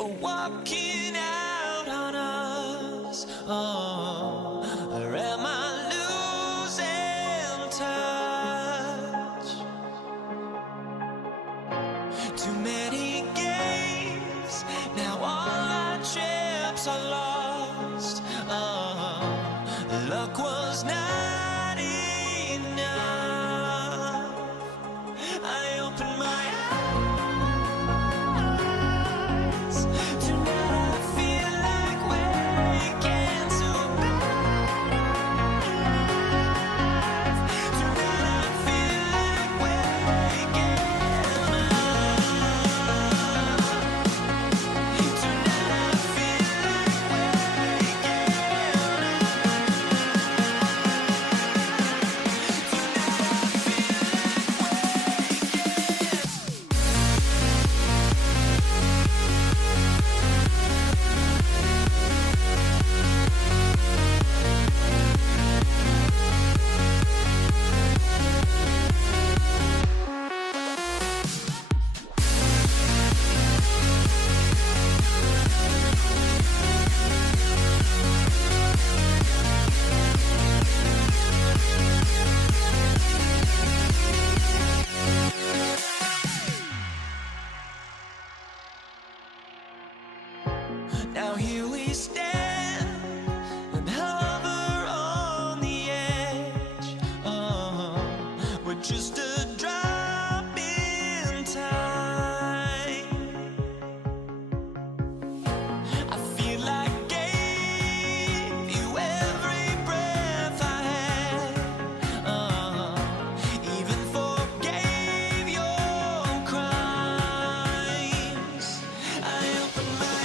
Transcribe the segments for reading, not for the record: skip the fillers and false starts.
for walking out on us? Oh, or am I losing touch? Too many games, now all our chips are lost. Oh, luck was not enough. I opened my eyes. Tonight I feel like waking to life. Tonight I feel like waking up. Tonight I feel like waking Now here we stand and hover on the edge. Oh, we're just a drop in time. I feel like gave you every breath I had. Even forgave your crimes. I opened my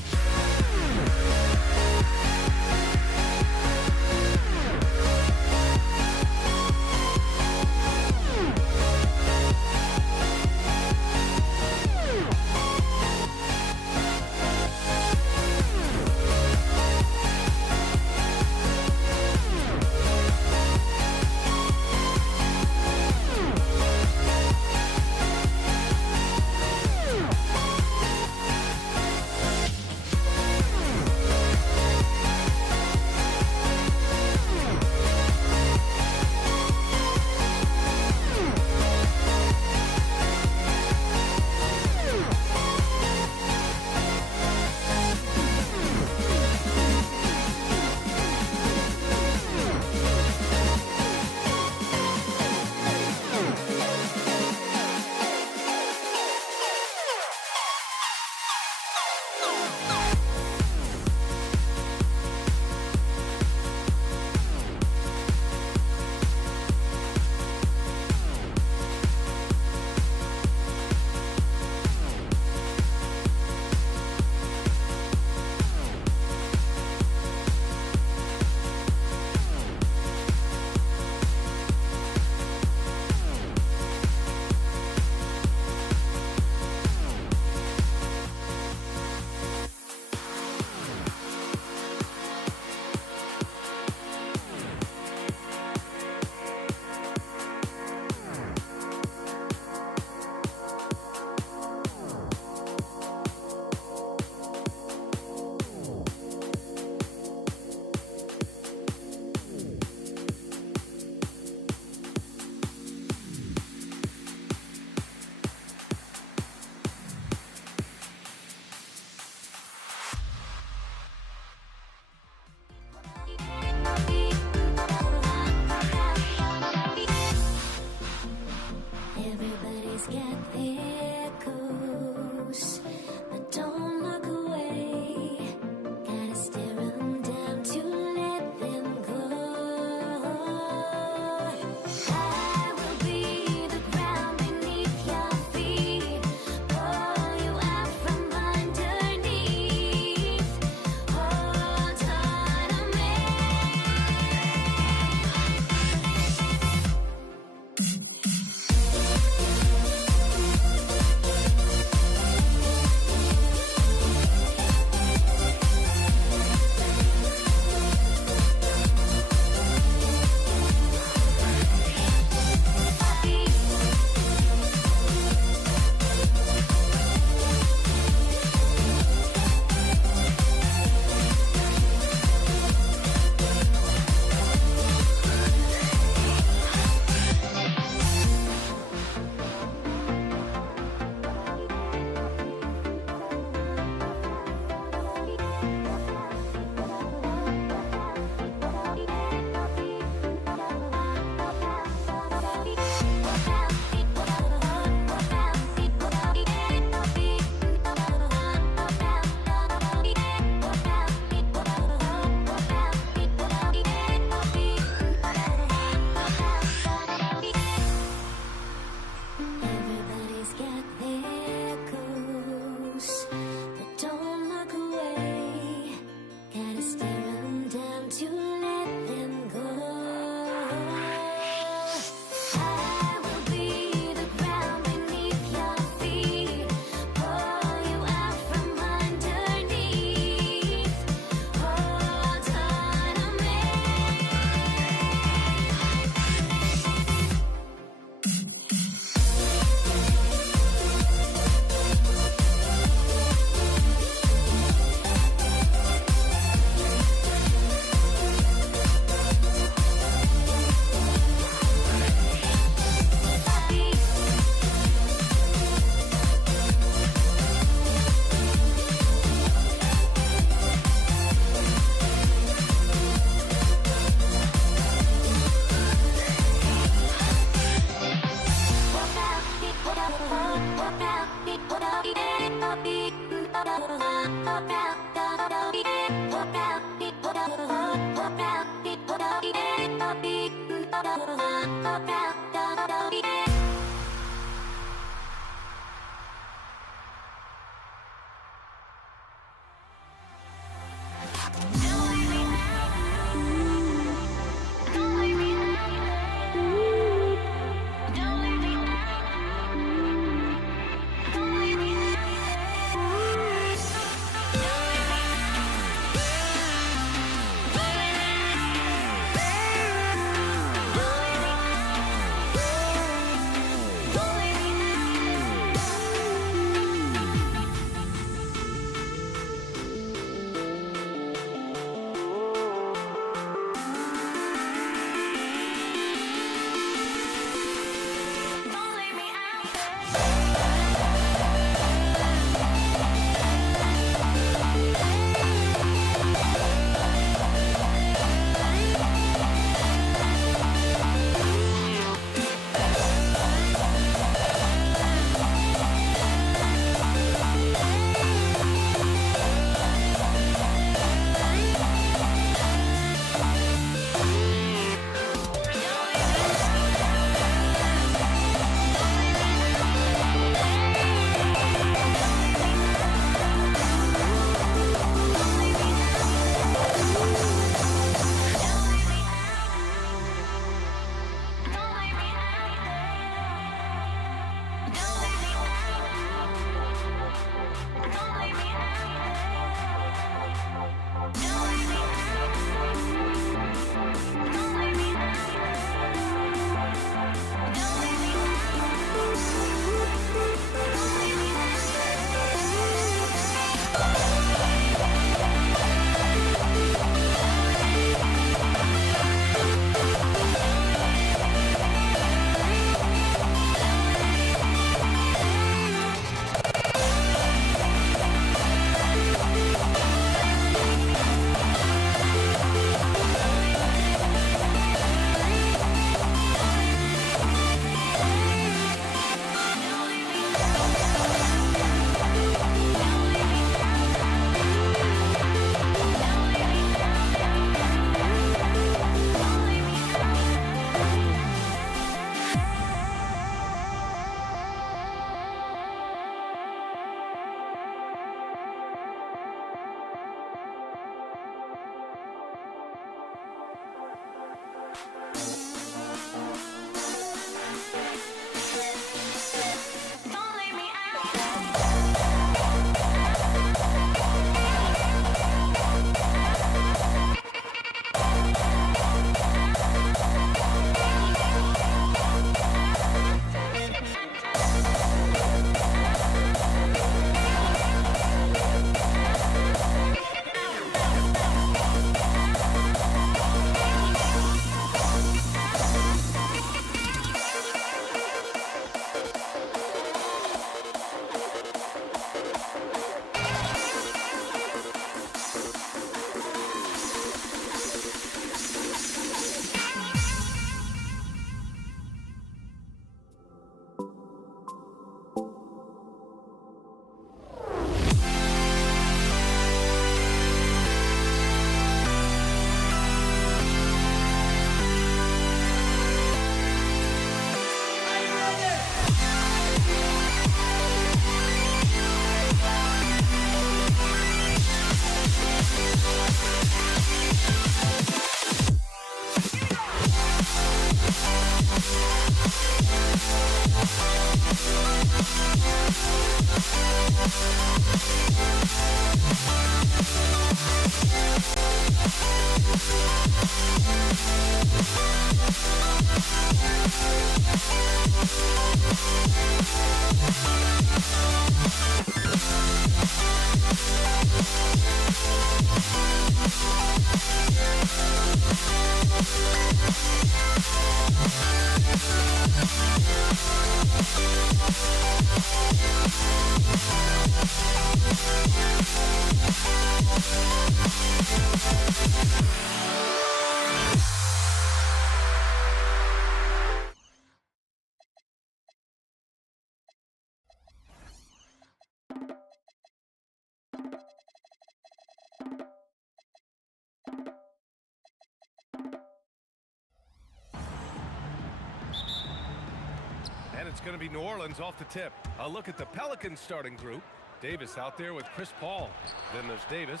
And it's going to be New Orleans off the tip. A look at the Pelicans starting group. Davis out there with Chris Paul. Then there's Davis,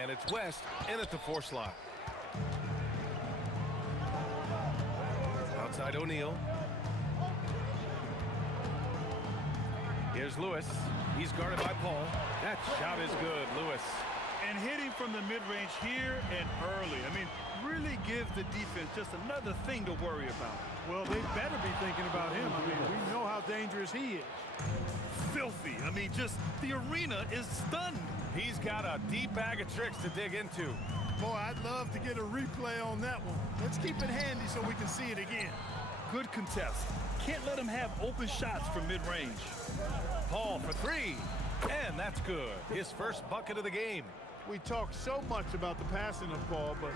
and it's West in at the 4 slot. Outside O'Neal. Here's Lewis. He's guarded by Paul. That shot is good, Lewis. And hitting from the mid-range here and early. I mean, really gives the defense just another thing to worry about. Well, they better be thinking about him. I mean, we know how dangerous he is. Filthy. I mean, just the arena is stunned. He's got a deep bag of tricks to dig into. Boy, I'd love to get a replay on that one. Let's keep it handy so we can see it again. Good contest. Can't let him have open shots from mid-range. Paul for 3, and that's good. His first bucket of the game. We talk so much about the passing of Paul, but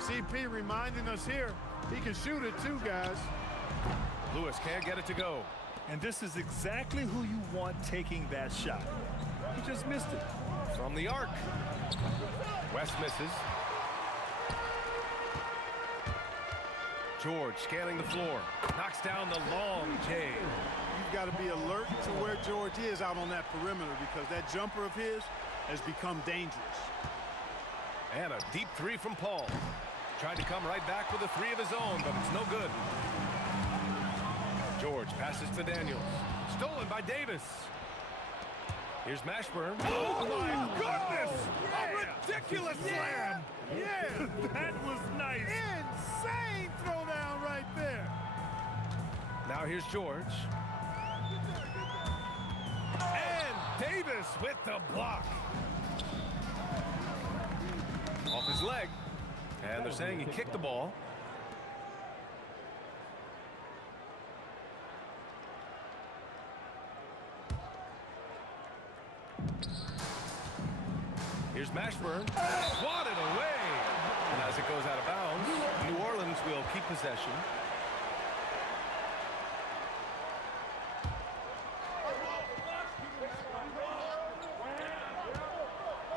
CP reminding us here, he can shoot it too, guys. Lewis can't get it to go. And this is exactly who you want taking that shot. He just missed it. From the arc. West misses. George scanning the floor. Knocks down the long J. You've got to be alert to where George is out on that perimeter because that jumper of his has become dangerous. And a deep 3 from Paul. Tried to come right back with a 3 of his own, but it's no good. George passes to Daniels. Stolen by Davis. Here's Mashburn. Oh, my goodness! A ridiculous slam! Yeah, That was nice. insane throwdown right there. Now here's George. And Davis with the block. Off his leg. And they're saying he kicked the ball. Here's Mashburn. Swatted away. And as it goes out of bounds, New Orleans will keep possession.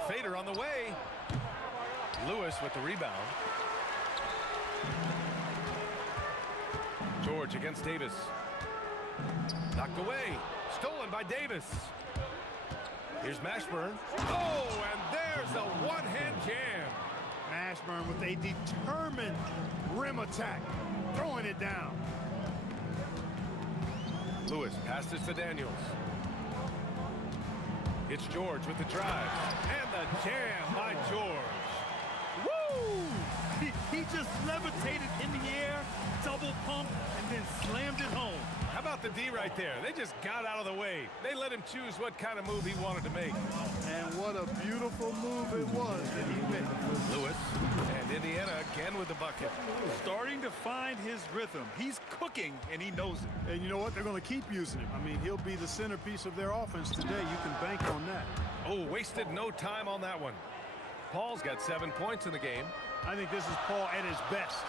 Fader on the way. Lewis with the rebound. George against Davis. Knocked away. Stolen by Davis. Here's Mashburn. Oh, and there's a one-hand jam. Mashburn with a determined rim attack, throwing it down. Lewis passes to Daniels. It's George with the drive. And the jam by George. Woo! He just levitated in the air, double pump, and then slammed it home. How about the D right there? They just got out of the way. They let him choose what kind of move he wanted to make. And what a beautiful move it was that he made. Lewis and Indiana again with the bucket. Starting to find his rhythm. He's cooking, and he knows it. And you know what? They're going to keep using him. I mean, he'll be the centerpiece of their offense today. You can bank on that. Oh, wasted no time on that one. Paul's got 7 points in the game. I think this is Paul at his best.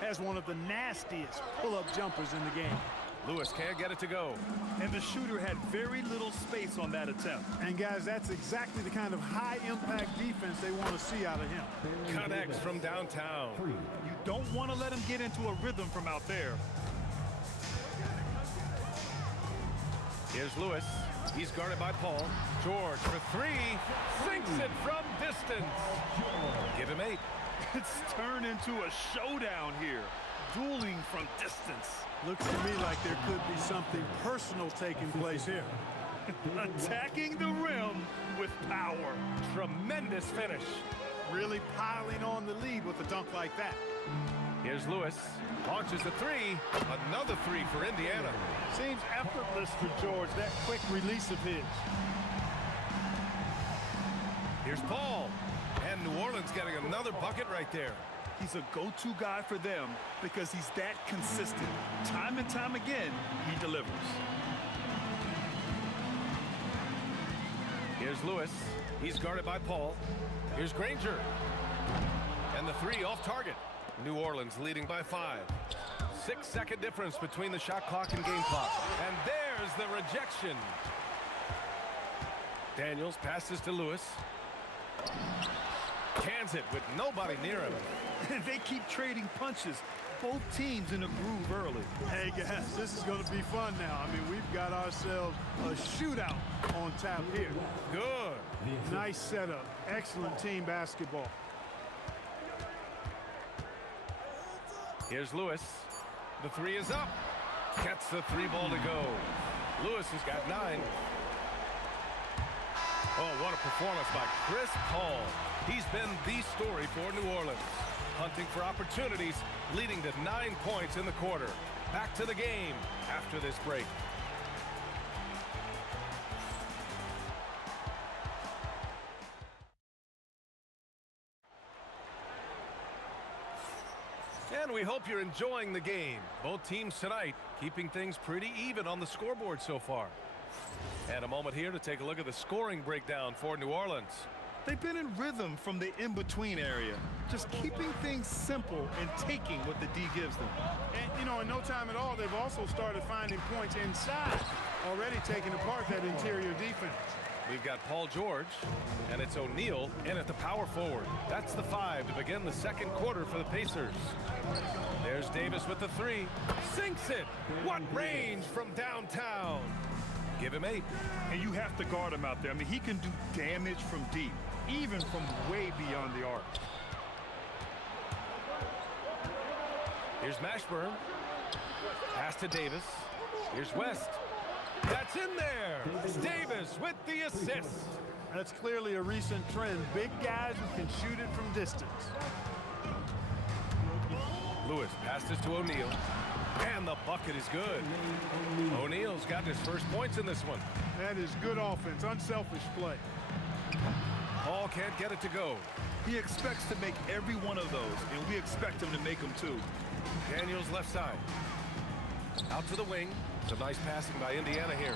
Has one of the nastiest pull-up jumpers in the game. Lewis can't get it to go. And the shooter had very little space on that attempt. And guys, that's exactly the kind of high-impact defense they want to see out of him. Connects from downtown. You don't want to let him get into a rhythm from out there. Here's Lewis. He's guarded by Paul. George for 3. Sinks it from distance. Give him 8. It's turned into a showdown here. Dueling from distance. Looks to me like there could be something personal taking place here. Attacking the rim with power. Tremendous finish. Really piling on the lead with a dunk like that. Here's Lewis. Launches a 3. Another 3 for Indiana. Seems effortless for George, that quick release of his. Here's Paul. And New Orleans getting another bucket right there. He's a go-to guy for them because he's that consistent. Time and time again, he delivers. Here's Lewis. He's guarded by Paul. Here's Granger. And the 3 off target. New Orleans leading by 5. 6-second difference between the shot clock and game clock. And there's the rejection. Daniels passes to Lewis. Cans it with nobody near him. They keep trading punches. both teams in a groove early. Hey, guys, this is going to be fun now. I mean, we've got ourselves a shootout on tap here. Good. Nice setup. Excellent team basketball. Here's Lewis. The three is up. Gets the three ball to go. Lewis has got 9. Oh, what a performance by Chris Paul. He's been the story for New Orleans. Hunting for opportunities, leading to 9 points in the quarter. Back to the game after this break. And we hope you're enjoying the game. Both teams tonight keeping things pretty even on the scoreboard so far. And a moment here to take a look at the scoring breakdown for New Orleans. They've been in rhythm from the in-between area, just keeping things simple and taking what the D gives them. And, you know, in no time at all, they've also started finding points inside, already taking apart that interior defense. We've got Paul George, and it's O'Neal in at the power forward. That's the 5 to begin the second quarter for the Pacers. There's Davis with the 3. Sinks it. What range from downtown. Give him 8. And you have to guard him out there. I mean, he can do damage from deep, even from way beyond the arc. Here's Mashburn. Pass to Davis. Here's West. That's in there. Davis with the assist. That's clearly a recent trend. Big guys who can shoot it from distance. Lewis passes to O'Neal. And the bucket is good. O'Neal's got his first points in this one. That is good offense, unselfish play. Paul can't get it to go. He expects to make every one of those, and we expect him to make them too. Daniels left side. Out to the wing. Some nice passing by Indiana here.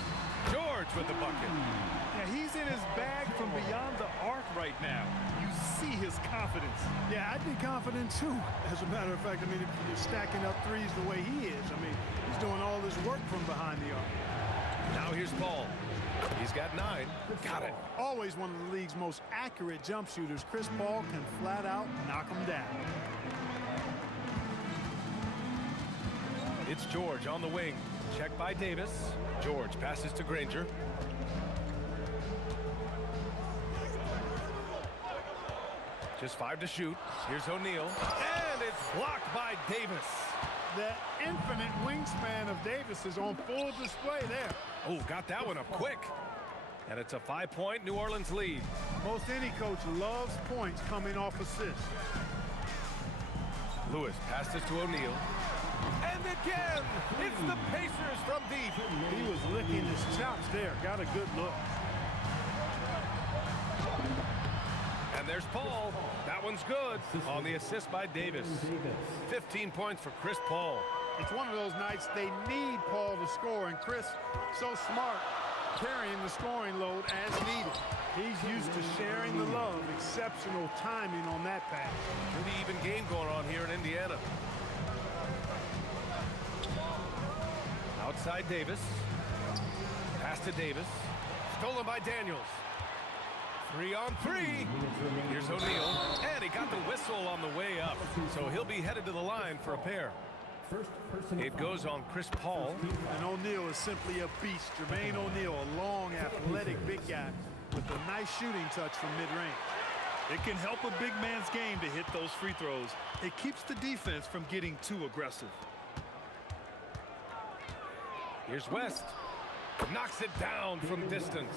George with the bucket. Yeah, he's in his bag from beyond the arc right now. You see his confidence. Yeah, I'd be confident too. As a matter of fact, I mean, if you're stacking up threes the way he is, I mean, he's doing all this work from behind the arc. Now here's Paul. He's got 9. Got it. Always one of the league's most accurate jump shooters. Chris Paul can flat out knock him down. It's George on the wing. Checked by Davis. George passes to Granger. Just 5 to shoot. Here's O'Neal. And it's blocked by Davis. That infinite wingspan of Davis is on full display there. Oh, got that one up quick. And it's a 5-point New Orleans lead. Most any coach loves points coming off assists. Lewis passes to O'Neal. And again, it's the Pacers from deep. He was licking his chops there. Got a good look. And there's Paul. That one's good on the assist by Davis. 15 points for Chris Paul. It's one of those nights they need Paul to score, and Chris, so smart, carrying the scoring load as needed. He's used to sharing the love. Exceptional timing on that pass. Pretty even game going on here in Indiana. Outside Davis. Pass to Davis. Stolen by Daniels. 3 on 3. Here's O'Neal. And he got the whistle on the way up. So he'll be headed to the line for a pair. It goes on Chris Paul. And O'Neal is simply a beast. Jermaine O'Neal, a long, athletic big guy with a nice shooting touch from mid-range. It can help a big man's game to hit those free throws. It keeps the defense from getting too aggressive. Here's West. Knocks it down from distance.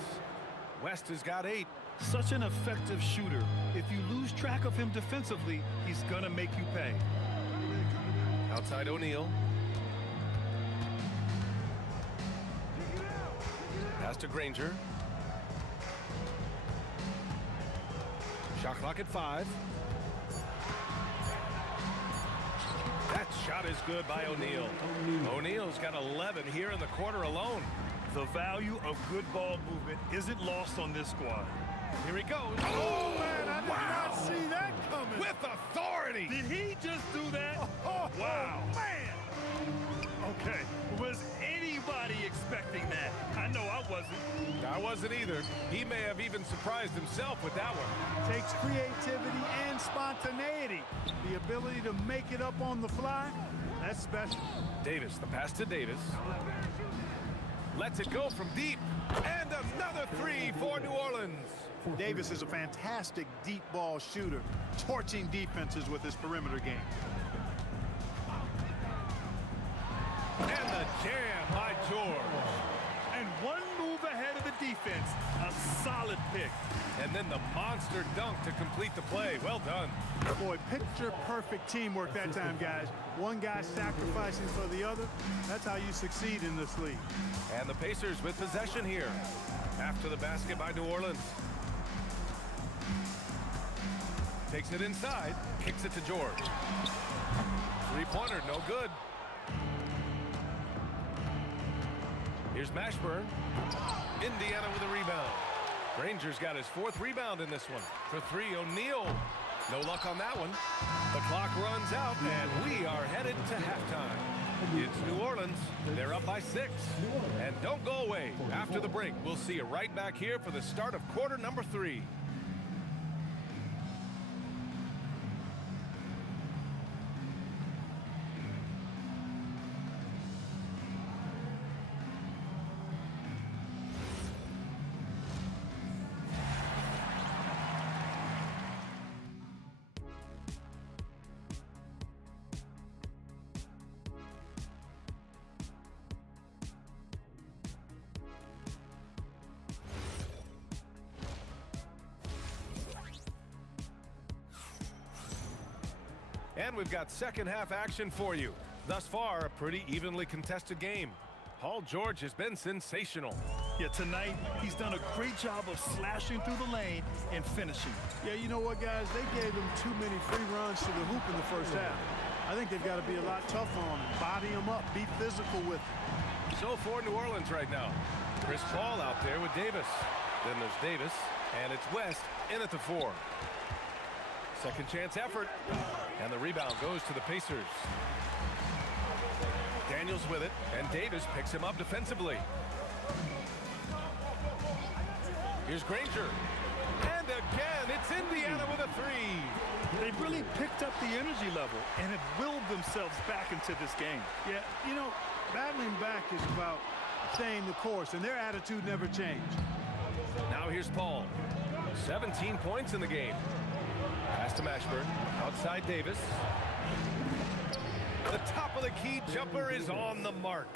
West has got 8. Such an effective shooter. If you lose track of him defensively, he's gonna make you pay. Outside O'Neal. Pass to Granger. Shot clock at 5. That shot is good by O'Neal. O'Neal's got 11 here in the quarter alone. The value of good ball movement isn't lost on this squad. Here he goes. Oh, man, I did not see that coming. With authority. Did he just do that? Oh, Wow. man. Okay, was anybody expecting that? I know I wasn't. I wasn't either. He may have even surprised himself with that one. Takes creativity and spontaneity. The ability to make it up on the fly. That's special. Davis, the pass to Davis. Lets it go from deep. And another three for New Orleans. Davis is a fantastic deep ball shooter, torching defenses with his perimeter game. And the jam by George. And one move ahead of the defense. A solid pick. And then the monster dunk to complete the play. Well done. Boy, picture-perfect teamwork that time, guys. One guy sacrificing for the other. That's how you succeed in this league. And the Pacers with possession here. After the basket by New Orleans. Takes it inside, kicks it to George. Three-pointer, no good. Here's Mashburn. Indiana with a rebound. Granger's got his fourth rebound in this one. For three, O'Neal. No luck on that one. The clock runs out, and we are headed to halftime. It's New Orleans. They're up by 6. And don't go away. After the break, we'll see you right back here for the start of quarter number 3. And we've got second half action for you. Thus far, a pretty evenly contested game. Paul George has been sensational. Yeah, tonight, he's done a great job of slashing through the lane and finishing. Yeah, you know what, guys? They gave him too many free runs to the hoop in the first half. I think they've got to be a lot tougher on him. Body him up. Be physical with him. So for New Orleans right now, Chris Paul out there with Davis. Then there's Davis, and it's West in at the 4. Second chance effort, and the rebound goes to the Pacers. Daniels with it, and Davis picks him up defensively. Here's Granger, and again, it's Indiana with a 3. They've really picked up the energy level and have willed themselves back into this game. Yeah, you know, battling back is about staying the course, and their attitude never changed. Now here's Paul. 17 points in the game. Pass to Mashburn. Outside Davis. The top of the key jumper is on the mark.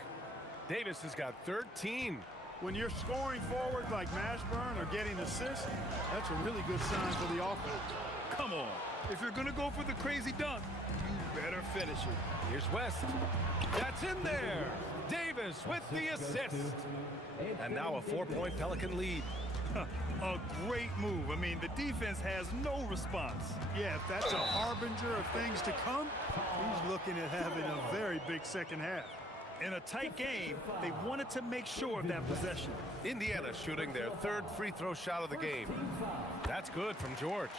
Davis has got 13. When you're scoring forward like Mashburn or getting assists, that's a really good sign for the offense. Come on. If you're going to go for the crazy dunk, you better finish it. Here's West. That's in there. Davis with the assist. And now a 4-point Pelican lead. A great move. I mean, the defense has no response. Yeah, if that's a harbinger of things to come, he's looking at having a very big second half. In a tight game, they wanted to make sure of that possession. Indiana shooting their third free throw shot of the game. That's good from George.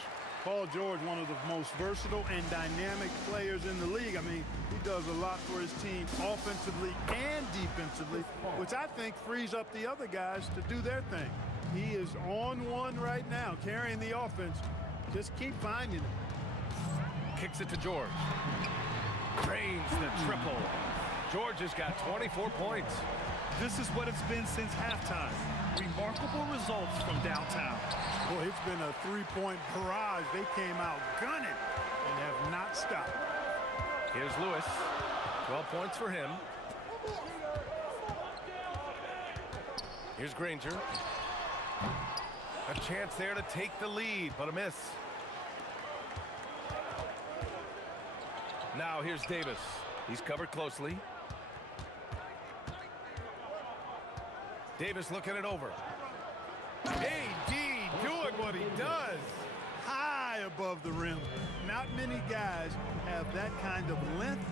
Paul George, one of the most versatile and dynamic players in the league. I mean, he does a lot for his team offensively and defensively, which I think frees up the other guys to do their thing. He is on one right now, carrying the offense. Just keep finding him. Kicks it to George. Drains the triple. George has got 24 points. This is what it's been since halftime. Remarkable results from downtown. Boy, it's been a three-point barrage. They came out gunning and have not stopped. Here's Lewis. 12 points for him. Here's Granger. A chance there to take the lead, but a miss. Now here's Davis. He's covered closely. Davis looking it over. AD doing what he does. High above the rim. Not many guys have that kind of length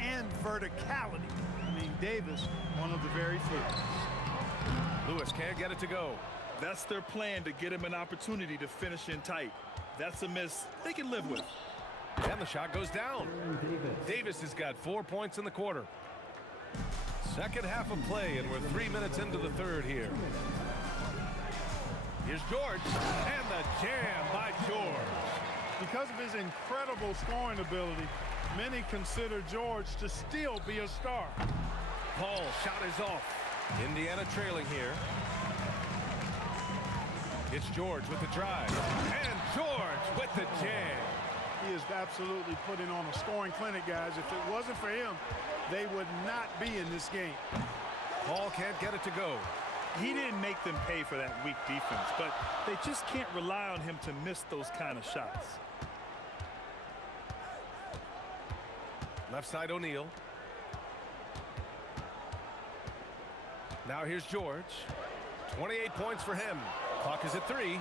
and verticality. I mean, Davis, one of the very few. Lewis can't get it to go. That's their plan, to get him an opportunity to finish in tight. That's a miss they can live with. And the shot goes down. Davis has got 4 points in the quarter. Second half of play, and we're 3 minutes into the third here. Here's George, and the jam by George. Because of his incredible scoring ability, Many consider George to still be a star. Paul shot is off. Indiana trailing here. It's George with the drive. And George with the jam. He is absolutely putting on a scoring clinic, guys. If it wasn't for him, they would not be in this game. Paul can't get it to go. He didn't make them pay for that weak defense, but they just can't rely on him to miss those kind of shots. Left side O'Neal. Now here's George. 28 points for him. Clock is at 3.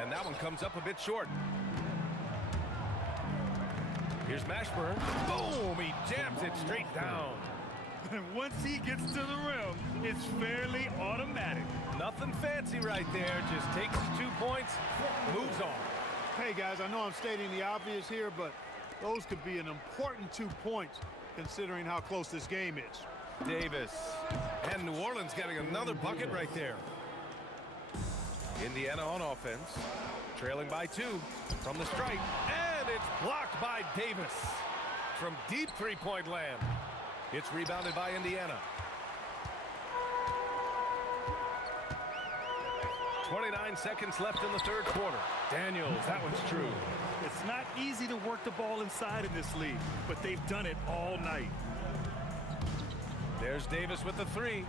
And that one comes up a bit short. Here's Mashburn. Boom! He jams it straight down. And once he gets to the rim, it's fairly automatic. Nothing fancy right there. Just takes his 2 points, moves on. Hey, guys, I know I'm stating the obvious here, but those could be an important 2 points considering how close this game is. Davis. And New Orleans getting another bucket right there. Indiana on offense. Trailing by 2 from the strike. And it's blocked by Davis from deep three-point land. It's rebounded by Indiana. 29 seconds left in the third quarter. Daniels, that one's true. It's not easy to work the ball inside in this league, but they've done it all night. There's Davis with the 3.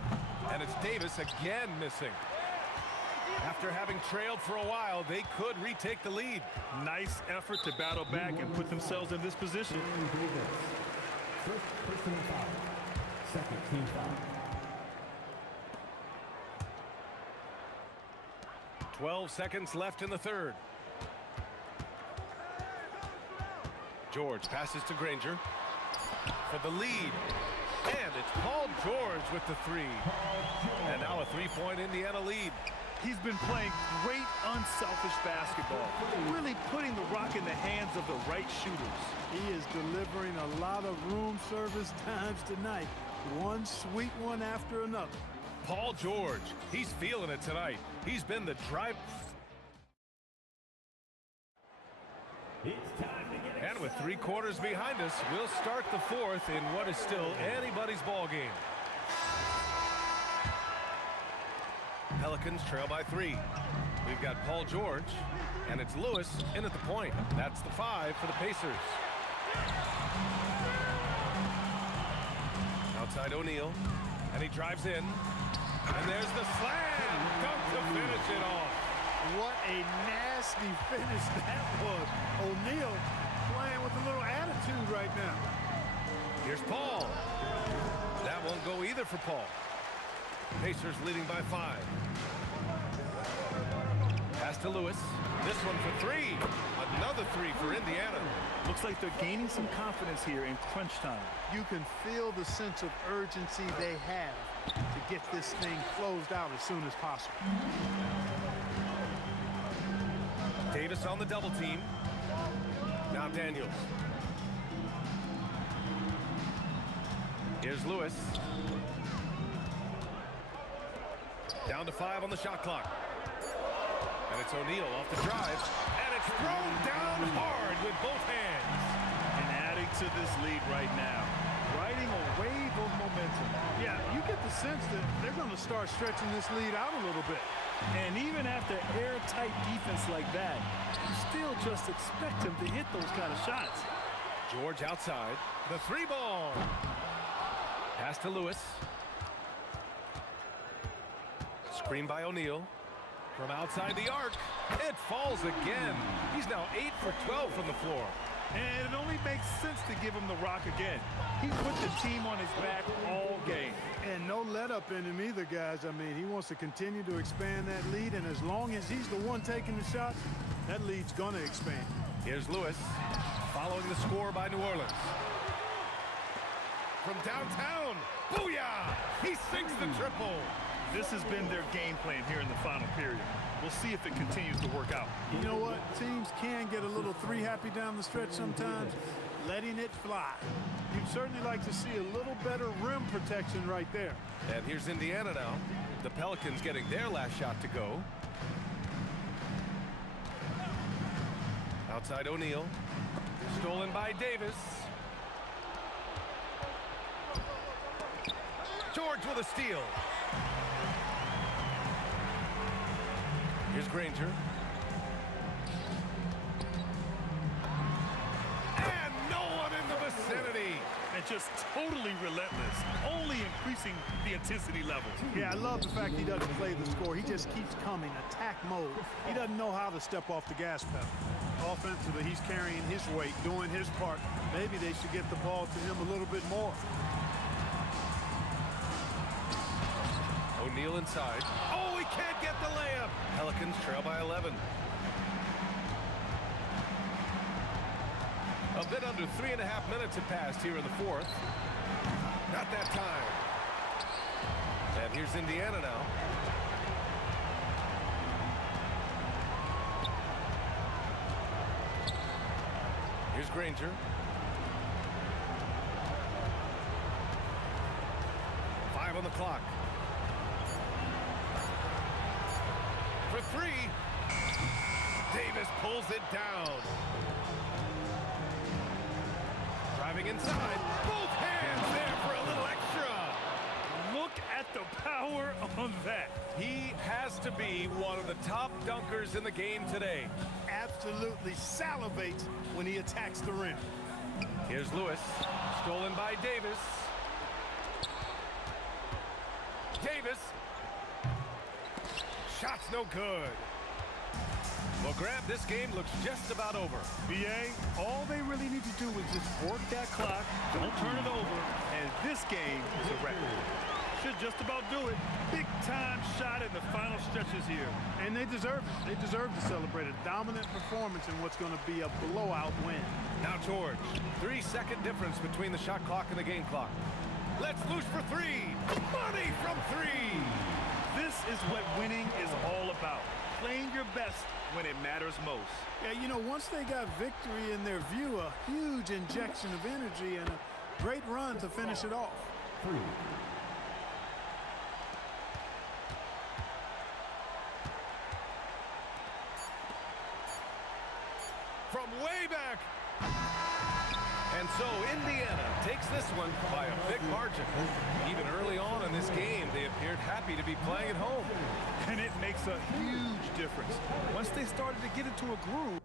And it's Davis again missing. After having trailed for a while, they could retake the lead. Nice effort to battle back and put themselves in this position. First personal foul. Second team foul. 12 seconds left in the third. George passes to Granger for the lead. And it's Paul George with the 3. And now a 3-point Indiana lead. He's been playing great, unselfish basketball, really putting the rock in the hands of the right shooters. He is delivering a lot of room service times tonight. One sweet one after another. Paul George, he's feeling it tonight. He's been the drive. And with 3 quarters behind us, we'll start the fourth in what is still anybody's ball game. Pelicans trail by 3. We've got Paul George, and it's Lewis in at the point. That's the 5 for the Pacers. Outside O'Neal, and he drives in. And there's the slam! Dunk to finish it off. What a nasty finish that was. O'Neal playing with a little attitude right now. Here's Paul. That won't go either for Paul. Pacers leading by 5. Pass to Lewis. This one for 3. Another 3 for Indiana. Looks like they're gaining some confidence here in crunch time. You can feel the sense of urgency they have to get this thing closed out as soon as possible. Davis on the double team. Now Daniels. Here's Lewis. Down to 5 on the shot clock. And it's O'Neal off the drive. And it's thrown down hard with both hands. And adding to this lead right now. Riding a wave of momentum. Yeah, you get the sense that they're going to start stretching this lead out a little bit. And even after airtight defense like that, you still just expect him to hit those kind of shots. George outside. The 3 ball. Pass to Lewis. Screen by O'Neal. From outside the arc. It falls again. He's now 8 for 12 from the floor. And it only makes sense to give him the rock again. He put the team on his back all game. And no let up in him either, guys. I mean, he wants to continue to expand that lead, and as long as he's the one taking the shots, that lead's going to expand. Here's Lewis, following the score by New Orleans. From downtown, booyah! He sinks the triple. This has been their game plan here in the final period. We'll see if it continues to work out. You know what? Teams can get a little 3-happy down the stretch sometimes, letting it fly. You'd certainly like to see a little better rim protection right there. And here's Indiana now. The Pelicans getting their last shot to go. Outside O'Neal. Stolen by Davis. George with a steal. Here's Granger. And no one in the vicinity. And just totally relentless, only increasing the intensity level. Yeah, I love the fact he doesn't play the score. He just keeps coming, attack mode. He doesn't know how to step off the gas pedal. Offensively, he's carrying his weight, doing his part. Maybe they should get the ball to him a little bit more. O'Neal inside. Oh, he can't get the layup. Pelicans trail by 11. A bit under 3.5 minutes have passed here in the fourth. Not that time. And here's Indiana now. Here's Granger. Five on the clock. For three. Davis pulls it down. Driving inside. Both hands there for a little extra. Look at the power on that. He has to be one of the top dunkers in the game today. Absolutely salivates when he attacks the rim. Here's Lewis. Stolen by Davis. Davis. Shot's no good. Well, Grant, this game looks just about over. BA, all they really need to do is just work that clock, don't turn it over, and this game is a record. Should just about do it. Big time shot in the final stretches here. And they deserve it. They deserve to celebrate a dominant performance in what's going to be a blowout win. Now George. 3-second difference between the shot clock and the game clock. Let's loose for three. Money from three. This is what winning is all about. Playing your best when it matters most. Yeah, you know, once they got victory in their view, a huge injection of energy and a great run to finish it off. 3. From way back. And so Indiana takes this one by a big margin. Even early on in this game, they appeared happy to be playing at home. And it makes a huge difference. Once they started to get into a groove.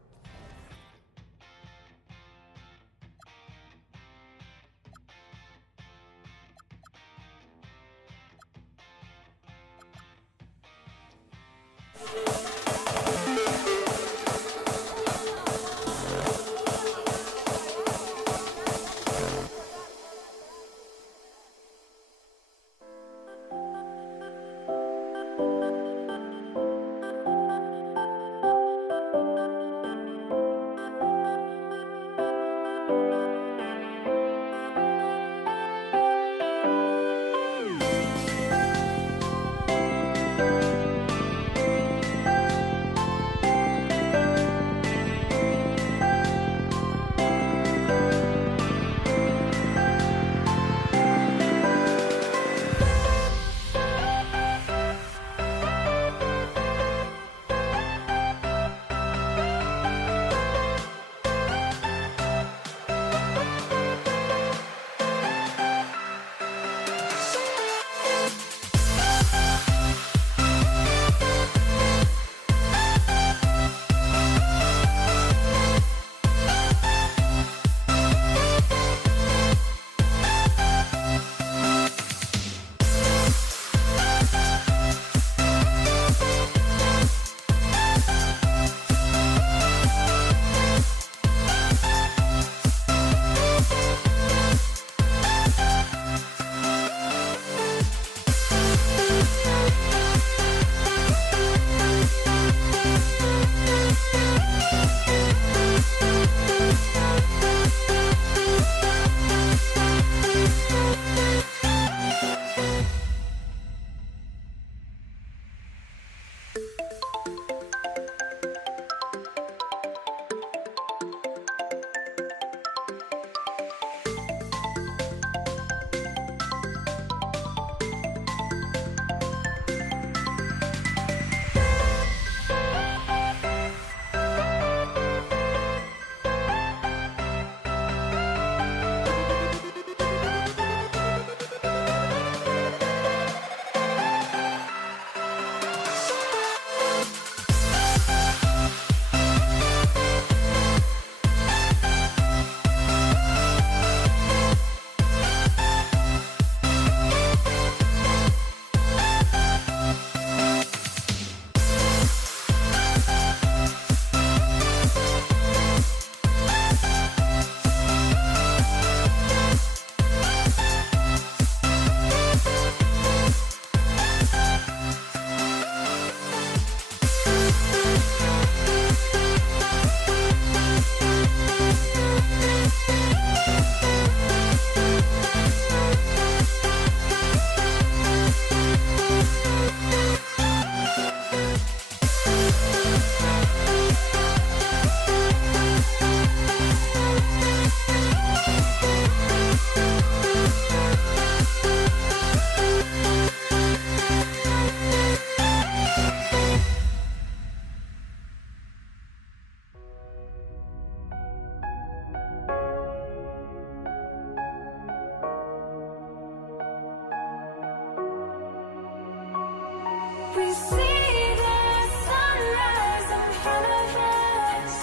We see the sunrise in front of us.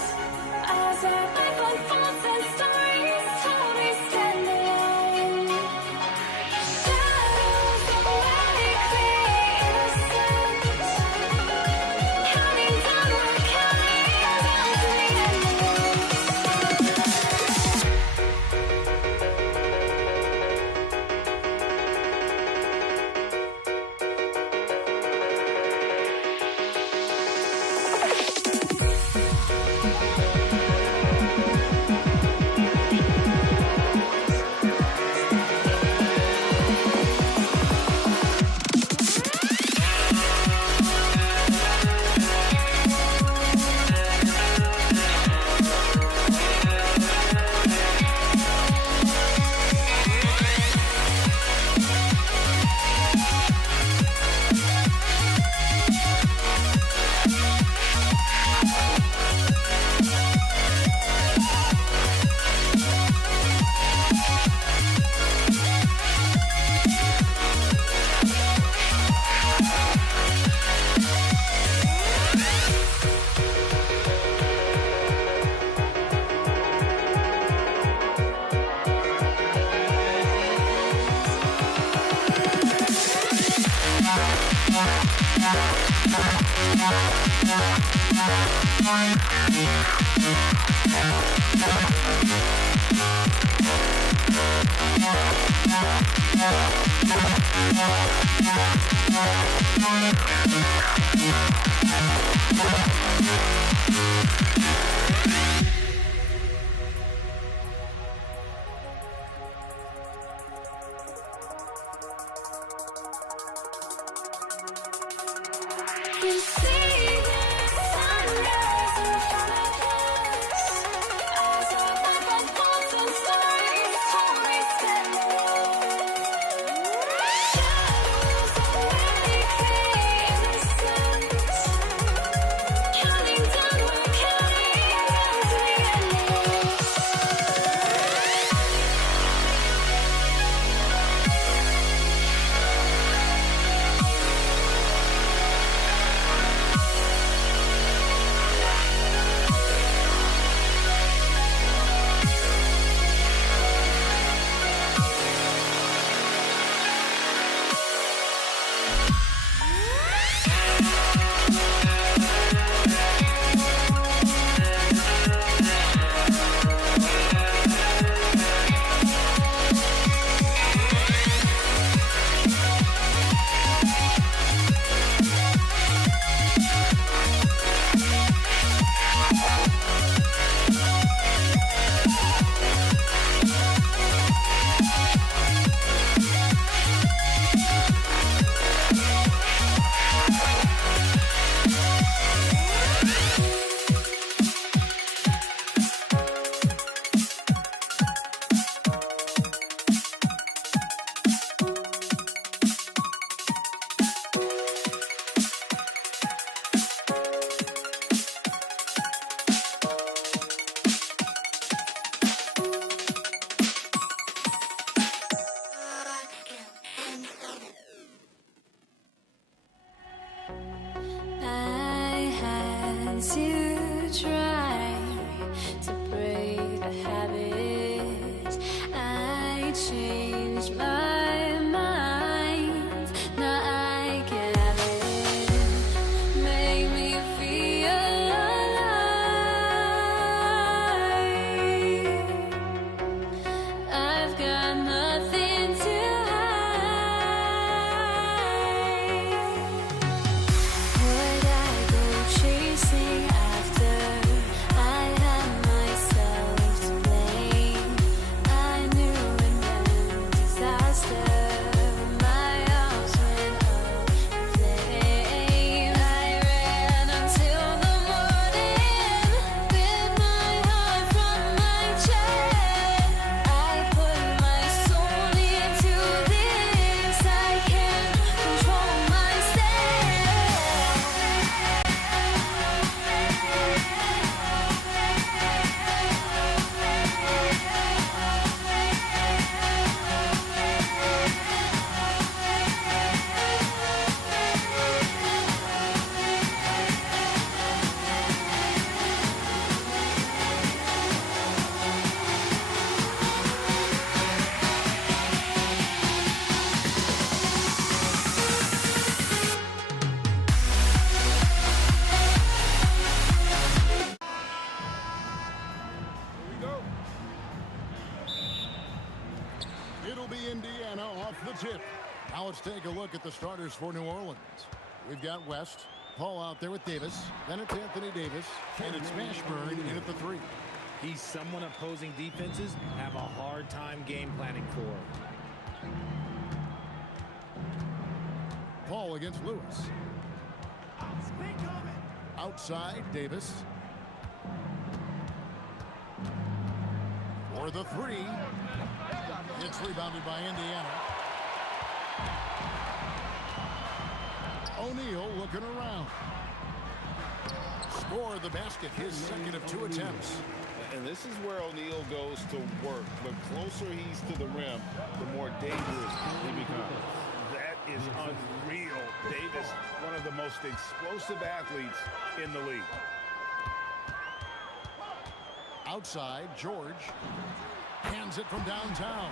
As our life unfolds and stories told, we stand alone. Shadows awake the innocent. Counting down, we're counting down to the endless. We see the sunrise in front of us. As our life unfolds and stories told, we stand alone. Shadows awake the innocent. Counting down, we're counting down to the endless. Now let's take a look at the starters for New Orleans. We've got West, Paul out there with Davis. Then it's Anthony Davis, and it's Mashburn in at the 3. He's someone opposing defenses have a hard time game planning for. Paul against Lewis. Outside, Davis. For the 3. It's rebounded by Indiana. O'Neal looking around. Score the basket, his second of 2 attempts. And this is where O'Neal goes to work. The closer he's to the rim, the more dangerous he becomes. That is unreal. Davis, one of the most explosive athletes in the league. Outside, George hands it from downtown.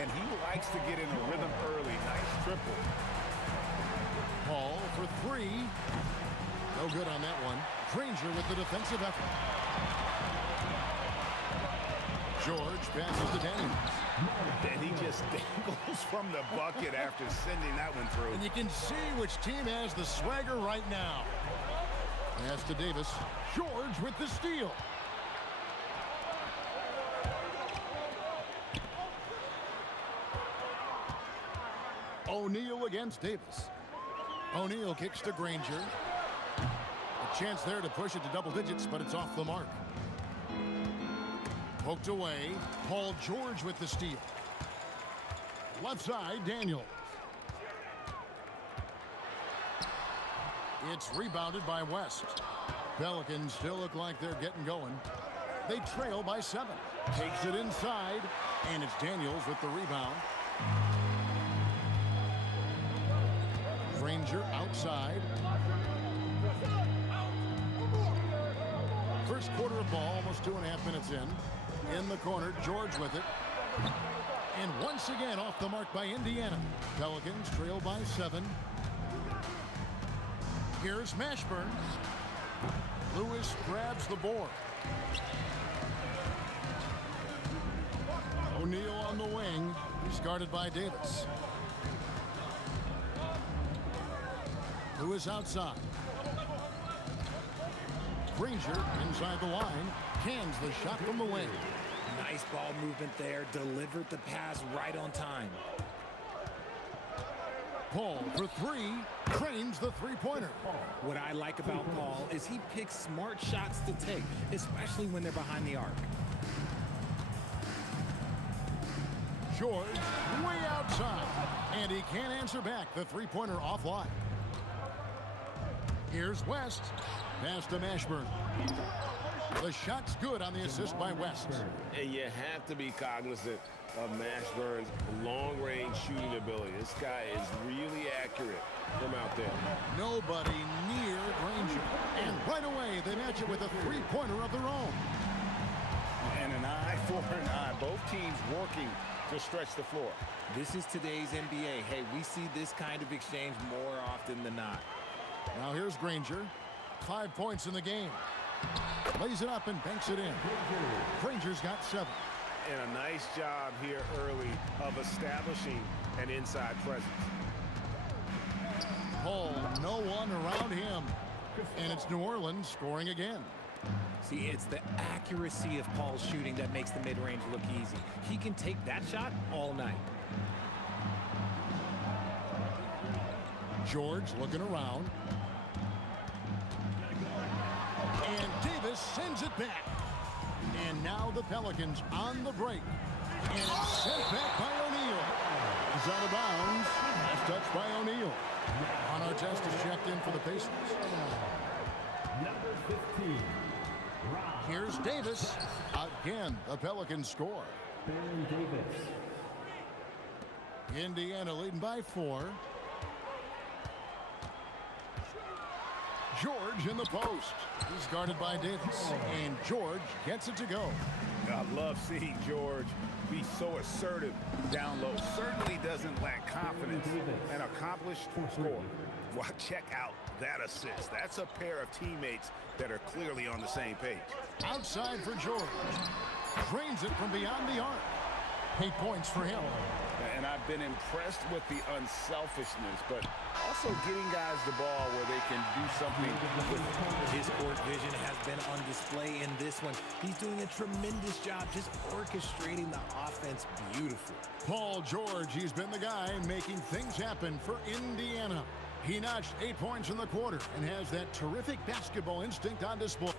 And he likes to get in a rhythm early. Nice triple. Paul for 3. No good on that one. Granger with the defensive effort. George passes to Daniels. And he just dangles from the bucket after sending that one through. And you can see which team has the swagger right now. Pass to Davis. George with the steal. O'Neal against Davis. O'Neal kicks to Granger. A chance there to push it to double digits, but it's off the mark. Poked away. Paul George with the steal. Left side, Daniels. It's rebounded by West. Pelicans still look like they're getting going. They trail by 7. Takes it inside, and it's Daniels with the rebound. Granger outside. First quarter of ball, almost 2.5 minutes in. In the corner, George with it. And once again off the mark by Indiana. Pelicans trail by 7. Here's Mashburn. Lewis grabs the board. O'Neal on the wing. He's guarded by Davis. Lewis outside. Granger inside the line. Cans the shot from the wing. Nice ball movement there. Delivered the pass right on time. Paul for 3. Trains the three-pointer. What I like about Paul is he picks smart shots to take, especially when they're behind the arc. George way outside. And he can't answer back. The three-pointer offline. Here's West. Pass to Mashburn. The shot's good on the assist by West. And you have to be cognizant of Mashburn's long-range shooting ability. This guy is really accurate from out there. Nobody near Granger. And right away, they match it with a three-pointer of their own. And an eye for an eye. Both teams working to stretch the floor. This is today's NBA. Hey, we see this kind of exchange more often than not. Now here's Granger. 5 points in the game. Lays it up and banks it in. Granger's got 7. And a nice job here early of establishing an inside presence. Paul, no one around him. And it's New Orleans scoring again. See, it's the accuracy of Paul's shooting that makes the mid-range look easy. He can take that shot all night. George looking around. And Davis sends it back. And now the Pelicans on the break. And it's sent back by O'Neal. He's out of bounds. Last touch by O'Neal. On our test is checked in for the Pacers. Number 15. Here's Davis. Again, the Pelicans score. Baron Davis. Indiana leading by 4. George in the post. He's guarded by Davis. And George gets it to go. I love seeing George be so assertive down low. Certainly doesn't lack confidence. An accomplished scorer. Well, check out that assist. That's a pair of teammates that are clearly on the same page. Outside for George. Drains it from beyond the arc. 8 points for him. And I've been impressed with the unselfishness, but also getting guys the ball where they can do something with it. His court vision has been on display in this one. He's doing a tremendous job just orchestrating the offense beautifully. Paul George, he's been the guy making things happen for Indiana. He notched 8 points in the quarter and has that terrific basketball instinct on display.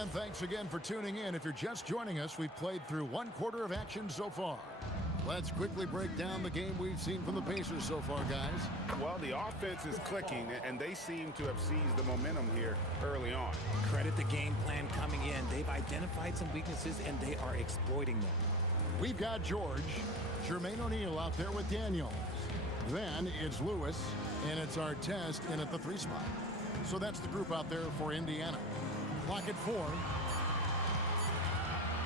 And thanks again for tuning in. If you're just joining us, we've played through 1 quarter of action so far. Let's quickly break down the game we've seen from the Pacers so far, guys. Well, the offense is clicking, and they seem to have seized the momentum here early on. Credit the game plan coming in. They've identified some weaknesses, and they are exploiting them. We've got George, Jermaine O'Neal out there with Daniels. Then it's Lewis, and it's Artest in at the 3 spot. So that's the group out there for Indiana. Clock at 4.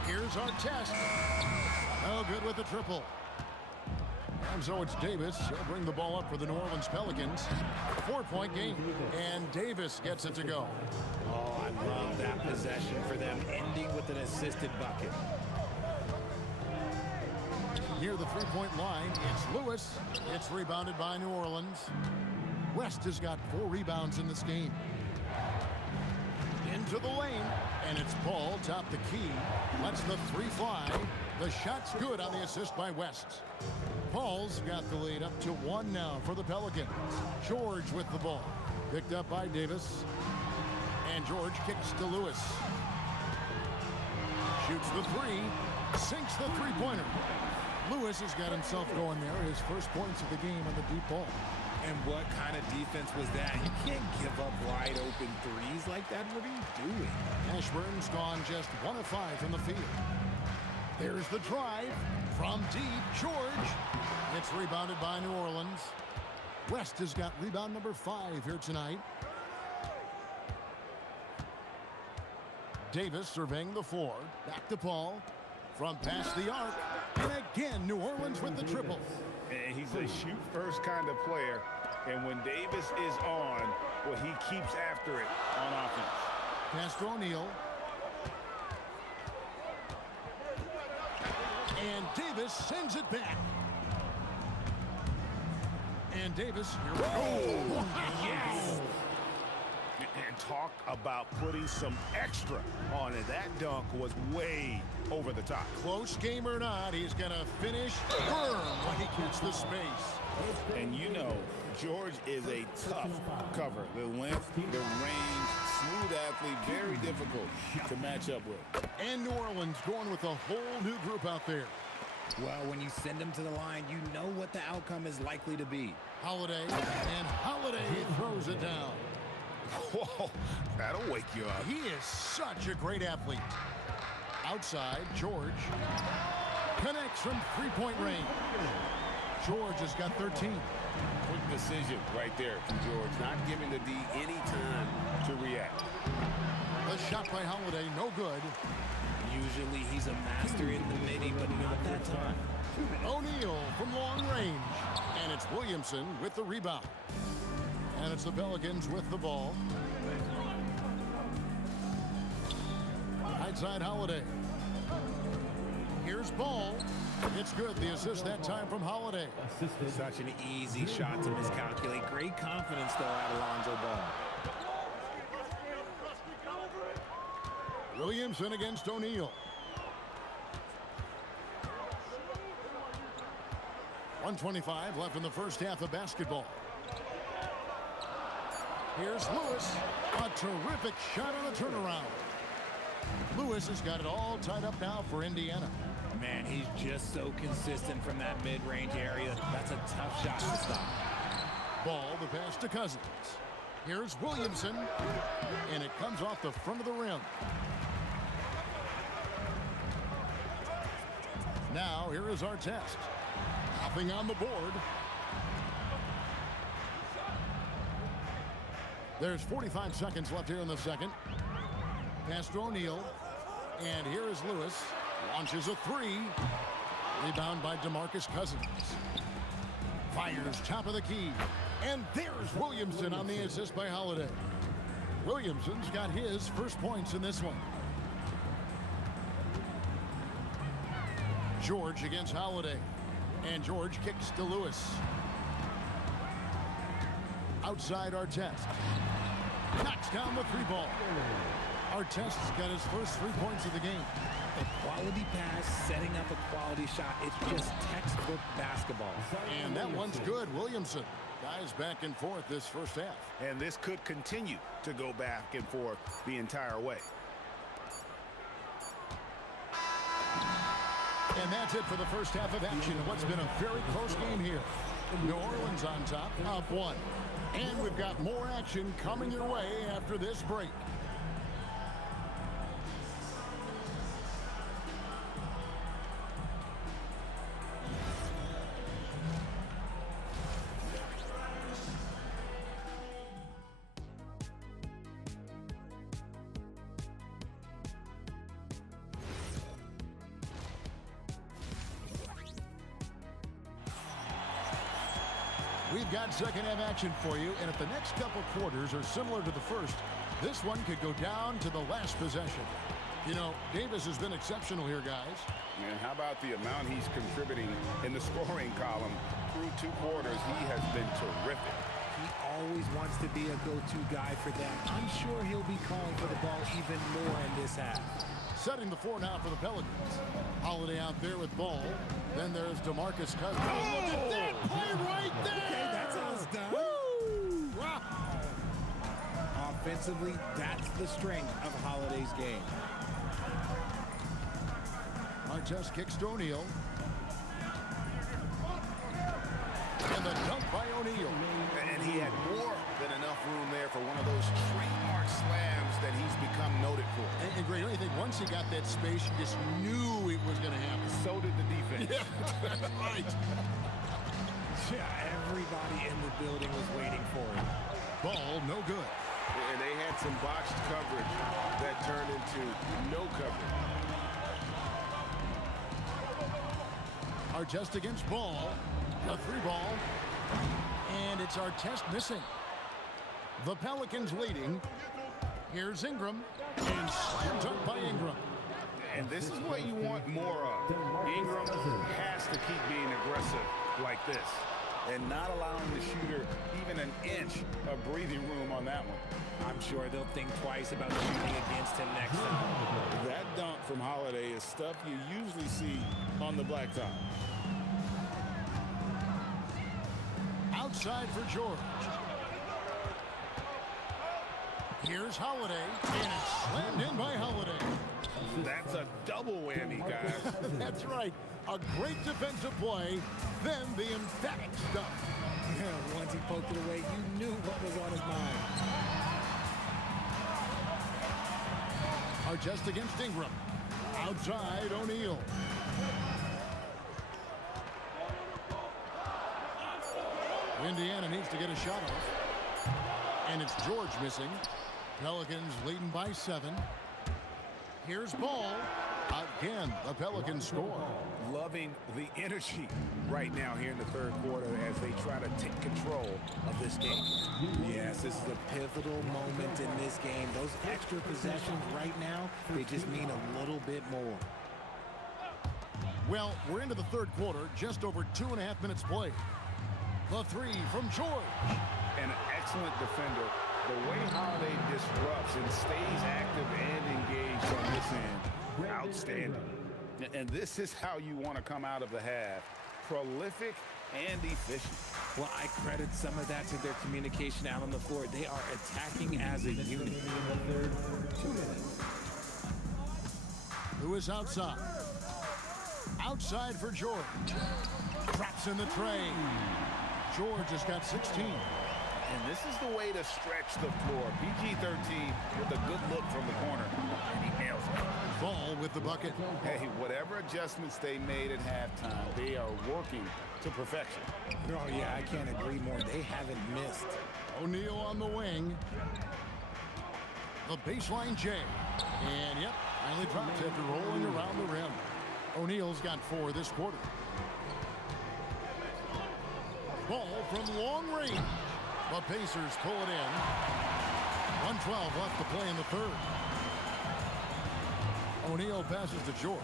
Here's Artest. Oh, good with the triple. And so it's Davis. He'll bring the ball up for the New Orleans Pelicans. 4-point game. And Davis gets it to go. Oh, I love that possession for them, ending with an assisted bucket. Near the 3-point line, it's Lewis. It's rebounded by New Orleans. West has got 4 rebounds in this game. Into the lane, and it's Paul, top the key. Lets the 3 fly. The shot's good on the assist by West. Paul's got the lead up to 1 now for the Pelicans. George with the ball. Picked up by Davis. And George kicks to Lewis. Shoots the 3. Sinks the 3-pointer. Lewis has got himself going there. His first points of the game on the deep ball. And what kind of defense was that? You can't give up wide open threes like that. What are you doing? Ashburn's gone just 1 of 5 from the field. There's the drive from deep. George. It's rebounded by New Orleans. West has got rebound number 5 here tonight. Davis surveying the 4. Back to Paul. From past the arc. And again, New Orleans with the triple. And he's a shoot-first kind of player. And when Davis is on, well, he keeps after it on offense. Pass to O'Neal. And Davis sends it back. And Davis, here we go. Yes! And talk about putting some extra on it. That dunk was way over the top. Close game or not, he's going to finish firm when he gets the space. And you know, George is a tough cover. The length, the range, smooth athlete, very difficult to match up with. And New Orleans going with a whole new group out there. Well, when you send him to the line, you know what the outcome is likely to be. Holiday, and Holiday throws it down. Whoa, that'll wake you up. He is such a great athlete. Outside, George connects from 3-point range. George has got 13. Quick decision right there from George, not giving the D any time to react. The shot by Holiday, no good. Usually he's a master in the midi, but not that time. O'Neal from long range. And it's Williamson with the rebound. And it's the Pelicans with the ball. Right side Holiday. Here's Ball. It's good. The assist that time from Holiday. Such an easy shot to miscalculate. Great confidence, though, out of Lonzo Ball. Williamson against O'Neal. 1:25 left in the first half of basketball. Here's Lewis. A terrific shot on a turnaround. Lewis has got it all tied up now for Indiana. Man, he's just so consistent from that mid-range area. That's a tough shot to stop. Ball, the pass to Cousins. Here's Williamson. And it comes off the front of the rim. Now, here is Artest. Nothing on the board. There's 45 seconds left here in the second. Pass to O'Neal. And here is Lewis. Launches a 3. Rebound by DeMarcus Cousins. Fires top of the key. And there's Williamson on the assist by Holiday. Williamson's got his first points in this one. George against Holiday. And George kicks to Lewis. Outside Artest. Knocks down the three ball. Artest's got his first 3 points of the game. A quality pass, setting up a quality shot. It's just textbook basketball. And that one's good. Williamson. Guys back and forth this first half. And this could continue to go back and forth the entire way. And that's it for the first half of action. What's been a very close game here. New Orleans on top, up 1. And we've got more action coming your way after this break. We've got second half action for you, and if the next couple quarters are similar to the first, this one could go down to the last possession. You know, Davis has been exceptional here, guys. And how about the amount he's contributing in the scoring column? Through 2 quarters, he has been terrific. He always wants to be a go-to guy for them. I'm sure he'll be calling for the ball even more in this half. Setting the floor now for the Pelicans. Holiday out there with ball. Then there's DeMarcus Cousins. Oh, look at that play right there! Okay, that's how it's done. Woo! Wow! Offensively, that's the strength of Holiday's game. Artest kicks to O'Neal. And the dunk by O'Neal. And he had more than enough room there for one of those trademark slams that he's become noted for. And Greg, I think once he got that space, you just knew it was going to happen. So did the defense. Yeah, right. Yeah, everybody in the building was waiting for it. Ball, no good. And they had some botched coverage that turned into no coverage. Artest against Ball. A 3-ball. And it's Artest missing. The Pelicans leading. Here's Ingram. And slam dunk by Ingram. And this is what you want more of. Ingram has to keep being aggressive like this and not allowing the shooter even an inch of breathing room on that one. I'm sure they'll think twice about shooting against him next time. That dunk from Holiday is stuff you usually see on the blacktop. Outside for George. Here's Holiday, and it's slammed in by Holiday. That's a double whammy, guys. That's right. A great defensive play, then the emphatic stuff. Yeah, once he poked it away, you knew what was on his mind. Artest against Ingram. Outside, O'Neal. Indiana needs to get a shot off. And it's George missing. Pelicans leading by 7. Here's Ball. Again, the Pelicans score. Loving the energy right now here in the third quarter as they try to take control of this game. Yes, this is a pivotal moment in this game. Those extra possessions right now, they just mean a little bit more. Well, we're into the third quarter, just over 2.5 minutes played. The 3 from George. And an excellent defender. The way Holiday disrupts and stays active and engaged on this end, outstanding. And this is how you want to come out of the half. Prolific and efficient. Well, I credit some of that to their communication out on the floor. They are attacking as a unit. Who is outside? Outside for George. Drops in the tray. George has got 16. And this is the way to stretch the floor. PG-13 with a good look from the corner. And he nails it. Ball with the bucket. Hey, whatever adjustments they made at halftime, they are working to perfection. Oh, yeah, I can't agree more. They haven't missed. O'Neal on the wing. The baseline J. And, yep, finally dropped after rolling around the rim. O'Neal's got 4 this quarter. Ball from long range. The Pacers pull it in. 1:12 left to play in the third. O'Neal passes to George.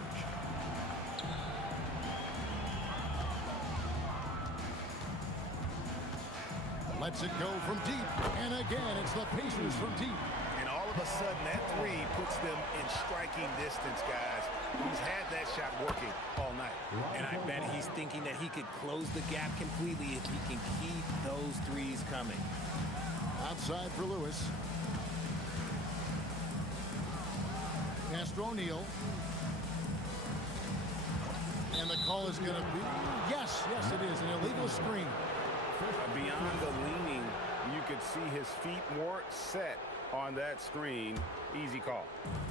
Lets it go from deep. And again, it's the Pacers from deep. And all of a sudden, that three puts them in striking distance, guys. He's had that shot working all night. And I bet he's thinking that he could close the gap completely if he can keep those threes coming. Outside for Lewis. Pass to O'Neal. And the call is going to be, yes, it is, an illegal screen. Beyond the leaning, you could see his feet more set on that screen. Easy call.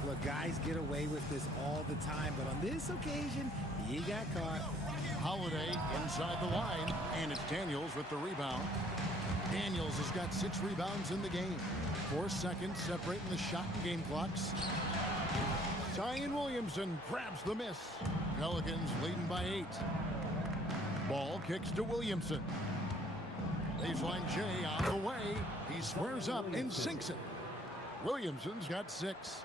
Look, guys get away with this all the time, but on this occasion, he got caught. Holiday inside the line, and it's Daniels with the rebound. Daniels has got 6 rebounds in the game. 4 seconds separating the shot and game clocks. Zion Williamson grabs the miss. Pelicans leading by 8. Ball kicks to Williamson. Baseline J on the way. He squares up and sinks it. Williamson's got 6.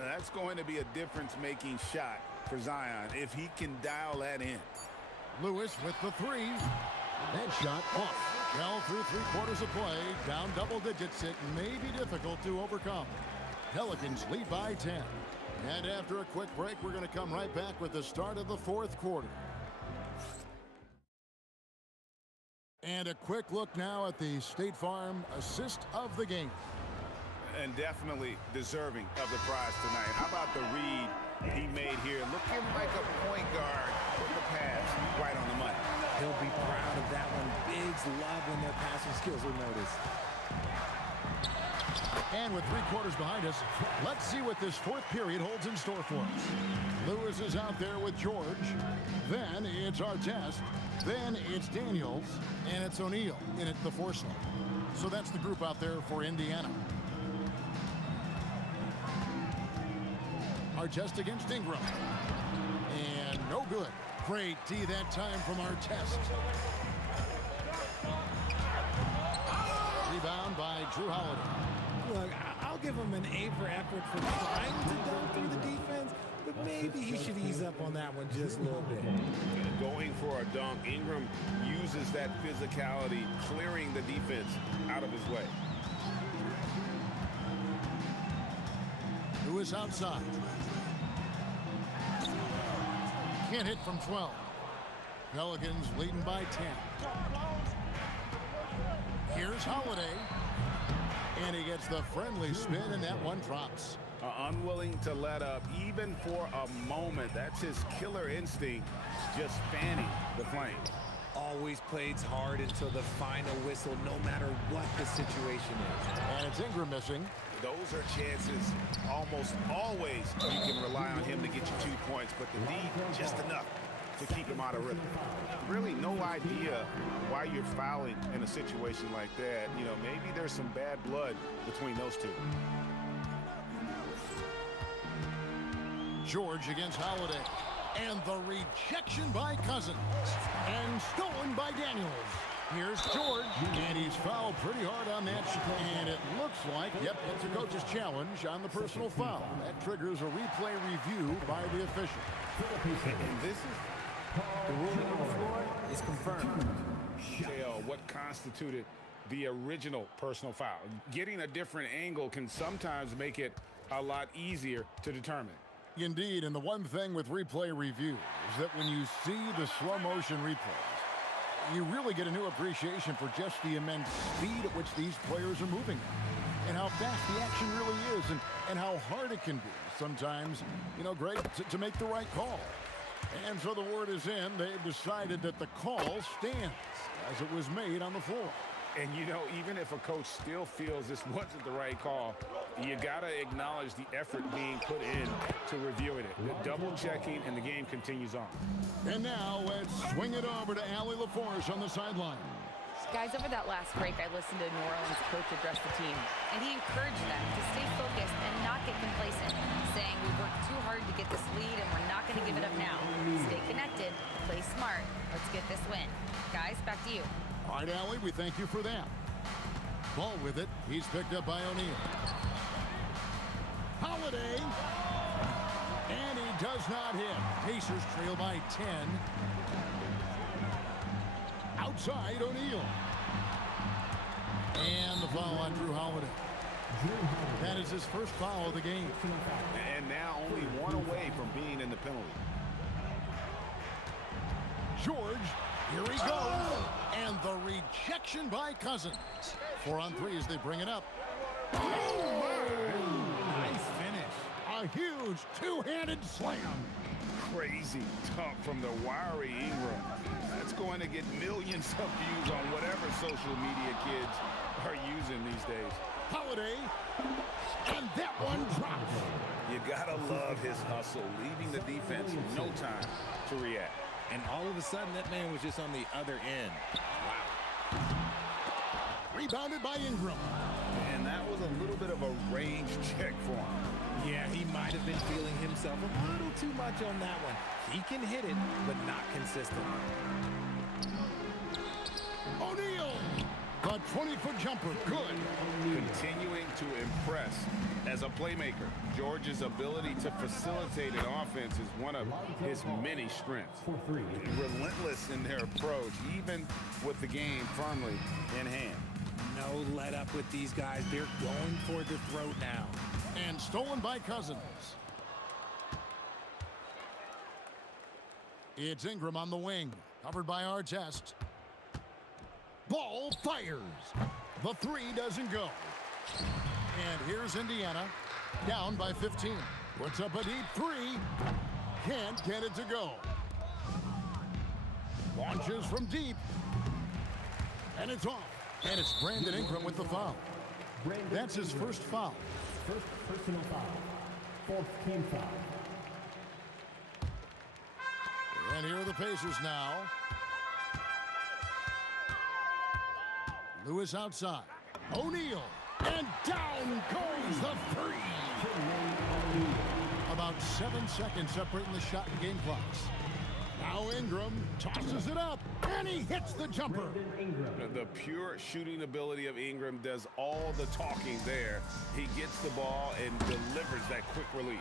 That's going to be a difference-making shot for Zion if he can dial that in. Lewis with the 3. That shot off. Well, through 3/4 of play, down double digits. It may be difficult to overcome. Pelicans lead by 10. And after a quick break, we're going to come right back with the start of the 4th quarter. And a quick look now at the State Farm assist of the game. And definitely deserving of the prize tonight. How about the read he made here? Looking like a point guard with the pass right on the money. He'll be proud of that one. Bigs love when their passing skills are noticed. And with 3/4 behind us, let's see what this 4th period holds in store for us. Lewis is out there with George. Then it's Artest. Then it's Daniels. And it's O'Neal in at the 4 slot. So that's the group out there for Indiana. Artest against Ingram. And no good. Great D that time from Artest. Rebound by Drew Holiday. Look, I'll give him an A for effort for trying to dunk through the defense, but maybe he should ease up on that one just a little bit. Going for a dunk, Ingram uses that physicality, clearing the defense out of his way. Lewis outside. Can't hit from 12. Pelicans leading by 10. Here's Holiday. And he gets the friendly spin, and that one drops. Unwilling to let up, even for a moment. That's his killer instinct, just fanning the flames. Always plays hard until the final whistle, no matter what the situation is. And it's Ingram missing. Those are chances almost always you can rely on him to get you 2 points, but the D just enough to keep him out of rhythm. Really no idea why you're fouling in a situation like that. You know, maybe there's some bad blood between those two. George against Holiday. And the rejection by Cousins. And stolen by Daniels. Here's George. And he's fouled pretty hard on that. And it looks like, yep, it's a coach's challenge on the personal foul. That triggers a replay review by the official. And this is The ruling on the floor is confirmed. tell what constituted the original personal foul. Getting a different angle can sometimes make it a lot easier to determine. Indeed, and the one thing with replay review is that when you see the slow motion replays, you really get a new appreciation for just the immense speed at which these players are moving and how fast the action really is and how hard it can be sometimes, you know, Greg, to make the right call. And so the word is in. They've decided that the call stands as it was made on the floor. And, you know, even if a coach still feels this wasn't the right call, you got to acknowledge the effort being put in to reviewing it. The double checking, and the game continues on. And now let's swing it over to Allie LaForce on the sideline. Guys, over that last break, I listened to New Orleans coach address the team, and he encouraged them to stay focused and not get complacent, saying we worked too hard to get this lead and we're not going to give it up now. Stay connected, play smart, let's get this win. Guys, back to you. All right, Allie, we thank you for that. Ball with it. He's picked up by O'Neal. Holiday. And he does not hit. Pacers trail by 10. Outside, O'Neal. And the foul on Drew Holiday. That is his first foul of the game. And now only one away from being in the penalty. George, here he goes. And the rejection by Cousins. 4 on 3 as they bring it up. Oh, Nice finish. a huge two-handed slam. Crazy dunk from the wiry Ingram. That's going to get millions of views on whatever social media kids are using these days. Holiday, and that one drops. You gotta love his hustle, leaving the defense no time to react. And all of a sudden, that man was just on the other end. Wow. Rebounded by Ingram. And that was a little bit of a range check for him. Yeah, he might have been feeling himself a little too much on that one. He can hit it, but not consistently. O'Neal, the 20-foot jumper, good. Continuing to impress as a playmaker. George's ability to facilitate an offense is one of his many strengths. Relentless in their approach, even with the game firmly in hand. No let up with these guys. They're going for the throat now. And stolen by Cousins. It's Ingram on the wing, covered by Artest. Ball fires. The three doesn't go. And here's Indiana, down by 15. Puts up a deep three. Can't get it to go. Launches from deep. And it's off. And it's Brandon Ingram with the foul. That's his first foul. First personal foul. Fourth team foul. And here are the Pacers now. Lewis outside. O'Neal. And down goes the three. About 7 seconds separating the shot and game clocks. Now Ingram tosses it up, and he hits the jumper. The pure shooting ability of Ingram does all the talking there. He gets the ball and delivers that quick release.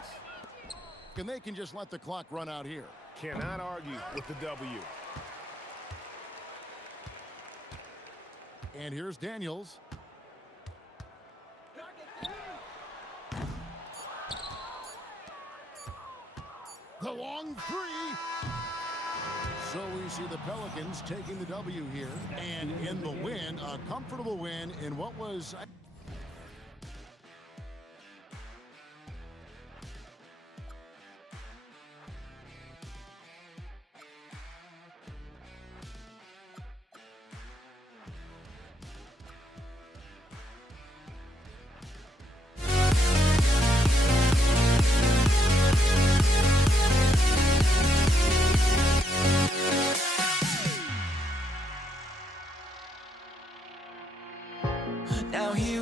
And they can just let the clock run out here. Cannot argue with the W. And here's Daniels. The long three. So we see the Pelicans taking the W here. And in the win, a comfortable win in what was... Now here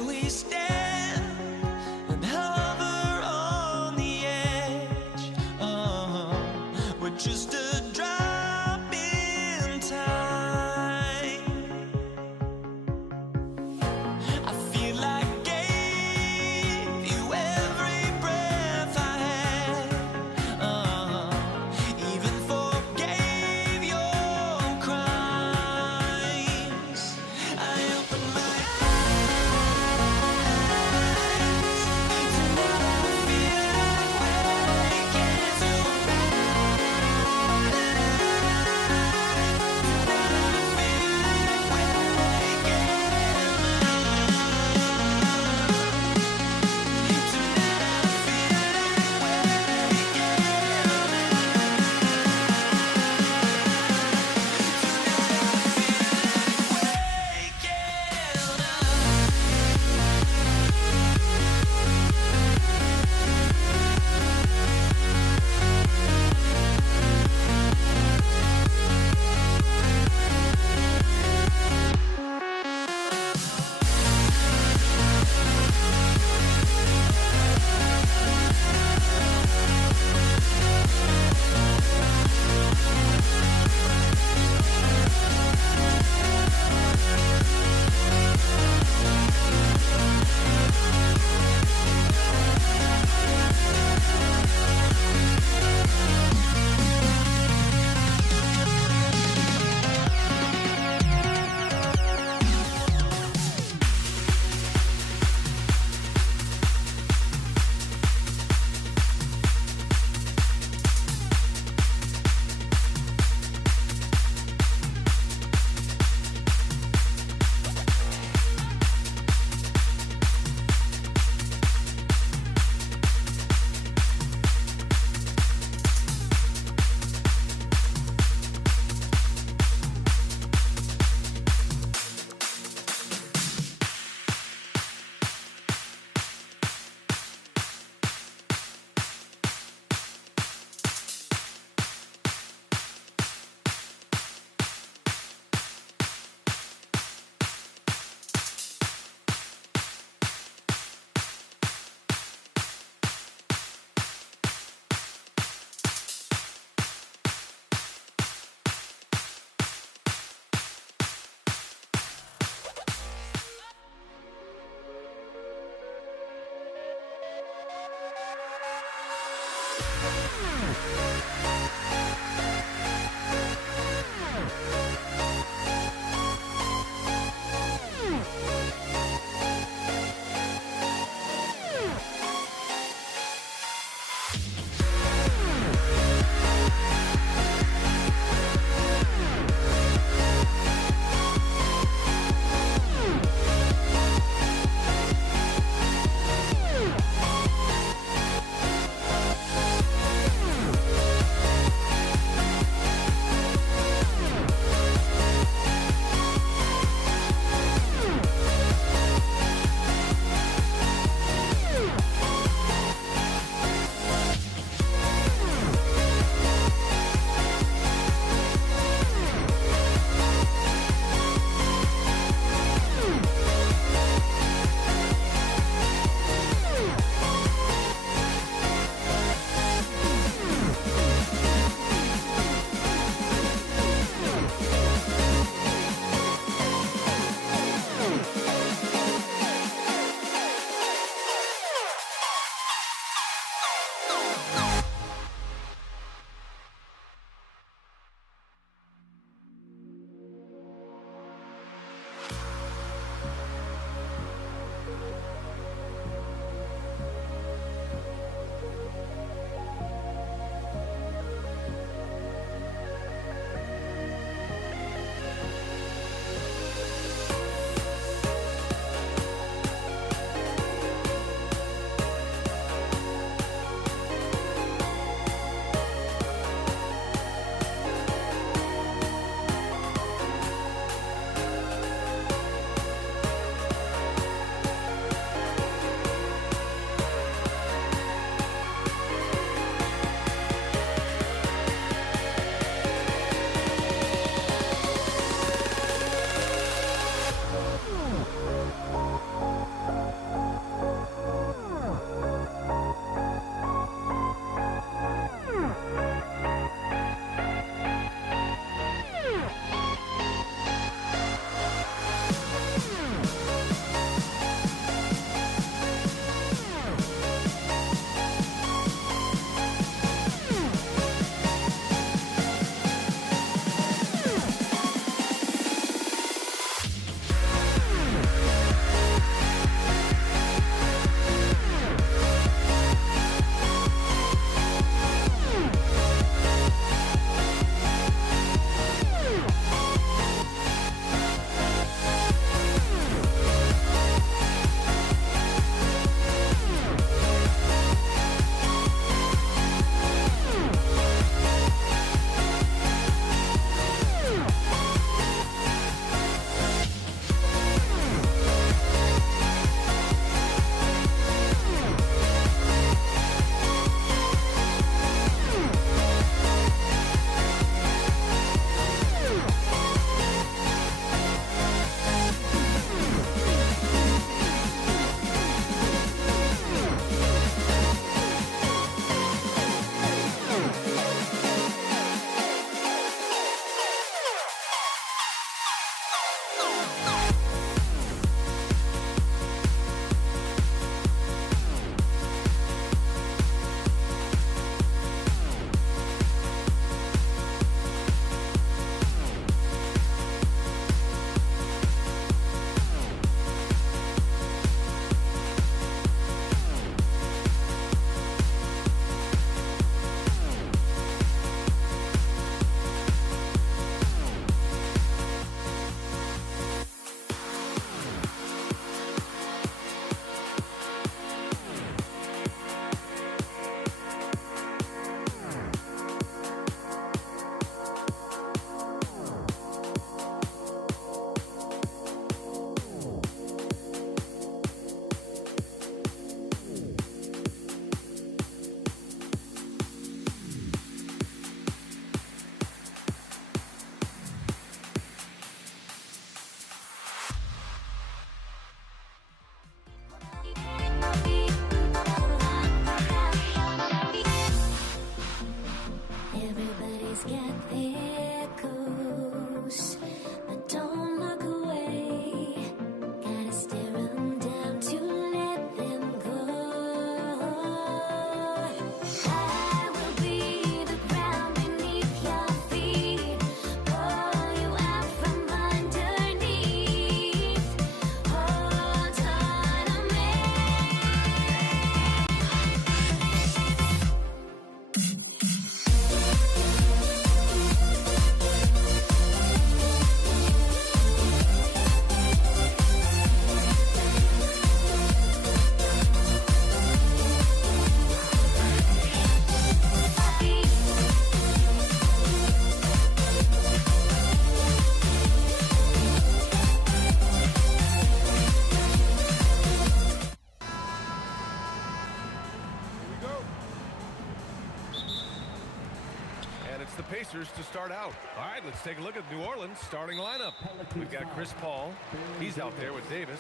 echoes, but don't look away. Gotta stare 'em down to let them go. I will be the ground beneath your feet, pull you out from underneath. Hold on to me. And it's the Pacers to start out. All right, let's take a look at New Orleans starting lineup. We've got Chris Paul. He's out there with Davis.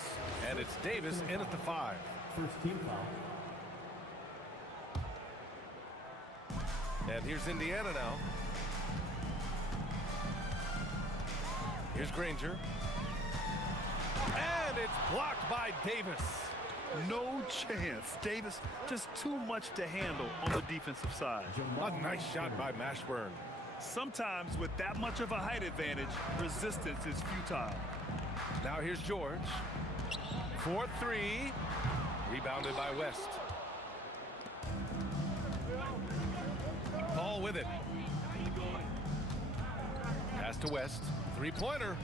And it's Davis in at the 5. First team foul. And here's Indiana now. Here's Granger. And it's blocked by Davis. No chance. Davis, just too much to handle on the defensive side. A nice shot by Mashburn. Sometimes with that much of a height advantage, resistance is futile. Now here's George. 4-3. Rebounded by West. Paul with it. Pass to West. Three-pointer.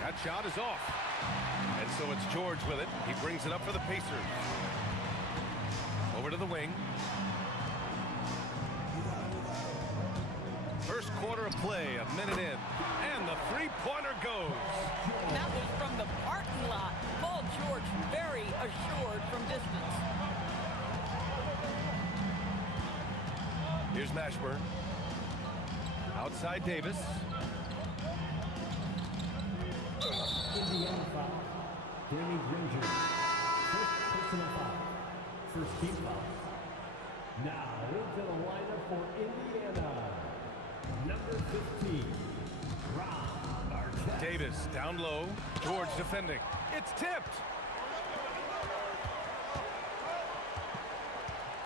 That shot is off. And so it's George with it. He brings it up for the Pacers. Over to the wing. First quarter of play, a minute in. And the three-pointer goes. That was from the parking lot. Paul George very assured from distance. Here's Mashburn. Outside Davis. Indiana foul. Danny Granger. First personal foul. First team foul. Now into the lineup for Indiana. Number 15. Ron Artest. Davis down low. George defending. It's tipped.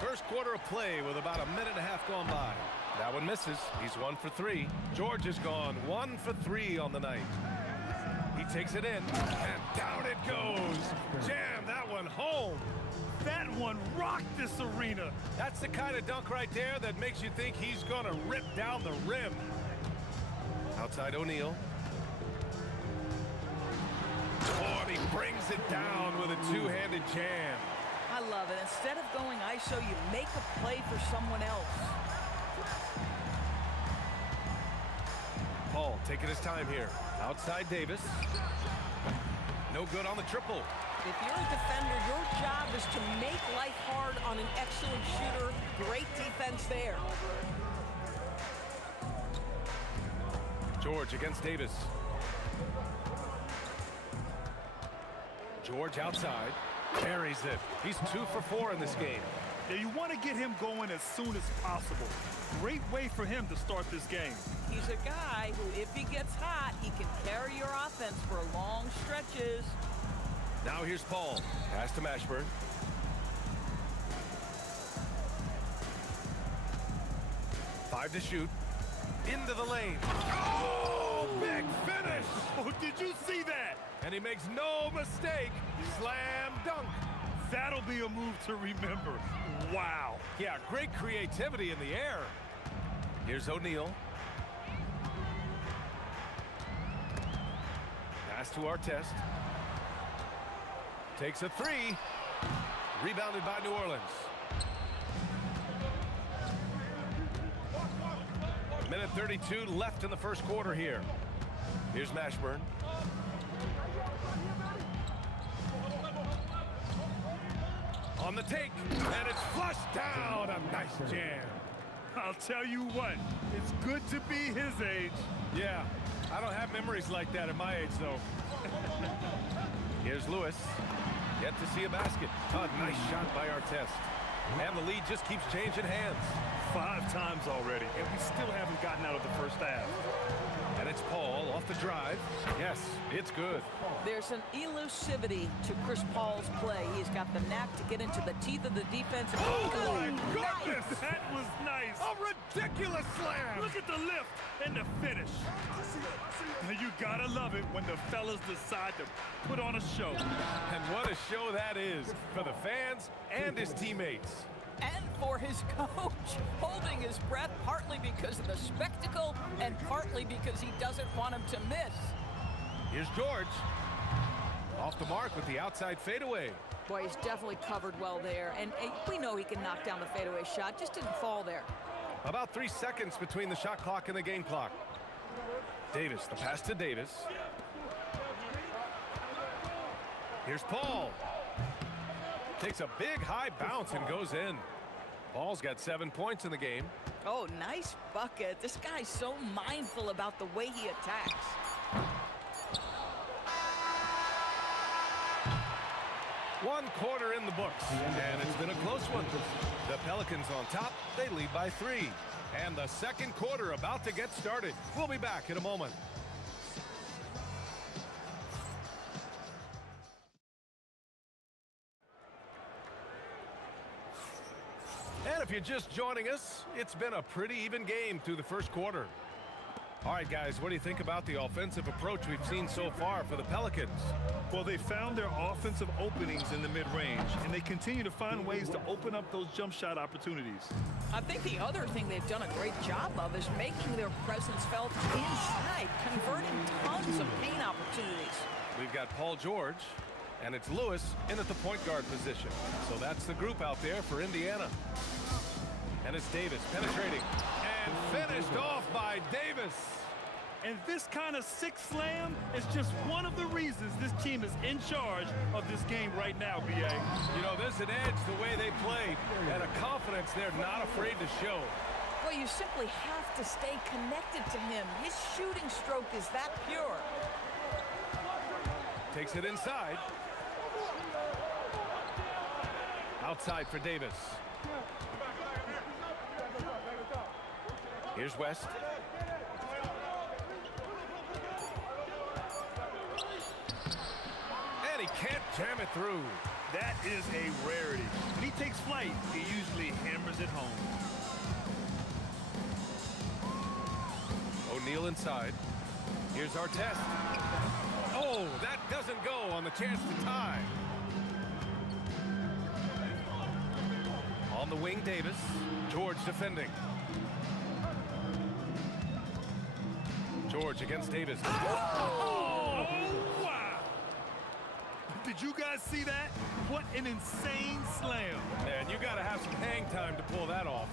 First quarter of play with about a minute and a half gone by. That one misses. He's 1 for 3. George has gone 1 for 3 on the night. He takes it in, and down it goes. Jam that one home. That one rocked this arena. That's the kind of dunk right there that makes you think he's going to rip down the rim. Outside O'Neal. Oh, and he brings it down with a two-handed jam. I love it. Instead of going ISO, you make a play for someone else. Paul taking his time here. Outside Davis. No good on the triple. If you're a defender, your job is to make life hard on an excellent shooter. Great defense there. George against Davis. George outside. Carries it. He's 2 for 4 in this game. Yeah, you want to get him going as soon as possible. Great way for him to start this game. He's a guy who, if he gets hot, he can carry your offense for long stretches. Now here's Paul. Pass to Mashburn. Five to shoot. Into the lane. Oh, big finish! Oh, did you see that? And he makes no mistake. Slam dunk. That'll be a move to remember. Wow. Yeah, great creativity in the air. Here's O'Neal. Pass to Artest. Takes a 3. Rebounded by New Orleans. Minute 32 left in the first quarter here. Here's Mashburn. On the take, and it's flushed down. A nice jam. I'll tell you what, it's good to be his age. Yeah, I don't have memories like that at my age, though. Here's Lewis. Yet to see a basket. A nice shot by Artest. And the lead just keeps changing hands. 5 times already, and we still haven't gotten out of the first half. And it's Paul off the drive. Yes, it's good. There's an elusivity to Chris Paul's play. He's got the knack to get into the teeth of the defense. Oh, my Nice. goodness! That was nice. A ridiculous slam. Look at the lift and the finish. Now, you gotta love it when the fellas decide to put on a show. And what a show that is for the fans and his teammates. And for his coach, holding his breath partly because of the spectacle and partly because he doesn't want him to miss. Here's George. Off the mark with the outside fadeaway. Boy, he's definitely covered well there. And we know he can knock down the fadeaway shot, just didn't fall there. About 3 seconds between the shot clock and the game clock. Davis, the pass to Davis. Here's Paul. Takes a big high bounce and goes in. Paul's got 7 points in the game. Oh, nice bucket. This guy's so mindful about the way he attacks. One quarter in the books, and it's been a close one. The Pelicans on top, they lead by 3. And the second quarter about to get started. We'll be back in a moment. And if you're just joining us, it's been a pretty even game through the first quarter. All right, guys, what do you think about the offensive approach we've seen so far for the Pelicans? Well, they found their offensive openings in the mid-range, and they continue to find ways to open up those jump shot opportunities. I think the other thing they've done a great job of is making their presence felt inside, converting tons of paint opportunities. We've got Paul George, and it's Lewis in at the point guard position. So that's the group out there for Indiana. And it's Davis penetrating and finished off by Davis. And this kind of six slam is just one of the reasons this team is in charge of this game right now, B.A. You know, there's an edge the way they play and a confidence they're not afraid to show. Well, you simply have to stay connected to him. His shooting stroke is that pure. Takes it inside. Outside for Davis. Here's West. And he can't jam it through. That is a rarity. When he takes flight, he usually hammers it home. O'Neal inside. Here's our test. Oh, that doesn't go on the chance to tie. On the wing, Davis. George defending. George against Davis. Oh, wow. Did you guys see that? What an insane slam. Man, you got to have some hang time to pull that off.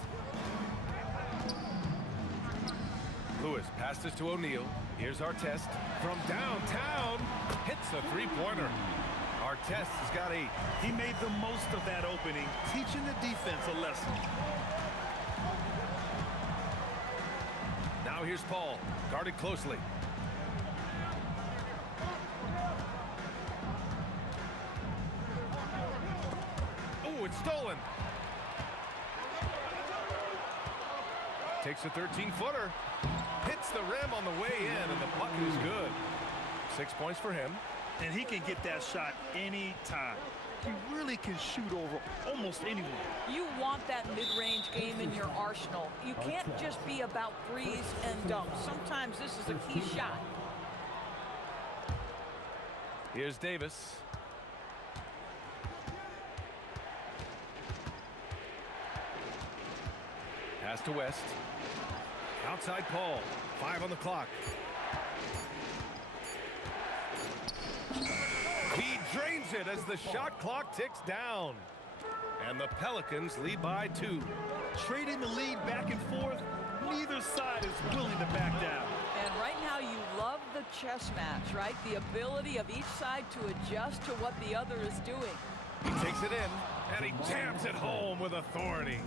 Lewis passes to O'Neal. Here's our test from downtown. Hits a three-pointer. Artest has got 8. He made the most of that opening, teaching the defense a lesson. Now here's Paul, guarded closely. Oh, it's stolen. Takes a 13-footer. Hits the rim on the way in, and the bucket is good. 6 points for him. And he can get that shot anytime. He really can shoot over almost anyone. You want that mid-range game in your arsenal. You can't just be about threes and dunks. Sometimes this is a key shot. Here's Davis. Pass to West. Outside Paul. 5 on the clock. He drains it as the shot clock ticks down. And the Pelicans lead by 2. Trading the lead back and forth, neither side is willing to back down. And right now you love the chess match, right? The ability of each side to adjust to what the other is doing. He takes it in. And he jams it home with authority.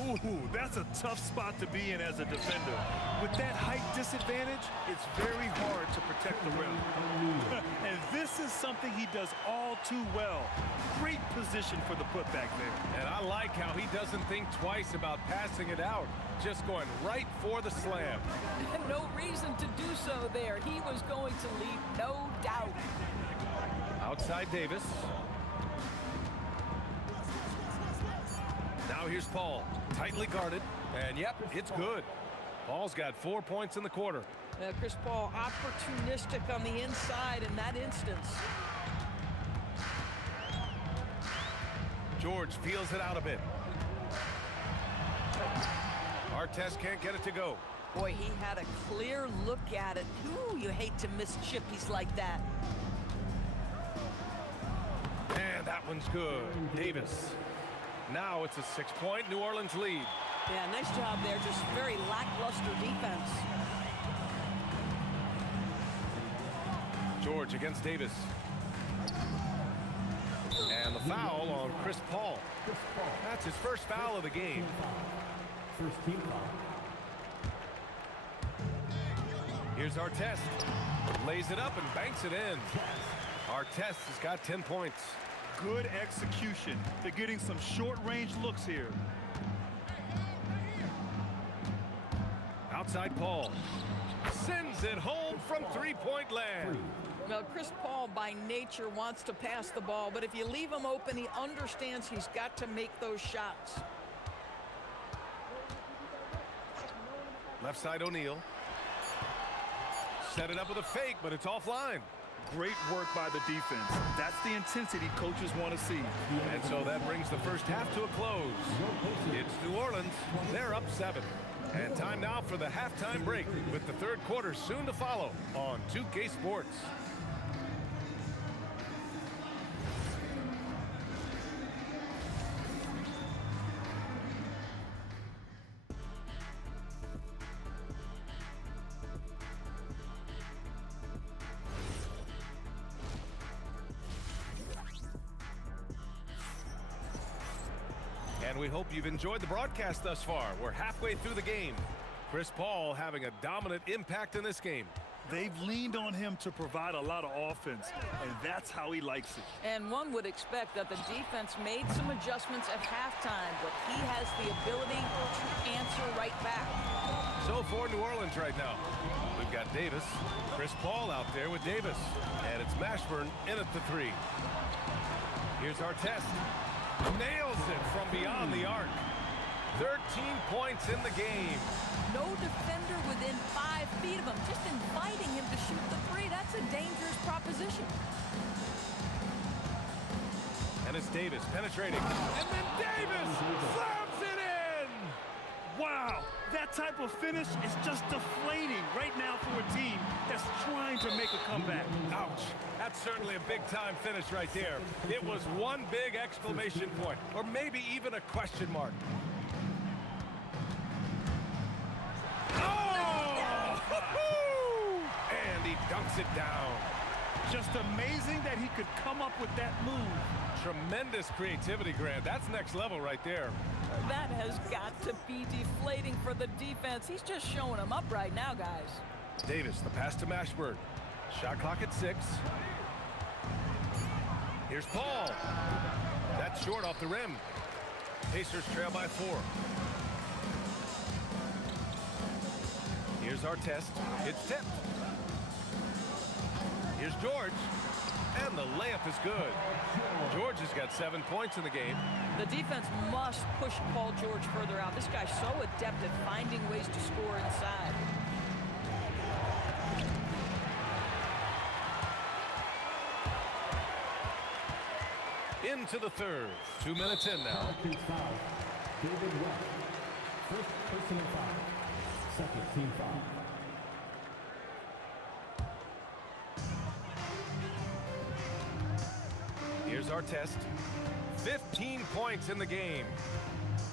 Ooh, that's a tough spot to be in as a defender. With that height disadvantage, it's very hard to protect the rim. And this is something he does all too well. Great position for the putback there. And I like how he doesn't think twice about passing it out. Just going right for the slam. No reason to do so there. He was going to leave, no doubt. Outside Davis. Now here's Paul, tightly guarded, and yep, it's good. Paul's got 4 points in the quarter. Chris Paul opportunistic on the inside in that instance. George feels it out a bit. Artest can't get it to go. Boy, he had a clear look at it. Ooh, you hate to miss chippies like that. And that one's good. Davis. Now it's a 6-point New Orleans lead. Yeah, nice job there. Just very lackluster defense. George against Davis. And the foul on Chris Paul. That's his first foul of the game. First team foul. Here's Artest. Lays it up and banks it in. Artest has got 10 points. Good execution. They're getting some short-range looks here. Outside Paul. Sends it home from three-point land. Now, Chris Paul, by nature, wants to pass the ball, but if you leave him open, he understands he's got to make those shots. Left side O'Neal. Set it up with a fake, but it's offline. Great work by the defense. That's the intensity coaches want to see. And so that brings the first half to a close. It's New Orleans. They're up 7. And time now for the halftime break with the third quarter soon to follow on 2K Sports. And we hope you've enjoyed the broadcast thus far. We're halfway through the game. Chris Paul having a dominant impact in this game. They've leaned on him to provide a lot of offense, and that's how he likes it. And one would expect that the defense made some adjustments at halftime, but he has the ability to answer right back. So for New Orleans right now, we've got Davis, Chris Paul out there with Davis, and it's Mashburn in at the 3. Here's Artest. Nails it from beyond the arc. 13 points in the game. No defender within 5 feet of him, just inviting him to shoot the 3. That's a dangerous proposition. And it's Davis penetrating. And then Davis slams it in! Wow, that type of finish is just deflating right now for a team that's trying to make a comeback. Ouch. That's certainly a big-time finish right there. It was one big exclamation point, or maybe even a question mark. Oh! And he dunks it down. Just amazing that he could come up with that move. Tremendous creativity, Grant. That's next level right there. That has got to be deflating for the defense. He's just showing them up right now, guys. Davis, the pass to Mashburn. Shot clock at 6. Here's Paul. That's short off the rim. Pacers trail by 4. Here's Artest. It's tipped. Here's George. And the layup is good. George has got 7 points in the game. The defense must push Paul George further out. This guy's so adept at finding ways to score inside. Into the third. 2 minutes in now. David West. First personal foul. Second team foul. Here's Artest. 15 points in the game.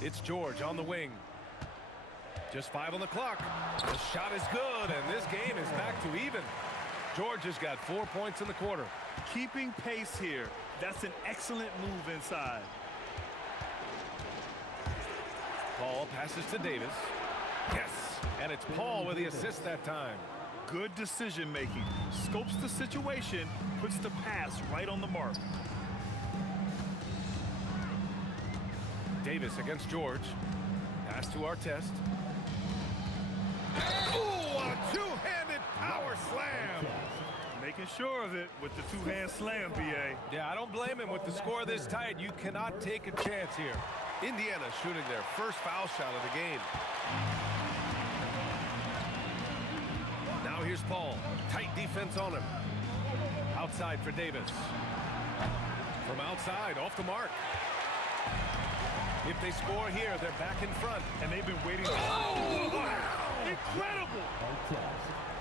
It's George on the wing. Just 5 on the clock. The shot is good, and this game is back to even. George has got 4 points in the quarter. Keeping pace here. That's an excellent move inside. Paul passes to Davis. Yes, and it's Paul with the assist that time. Good decision making. Scopes the situation, puts the pass right on the mark. Davis against George. Pass to Artest. Ooh, a two-handed power slam. Making sure of it with the two-hand slam, B.A. Yeah, I don't blame him. With the score this tight, you cannot take a chance here. Indiana shooting their first foul shot of the game. Now here's Paul. Tight defense on him. Outside for Davis. From outside, off the mark. If they score here, they're back in front. And they've been waiting. Oh, wow. Incredible!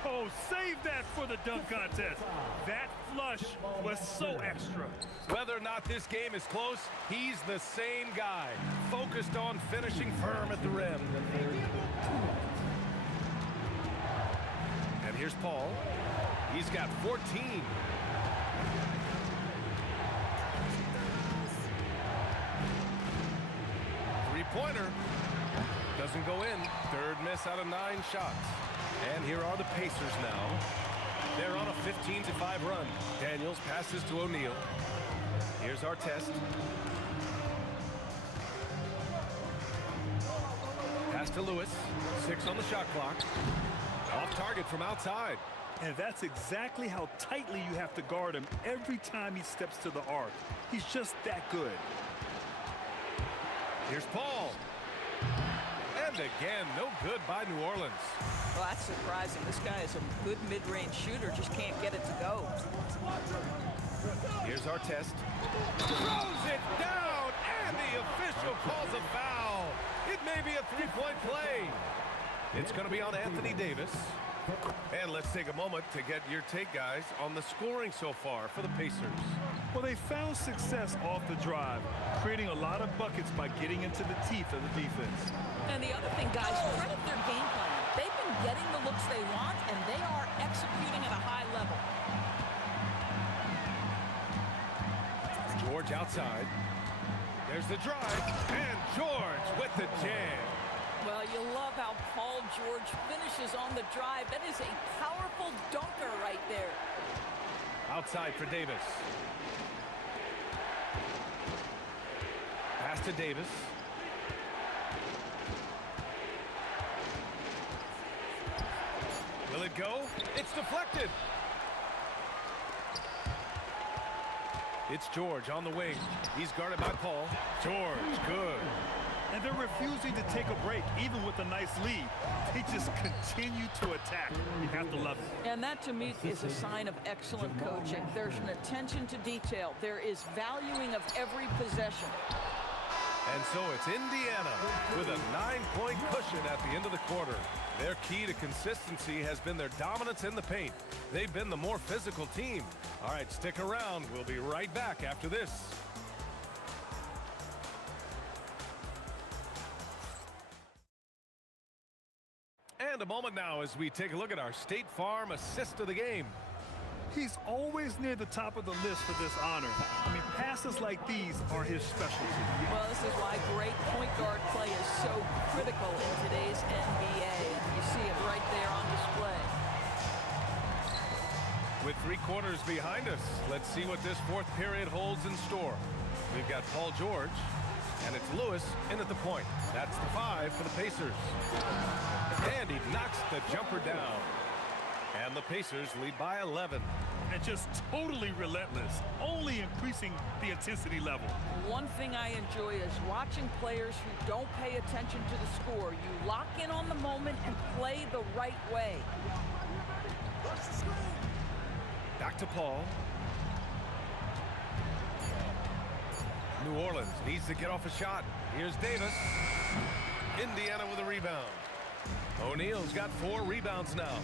Oh, save that for the dunk contest. That flush was so extra. Whether or not this game is close, he's the same guy, focused on finishing firm at the rim. And here's Paul. He's got 14. Three-pointer doesn't go in. Third miss out of 9 shots. And here are the Pacers now. They're on a 15-5 run. Daniels passes to O'Neal. Here's Artest. Pass to Lewis. 6 on the shot clock. Off target from outside. And that's exactly how tightly you have to guard him every time he steps to the arc. He's just that good. Here's Paul. And again, no good by New Orleans. Well, that's surprising. This guy is a good mid-range shooter, just can't get it to go. Here's Artest. Throws it down, and the official calls a foul. It may be a three-point play. It's going to be on Anthony Davis. And let's take a moment to get your take, guys, on the scoring so far for the Pacers. Well, they found success off the drive, creating a lot of buckets by getting into the teeth of the defense. And the other thing, guys, credit their game plan. They've been getting the looks they want, and they are executing at a high level. George outside. There's the drive, and George with the jam. Well, you love how Paul George finishes on the drive. That is a powerful dunker right there. Outside for Davis. Pass to Davis. Will it go? It's deflected. It's George on the wing. He's guarded by Paul. George, good. And they're refusing to take a break, even with a nice lead. They just continue to attack. You have to love it. And that, to me, is a sign of excellent coaching. There's an attention to detail. There is valuing of every possession. And so it's Indiana with a 9-point cushion at the end of the quarter. Their key to consistency has been their dominance in the paint. They've been the more physical team. All right, stick around. We'll be right back after this. And a moment now as we take a look at our State Farm assist of the game. He's always near the top of the list for this honor. I mean, passes like these are his specialty. Well, this is why great point guard play is so critical in today's NBA. You see it right there on display. With 3 quarters behind us, let's see what this fourth period holds in store. We've got Paul George, and it's Lewis in at the point. That's the 5 for the Pacers. And he knocks the jumper down. And the Pacers lead by 11. And just totally relentless, only increasing the intensity level. One thing I enjoy is watching players who don't pay attention to the score. You lock in on the moment and play the right way. Back to Paul. New Orleans needs to get off a shot. Here's Davis. Indiana with a rebound. O'Neal's got 4 rebounds now.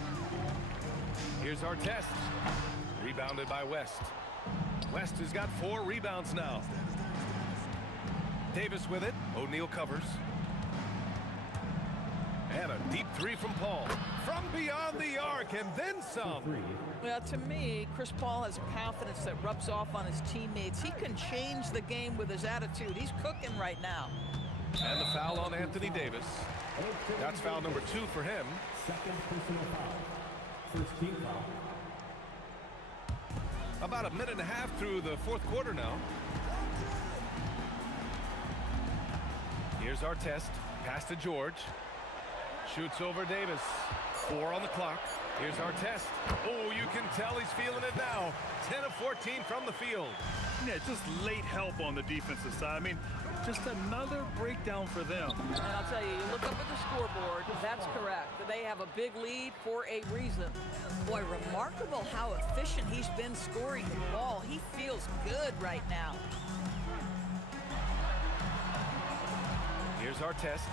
Here's Artest. Rebounded by West. West has got 4 rebounds now. Davis with it. O'Neal covers. And a deep 3 from Paul. From beyond the arc, and then some. Well, to me, Chris Paul has confidence that rubs off on his teammates. He can change the game with his attitude. He's cooking right now. And the foul on Anthony Davis. That's foul number 2 for him. Second personal foul. First team foul. About a minute and a half through the fourth quarter now. Here's our test. Pass to George. Shoots over Davis. 4 on the clock. Here's our test. Oh, you can tell he's feeling it now. 10 of 14 from the field. Yeah, just late help on the defensive side. I mean, just another breakdown for them. And I'll tell you, you look up at the scoreboard, that's correct. They have a big lead for a reason. Boy, remarkable how efficient he's been scoring the ball. He feels good right now. Here's our test.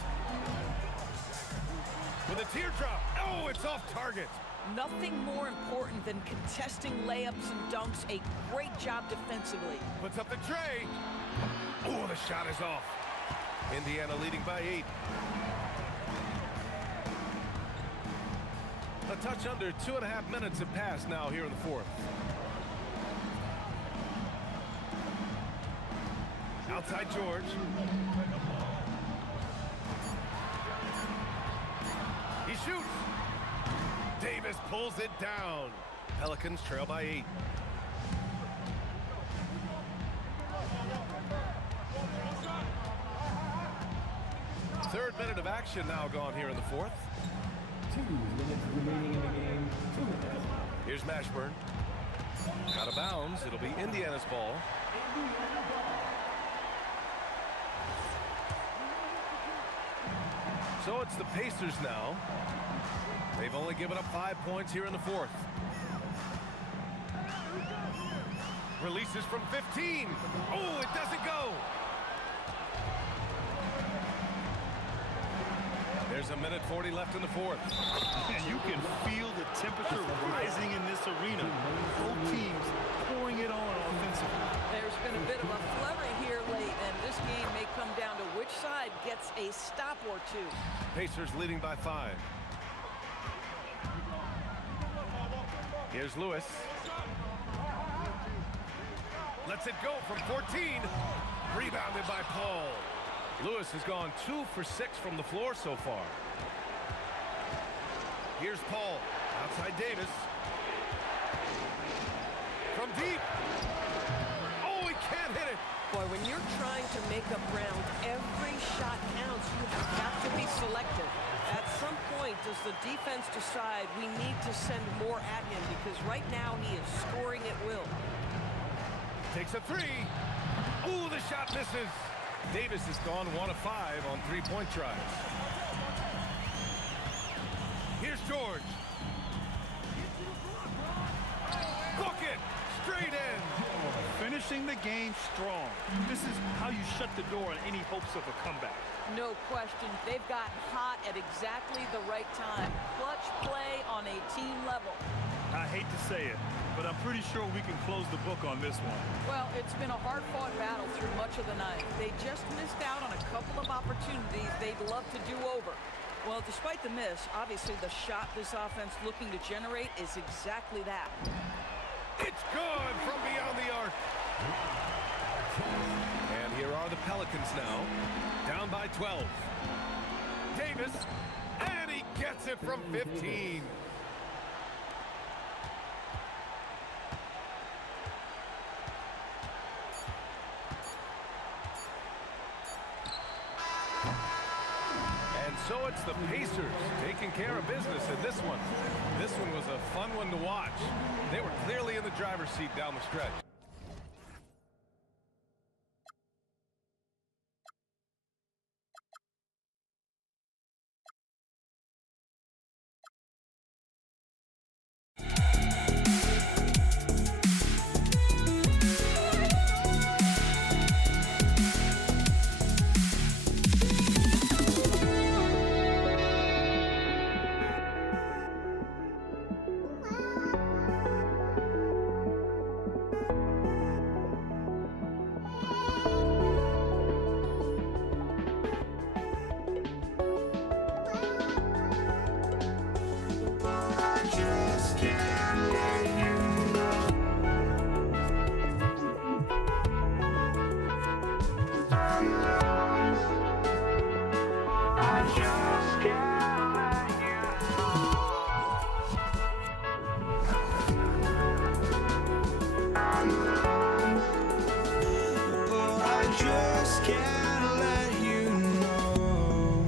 With a teardrop. Oh, it's off target. Nothing more important than contesting layups and dunks. A great job defensively. Puts up the tray. Oh, the shot is off. Indiana leading by 8. A touch under 2.5 minutes have passed now here in the fourth. Outside George. He shoots. Davis pulls it down. Pelicans trail by 8. Third minute of action now gone here in the fourth. 2 minutes remaining in the game. 2 minutes. Here's Mashburn. Out of bounds. It'll be Indiana's ball. So it's the Pacers now. They've only given up 5 points here in the fourth. Releases from 15. Oh, it doesn't go. There's a minute 40 left in the fourth. And you can feel the temperature rising in this arena. Both teams pouring it on offensively. There's been a bit of a flurry here late, and this game may come down to which side gets a stop or two. Pacers leading by 5. Here's Lewis. Lets it go from 14. Rebounded by Paul. Lewis has gone 2 for 6 from the floor so far. Here's Paul. Outside Davis. From deep. Oh, he can't hit it. Boy, when you're trying to make up ground, every shot counts. You have got to be selective. At some point, does the defense decide we need to send more at him? Because right now he is scoring at will. Takes a 3. Ooh, the shot misses. Davis has gone 1 of 5 on 3-point tries. Here's George. Bucket. Straight in. Finishing the game strong. This is how you shut the door on any hopes of a comeback. No question. They've gotten hot at exactly the right time. Clutch play on a team level. I hate to say it, but I'm pretty sure we can close the book on this one. Well, it's been a hard-fought battle through much of the night. They just missed out on a couple of opportunities they'd love to do over. Well, despite the miss, obviously the shot this offense looking to generate is exactly that. It's good from beyond the arc. And here are the Pelicans now, down by 12. Davis, and he gets it from 15. So it's the Pacers taking care of business in this one. This one was a fun one to watch. They were clearly in the driver's seat down the stretch. can't let you know.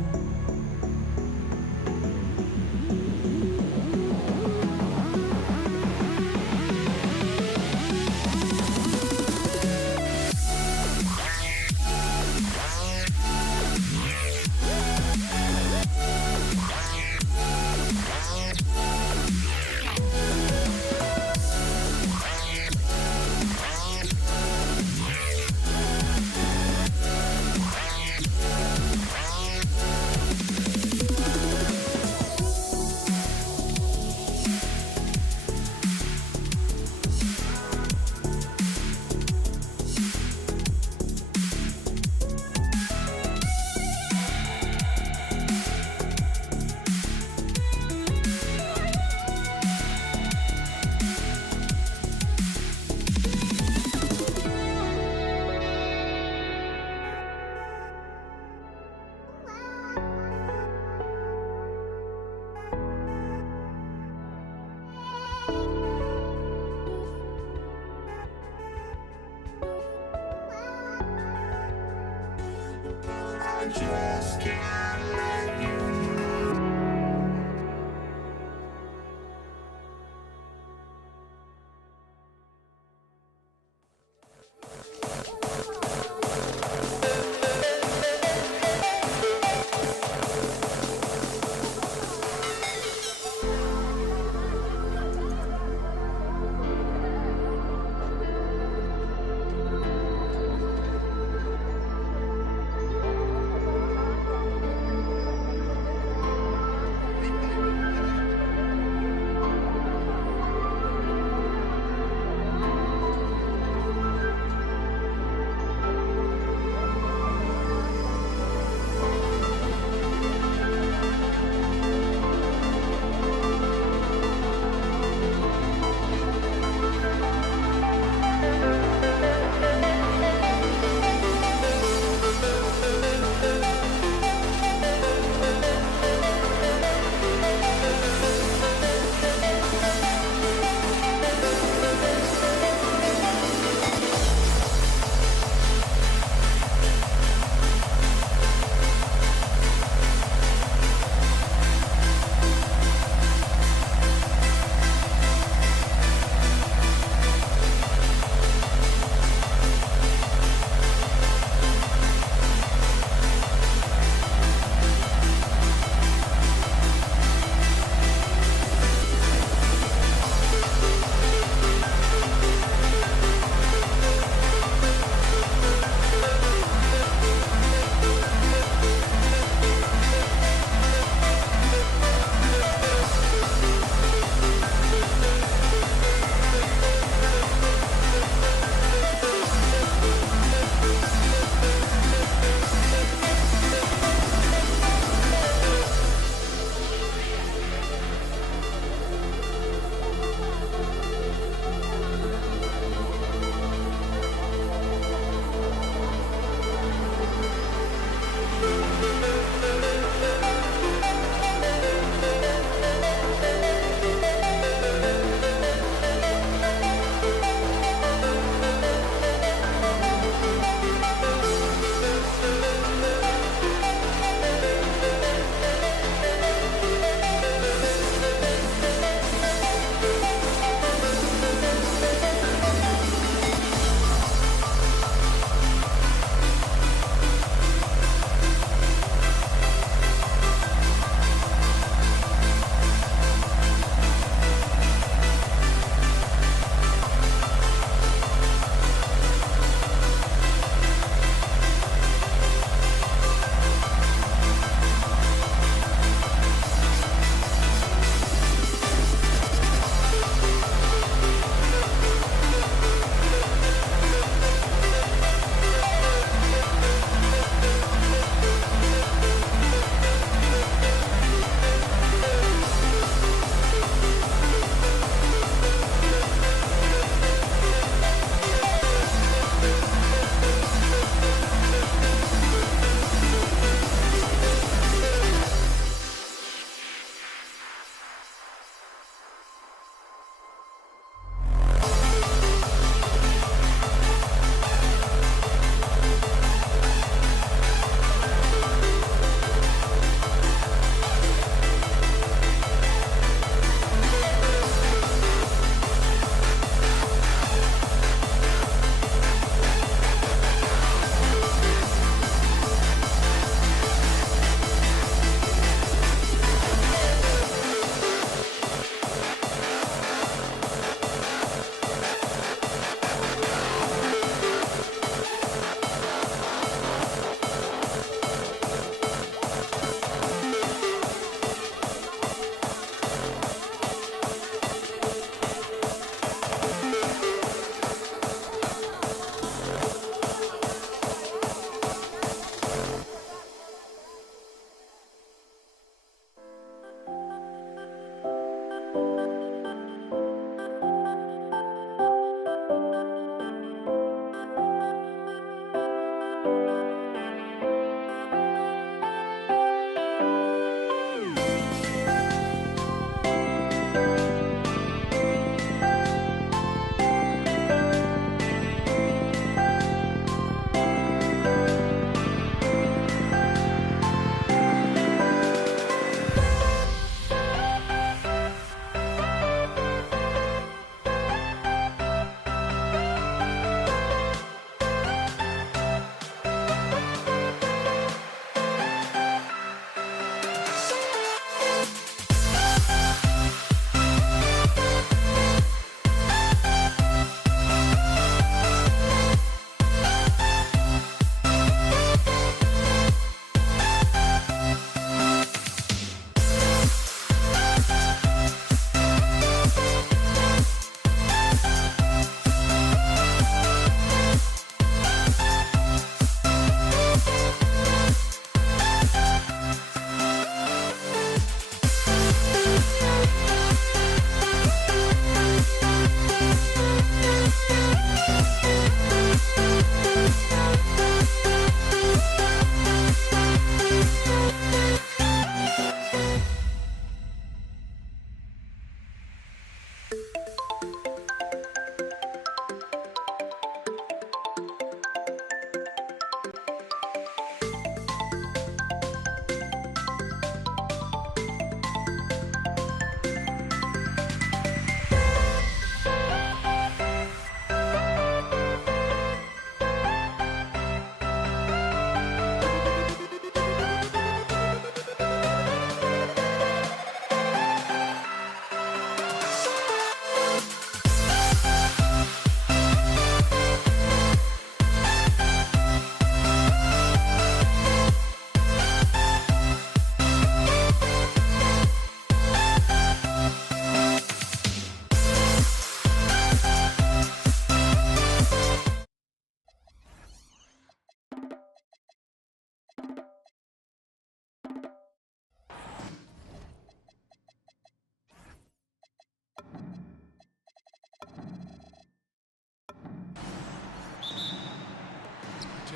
I just can't let you know.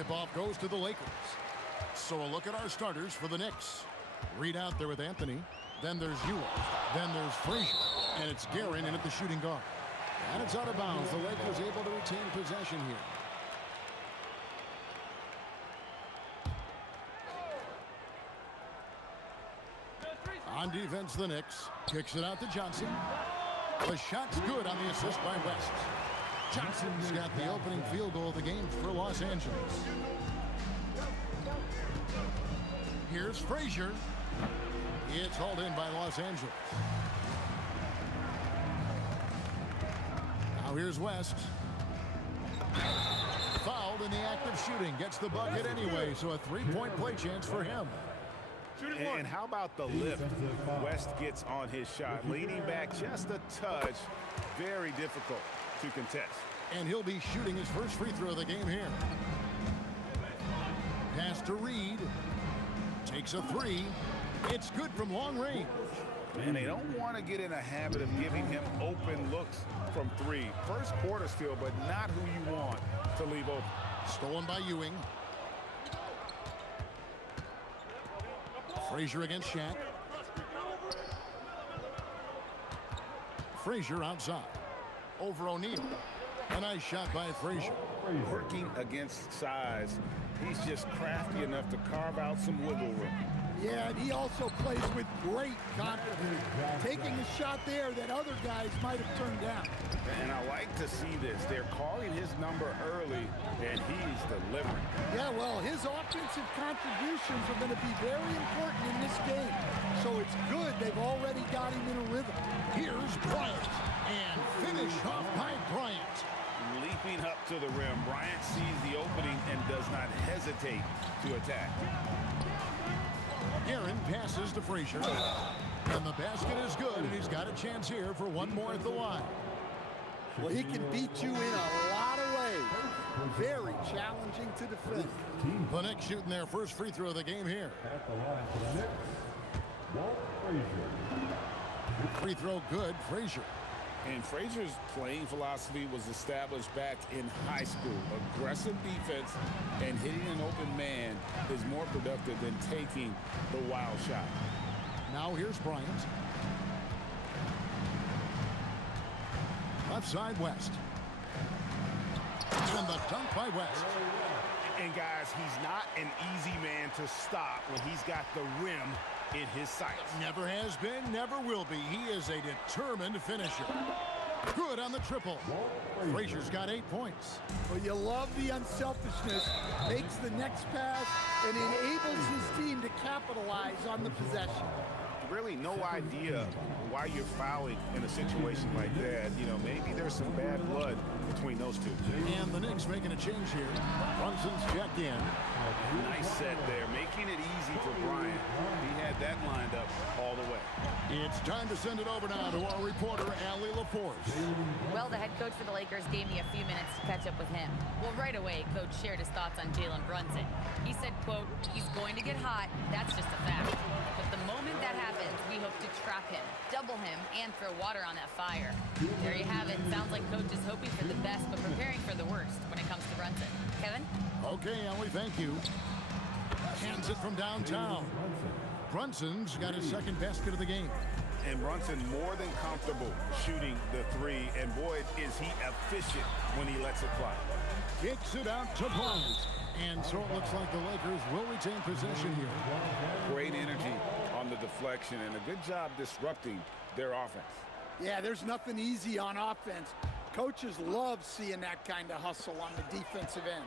Tip-off goes to the Lakers. So a look at our starters for the Knicks. Reed out there with Anthony. Then there's Ewell. Then there's Frazier. And it's Guerin in at the shooting guard. And it's out of bounds. The Lakers able to retain possession here. On defense, the Knicks. Kicks it out to Johnson. The shot's good on the assist by West. Johnson's got the opening field goal of the game for Los Angeles. Here's Frazier. It's hauled in by Los Angeles. Now here's West. Fouled in the act of shooting. Gets the bucket anyway, so a three-point play chance for him. And how about the lift West gets on his shot? Leaning back just a touch. Very difficult to contest. And he'll be shooting his first free throw of the game here. Pass to Reed. Takes a three. It's good from long range. And they don't want to get in a habit of giving him open looks from three. First quarter still, but not who you want to leave open. Stolen by Ewing. Frazier against Shaq. Frazier outside. Over O'Neal. A nice shot by Frazier. Working against size. He's just crafty enough to carve out some wiggle room. Yeah, and he also plays with great confidence, taking a shot there that other guys might have turned down. And I like to see this. They're calling his number early, and he's delivering. Yeah, well, his offensive contributions are going to be very important in this game. So it's good they've already got him in a rhythm. Here's Bryant. And finish off by Bryant. Leaping up to the rim, Bryant sees the opening and does not hesitate to attack. Guerin passes to Frazier. And the basket is good, and he's got a chance here for one more at the line. Well, he can beat you in a lot of ways. Very challenging to defend. The Knicks shooting their first free throw of the game here. At the line for the Knicks, Walt Frazier. Free throw good, Frazier. And Frazier's playing philosophy was established back in high school. Aggressive defense and hitting an open man is more productive than taking the wild shot. Now here's Bryant. Left side, West. And the dunk by West. And guys, he's not an easy man to stop when he's got the rim in his sights. Never has been, never will be. He is a determined finisher. Good on the triple. Frazier's got 8 points. Well, you love the unselfishness. Makes the next pass and enables his team to capitalize on the possession. Really no idea why you're fouling in a situation like that. You know, maybe there's some bad blood between those two. And the Knicks making a change here. Brunson's checked in. Nice set there, making it easy for Bryant. He had that lined up all the way. It's time to send it over now to our reporter, Allie LaForce. Well, the head coach for the Lakers gave me a few minutes to catch up with him. Well, right away, Coach shared his thoughts on Jalen Brunson. He said, quote, "He's going to get hot. That's just a fact. But the moment that happens, we hope to trap him, double him, and throw water on that fire." There you have it. Sounds like Coach is hoping for the best, but preparing for the worst when it comes to Brunson. Kevin? Okay, Allie, thank you. Hands it from downtown. Brunson's got his second basket of the game. And Brunson more than comfortable shooting the three. And boy, is he efficient when he lets it fly. Kicks it out to Bryant. And so it looks like the Lakers will retain possession here. Great energy on the deflection and a good job disrupting their offense. Yeah, there's nothing easy on offense. Coaches love seeing that kind of hustle on the defensive end.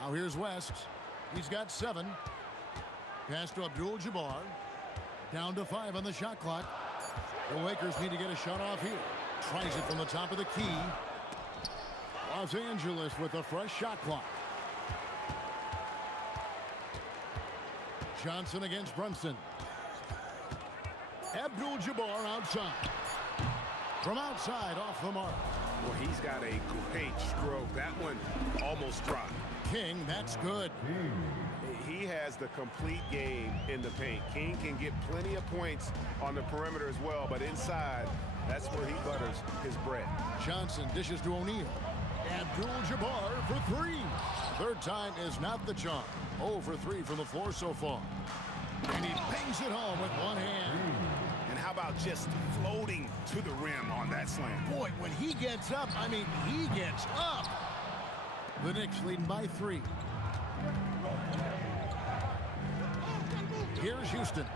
Now here's West. He's got 7. Pass to Abdul-Jabbar. Down to 5 on the shot clock. The Lakers need to get a shot off here. Tries it from the top of the key. Los Angeles with a fresh shot clock. Johnson against Brunson. Abdul-Jabbar outside. From outside, off the mark. Well, he's got a great stroke. That one almost dropped. King, that's good. He has the complete game in the paint. King can get plenty of points on the perimeter as well, but inside, that's where he butters his bread. Johnson dishes to O'Neal. Abdul-Jabbar for three. Third time is not the charm. 0 for 3 from the floor so far. And he bangs it home with one hand. And how about just floating to the rim on that slam? Boy, when he gets up, I mean, he gets up. The Knicks leading by 3. Here's Houston.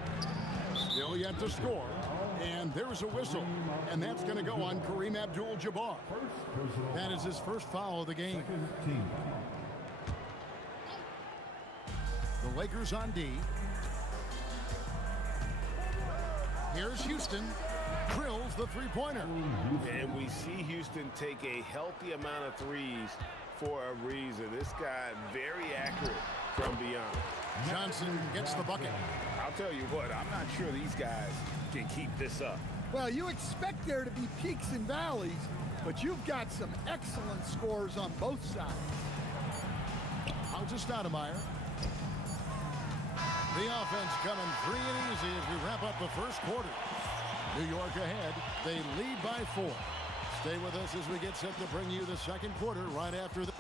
Still yet to score. And there's a whistle. And that's going to go on Kareem Abdul-Jabbar. That is his first foul of the game. The Lakers on D. Here's Houston. Drills the three-pointer. And we see Houston take a healthy amount of threes for a reason. This guy very accurate from beyond. Johnson gets the bucket. I'll tell you what, I'm not sure these guys can keep this up. Well, you expect there to be peaks and valleys, but you've got some excellent scores on both sides. Out to Stoudemire. The offense coming free and easy as we wrap up the first quarter. New York ahead. They lead by 4. Stay with us as we get set to bring you the second quarter right after the...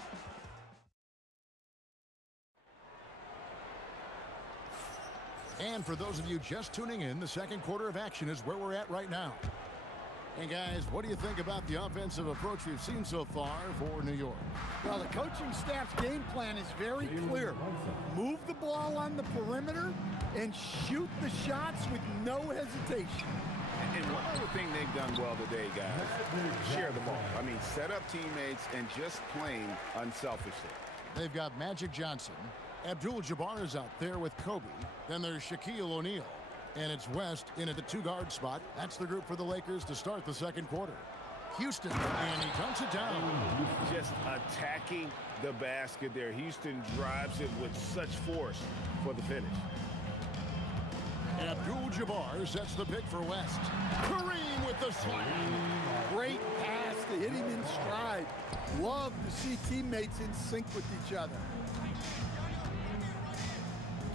And for those of you just tuning in, the second quarter of action is where we're at right now. And guys, what do you think about the offensive approach we've seen so far for New York? Well, the coaching staff's game plan is very clear. Move the ball on the perimeter and shoot the shots with no hesitation. And one other thing they've done well today, guys, share the ball. I mean, set up teammates and just playing unselfishly. They've got Magic Johnson. Abdul-Jabbar is out there with Kobe. Then there's Shaquille O'Neal. And it's West in at the 2-guard spot. That's the group for the Lakers to start the second quarter. Houston, and he dunks it down. Just attacking the basket there. Houston drives it with such force for the finish. Abdul-Jabbar sets the pick for West. Kareem with the slam. Great pass to hit him in stride. Love to see teammates in sync with each other.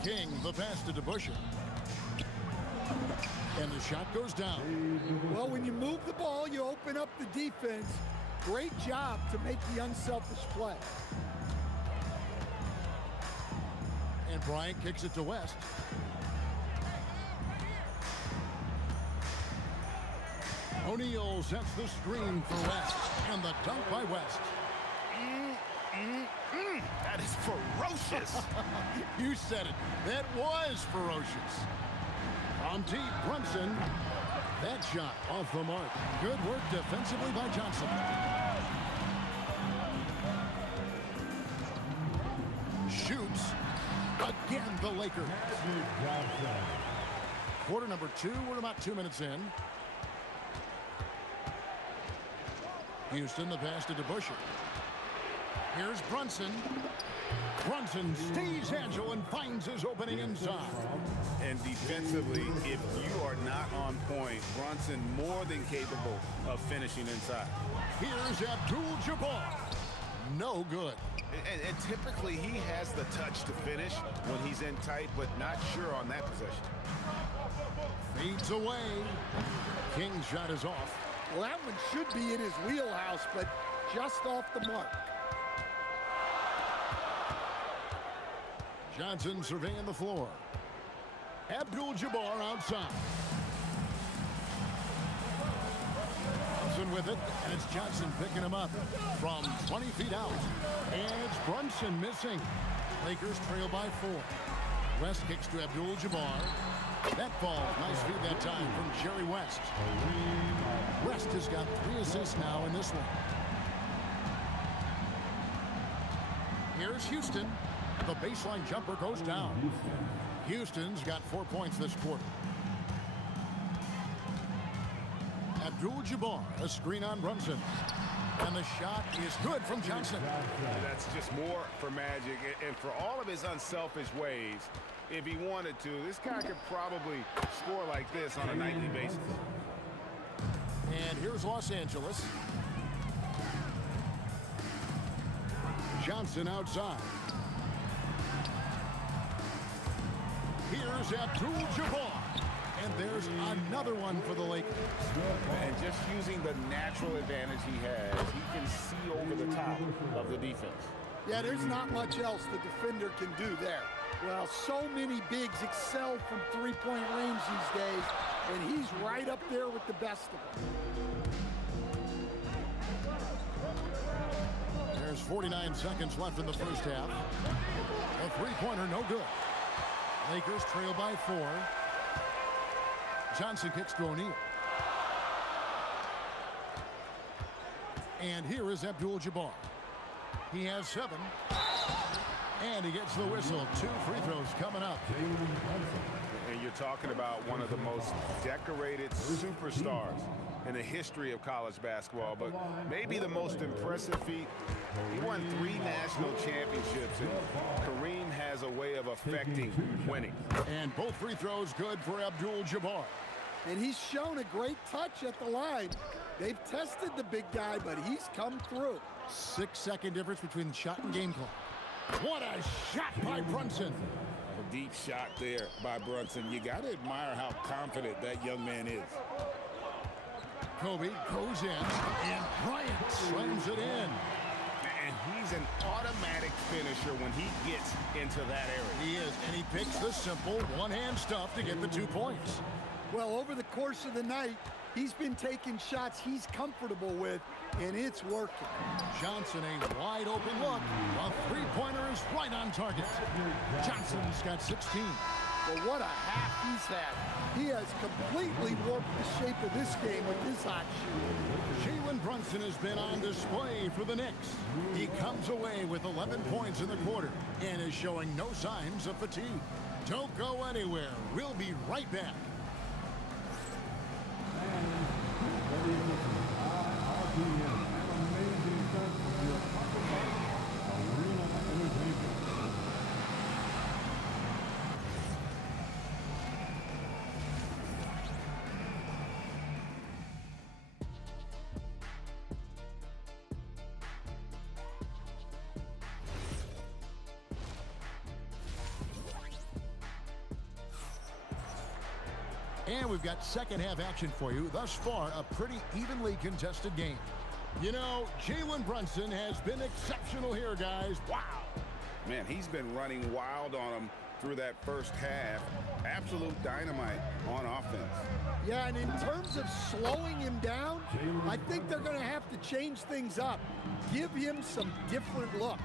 King, the pass to DeBusschere. And the shot goes down. Well, when you move the ball, you open up the defense. Great job to make the unselfish play. And Bryant kicks it to West. O'Neal sets the screen for West. And the dunk by West. That is ferocious. You said it. That was ferocious. On deep, Brunson. That shot off the mark. Good work defensively by Johnson. Shoots. Again, the Lakers. Quarter number 2. We're about 2 minutes in. Houston, the pass to DeBusschere. Here's Brunson. Brunson stays agile and finds his opening inside. And defensively, if you are not on point, Brunson more than capable of finishing inside. Here's Abdul-Jabbar. No good. And typically, he has the touch to finish when he's in tight, but not sure on that possession. Feeds away. King's shot is off. Well, that one should be in his wheelhouse, but just off the mark. Johnson surveying the floor. Abdul-Jabbar outside. Johnson with it, and it's Johnson picking him up from 20 feet out. And it's Brunson missing. Lakers trail by 4. West kicks to Abdul-Jabbar. That ball, nice feed that time from Jerry West. West has got 3 assists now in this one. Here's Houston. The baseline jumper goes down. Houston's got 4 points this quarter. Abdul-Jabbar, a screen on Brunson. And the shot is good from Johnson. And that's just more for Magic. And for all of his unselfish ways, if he wanted to, this guy could probably score like this on a nightly basis. And here's Los Angeles. Johnson outside. Here's Abdul-Jabbar. And there's another one for the Lakers. And just using the natural advantage he has, he can see over the top of the defense. Yeah, there's not much else the defender can do there. Well, so many bigs excel from three-point range these days, and he's right up there with the best of them. There's 49 seconds left in the first half. A three-pointer, no good. Lakers trail by 4. Johnson kicks to O'Neal. And here is Abdul-Jabbar. He has 7. And he gets the whistle. 2 free throws coming up. And you're talking about one of the most decorated superstars in the history of college basketball, but maybe the most impressive feat. He won 3 national championships, and Kareem has a way of affecting winning. And both free throws good for Abdul-Jabbar. And he's shown a great touch at the line. They've tested the big guy, but he's come through. 6-second difference between shot and game clock. What a shot by Brunson. A deep shot there by Brunson. You got to admire how confident that young man is. Kobe goes in, and Bryant slams it in. And he's an automatic finisher when he gets into that area. He is, and he picks the simple one-hand stuff to get the 2 points. Well, over the course of the night, he's been taking shots he's comfortable with, and it's working. Johnson, a wide open look. A three-pointer is right on target. Johnson's got 16. Well, what a half he's had. He has completely warped the shape of this game with his hot shooting. Jalen Brunson has been on display for the Knicks. He comes away with 11 points in the quarter and is showing no signs of fatigue. Don't go anywhere. We'll be right back. And we've got second half action for you. Thus far, a pretty evenly contested game. You know, Jalen Brunson has been exceptional here, guys. Wow. Man, he's been running wild on him through that first half. Absolute dynamite on offense. Yeah, and in terms of slowing him down, I think they're going to have to change things up. Give him some different looks.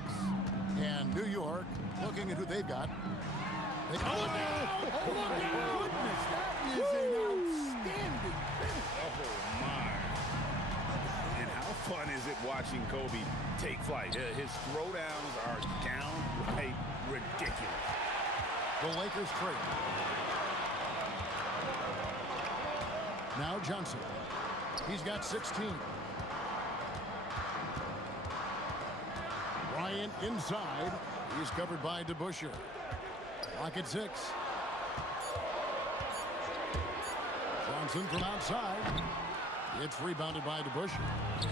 And New York, looking at who they've got. Oh, my goodness, that is an outstanding finish. Oh, my. And how fun is it watching Kobe take flight? His throwdowns are downright ridiculous. The Lakers trail. Now Johnson. He's got 16. Bryant inside. He's covered by DeBusschere. Lock at 6. Johnson from outside. It's rebounded by DeBusschere.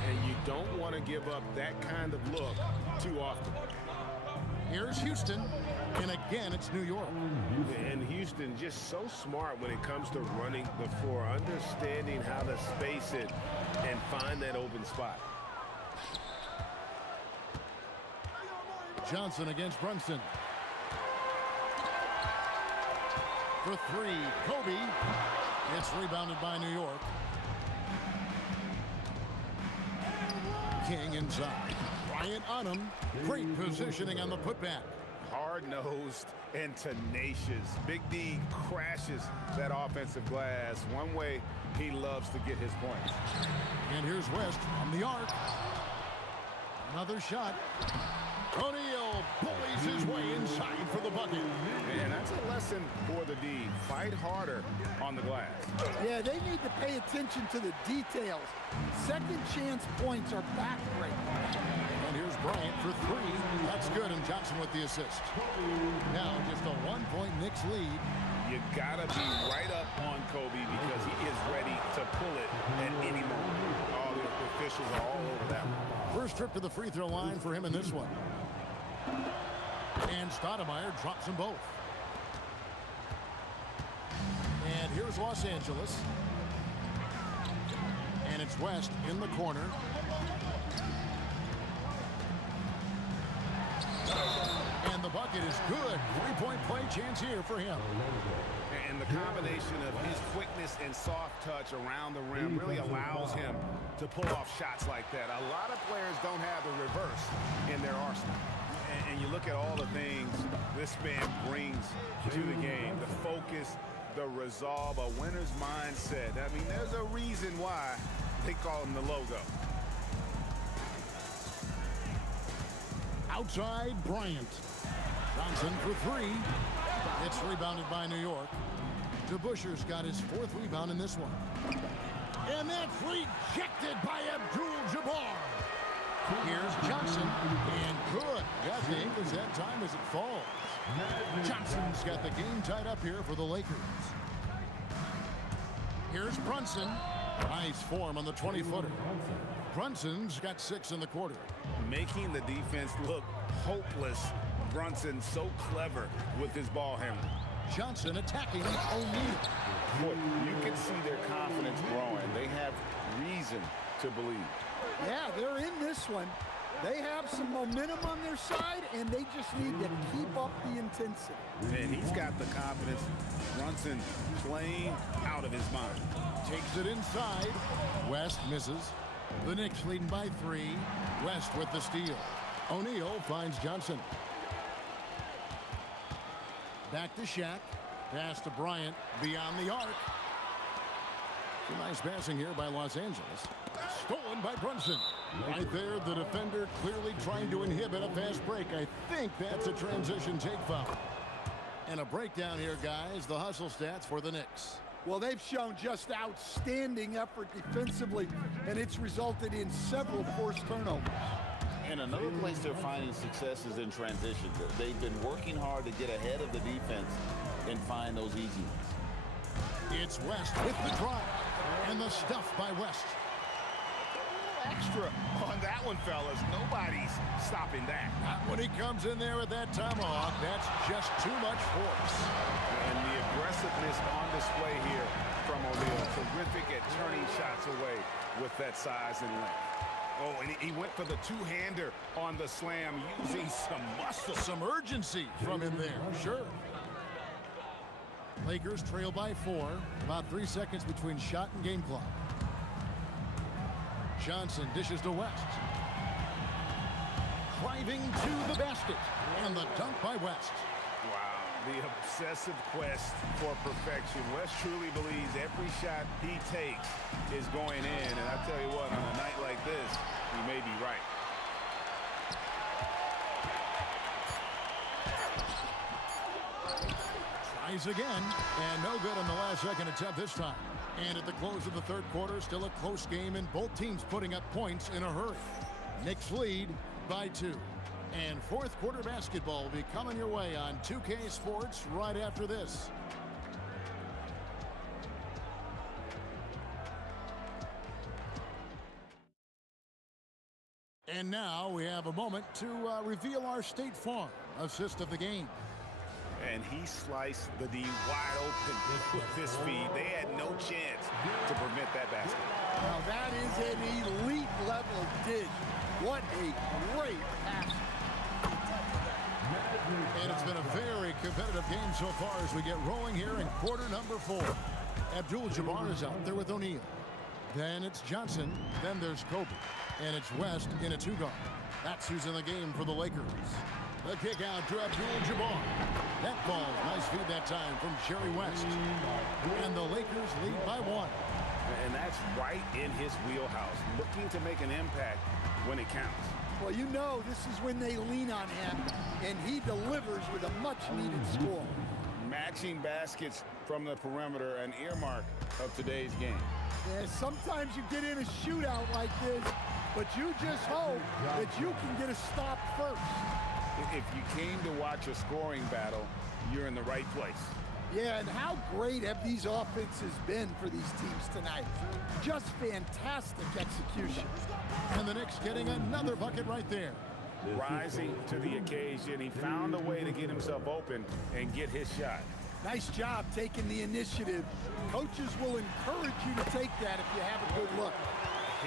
And you don't want to give up that kind of look too often. Here's Houston. And again, it's New York. And Houston just so smart when it comes to running the floor, understanding how to space it and find that open spot. Johnson against Brunson. For 3, Kobe. It's rebounded by New York. King inside. Bryant on him. Great positioning on the putback. Hard-nosed and tenacious. Big D crashes that offensive glass. One way he loves to get his points. And here's West from the arc. Another shot. O'Neal bullies his way inside for the bucket. And that's a lesson for the D. Fight harder on the glass. Yeah, they need to pay attention to the details. Second chance points are backbreaking. And here's Bryant for 3. That's good, and Johnson with the assist. Now just a 1-point Knicks lead. You gotta be right up on Kobe because he is ready to pull it at any moment. All the officials are all over that one. First trip to the free throw line for him in this one. And Stoudemire drops them both. And here's Los Angeles. And it's West in the corner. And the bucket is good. Three-point play chance here for him. And the combination of his quickness and soft touch around the rim really allows him to pull off shots like that. A lot of players don't have the reverse in their arsenal. And you look at all the things this man brings to the game. The focus, the resolve, a winner's mindset. I mean, there's a reason why they call him the logo. Outside, Bryant. Johnson for three. It's rebounded by New York. DeBuscher's got his fourth rebound in this one. And that's rejected by Abdul-Jabbar. Here's Johnson, and good. Got the English that time as it falls. Johnson's got the game tied up here for the Lakers. Here's Brunson. Nice form on the 20-footer. Brunson's got 6 in the quarter. Making the defense look hopeless. Brunson so clever with his ball handling. Johnson attacking O'Neal. Boy, you can see their confidence growing. They have reason to believe. Yeah, they're in this one. They have some momentum on their side, and they just need to keep up the intensity. And he's got the confidence. Brunson playing out of his mind. Takes it inside. West misses. The Knicks leading by 3. West with the steal. O'Neal finds Johnson. Back to Shaq. Pass to Bryant beyond the arc. Some nice passing here by Los Angeles. Stolen by Brunson. Right there, the defender clearly trying to inhibit a fast break. I think that's a transition take foul. And a breakdown here, guys. The hustle stats for the Knicks. Well, they've shown just outstanding effort defensively, and it's resulted in several forced turnovers. And another place they're finding success is in transition. They've been working hard to get ahead of the defense and find those easy ones. It's West with the drive. And the stuff by West. Extra on that one, fellas. Nobody's stopping that. Not when he comes in there with that tomahawk. That's just too much force. And the aggressiveness on display here from O'Neal. Terrific at turning shots away with that size and length. Oh, and he went for the two-hander on the slam, using some muscle. Some urgency from him there, sure. Lakers trail by 4. About 3 seconds between shot and game clock. Johnson dishes to West. Driving to the basket. And the dunk by West. Wow, the obsessive quest for perfection. West truly believes every shot he takes is going in. And I tell you what, on a night like this, he may be right. Tries again, and no good on the last second attempt this time. And at the close of the third quarter, still a close game, and both teams putting up points in a hurry. Knicks lead by 2. And fourth quarter basketball will be coming your way on 2K Sports right after this. And now we have a moment to reveal our State Farm assist of the game. And he sliced the D wide open with his feed. They had no chance to prevent that basket. Now that is an elite level dish. What a great pass. And it's been a very competitive game so far as we get rolling here in quarter number 4. Abdul-Jabbar is out there with O'Neal. Then it's Johnson. Then there's Kobe. And it's West in a 2-guard. That's who's in the game for the Lakers. The kick out to Abdul-Jabbar. That falls. Nice feed that time from Jerry West. And the Lakers lead by 1. And that's right in his wheelhouse. Looking to make an impact when it counts. Well, you know this is when they lean on him, and he delivers with a much-needed score. Matching baskets from the perimeter, an earmark of today's game. Yeah, sometimes you get in a shootout like this, but you just hope that you can get a stop first. If you came to watch a scoring battle, you're in the right place. Yeah, and how great have these offenses been for these teams tonight? Just fantastic execution. And the Knicks getting another bucket right there. Rising to the occasion, he found a way to get himself open and get his shot. Nice job taking the initiative. Coaches will encourage you to take that if you have a good look.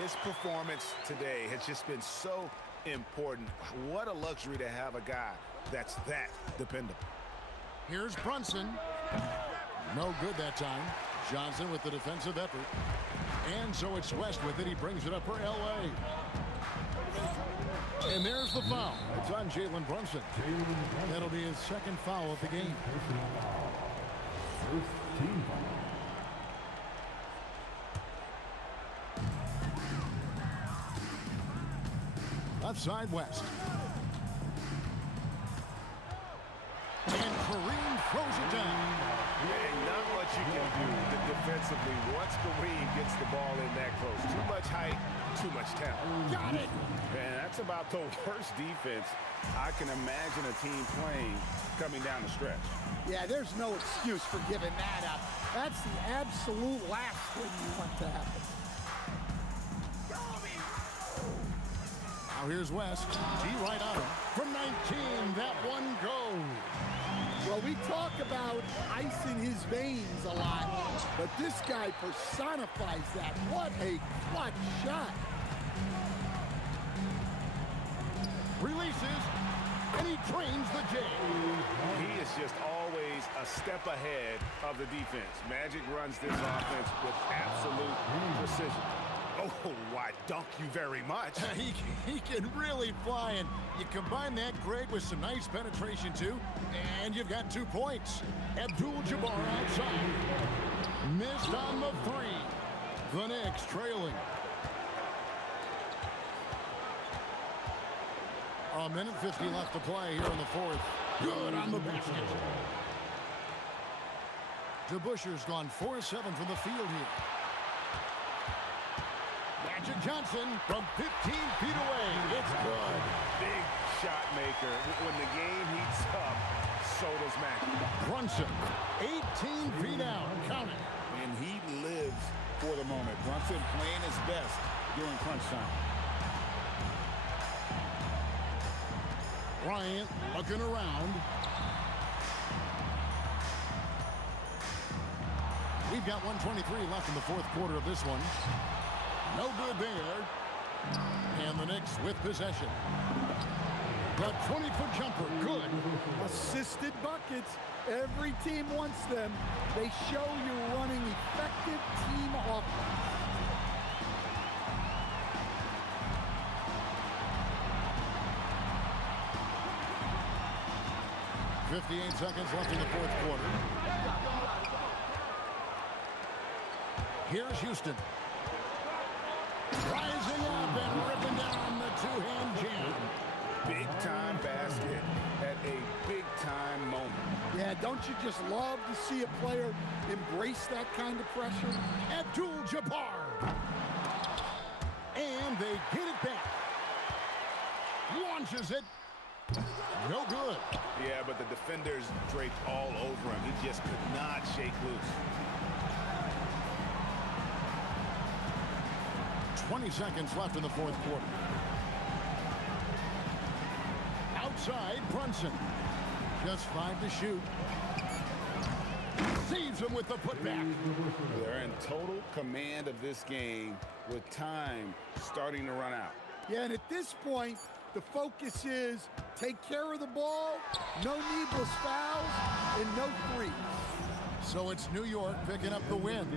His performance today has just been so important. What a luxury to have a guy that's that dependable. Here's Brunson. No good that time. Johnson with the defensive effort. And so it's West with it. He brings it up for L.A. And there's the foul. It's on Jalen Brunson. That'll be his second foul of the game. First team foul. Left side West. And Kareem throws it down. And not much you can do defensively once Kareem gets the ball in that close. Too much height, too much talent. Got it. Man, that's about the worst defense I can imagine a team playing coming down the stretch. Yeah, there's no excuse for giving that up. That's the absolute last thing you want to happen. Now here's West. He right on him. From 19, that one goes. Well, we talk about ice in his veins a lot, but this guy personifies that. What a clutch shot. Releases, and he trains the J. He is just always a step ahead of the defense. Magic runs this offense with absolute precision. Oh, why, dunk you very much. He can really fly, and you combine that, Greg, with some nice penetration, too, and you've got 2 points. Abdul-Jabbar outside. Missed on the 3. The Knicks trailing. A minute 50 left to play here in the fourth. Good on the basket. DeBuscher's gone 4-7 from the field here. Magic Johnson from 15 feet away. It's good. Big shot maker. When the game heats up, so does Magic. Brunson, 18 feet out. Count it. And he lives for the moment. Brunson playing his best during crunch time. Bryant looking around. We've got 1:23 left in the fourth quarter of this one. No good there. And the Knicks with possession. The 20-foot jumper, good. Assisted buckets. Every team wants them. They show you're running effective team offense. .58 seconds left in the fourth quarter. Here's Houston. Rising up and ripping down the two-hand jam. Big-time basket at a big-time moment. Yeah, don't you just love to see a player embrace that kind of pressure? Abdul-Jabbar. And they get it back. Launches it. No good. Yeah, but the defenders draped all over him. He just could not shake loose. 20 seconds left in the fourth quarter. Outside, Brunson. Just 5 to shoot. Saves him with the putback. They're in total command of this game with time starting to run out. Yeah, and at this point, the focus is take care of the ball, no needless fouls, and no threes. So it's New York picking up the win.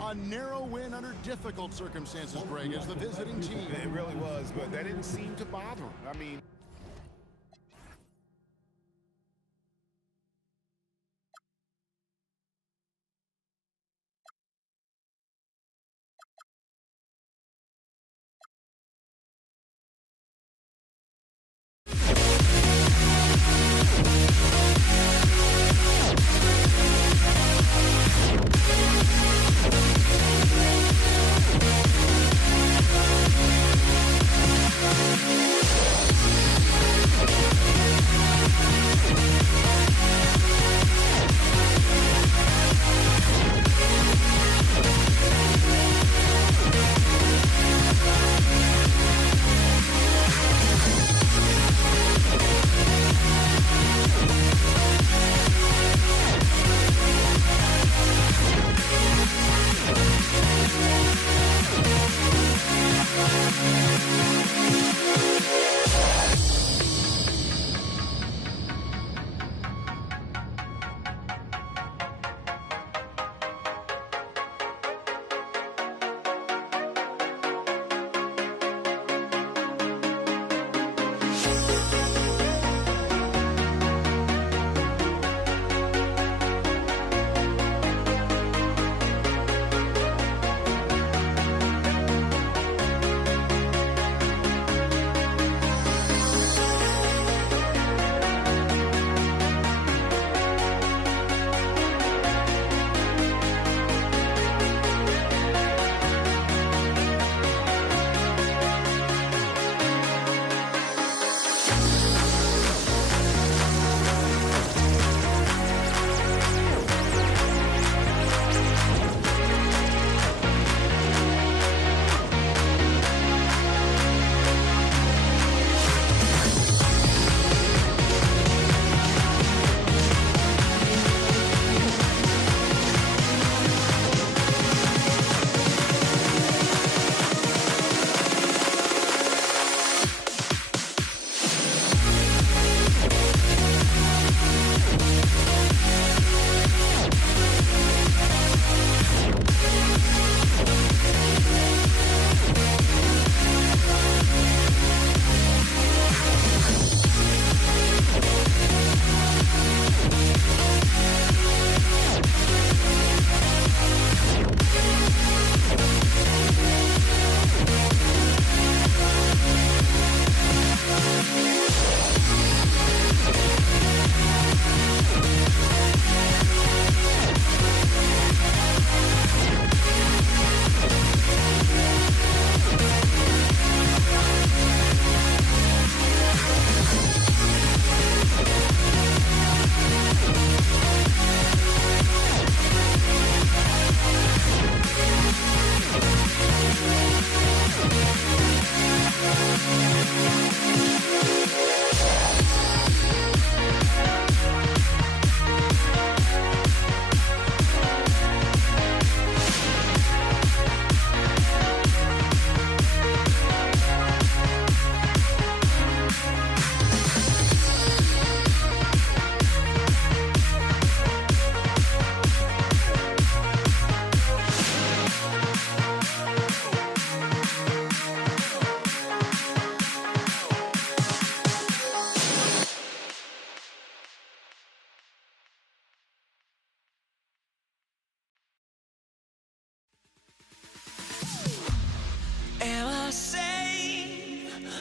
A narrow win under difficult circumstances, Greg, as the visiting team. It really was, but that didn't seem to bother him. I mean,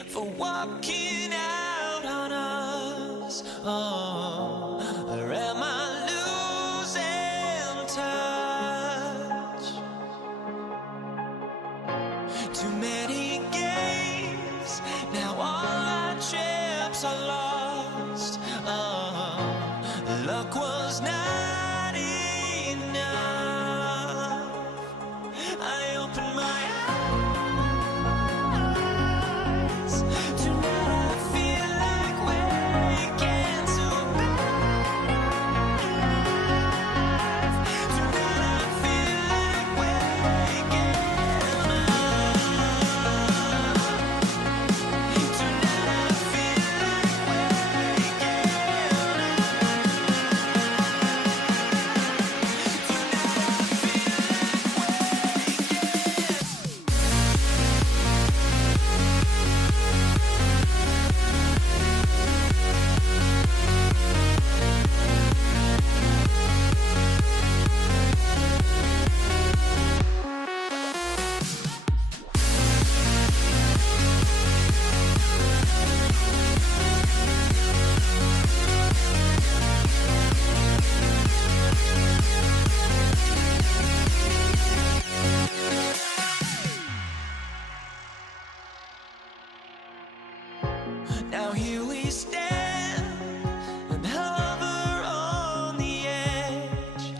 for walking out on us. Oh, or am I losing touch? Too many games, now all our chips are lost. Oh, luck was not enough. I opened my eyes. Tonight I feel like waking to a better life. Tonight I feel like waking up. Tonight I feel like waking Now here we stand and hover on the edge.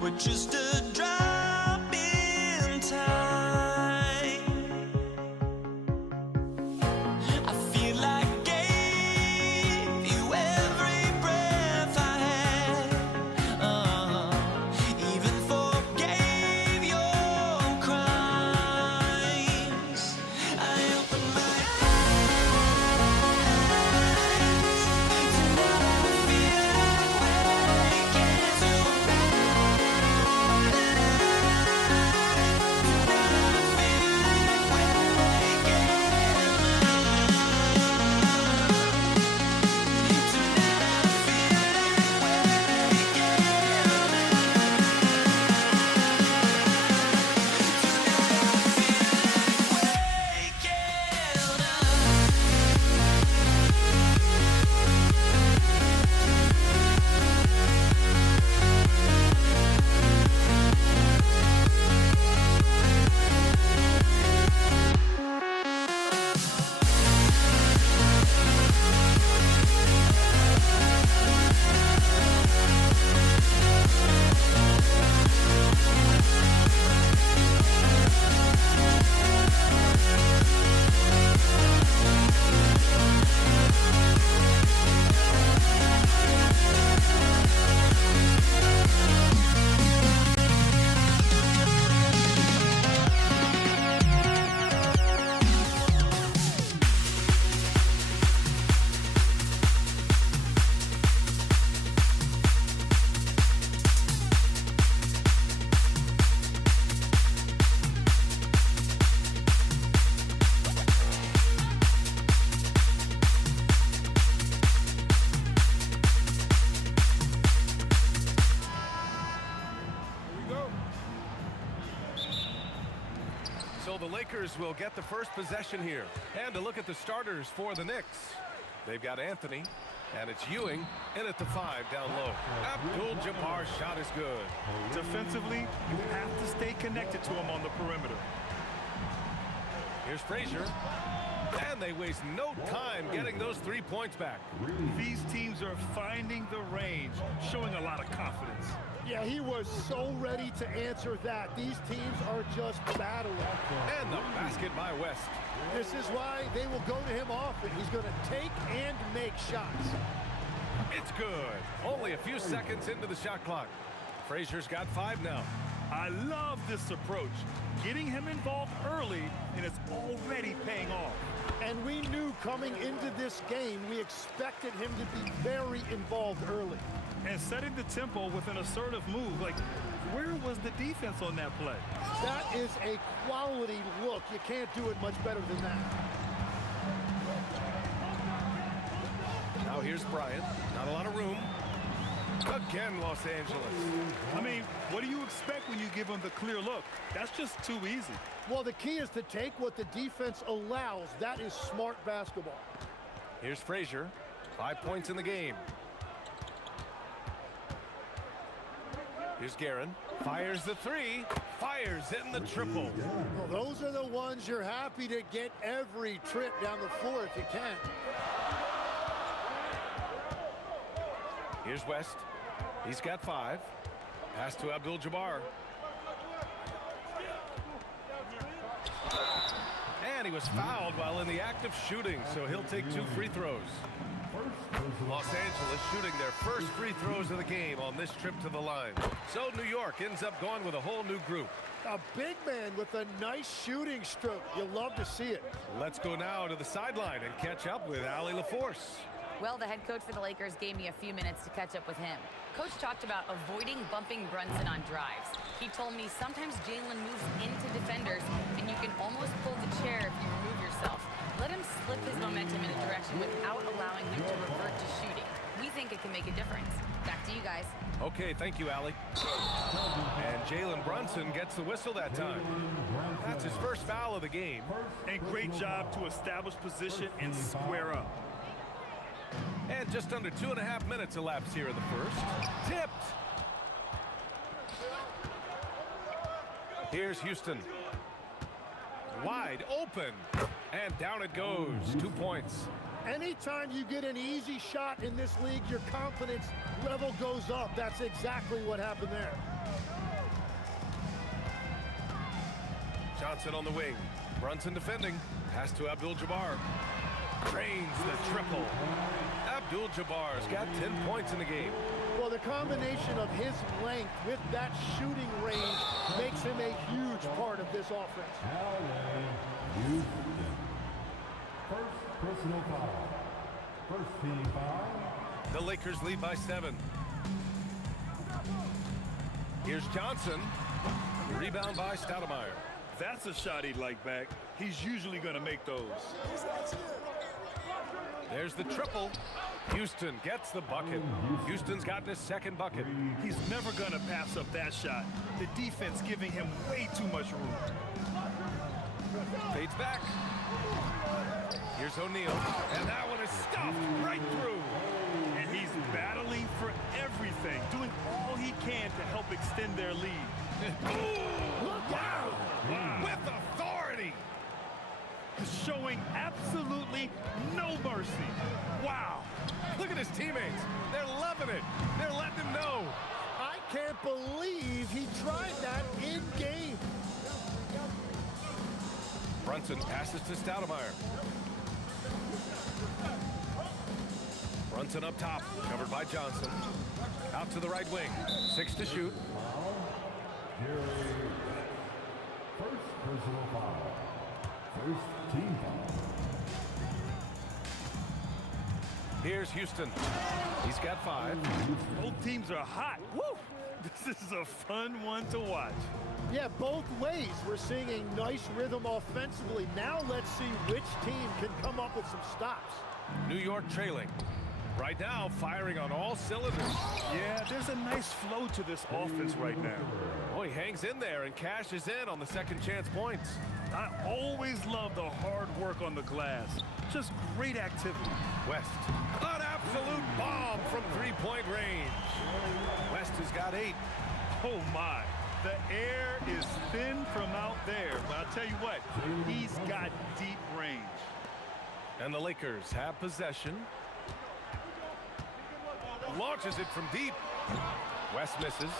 We're just a drop in time. I feel like I gave you every breath I had. Even forgave your crimes. I opened my So the Lakers will get the first possession here. And to look at the starters for the Knicks. They've got Anthony, and it's Ewing in at the 5 down low. Abdul-Jabbar's shot is good. Defensively, you have to stay connected to him on the perimeter. Here's Frazier. And they waste no time getting those 3 points back. These teams are finding the range, showing a lot of confidence. Yeah, he was so ready to answer that. These teams are just battling. And the basket by West. This is why they will go to him often. He's going to take and make shots. It's good. Only a few seconds into the shot clock. Frazier's got 5 now. I love this approach. Getting him involved early, and it's already paying off. And we knew coming into this game, we expected him to be very involved early. And setting the tempo with an assertive move. Like, where was the defense on that play? That is a quality look. You can't do it much better than that. Now here's Bryant. Not a lot of room. Again, Los Angeles. I mean, what do you expect when you give them the clear look? That's just too easy. Well, the key is to take what the defense allows. That is smart basketball. Here's Frazier. 5 points in the game. Here's Guerin. Fires the three. Fires in the triple. Well, those are the ones you're happy to get every trip down the floor if you can. Here's West. He's got 5. Pass to Abdul-Jabbar. And he was fouled while in the act of shooting, so he'll take 2 free throws. Los Angeles shooting their first free throws of the game on this trip to the line. So New York ends up going with a whole new group. A big man with a nice shooting stroke. You love to see it. Let's go now to the sideline and catch up with Allie LaForce. Well, the head coach for the Lakers gave me a few minutes to catch up with him. Coach talked about avoiding bumping Brunson on drives. He told me sometimes Jalen moves into defenders, and you can almost pull the chair if you remove yourself. Let him slip his momentum in a direction without allowing him to revert to shooting. We think it can make a difference. Back to you guys. Okay, thank you, Allie. And Jalen Brunson gets the whistle that time. That's his first foul of the game. And great job to establish position and square up. And just under 2.5 minutes elapsed here in the first. Tipped. Here's Houston. Wide open. And down it goes. 2 points. Anytime you get an easy shot in this league, your confidence level goes up. That's exactly what happened there. Johnson on the wing. Brunson defending. Pass to Abdul-Jabbar. Drains the triple. Abdul-Jabbar's got 10 points in the game. Well, the combination of his length with that shooting range makes him a huge part of this offense. Houston. First personal foul. First team foul. The Lakers lead by 7. Here's Johnson. Rebound by Stoudemire. That's a shot he'd like back. He's usually going to make those. There's the triple. Houston gets the bucket. Houston's gotten his second bucket. He's never going to pass up that shot. The defense giving him way too much room. Fades back. Here's O'Neal. And that one is stuffed right through. And he's battling for everything, doing all he can to help extend their lead. Wow. With authority. Showing absolutely no mercy. Wow. Look at his teammates. They're loving it. They're letting him know. I can't believe he tried that in game. Brunson passes to Stoudemire. Brunson up top, covered by Johnson. Out to the right wing. 6 to shoot. First personal foul. First team foul. Here's Houston. He's got 5. Both teams are hot. Woo! This is a fun one to watch. Yeah, both ways. We're seeing a nice rhythm offensively. Now let's see which team can come up with some stops. New York trailing. Right now, firing on all cylinders. Yeah, there's a nice flow to this offense right now. Oh, he hangs in there and cashes in on the second chance points. I always love the hard work on the glass. Just great activity. West. An absolute bomb from three-point range. West has got 8. Oh, my. The air is thin from out there. But I'll tell you what, he's got deep range. And the Lakers have possession. Launches it from deep. West misses.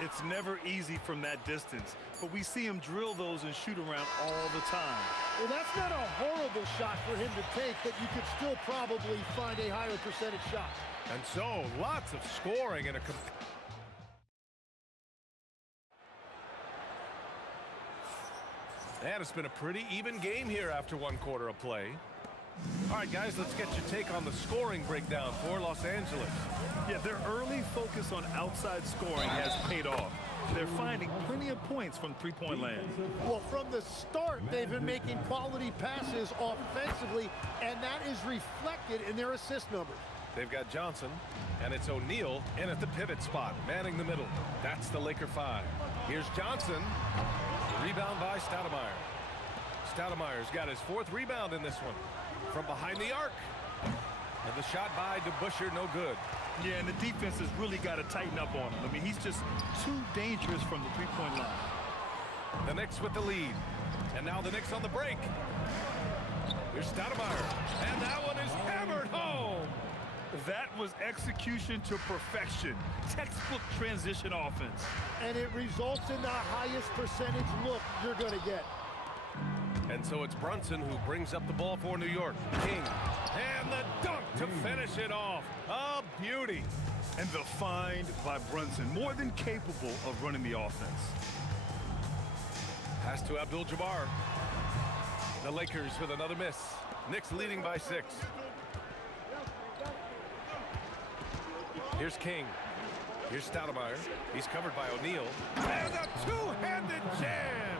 It's never easy from that distance, but we see him drill those and shoot around all the time. Well, that's not a horrible shot for him to take, but you could still probably find a higher percentage shot. And so, lots of scoring in a... And it's been a pretty even game here after 1 quarter of play. All right, guys, let's get your take on the scoring breakdown for Los Angeles. Yeah, their early focus on outside scoring has paid off. They're finding plenty of points from three-point land. Well, from the start, they've been making quality passes offensively, and that is reflected in their assist numbers. They've got Johnson, and it's O'Neal in at the pivot spot, manning the middle. That's the Laker 5. Here's Johnson. Rebound by Stoudemire. Stoudemire's got his 4th rebound in this one. From behind the arc. And the shot by DeBusschere, no good. Yeah, and the defense has really got to tighten up on him. I mean, he's just too dangerous from the three-point line. The Knicks with the lead. And now the Knicks on the break. Here's Stoudemire. And that one is hammered home. That was execution to perfection. Textbook transition offense. And it results in the highest percentage look you're going to get. And so it's Brunson who brings up the ball for New York. King. And the dunk to finish it off. A beauty. And the find by Brunson, more than capable of running the offense. Pass to Abdul-Jabbar. The Lakers with another miss. Knicks leading by 6. Here's King. Here's Stoudemire. He's covered by O'Neal. And a two-handed jam.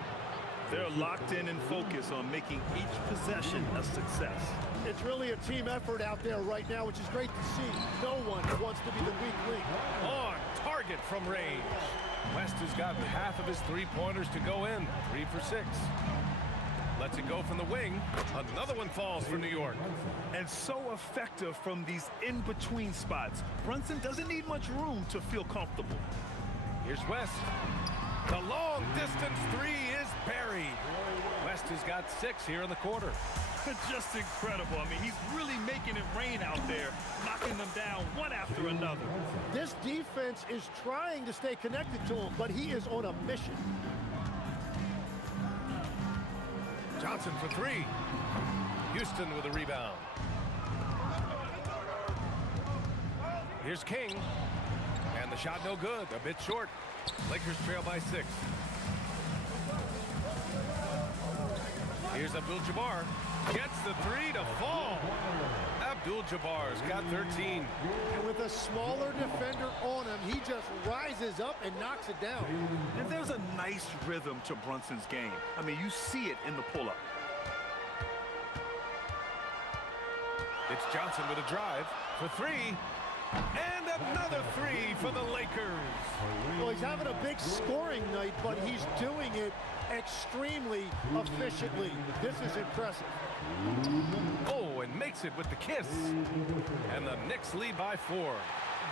They're locked in and focused on making each possession a success. It's really a team effort out there right now, which is great to see. No one wants to be the weak link. On target from range. West has gotten half of his three-pointers to go in. 3 for 6. Lets it go from the wing. Another one falls for New York. And so effective from these in-between spots. Brunson doesn't need much room to feel comfortable. Here's West. The long-distance 3 is buried. West has got 6 here in the quarter. Just incredible. I mean, he's really making it rain out there, knocking them down one after another. This defense is trying to stay connected to him, but he is on a mission. Johnson for 3. Houston with a rebound. Here's King. And the shot no good. A bit short. Lakers trail by 6. Here's Abdul-Jabbar. Gets the 3 to fall. Abdul-Jabbar's got 13. And with a smaller defender on him, he just rises up and knocks it down. And there's a nice rhythm to Brunson's game. I mean, you see it in the pull-up. It's Johnson with a drive for 3. And another 3 for the Lakers. Well, he's having a big scoring night, but he's doing it extremely efficiently. This is impressive. Oh, and makes it with the kiss. And the Knicks lead by 4.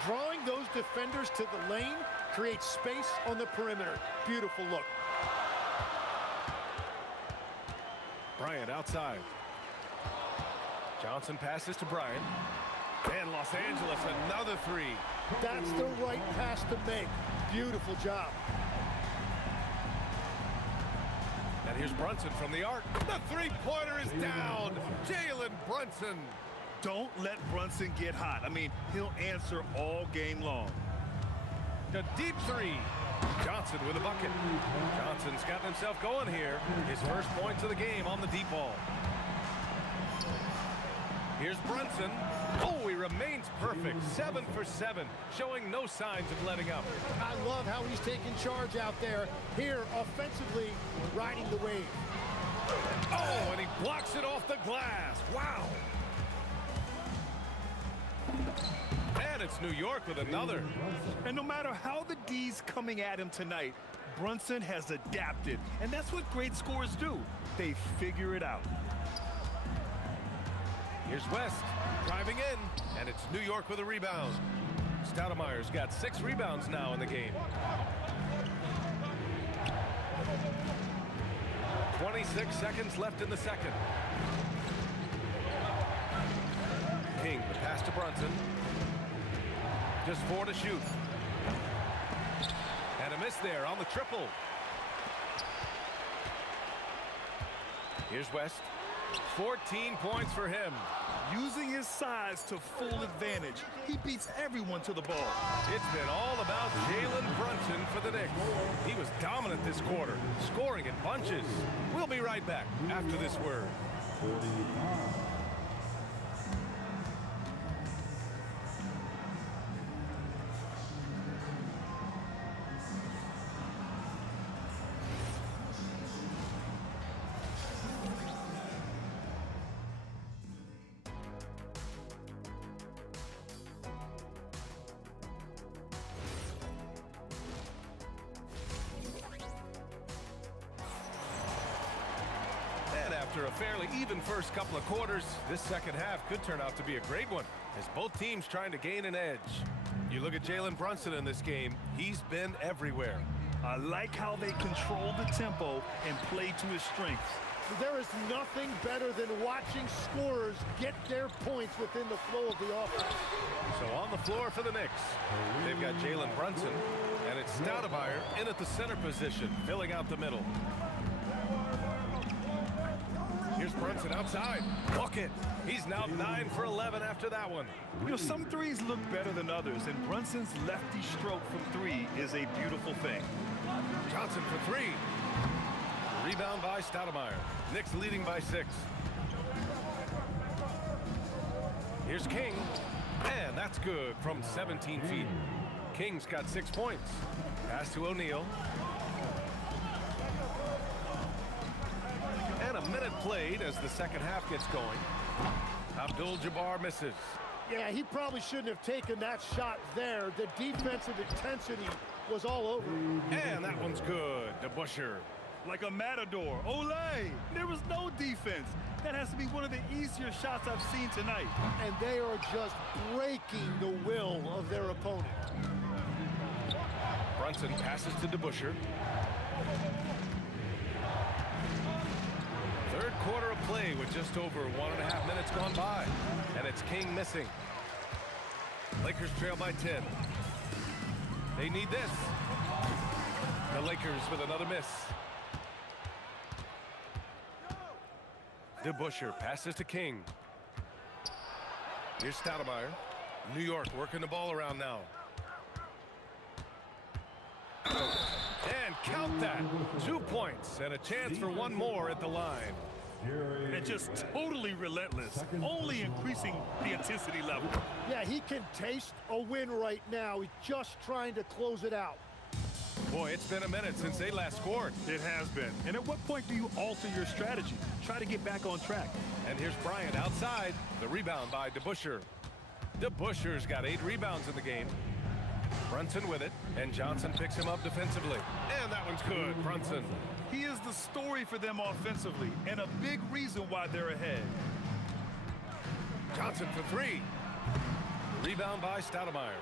Drawing those defenders to the lane creates space on the perimeter. Beautiful look. Bryant outside. Johnson passes to Bryant. And Los Angeles, another 3. That's the right pass to make. Beautiful job. And here's Brunson from the arc. The three-pointer is down. Jalen Brunson. Don't let Brunson get hot. I mean, he'll answer all game long. The deep 3. Johnson with a bucket. Johnson's gotten himself going here. His first points of the game on the deep ball. Here's Brunson. Oh, he remains perfect. 7 for 7, showing no signs of letting up. I love how he's taking charge out there. Here, offensively, riding the wave. Oh, and he blocks it off the glass. Wow. And it's New York with another. And no matter how the D's coming at him tonight, Brunson has adapted. And that's what great scorers do. They figure it out. Here's West driving in, and it's New York with a rebound. Stoudemire's got 6 rebounds now in the game. 26 seconds left in the second. King, the pass to Brunson. Just 4 to shoot. And a miss there on the triple. Here's West. 14 points for him. Using his size to full advantage. He beats everyone to the ball. It's been all about Jalen Brunson for the Knicks. He was dominant this quarter, scoring in bunches. We'll be right back after this word. After a fairly even first couple of quarters, this second half could turn out to be a great one, as both teams trying to gain an edge. You look at Jalen Brunson in this game, he's been everywhere. I like how they control the tempo and play to his strengths. There is nothing better than watching scorers get their points within the flow of the offense. So on the floor for the Knicks, they've got Jalen Brunson, and it's Stoudemire in at the center position, filling out the middle. Here's Brunson outside. Bucket. He's now 9 for 11 after that one. You know, some threes look better than others, and Brunson's lefty stroke from three is a beautiful thing. Johnson for three. Rebound by Stoudemire. Knicks leading by 6. Here's King. And that's good from 17 feet. King's got 6 points. Pass to O'Neal. And a minute played as the second half gets going. Abdul-Jabbar misses. Yeah, he probably shouldn't have taken that shot there. The defensive intensity was all over. And that one's good. DeBusschere. Like a matador. Olay! There was no defense. That has to be one of the easier shots I've seen tonight. And they are just breaking the will of their opponent. Brunson passes to DeBusschere. Third quarter of play with just over 1.5 minutes gone by. And it's King missing. Lakers trail by 10. They need this. The Lakers with another miss. DeBusschere passes to King. Here's Stoudemire. New York working the ball around now. And count that. 2 points and a chance for one more at the line. And just totally relentless, only increasing the intensity level. Yeah, he can taste a win right now. He's just trying to close it out. Boy, it's been a minute since they last scored. It has been. And at what point do you alter your strategy? Try to get back on track. And here's Bryant outside. The rebound by DeBusschere. DeBusschere's got 8 rebounds in the game. Brunson with it, and Johnson picks him up defensively. And that one's good, Brunson. He is the story for them offensively, and a big reason why they're ahead. Johnson for 3. Rebound by Stoudemire.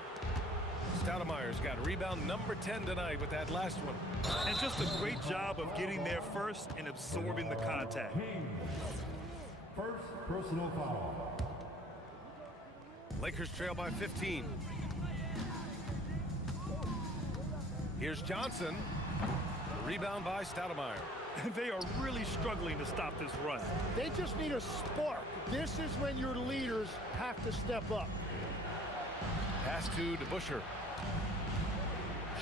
Stoudemire's got rebound number 10 tonight with that last one. And just a great job of getting there first and absorbing the contact. First personal foul. Lakers trail by 15. Here's Johnson. Rebound by Stoudemire. They are really struggling to stop this run. They just need a spark. This is when your leaders have to step up. Pass to DeBusschere.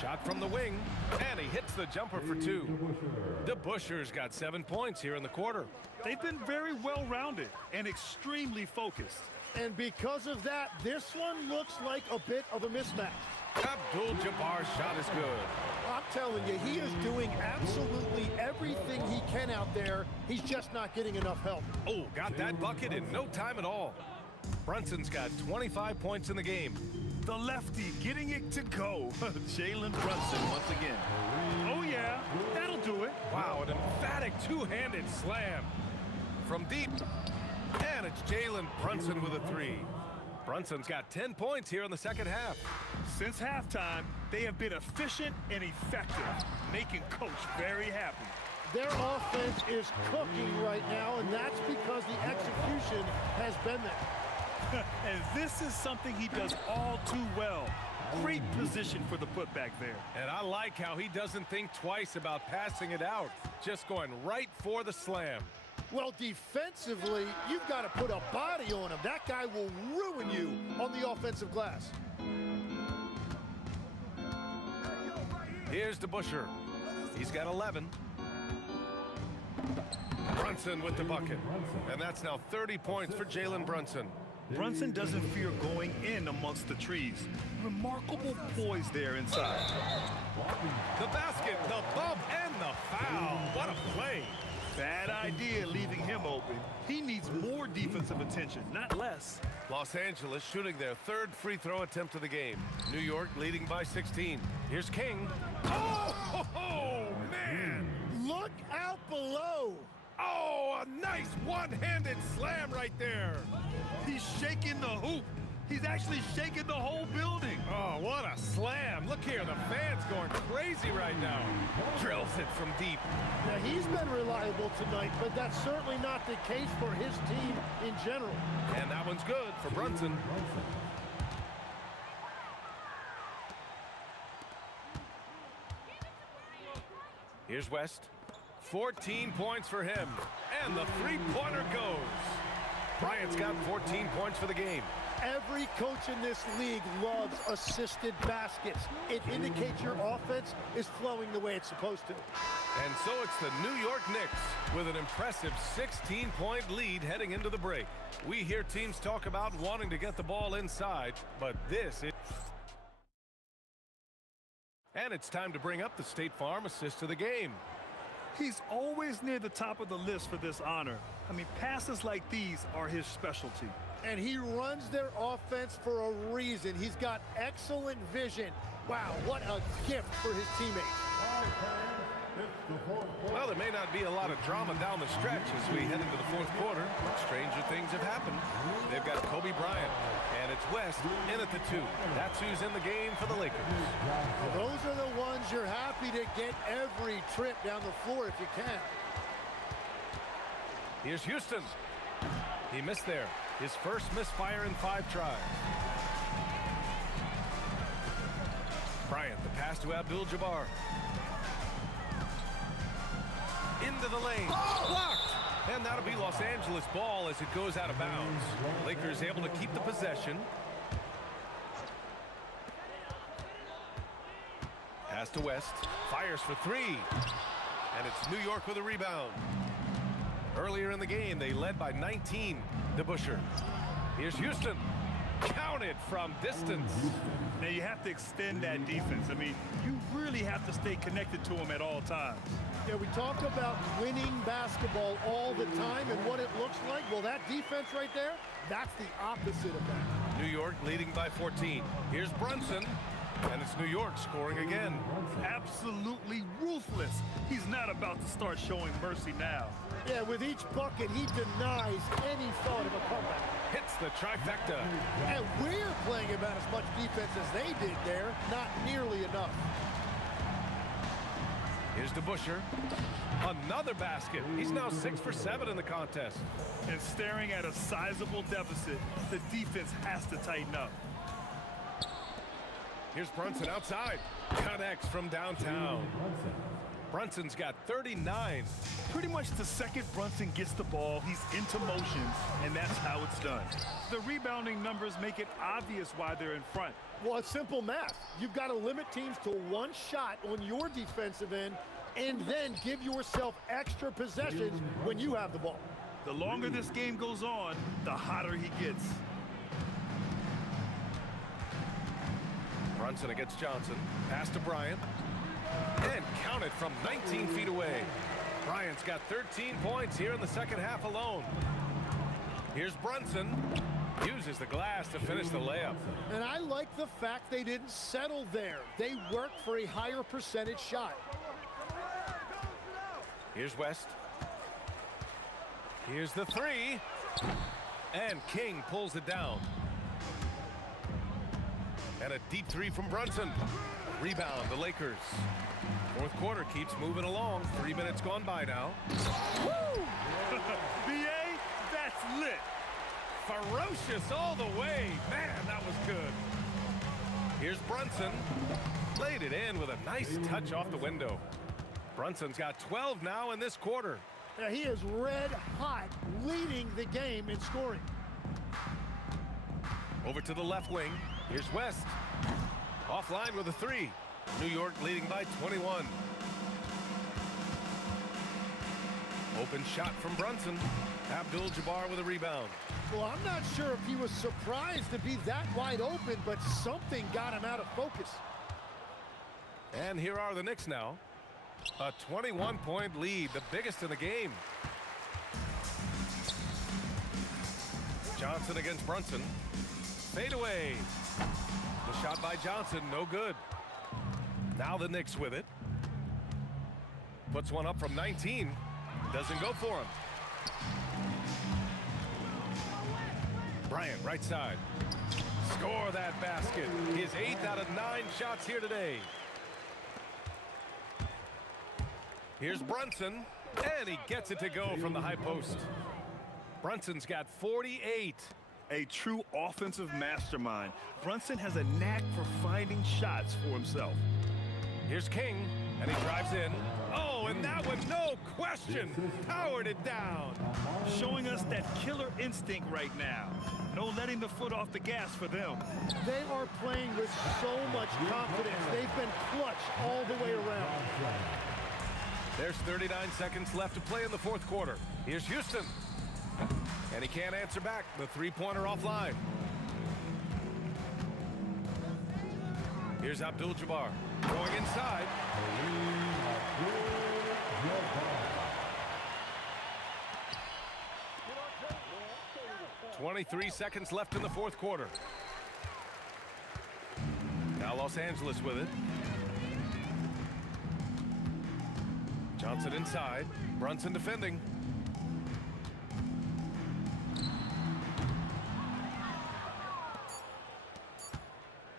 Shot from the wing, and he hits the jumper for 2. DeBusschere's got 7 points here in the quarter. They've been very well-rounded and extremely focused. And because of that, this one looks like a bit of a mismatch. Abdul-Jabbar's shot is good. I'm telling you, he is doing absolutely everything he can out there. He's just not getting enough help. Oh, got that bucket in no time at all. Brunson's got 25 points in the game. The lefty getting it to go. Jalen Brunson once again. Oh, yeah, that'll do it. Wow, an emphatic two-handed slam from deep. And it's Jalen Brunson with a 3. Brunson's got 10 points here in the second half. Since halftime, they have been efficient and effective, making Coach very happy. Their offense is cooking right now, and that's because the execution has been there. And this is something he does all too well. Great position for the putback there. And I like how he doesn't think twice about passing it out, just going right for the slam. Well, defensively, you've got to put a body on him. That guy will ruin you on the offensive glass. Here's DeBusschere. He's got 11. Brunson with the bucket. And that's now 30 points for Jalen Brunson. Brunson doesn't fear going in amongst the trees. Remarkable poise there inside. The basket, the bump, and the foul. What a play. Bad idea leaving him open. He needs more defensive attention, not less. Los Angeles shooting their 3rd free throw attempt of the game. New York leading by 16. Here's King. Oh, man! Look out below. Oh, a nice one-handed slam right there. He's shaking the hoop. He's actually shaking the whole building. Oh, what a slam. Look here, the fans going crazy right now. Drills it from deep. Now, he's been reliable tonight, but that's certainly not the case for his team in general. And that one's good for Brunson. Here's West. 14 points for him. And the three-pointer goes. Bryant's got 14 points for the game. Every coach in this league loves assisted baskets. It indicates your offense is flowing the way it's supposed to. And so it's the New York Knicks with an impressive 16-point lead heading into the break. We hear teams talk about wanting to get the ball inside, but this is... And it's time to bring up the State Farm assist of the game. He's always near the top of the list for this honor. I mean, passes like these are his specialty. And he runs their offense for a reason. He's got excellent vision. Wow, what a gift for his teammates. Well, there may not be a lot of drama down the stretch as we head into the fourth quarter. Stranger things have happened. They've got Kobe Bryant, and it's West in at the 2. That's who's in the game for the Lakers. Well, those are the ones you're happy to get every trip down the floor if you can. Here's Houston. He missed there. His first misfire in 5 tries. Bryant, the pass to Abdul-Jabbar. Into the lane. Blocked! And that'll be Los Angeles ball as it goes out of bounds. Lakers able to keep the possession. Pass to West. Fires for 3. And it's New York with a rebound. Earlier in the game, they led by 19. DeBusschere. Here's Houston. Counted from distance. Now you have to extend that defense. I mean, you really have to stay connected to him at all times. Yeah, we talk about winning basketball all the time and what it looks like. Well, that defense right there, that's the opposite of that. New York leading by 14. Here's Brunson. And it's New York scoring again. Absolutely ruthless. He's not about to start showing mercy now. Yeah, with each bucket, he denies any thought of a comeback. Hits the trifecta. And we're playing about as much defense as they did there. Not nearly enough. Here's DeBusschere. Another basket. He's now 6 for 7 in the contest. And staring at a sizable deficit, the defense has to tighten up. Here's Brunson outside. Connects from downtown. Brunson's got 39. Pretty much the second Brunson gets the ball, he's into motion, and that's how it's done. The rebounding numbers make it obvious why they're in front. Well, it's simple math. You've got to limit teams to 1 shot on your defensive end and then give yourself extra possessions when you have the ball. The longer this game goes on, the hotter he gets. Brunson against Johnson. Pass to Bryant. And counted from 19 feet away. Bryant's got 13 points here in the second half alone. Here's Brunson. Uses the glass to finish the layup. And I like the fact they didn't settle there. They worked for a higher percentage shot. Here's West. Here's the 3. And King pulls it down. And a deep 3 from Brunson. Rebound, the Lakers. Fourth quarter keeps moving along. 3 minutes gone by now. Woo! B.A., that's lit. Ferocious all the way. Man, that was good. Here's Brunson. Laid it in with a nice touch off the window. Brunson's got 12 now in this quarter. Now he is red hot, leading the game in scoring. Over to the left wing. Here's West. Offline with a 3. New York leading by 21. Open shot from Brunson. Abdul-Jabbar with a rebound. Well, I'm not sure if he was surprised to be that wide open, but something got him out of focus. And here are the Knicks now. A 21-point lead, the biggest in the game. Johnson against Brunson. Fade away. The shot by Johnson, no good. Now the Knicks with it. Puts one up from 19. Doesn't go for him. Bryant, right side. Score that basket. His 8th out of 9 shots here today. Here's Brunson, and he gets it to go from the high post. Brunson's got 48. A true offensive mastermind. Brunson has a knack for finding shots for himself. Here's King, and he drives in. Oh, and that one, no question, powered it down. Showing us that killer instinct right now. No letting the foot off the gas for them. They are playing with so much confidence. They've been clutch all the way around. There's 39 seconds left to play in the 4th quarter. Here's Houston. And he can't answer back. The three-pointer offline. Here's Abdul-Jabbar going inside. 23 seconds left in the 4th quarter. Now Los Angeles with it. Johnson inside. Brunson defending.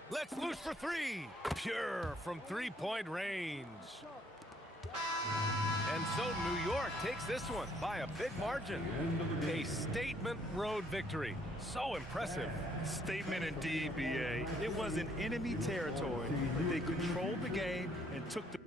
Let's loose for 3. Pure from 3-point range. And so New York takes this one by a big margin. A statement road victory. So impressive. Statement indeed, B.A. It was in enemy territory. They controlled the game and took the...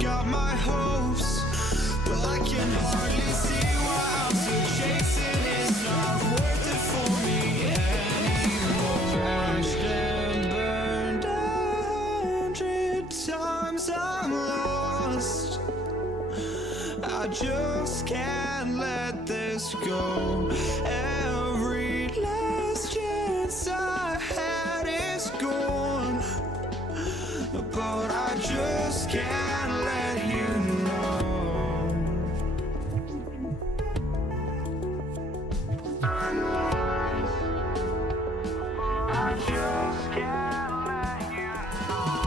got my hopes, but I can hardly see why I'm still chasing. It's not worth it for me anymore. Crashed and burned 100 times, I'm lost. I just can't let this go. Every last chance I had is gone, but I just can't let you know. I just can't let you know.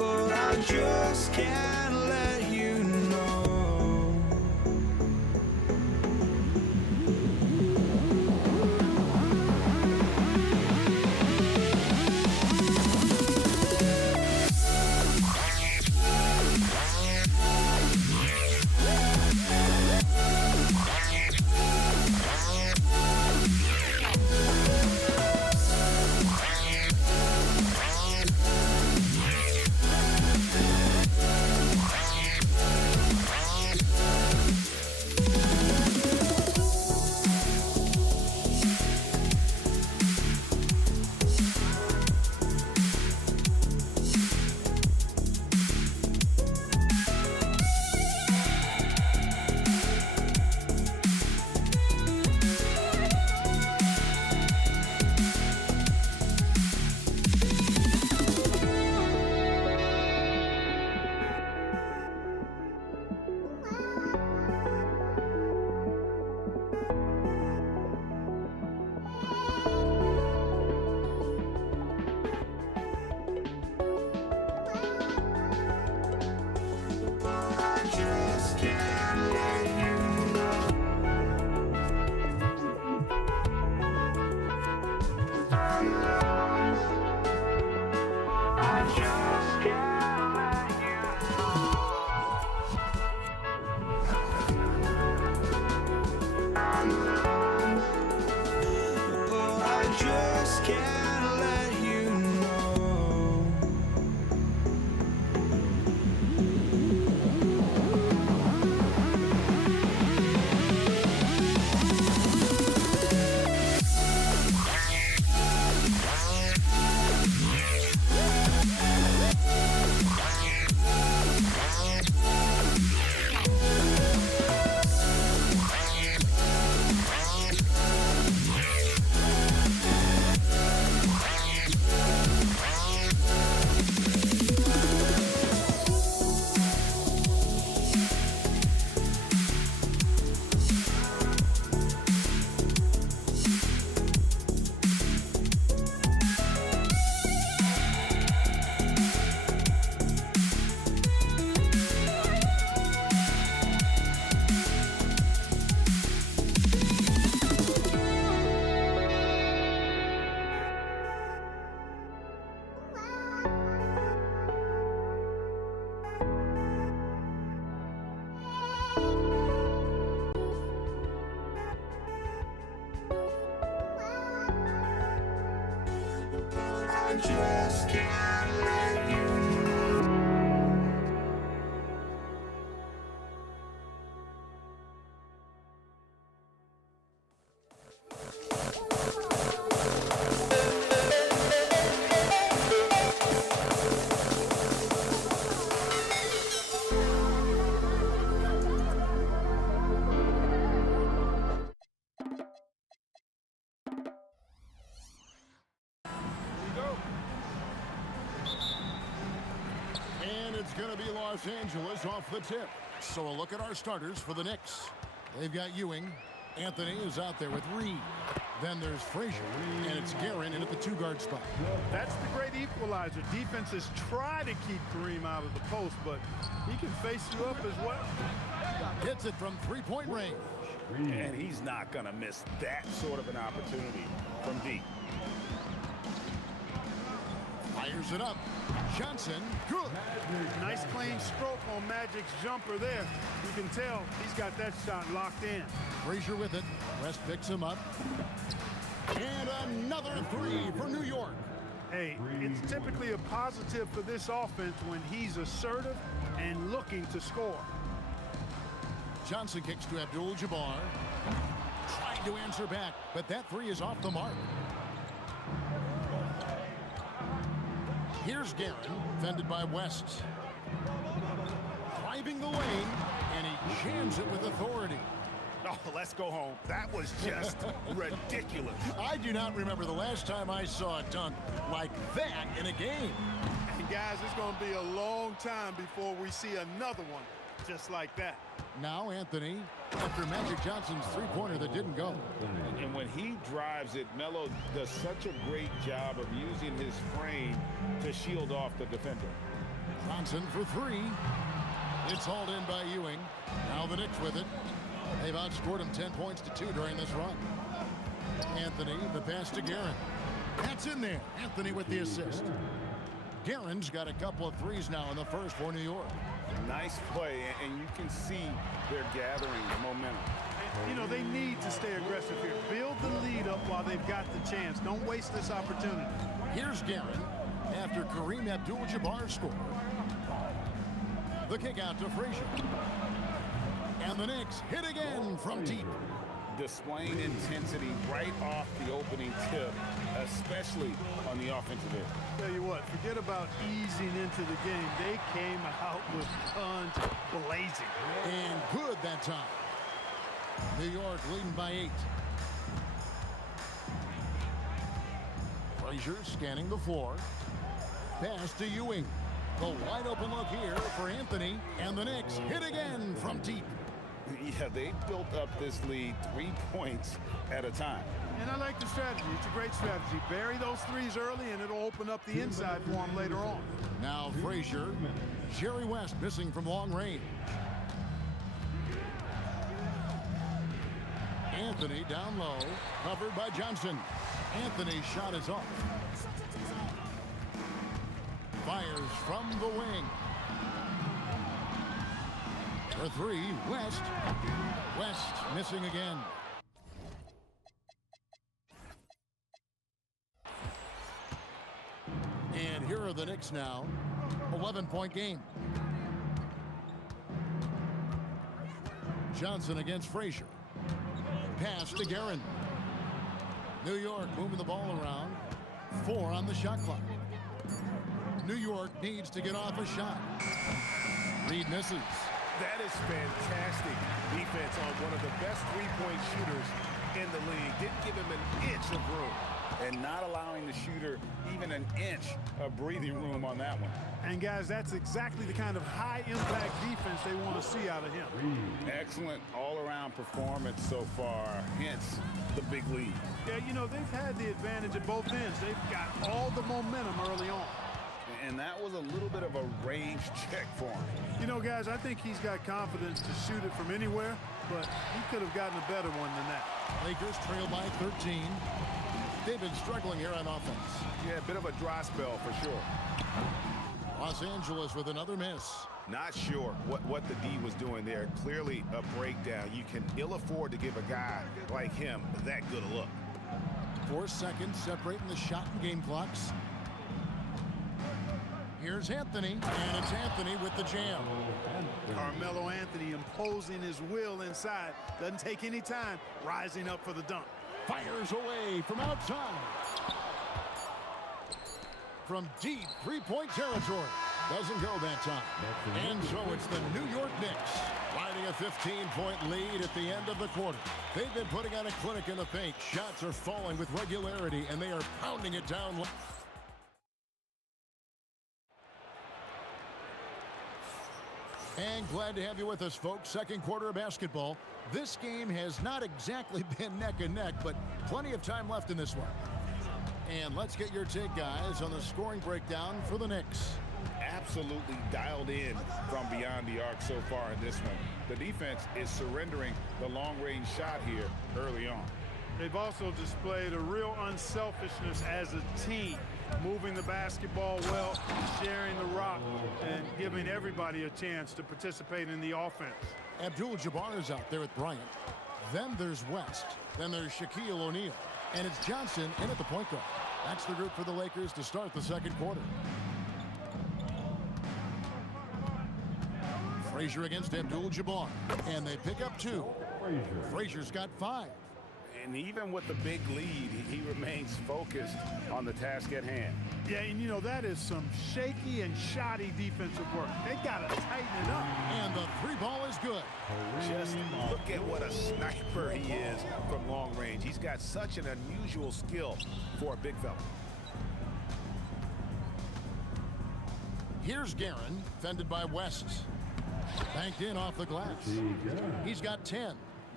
But I just can't let you know. Just can't let you know. It's going to be Los Angeles off the tip. So a look at our starters for the Knicks. They've got Ewing. Anthony is out there with Reed. Then there's Frazier. And it's Guerin in at the two-guard spot. That's the great equalizer. Defenses try to keep Kareem out of the post, but he can face you up as well. Gets it from three-point range. And he's not going to miss that sort of an opportunity from deep. Fires it up. Johnson, good. Nice clean stroke on Magic's jumper there. You can tell he's got that shot locked in. Frazier with it. West picks him up. And another three for New York. Hey, it's typically a positive for this offense when he's assertive and looking to score. Johnson kicks to Abdul-Jabbar. Trying to answer back, but that three is off the mark. Here's Guerin, fended by West. Driving the lane, and he jams it with authority. Oh, let's go home. That was just ridiculous. I do not remember the last time I saw a dunk like that in a game. And guys, it's going to be a long time before we see another one just like that. Now Anthony, after Magic Johnson's three-pointer that didn't go. And when he drives it, Melo does such a great job of using his frame to shield off the defender. Johnson for three. It's hauled in by Ewing. Now the Knicks with it. They've outscored him 10 points to 2 during this run. Anthony, the pass to Guerin. That's in there. Anthony with the assist. Guerin's got a couple of threes now in the first for New York. Nice play, and you can see they're gathering momentum. You know, they need to stay aggressive here. Build the lead up while they've got the chance. Don't waste this opportunity. Here's Guerin after Kareem Abdul-Jabbar scored. The kick out to Frazier. And the Knicks hit again from deep. Displaying intensity right off the opening tip, especially on the offensive end. Tell you what, forget about easing into the game. They came out with guns blazing. And good that time. New York leading by 8. Frazier scanning the floor. Pass to Ewing. The wide open look here for Anthony. And the Knicks hit again from deep. Yeah, they built up this lead 3 points at a time. And I like the strategy. It's a great strategy. Bury those threes early, and it'll open up the inside for them later on. Now Frazier. Jerry West missing from long range. Anthony down low. Covered by Johnson. Anthony's shot is off. Fires from the wing. For three, West. West missing again. And here are the Knicks now. 11-point game. Johnson against Frazier. Pass to Guerin. New York moving the ball around. 4 on the shot clock. New York needs to get off a shot. Reed misses. That is fantastic defense on one of the best three-point shooters in the league. Didn't give him an inch of room. And not allowing the shooter even an inch of breathing room on that one. And guys, that's exactly the kind of high-impact defense they want to see out of him. Excellent all-around performance so far, hence the big lead. Yeah, you know, they've had the advantage at both ends. They've got all the momentum early on. And that was a little bit of a range check for him. You know, guys, I think he's got confidence to shoot it from anywhere, but he could have gotten a better one than that. Lakers trail by 13. They've been struggling here on offense. Yeah, a bit of a dry spell for sure. Los Angeles with another miss. Not sure what the D was doing there. Clearly a breakdown. You can ill afford to give a guy like him that good a look. 4 seconds separating the shot and game clocks. Here's Anthony, and it's Anthony with the jam. Carmelo Anthony imposing his will inside. Doesn't take any time, rising up for the dunk. Fires away from outside. From deep three-point territory. Doesn't go that time. And so it's the New York Knicks riding a 15-point lead at the end of the quarter. They've been putting on a clinic in the paint. Shots are falling with regularity, and they are pounding it down. And glad to have you with us, folks. Second quarter of basketball. This game has not exactly been neck and neck, but plenty of time left in this one. And let's get your take, guys, on the scoring breakdown for the Knicks. Absolutely dialed in from beyond the arc so far in this one. The defense is surrendering the long-range shot here early on. They've also displayed a real unselfishness as a team, moving the basketball well, sharing the rock, and giving everybody a chance to participate in the offense. Abdul-Jabbar is out there with Bryant. Then there's West. Then there's Shaquille O'Neal. And it's Johnson in at the point guard. That's the group for the Lakers to start the second quarter. Frazier against Abdul-Jabbar. And they pick up 2. Frazier's got 5. And even with the big lead, he remains focused on the task at hand. Yeah, and you know, that is some shaky and shoddy defensive work. They got to tighten it up. And the 3 ball is good. Just look at what a sniper he is from long range. He's got such an unusual skill for a big fella. Here's Guerin, fended by West. Banked in off the glass. He's got 10.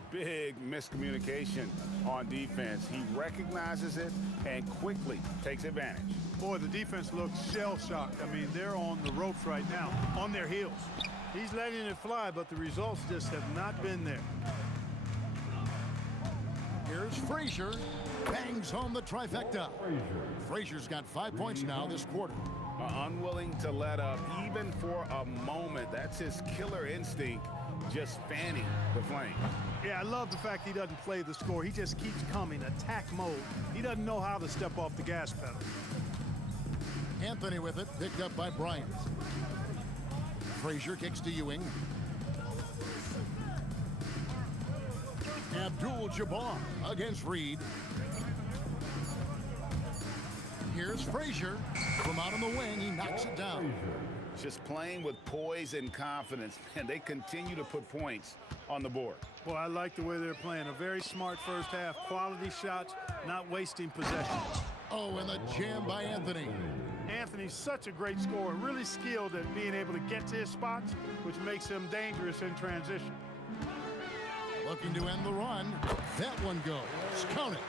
Big miscommunication on defense. He recognizes it and quickly takes advantage. Boy, the defense looks shell-shocked. I mean, they're on the ropes right now, on their heels. He's letting it fly, but the results just have not been there. Here's Frazier. Bangs home the trifecta. Frazier's got 5 points now this quarter. Unwilling to let up even for a moment. That's his killer instinct, just fanning the flame. Yeah, I love the fact he doesn't play the score. He just keeps coming, attack mode. He doesn't know how to step off the gas pedal. Anthony with it, picked up by Bryant. Frazier kicks to Ewing. Abdul-Jabbar against Reed. Here's Frazier. From out on the wing, he knocks it down. Just playing with poise and confidence, and they continue to put points on the board. Boy, I like the way they're playing. A very smart first half. Quality shots, not wasting possession. Oh, and the jam by Anthony. Anthony's such a great scorer, really skilled at being able to get to his spots, which makes him dangerous in transition. Looking to end the run. That one goes. Count it.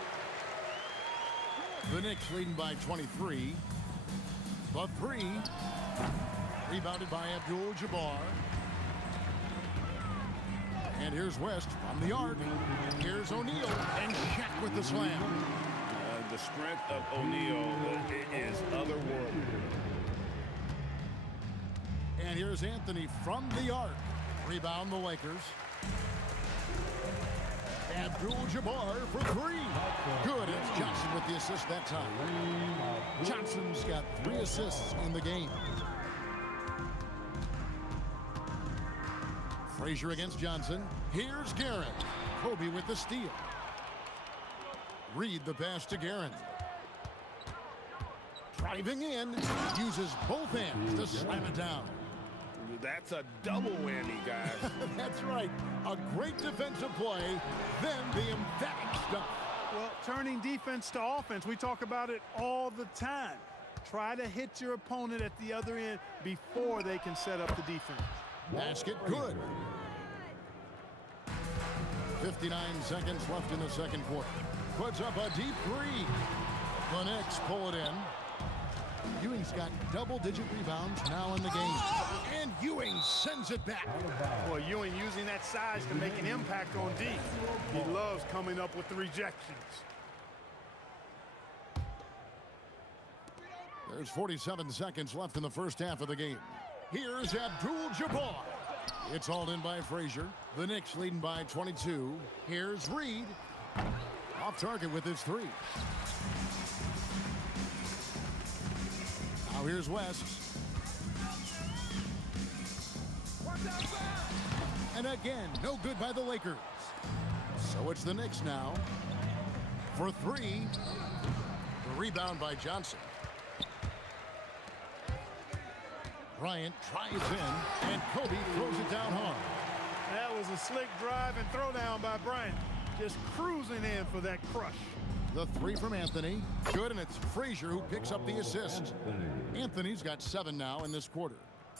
The Knicks leading by 23. The 3. Rebounded by Abdul-Jabbar. And here's West from the arc. Here's O'Neal and Shaq with the slam. The strength of O'Neal is otherworldly. And here's Anthony from the arc. Rebound the Lakers. Abdul-Jabbar for 3. Good. It's Johnson with the assist that time. Johnson's got 3 assists in the game. Frazier against Johnson. Here's Guerin. Kobe with the steal. Reed the pass to Guerin. Driving in. Uses both hands to slam it down. That's a double whammy, guys. That's right. A great defensive play, then the emphatic stuff. Well, turning defense to offense, we talk about it all the time. Try to hit your opponent at the other end before they can set up the defense. Basket good. 59 seconds left in the second quarter. Puts up a deep 3. The Knicks pull it in. Ewing's got double-digit rebounds now in the game. And Ewing sends it back. Boy, Ewing using that size to make an impact on D. He loves coming up with the rejections. There's 47 seconds left in the first half of the game. Here's Abdul-Jabbar. It's hauled in by Frazier. The Knicks leading by 22. Here's Reed. Off target with his 3. Now here's West. And again, no good by the Lakers. So it's the Knicks now. For 3. The rebound by Johnson. Bryant tries in, and Kobe throws it down hard. That was a slick drive and throw down by Bryant. Just cruising in for that crush. The 3 from Anthony. Good, and it's Frazier who picks up the assist. Anthony's got 7 now in this quarter.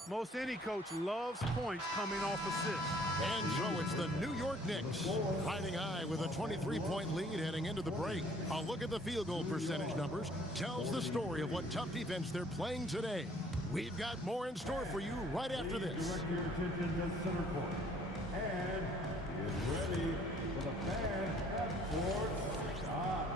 Most any coach loves points coming off assists. And so it's the New York Knicks riding high with a 23-point lead heading into the break. A look at the field goal percentage numbers tells the story of what tough defense they're playing today. We've got more in store for you right after this. Direct your attention to center court. And is ready for the fan at court shot.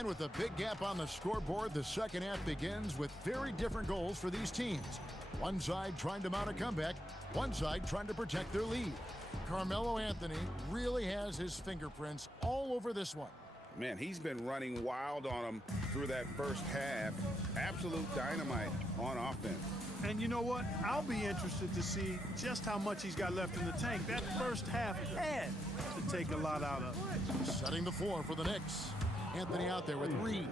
And with a big gap on the scoreboard, the second half begins with very different goals for these teams. One side trying to mount a comeback, one side trying to protect their lead. Carmelo Anthony really has his fingerprints all over this one. Man, he's been running wild on him through that first half. Absolute dynamite on offense. And you know what? I'll be interested to see just how much he's got left in the tank. That first half had to take a lot out of it. Setting the floor for the Knicks. Anthony out there with Reed.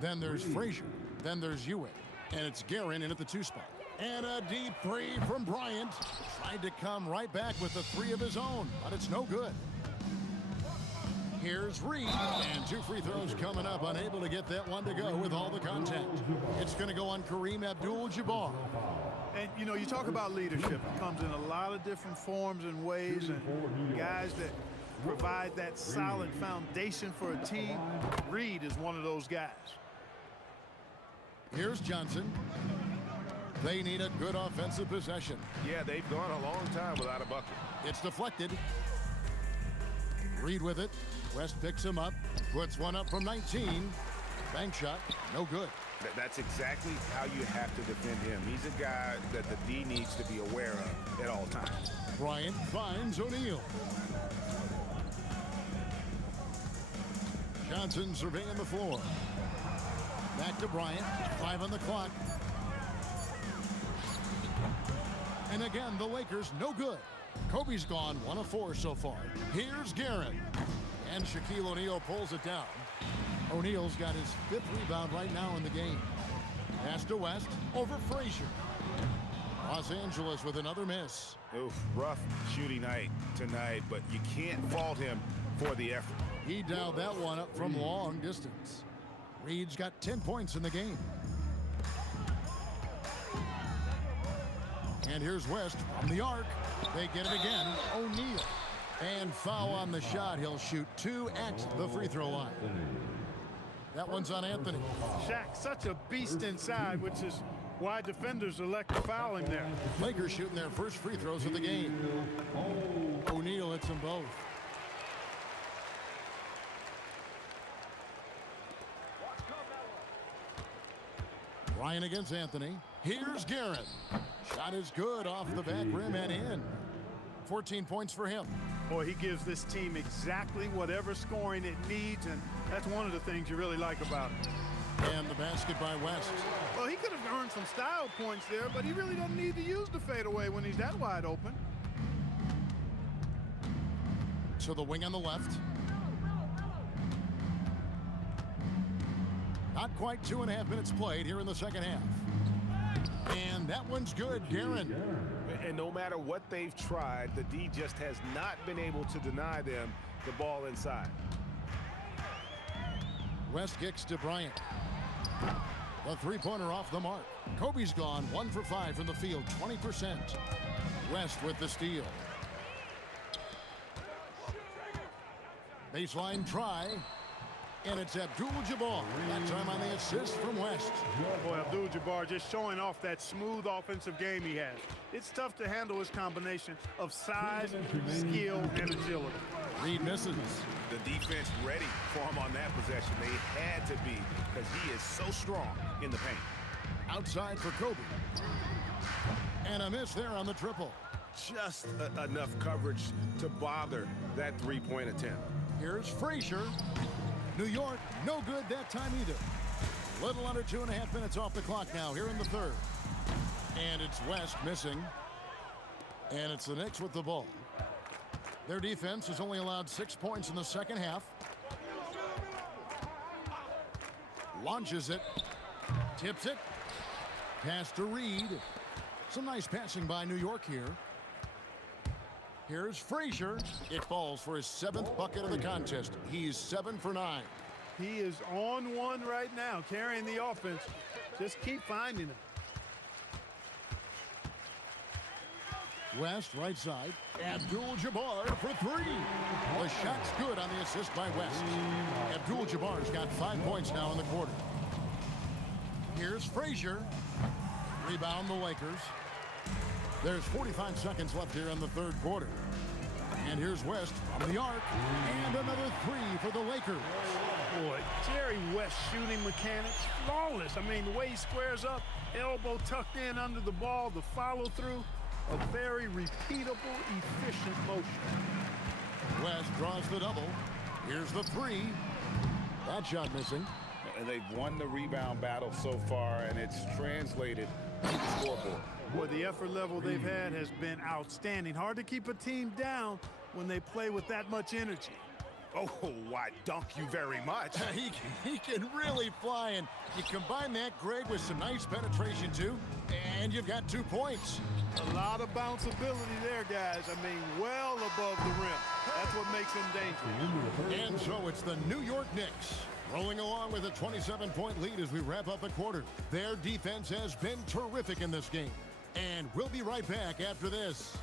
Then there's Frazier. Then there's Ewing. And it's Guerin in at the 2 spot. And a deep three from Bryant. Tried to come right back with a 3 of his own, but it's no good. Here's Reed, and 2 free throws coming up, unable to get that one to go with all the contact. It's going to go on Kareem Abdul-Jabbar. And, you know, you talk about leadership. It comes in a lot of different forms and ways, and guys that provide that solid foundation for a team. Reed is one of those guys. Here's Johnson. They need a good offensive possession. Yeah, they've gone a long time without a bucket. It's deflected. Reed with it. West picks him up, puts one up from 19. Bank shot, no good. That's exactly how you have to defend him. He's a guy that the D needs to be aware of at all times. Bryant finds O'Neal. Johnson surveying the floor. Back to Bryant, 5 on the clock. And again, the Lakers no good. Kobe's gone 1 of 4 so far. Here's Guerin. And Shaquille O'Neal pulls it down. O'Neal's got his 5th rebound right now in the game. Pass to West over Frazier. Los Angeles with another miss. Oof, rough shooting night tonight, but you can't fault him for the effort. He dialed that one up from long distance. Reed's got 10 points in the game. And here's West from the arc. They get it again. O'Neal. And foul on the shot. He'll shoot 2 at the free throw line. That one's on Anthony. Shaq, such a beast inside, which is why defenders elect to foul him there. Lakers shooting their first free throws of the game. O'Neal hits them both. Ryan against Anthony. Here's Guerin. Shot is good off the back rim and in. 14 points for him. Boy, he gives this team exactly whatever scoring it needs, and that's one of the things you really like about it. And the basket by West. Well, he could have earned some style points there, but he really doesn't need to use the fadeaway when he's that wide open. To the wing on the left. Not quite 2.5 minutes played here in the second half. And that one's good, Guerin. And no matter what they've tried, the D just has not been able to deny them the ball inside. West kicks to Bryant. The 3-pointer off the mark. Kobe's gone 1 for 5 from the field, 20%. West with the steal. Baseline try. And it's Abdul-Jabbar. That time on the assist from West. Boy, Abdul-Jabbar just showing off that smooth offensive game he has. It's tough to handle his combination of size, skill, and agility. Reed misses. The defense ready for him on that possession. They had to be, because he is so strong in the paint. Outside for Kobe. And a miss there on the triple. Just enough coverage to bother that 3-point attempt. Here's Frazier. New York, no good that time either. Little under 2.5 minutes off the clock now here in the third. And it's West missing. And it's the Knicks with the ball. Their defense has only allowed 6 points in the second half. Launches it. Tips it. Pass to Reed. Some nice passing by New York here. Here's Frazier. It falls for his 7th bucket of the contest. He's 7 for 9. He is on one right now, carrying the offense. Just keep finding him. West, right side. Abdul-Jabbar for 3. The shot's good on the assist by West. Abdul-Jabbar's got 5 points now in the quarter. Here's Frazier. Rebound the Lakers. There's 45 seconds left here in the third quarter. And here's West from the arc. And another 3 for the Lakers. Boy, Jerry shooting mechanics, flawless. I mean, the way he squares up, elbow tucked in under the ball, the follow-through, a very repeatable, efficient motion. West draws the double. Here's the three. That shot missing. And they've won the rebound battle so far, and it's translated to the scoreboard. Boy, the effort level they've had has been outstanding. Hard to keep a team down when they play with that much energy. Oh, why, dunk you very much. He can really fly, and you combine that, Greg, with some nice penetration, too, and you've got 2 points. A lot of bounceability there, guys. I mean, well above the rim. That's what makes him dangerous. And so it's the New York Knicks rolling along with a 27-point lead as we wrap up the quarter. Their defense has been terrific in this game. And we'll be right back after this.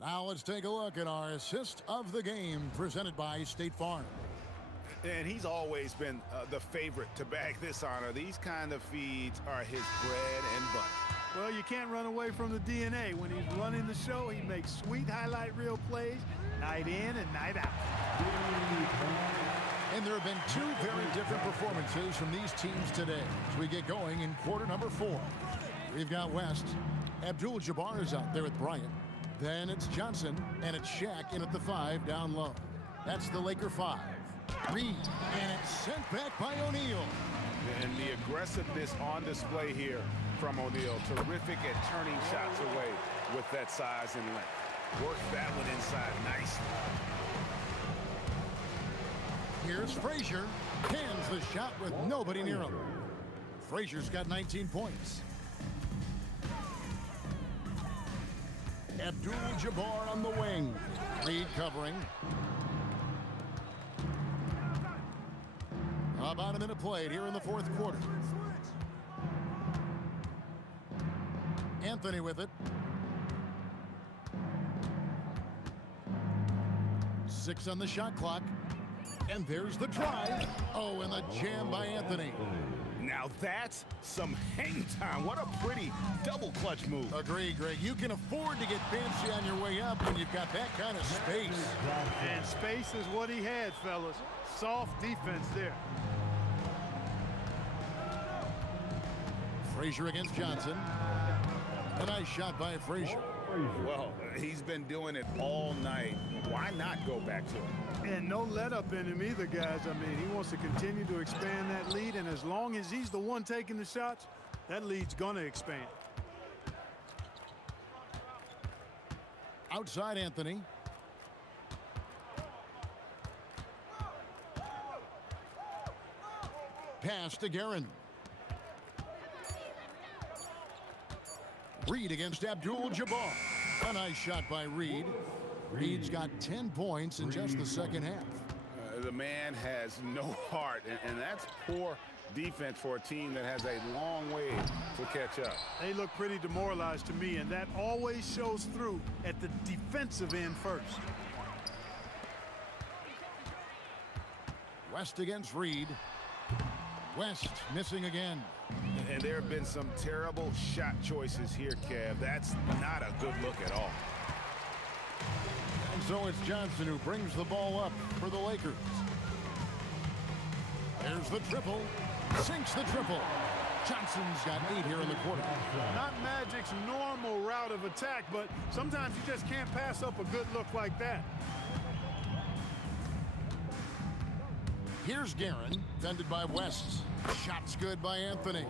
Now let's take a look at our assist of the game presented by State Farm. And he's always been the favorite to bag this honor. These kind of feeds are his bread and butter. Well, you can't run away from the DNA. When he's running the show, he makes sweet highlight reel plays night in and night out. And there have been 2 very different performances from these teams today as we get going in quarter number 4. We've got West. Abdul-Jabbar is out there with Bryant. Then it's Johnson, and it's Shaq in at the 5 down low. That's the Laker 5. Reed, and it's sent back by O'Neal. And the aggressiveness on display here from O'Neal. Terrific at turning shots away with that size and length. Worked that one inside nicely. Here's Frazier. Cans the shot with nobody near him. Frazier's got 19 points. Abdul-Jabbar on the wing. Reed covering. About a minute played here in the 4th quarter. Anthony with it. 6 on the shot clock. And there's the drive. Oh, and the jam by Anthony. Now that's some hang time. What a pretty double clutch move. Agree, Greg. You can afford to get fancy on your way up when you've got that kind of space. And space is what he had, fellas. Soft defense there. Frazier against Johnson. A nice shot by Frazier. Well, he's been doing it all night. Why not go back to him? And no let up in him either, guys. I mean, he wants to continue to expand that lead, and as long as he's the one taking the shots, that lead's going to expand. Outside Anthony. Pass to Guerin. Reed against Abdul-Jabbar. A nice shot by Reed. Reed's got 10 points in just the second half. The man has no heart, and that's poor defense for a team that has a long way to catch up. They look pretty demoralized to me, and that always shows through at the defensive end first. West against Reed. West missing again. And there have been some terrible shot choices here, Kev. That's not a good look at all. And so it's Johnson who brings the ball up for the Lakers. There's the triple. Sinks the triple. Johnson's got 8 here in the quarter. Not Magic's normal route of attack, but sometimes you just can't pass up a good look like that. Here's Guerin, defended by West. Shot's good by Anthony.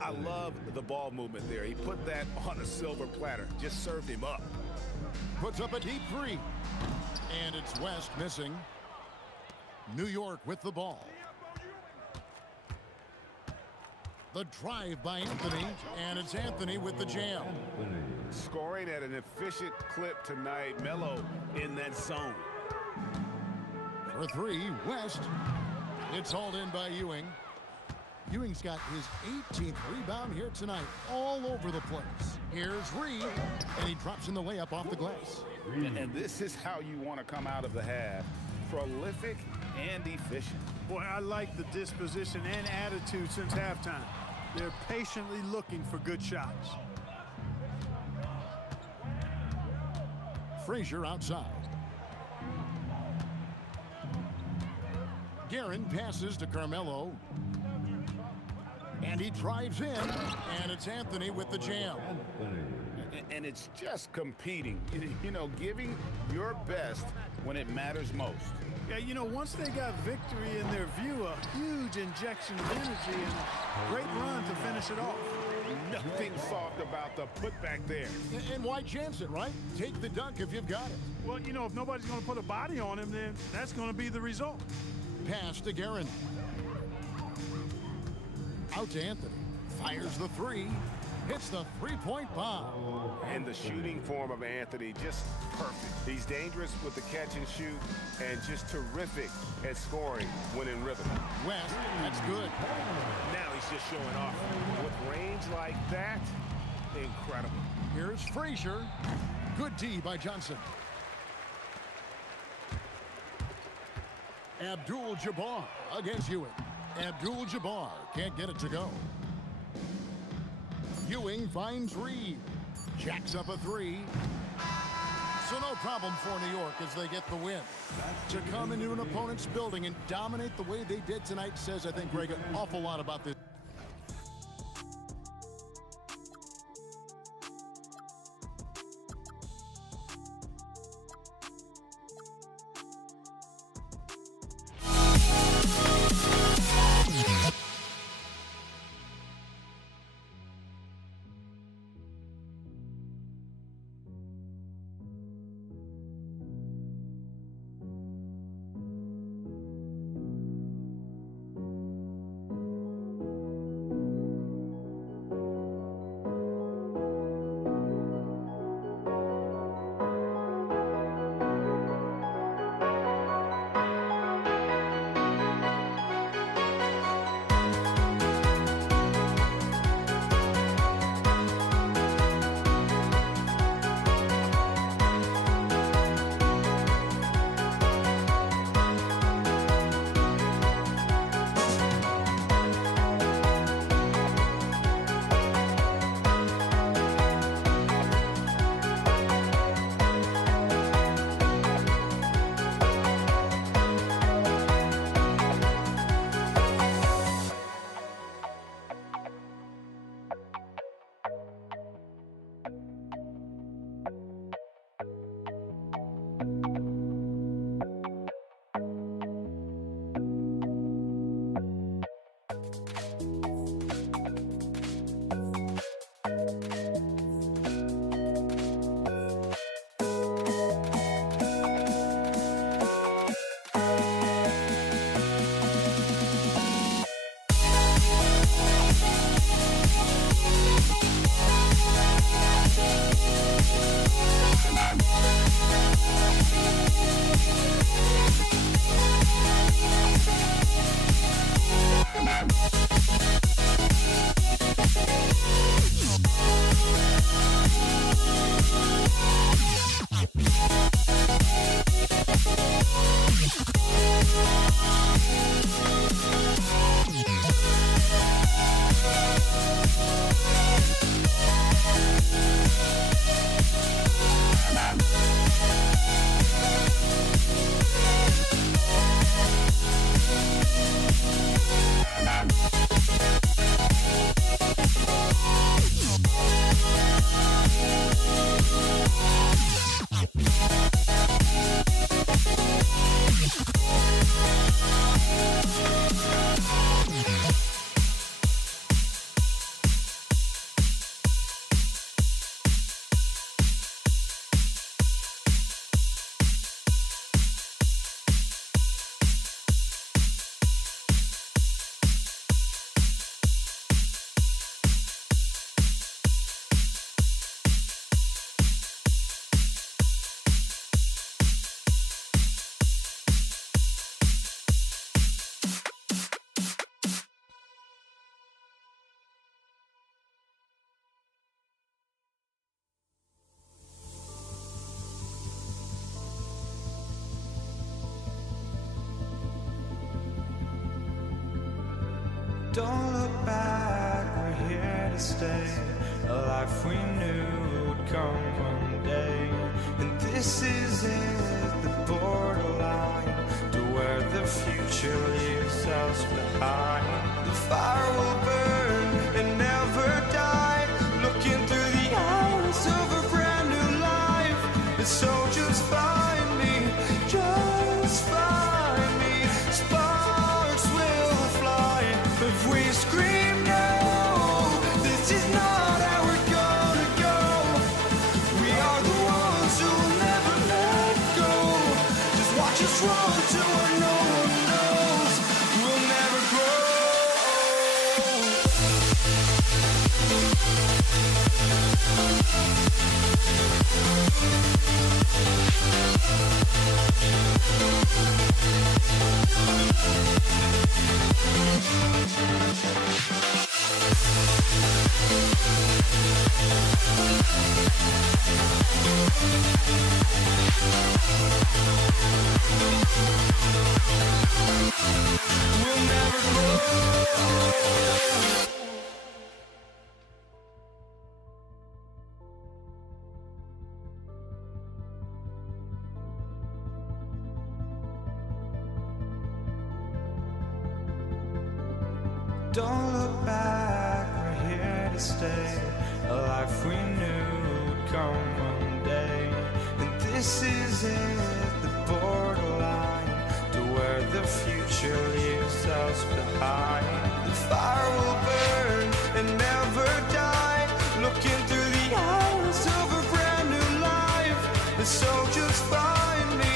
I love the ball movement there. He put that on a silver platter. Just served him up. Puts up a deep 3. And it's West missing. New York with the ball. The drive by Anthony, and it's Anthony with the jam. Scoring at an efficient clip tonight. Melo in that zone. For 3, West. It's hauled in by Ewing. Ewing's got his 18th rebound here tonight, all over the place. Here's Reed, and he drops in the layup off the glass. And this is how you want to come out of the half. Prolific and efficient. Boy, I like the disposition and attitude since halftime. They're patiently looking for good shots. Frazier outside. Guerin passes to Carmelo. And he drives in, and it's Anthony with the jam. And it's just competing, you know, giving your best when it matters most. Yeah, you know, once they got victory in their view, a huge injection of energy and a great run to finish it off. Nothing soft about the putback there. And why chance it, right? Take the dunk if you've got it. Well, you know, if nobody's going to put a body on him, then that's going to be the result. Pass to Guerin. Out to Anthony. Fires the three. Hits the three-point bomb. And the shooting form of Anthony, just perfect. He's dangerous with the catch and shoot and just terrific at scoring when in rhythm. West, that's good. Now he's just showing off. With range like that, incredible. Here's Frazier. Good D by Johnson. Abdul-Jabbar against Ewing. Abdul-Jabbar can't get it to go. Ewing finds Reed. Jacks up a three. So no problem for New York as they get the win. To come into an opponent's building and dominate the way they did tonight says, I think, Greg, an awful lot about this. Don't look back, we're here to stay. A life we knew would come one day. And this is it, the borderline to where the future leads. fire will burn and never die. Looking through the eyes of a brand new life. And so just find me, just find me. Sparks will fly if we scream no. This is not how we're gonna go. We are the ones who will never let go. Just watch us run to where no one knows. We'll never grow. We'll never grow. Don't look back, we're here to stay. A life we knew would come one day. And this is it, the borderline to where the future leaves us behind. The fire will burn and never die. Looking through the eyes of a brand new life. And so just find me,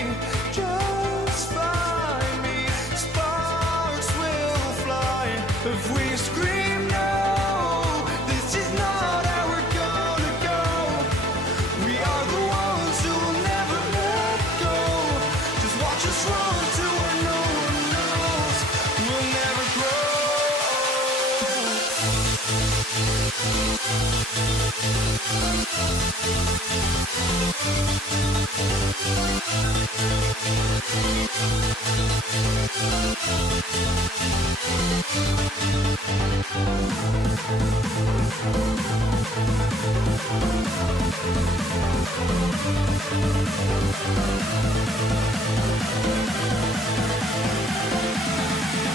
just find me. Sparks will fly if we scream no. This is not how we're gonna go. We are the ones who will never let go. Just watch us run to where no one knows. We'll never grow.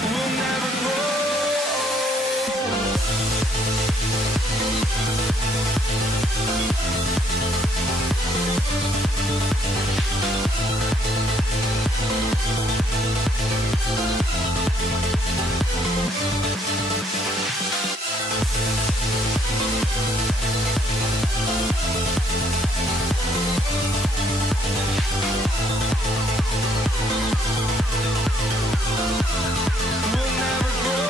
We'll never grow. We'll never grow.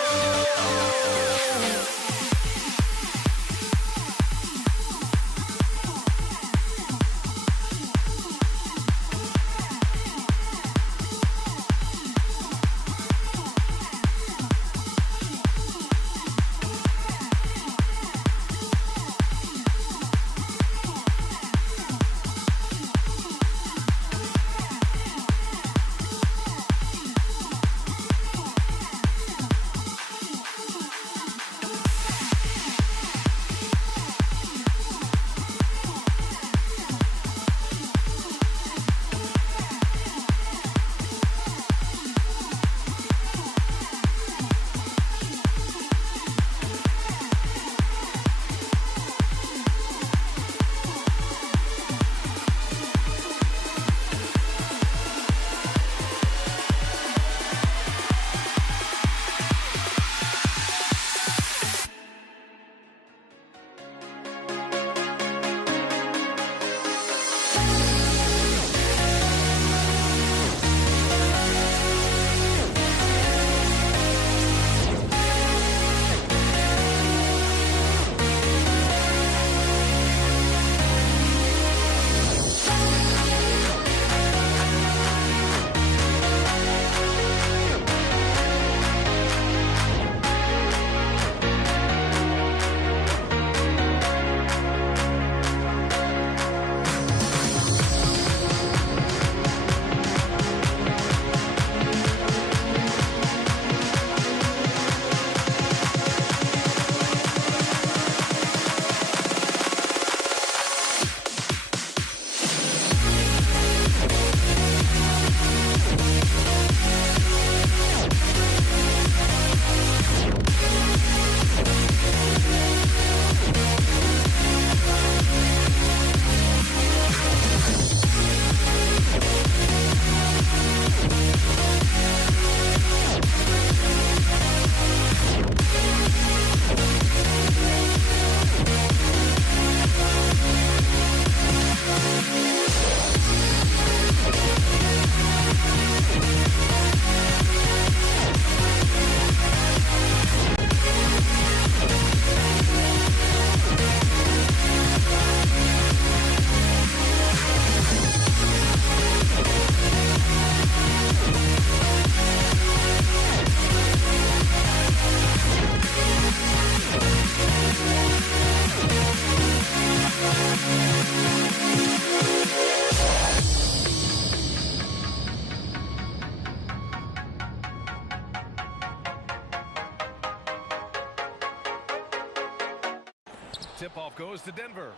tip-off goes to Denver.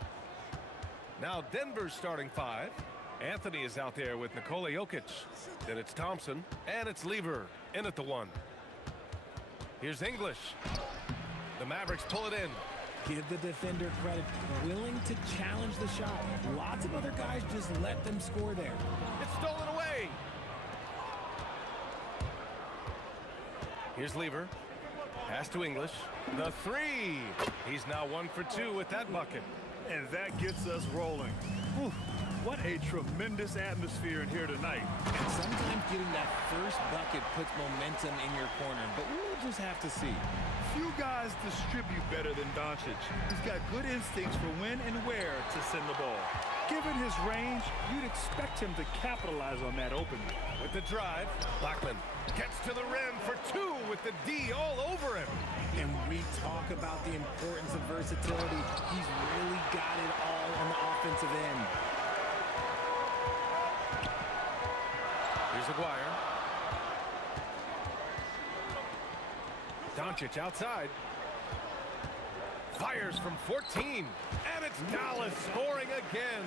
Now Denver's starting 5. Anthony is out there with Nikola Jokic. Then it's Thompson, and it's Lever in at the 1. Here's English. The Mavericks pull it in. Give the defender credit. Willing to challenge the shot. Lots of other guys just let them score there. It's stolen away. Here's Lever. Pass to English. The 3. He's now 1 for 2 with that bucket. And that gets us rolling. Whew, what a tremendous atmosphere in here tonight. And sometimes getting that first bucket puts momentum in your corner, but we'll just have to see. Few guys distribute better than Doncic. He's got good instincts for when and where to send the ball. Given his range, you'd expect him to capitalize on that opening. With the drive, Blackman gets to the rim for 2 with the D all over him. And we talk about the importance of versatility. He's really got it all on the offensive end. Here's Aguirre. Doncic outside. Fires from 14. And it's Dallas scoring again.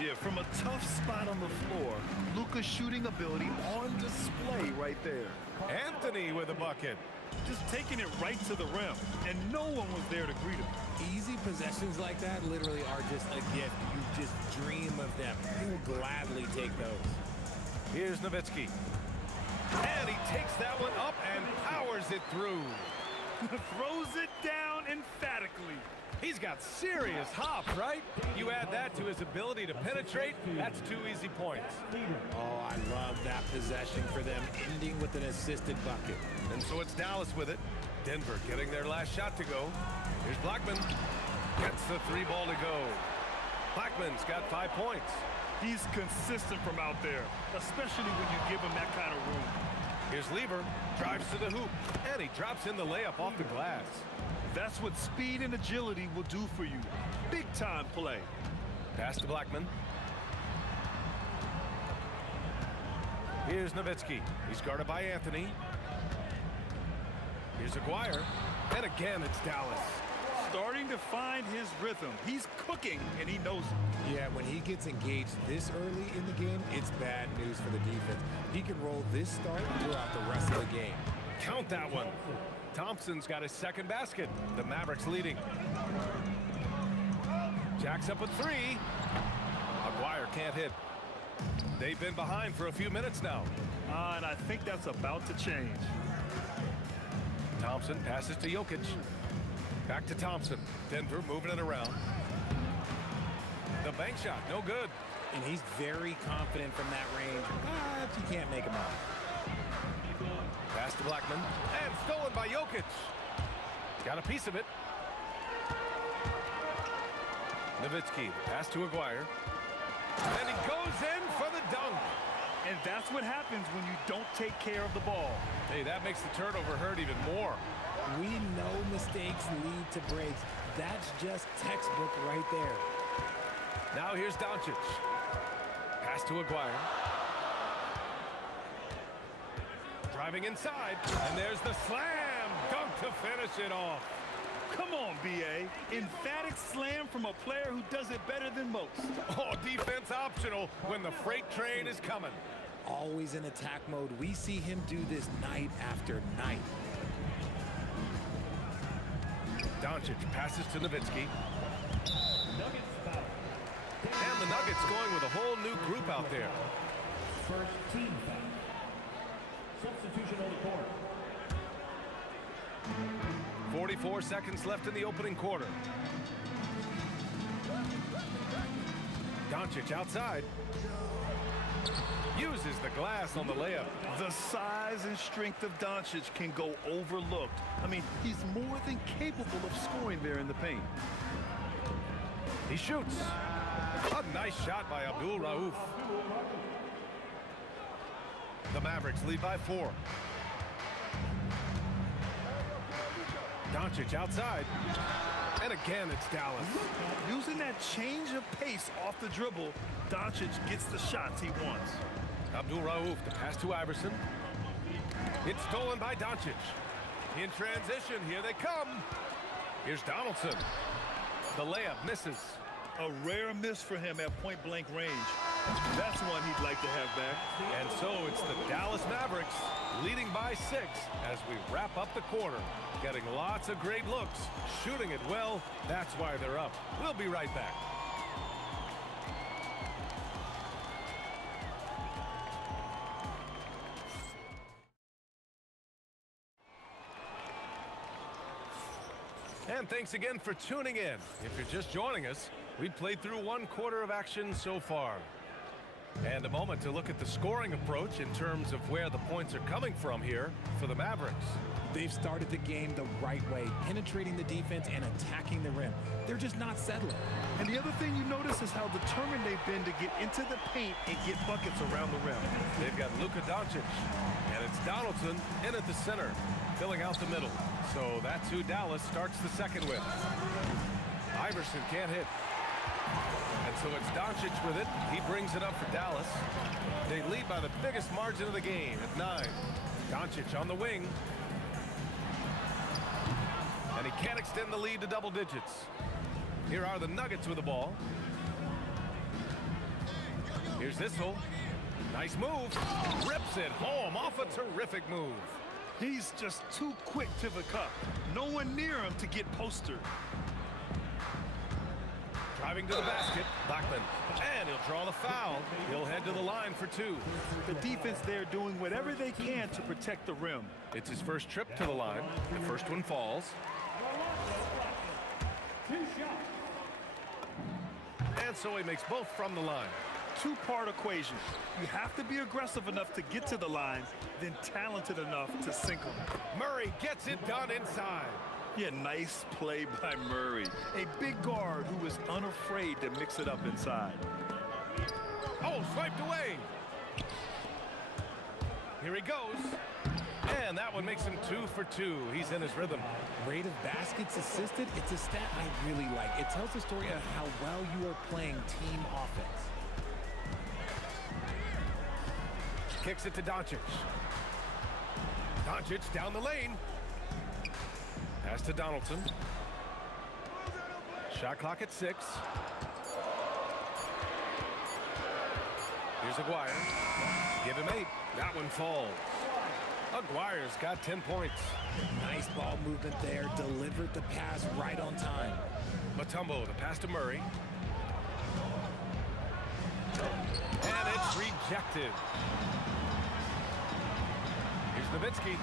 Yeah, from a tough spot on the floor, Luka's shooting ability on display right there. Anthony with a bucket. Just taking it right to the rim, and no one was there to greet him. Easy possessions like that literally are just a gift. You just dream of them. You'll gladly take those. Here's Nowitzki. And he takes that one up and powers it through. Throws it down emphatically. He's got serious hop, right? You add that to his ability to penetrate, that's 2 easy points. Oh, I love that possession for them, ending with an assisted bucket. And so it's Dallas with it. Denver getting their last shot to go. Here's Blackman. Gets the 3 ball to go. Blackman's got 5 points. He's consistent from out there, especially when you give him that kind of room. Here's Lever, drives to the hoop, and he drops in the layup off the glass. That's what speed and agility will do for you. Big time play. Pass to Blackman. Here's Nowitzki. He's guarded by Anthony. Here's Aguirre. And again, it's Dallas. Starting to find his rhythm. He's cooking, and he knows it. Yeah, when he gets engaged this early in the game, it's bad news for the defense. He can roll this start throughout the rest of the game. Count that one. Thompson's got his second basket. The Mavericks leading. Jacks up a 3. Aguirre can't hit. They've been behind for a few minutes now. And I think that's about to change. Thompson passes to Jokic. Back to Thompson. Denver moving it around. The bank shot, no good. And he's very confident from that range, but you can't make him out. Pass to Blackman. And stolen by Jokic. Got a piece of it. Nowitzki, pass to Aguirre. And he goes in for the dunk. And that's what happens when you don't take care of the ball. Hey, that makes the turnover hurt even more. We know mistakes lead to breaks. That's just textbook right there. Now here's Doncic. Pass to Aguirre. Driving inside, and there's the slam dunk to finish it off. Come on, B.A. Emphatic slam from a player who does it better than most. Oh, defense optional when the freight train is coming. Always in attack mode. We see him do this night after night. Doncic passes to Nowitzki. And the Nuggets going with a whole new group out there. First team foul. Substitution on the court. 44 seconds left in the opening quarter. Doncic outside. Uses the glass on the layup. The size and strength of Doncic can go overlooked. I mean, he's more than capable of scoring there in the paint. He shoots. A nice shot by Abdul Rauf. The Mavericks lead by 4. Doncic outside. And again, it's Dallas. Using that change of pace off the dribble, Doncic gets the shots he wants. Abdul Rauf, the pass to Iverson. It's stolen by Doncic. In transition, here they come. Here's Donaldson. The layup misses. A rare miss for him at point-blank range. That's one he'd like to have back. And so it's the Dallas Mavericks leading by 6 as we wrap up the quarter. Getting lots of great looks, shooting it well. That's why they're up. We'll be right back. And thanks again for tuning in. If you're just joining us, we've played through 1 quarter of action so far. And a moment to look at the scoring approach in terms of where the points are coming from here for the Mavericks. They've started the game the right way, penetrating the defense and attacking the rim. They're just not settling. And the other thing you notice is how determined they've been to get into the paint and get buckets around the rim. They've got Luka Doncic, and it's Donaldson in at the center, filling out the middle. So that's who Dallas starts the second with. Iverson can't hit. And so it's Doncic with it. He brings it up for Dallas. They lead by the biggest margin of the game at 9. Doncic on the wing. And he can't extend the lead to double digits. Here are the Nuggets with the ball. Here's Issel. Nice move. Rips it home off a terrific move. He's just too quick to the cup. No one near him to get postered. Driving to the basket, Blackman, and he'll draw the foul. He'll head to the line for 2. The defense there doing whatever they can to protect the rim. It's his first trip to the line. The first one falls. And so he makes both from the line. 2-part equation. You have to be aggressive enough to get to the line, then talented enough to sink them. Murray gets it done inside. Yeah, nice play by Murray. A big guard who was unafraid to mix it up inside. Oh, swiped away. Here he goes. And that one makes him 2 for 2. He's in his rhythm. Rate of baskets assisted, it's a stat I really like. It tells the story of how well you are playing team offense. Kicks it to Doncic. Doncic down the lane. Pass to Donaldson. Shot clock at 6. Here's Aguirre. Give him 8. That one falls. Aguirre's got 10 points. Nice ball movement there. Delivered the pass right on time. Mutombo, the pass to Murray. And it's rejected. Here's Nowitzki.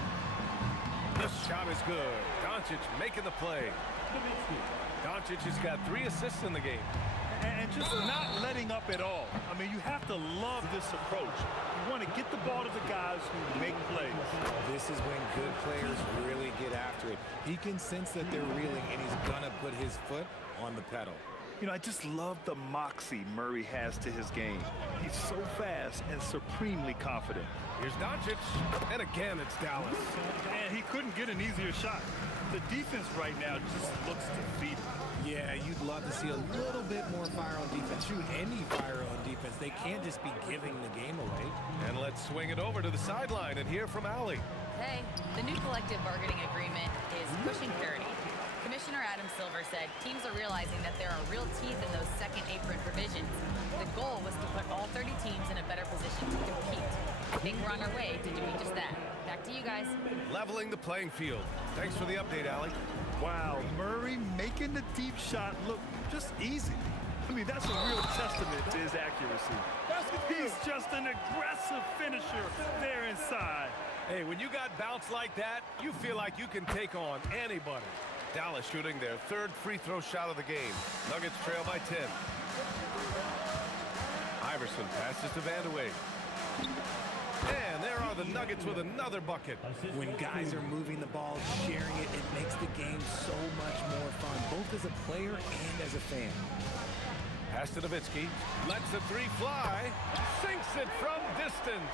This shot is good. Doncic making the play. Doncic has got 3 assists in the game. And just not letting up at all. I mean, you have to love this approach. You want to get the ball to the guys who make plays. This is when good players really get after it. He can sense that they're reeling, and he's going to put his foot on the pedal. You know, I just love the moxie Murray has to his game. He's so fast and supremely confident. Here's Doncic, and again it's Dallas. And he couldn't get an easier shot. The defense right now just looks defeated. Yeah, you'd love to see a little bit more fire on defense. Shoot, any fire on defense. They can't just be giving the game away. And let's swing it over to the sideline and hear from Allie. Hey, the new collective bargaining agreement is pushing parity. Commissioner Adam Silver said teams are realizing that there are real teeth in those second apron provisions. The goal was to put all 30 teams in a better position to compete. I think we're on our way to doing just that. Back to you guys. Leveling the playing field. Thanks for the update, Allie. Wow, Murray making the deep shot look just easy. I mean, that's a real testament to his accuracy. He's just an aggressive finisher there inside. Hey, when you got bounce like that, you feel like you can take on anybody. Dallas shooting their 3rd free throw shot of the game. Nuggets trail by 10. Iverson passes to Vandeweghe. And there are the Nuggets with another bucket. When guys are moving the ball, sharing it, it makes the game so much more fun, both as a player and as a fan. Pass to Nowitzki. Lets the 3 fly. Sinks it from distance.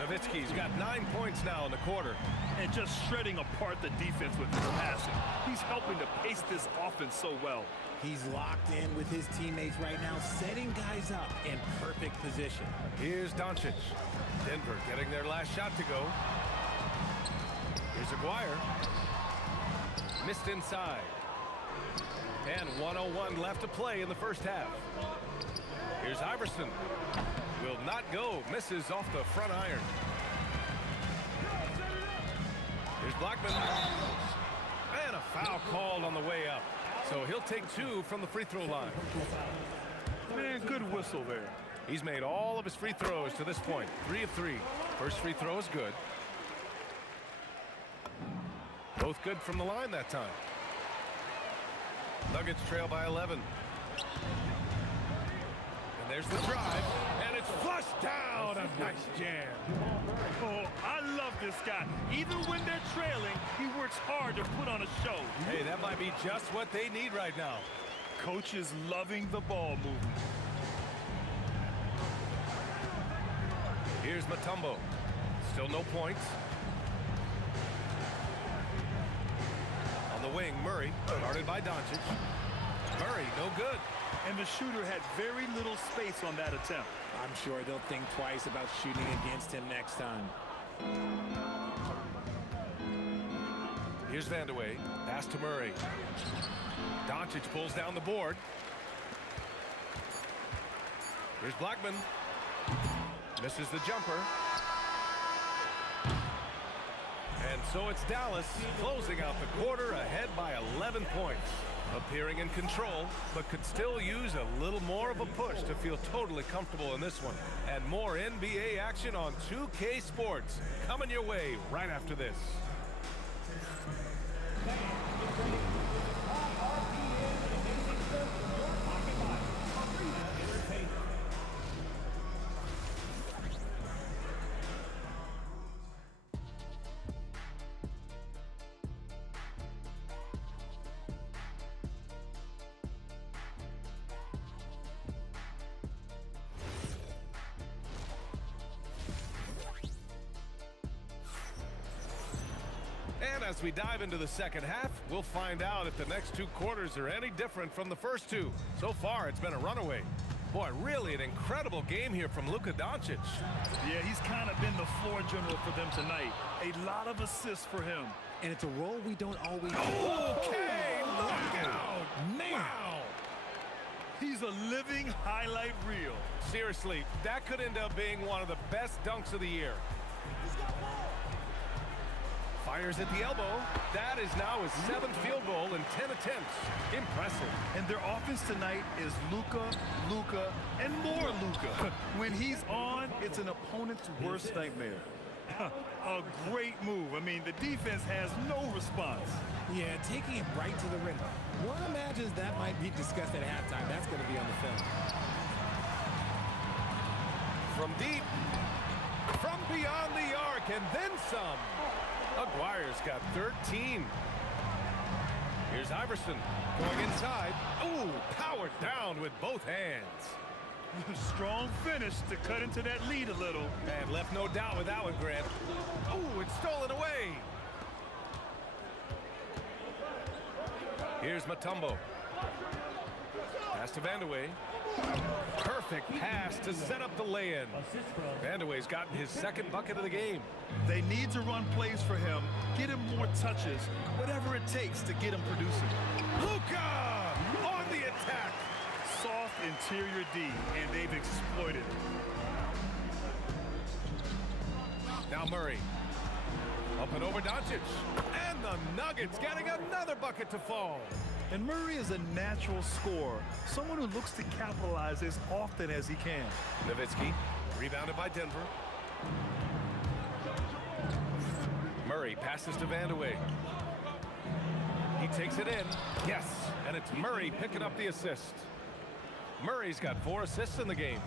Nowitzki's got 9 points now in the quarter. And just shredding apart the defense with his passing. He's helping to pace this offense so well. He's locked in with his teammates right now, setting guys up in perfect position. Here's Doncic. Denver getting their last shot to go. Here's Aguirre. Missed inside. And 1:01 left to play in the first half. Here's Iverson. Will not go. Misses off the front iron. Here's Blackman. And a foul called on the way up. So he'll take 2 from the free throw line. Man, good whistle there. He's made all of his free throws to this point. 3 of 3. First free throw is good. Both good from the line that time. Nuggets trail by 11. And there's the drive. And it's flushed down. A nice jam. Oh, I love this guy. Even when they're trailing, he works hard to put on a show. Hey, that might be just what they need right now. Coach is loving the ball movement. Here's Mutombo. Still no points. On the wing, Murray. Guarded by Doncic. Murray, no good. And the shooter had very little space on that attempt. I'm sure they'll think twice about shooting against him next time. Here's Vandeweghe. Pass to Murray. Doncic pulls down the board. Here's Blackman. Misses the jumper. And so it's Dallas closing out the quarter ahead by 11 points. Appearing in control, but could still use a little more of a push to feel totally comfortable in this one. And more NBA action on 2K Sports coming your way right after this. And as we dive into the second half, we'll find out if the next 2 quarters are any different from the first 2. So far, it's been a runaway. Boy, really an incredible game here from Luka Doncic. Yeah, he's kind of been the floor general for them tonight. A lot of assists for him. And it's a role we don't always... Okay, knockout! Man! Wow! He's a living highlight reel. Seriously, that could end up being one of the best dunks of the year. Fires at the elbow. That is now his 7th field goal in 10 attempts. Impressive. And their offense tonight is Luka, and more Luka. When he's on, it's an opponent's worst nightmare. A great move. I mean, the defense has no response. Yeah, taking it right to the rim. One imagines that might be discussed at halftime. That's going to be on the film. From deep, from beyond the arc, and then some. Aguirre's got 13. Here's Iverson going inside. Ooh, powered down with both hands. Strong finish to cut into that lead a little. And left no doubt with that one, Grant. Ooh, it's stolen away. Here's Mutombo. Pass to Vandeweghe. Perfect pass to set up the lay-in. Vandeweghe's gotten his 2nd bucket of the game. They need to run plays for him, get him more touches, whatever it takes to get him producing. Luka on the attack. Soft interior D, and they've exploited it. Now Murray. Up and over Doncic. And the Nuggets getting another bucket to fall. And Murray is a natural scorer, someone who looks to capitalize as often as he can. Nowitzki, rebounded by Denver. Murray passes to Vandeweghe. He takes it in. Yes, and it's Murray picking up the assist. Murray's got 4 assists in the game.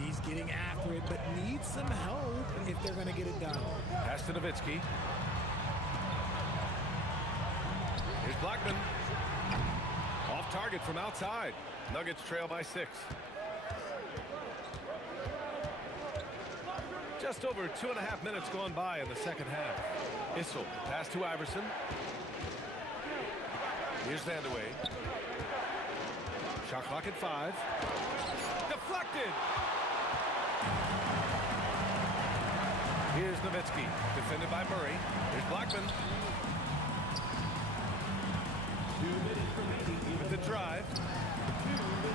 He's getting after it, but needs some help if they're going to get it done. Pass to Nowitzki. Here's Blackman. Off target from outside. Nuggets trail by 6. Just over 2.5 minutes gone by in the second half. Issel, pass to Iverson. Here's Vandeweghe. Shot clock at 5. Deflected. Here's Nowitzki, defended by Murray. Here's Blackman. With the drive.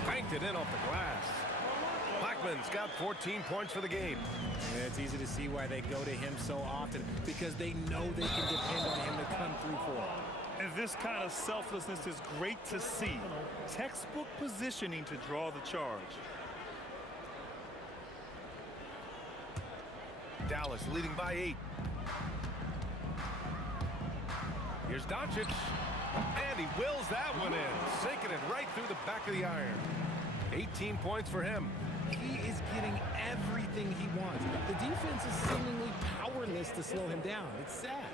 Banked it in off the glass. Blackman's got 14 points for the game. Yeah, it's easy to see why they go to him so often, because they know they can depend on him to come through for them. And this kind of selflessness is great to see. Textbook positioning to draw the charge. Dallas leading by 8. Here's Doncic. And he wills that one in, sinking it right through the back of the iron. 18 points for him. He is getting everything he wants. The defense is seemingly powerless to slow him down. It's sad.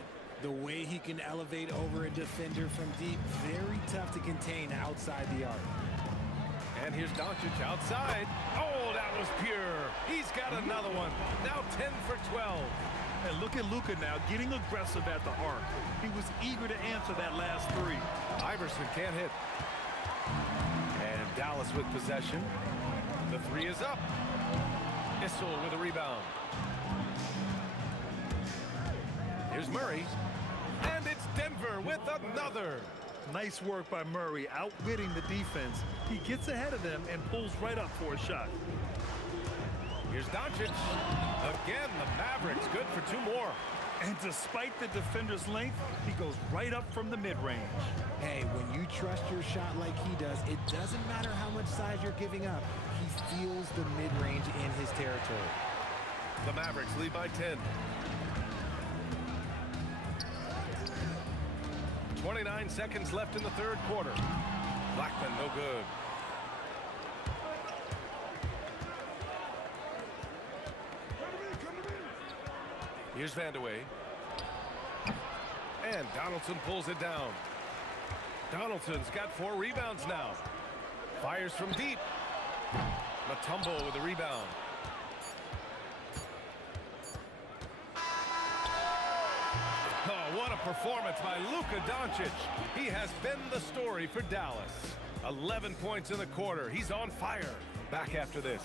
The way he can elevate over a defender from deep, very tough to contain outside the arc. And here's Doncic outside. Oh, that was pure. He's got another one. Now 10 for 12. And look at Luka now getting aggressive at the arc. He was eager to answer that last three. Iverson can't hit. And Dallas with possession. The three is up. Issel with a rebound. Here's Murray. And it's Denver with another. Nice work by Murray, outwitting the defense. He gets ahead of them and pulls right up for a shot. Here's Doncic. Again, the Mavericks good for 2 more. And despite the defender's length, he goes right up from the mid-range. Hey, when you trust your shot like he does, it doesn't matter how much size you're giving up. He feels the mid-range in his territory. The Mavericks lead by 10. 29 seconds left in the third quarter. Blackman no good. Here's Vandeweghe. And Donaldson pulls it down. Donaldson's got 4 rebounds now. Fires from deep. Mutombo with the rebound. Oh, what a performance by Luka Doncic. He has been the story for Dallas. 11 points in the quarter. He's on fire. Back after this.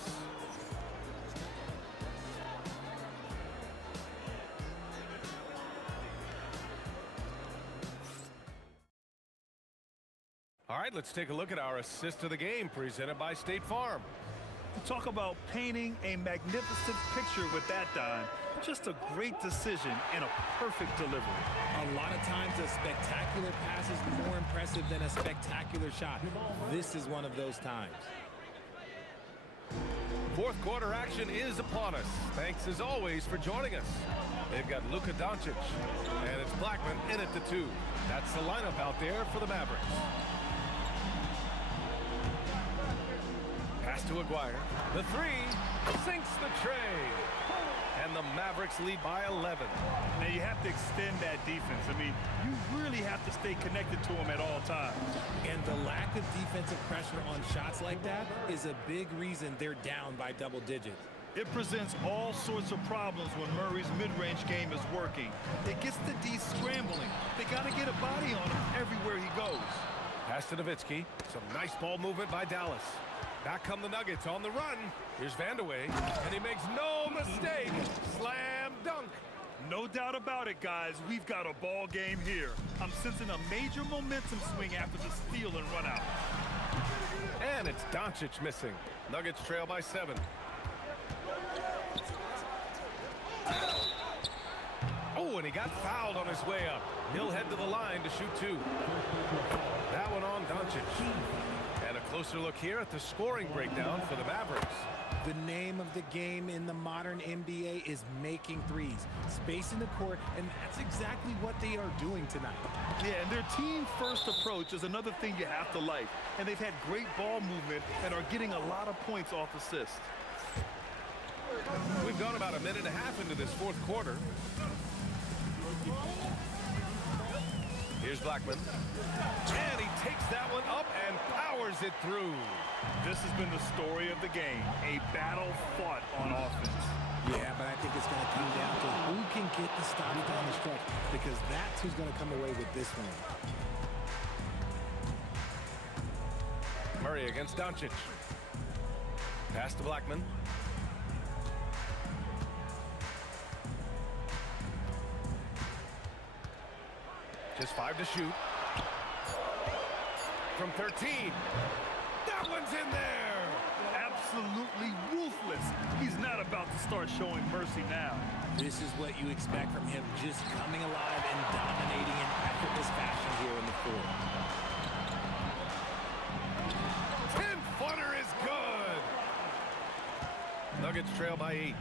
All right, let's take a look at our assist of the game presented by State Farm. Talk about painting a magnificent picture with that, Don. Just a great decision and a perfect delivery. A lot of times a spectacular pass is more impressive than a spectacular shot. This is one of those times. Fourth quarter action is upon us. Thanks as always for joining us. They've got Luka Doncic, and it's Blackman in at the 2. That's the lineup out there for the Mavericks. Pass to Aguirre. The 3 sinks the tray. And the Mavericks lead by 11. Now you have to extend that defense. I mean, you really have to stay connected to them at all times. And the lack of defensive pressure on shots like that is a big reason they're down by double digits. It presents all sorts of problems when Murray's mid-range game is working. It gets the D scrambling. They got to get a body on him everywhere he goes. Pass to Nowitzki. Some nice ball movement by Dallas. Back come the Nuggets on the run. Here's Vandeweghe, and he makes no mistake. Slam dunk. No doubt about it, guys. We've got a ball game here. I'm sensing a major momentum swing after the steal and run out. And it's Doncic missing. Nuggets trail by 7. Oh, and he got fouled on his way up. He'll head to the line to shoot 2. That one on Doncic. And a closer look here at the scoring breakdown for the Mavericks. The name of the game in the modern NBA is making threes, spacing the court, and that's exactly what they are doing tonight. Yeah, and their team-first approach is another thing you have to like. And they've had great ball movement and are getting a lot of points off assists. We've gone about a minute and a half into this fourth quarter. Here's Blackman. And he takes that one up and powers it through. This has been the story of the game, a battle fought on offense. Yeah, but I think it's going to come down to who can get the stop down the stretch, because that's who's going to come away with this one. Murray against Doncic. Pass to Blackman. Just 5 to shoot. from 13. That one's in there. Absolutely ruthless. He's not about to start showing mercy now. This is what you expect from him, just coming alive and dominating in effortless fashion here in the fourth. 10-footer is good. Nuggets trail by 8.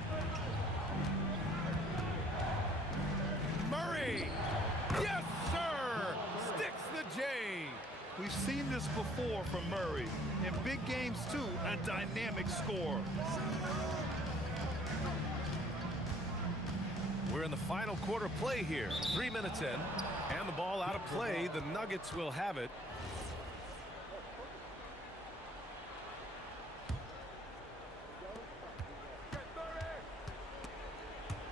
Murray. Yes, sir. Sticks the J. We've seen this before from Murray. In big games, too, a dynamic score. We're in the final quarter play here. 3 minutes in, and the ball out of play. The Nuggets will have it.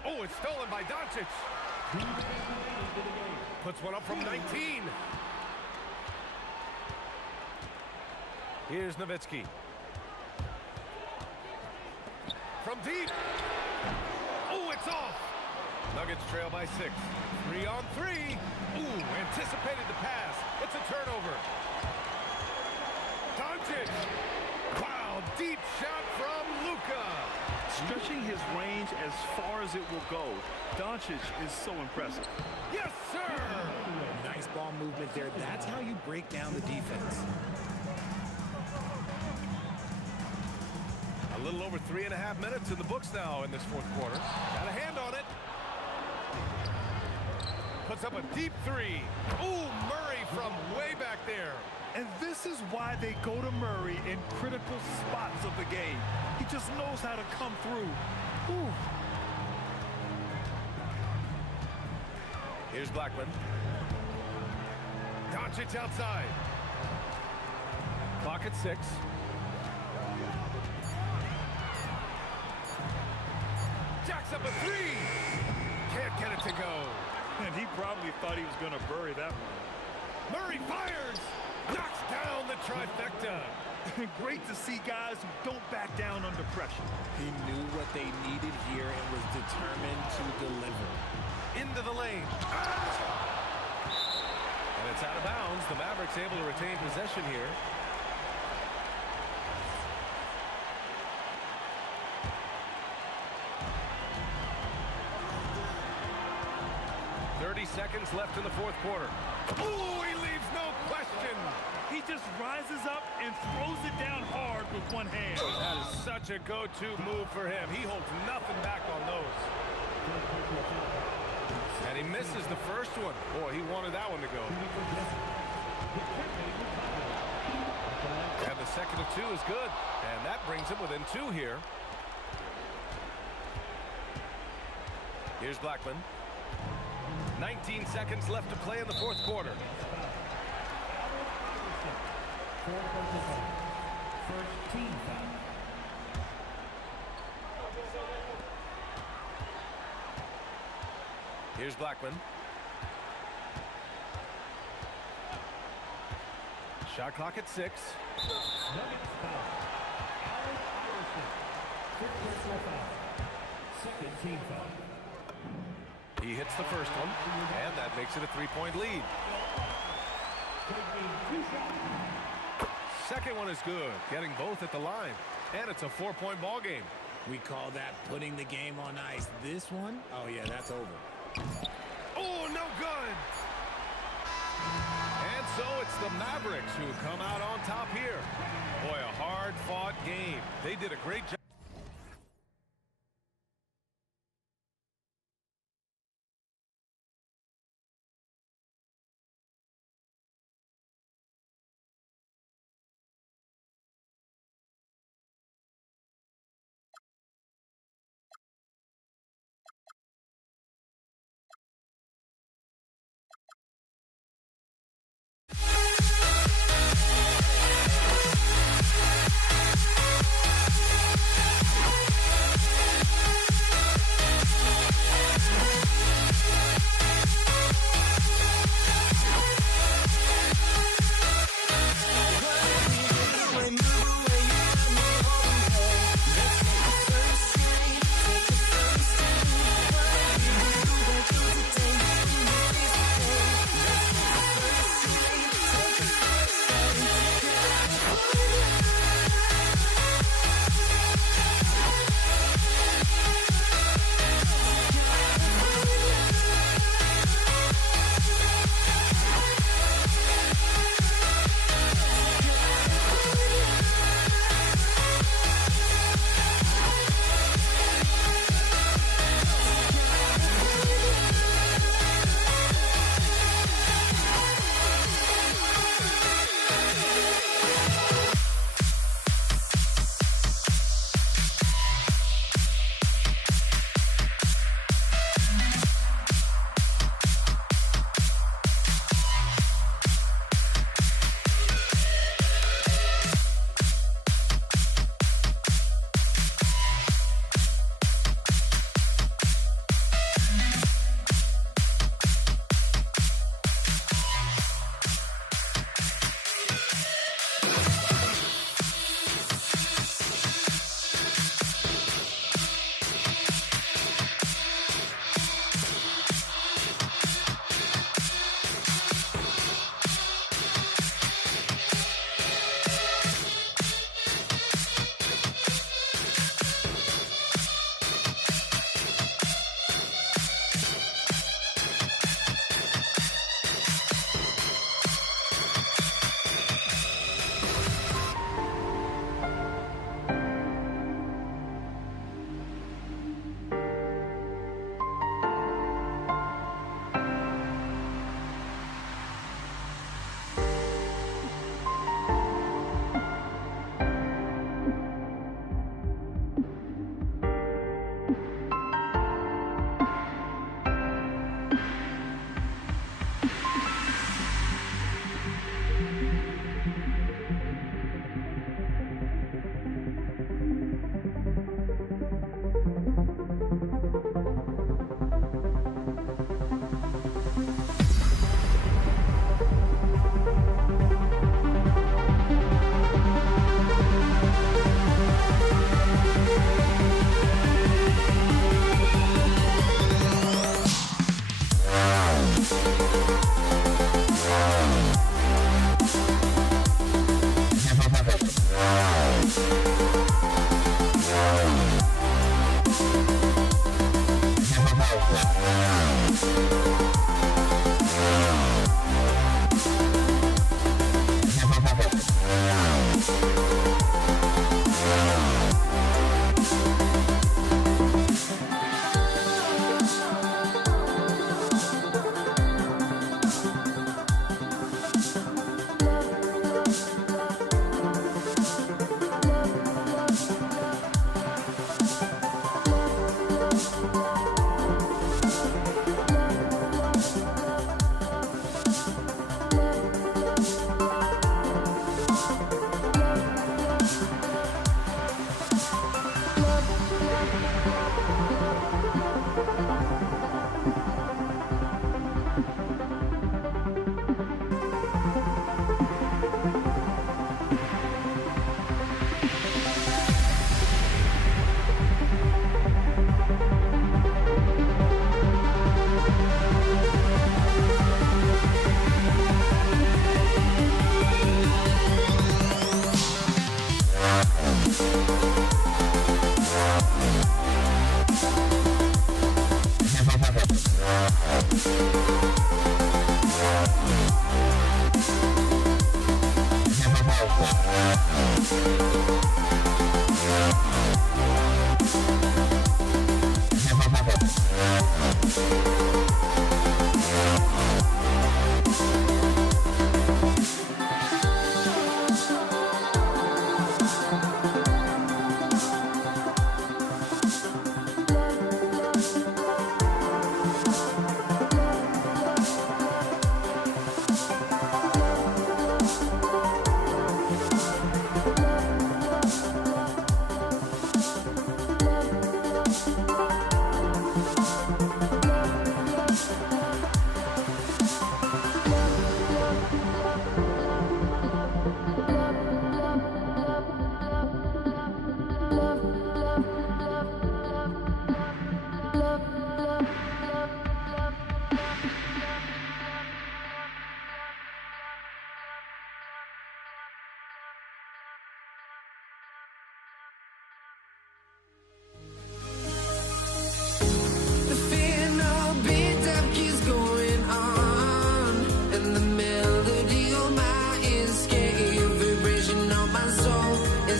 Oh, it's stolen by Doncic. Puts one up from 19. Here's Nowitzki. From deep. Oh, it's off. Nuggets trail by 6. 3 on 3. Ooh, anticipated the pass. It's a turnover. Doncic. Wow, deep shot from Luka. Stretching his range as far as it will go. Doncic is so impressive. Yes, sir. Nice ball movement there. That's how you break down the defense. A little over 3.5 minutes in the books now in this fourth quarter. Got a hand on it. Puts up a deep 3. Ooh, Murray from way back there. And this is why they go to Murray in critical spots of the game. He just knows how to come through. Ooh. Here's Blackman. Doncic outside. Clock at 6. Jacks up a 3. Can't get it to go. And he probably thought he was going to bury that one. Murray fires. Knocks down the trifecta. Great to see guys who don't back down under pressure. He knew what they needed here and was determined to deliver. Into the lane. And it's out of bounds. The Mavericks able to retain possession here. Seconds left in the fourth quarter. Ooh, he leaves no question. He just rises up and throws it down hard with one hand. That is such a go-to move for him. He holds nothing back on those. And he misses the first one. Boy, he wanted that one to go. And the second of 2 is good. And that brings him within 2 here. Here's Blackman. 19 seconds left to play in the fourth quarter. First team foul. Here's Blackman. Shot clock at 6. Nuggets foul. Allen Iverson. Fifth personal foul. Second team foul. He hits the first one, and that makes it a 3-point lead. Second one is good, getting both at the line, and it's a 4-point ball game. We call that putting the game on ice. This one, oh yeah, that's over. Oh, no good. And so it's the Mavericks who come out on top here. Boy, a hard-fought game. They did a great job.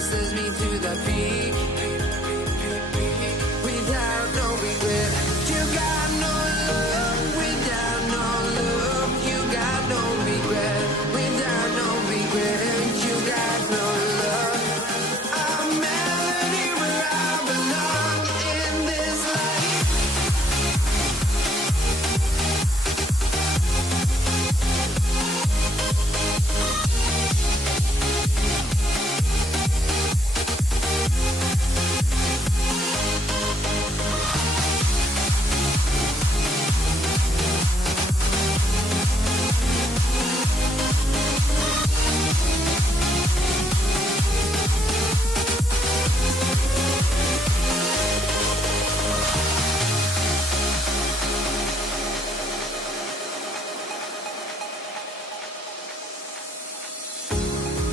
sends me to the peak. Without no regret, you got no love. Without no love, you got no regret. Without no regret, you got no love. A melody where I belong in this life.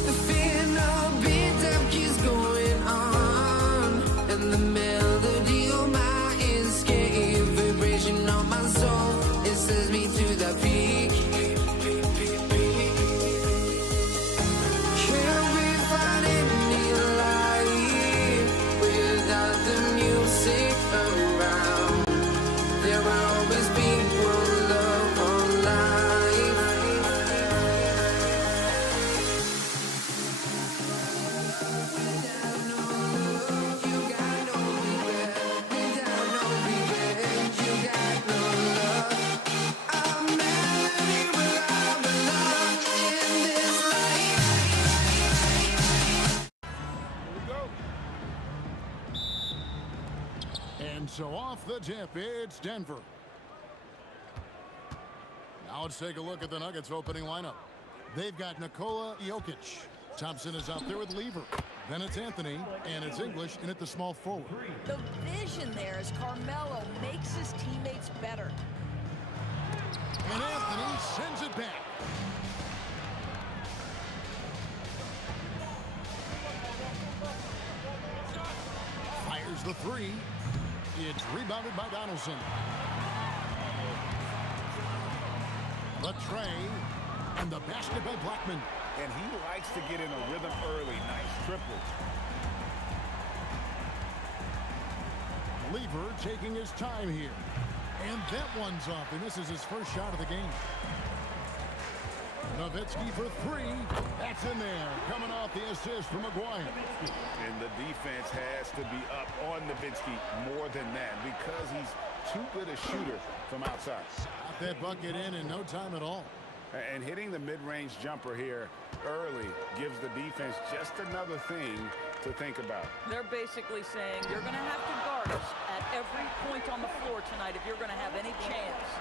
The final beat keeps going on, and the melody on my escape, vibration on my soul, it sends me to the peak. Can we find any light without the music around? There will always be one love on life. And so off the tip, it's Denver. Now let's take a look at the Nuggets opening lineup. They've got Nikola Jokic. Thompson is out there with Lever. Then it's Anthony, and it's English in at the small forward. The vision there is Carmelo makes his teammates better. And Anthony sends it back. Fires the three. It's rebounded by Donaldson. The tray, and the basket by Blackman. And he likes to get in a rhythm early. Nice triple. Lever taking his time here. And that one's off, and this is his first shot of the game. Nowitzki for three. That's in there. Coming off the assist from McGuire. And the defense has to be up on Nowitzki more than that because he's too good a shooter from outside. Got that bucket in no time at all. And hitting the mid-range jumper here early gives the defense just another thing to think about. They're basically saying you're going to have to guard us at every point on the floor tonight if you're going to have any chance.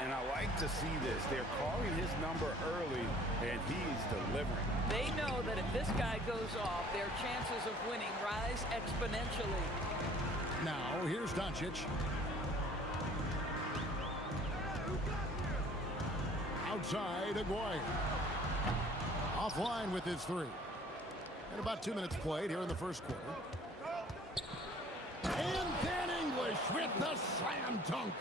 And I like to see this. They're calling his number early, and he's delivering. They know that if this guy goes off, their chances of winning rise exponentially. Now, here's Doncic. Outside, Aguirre. Offline with his three. And about 2 minutes played here in the first quarter. And then English with the slam dunk.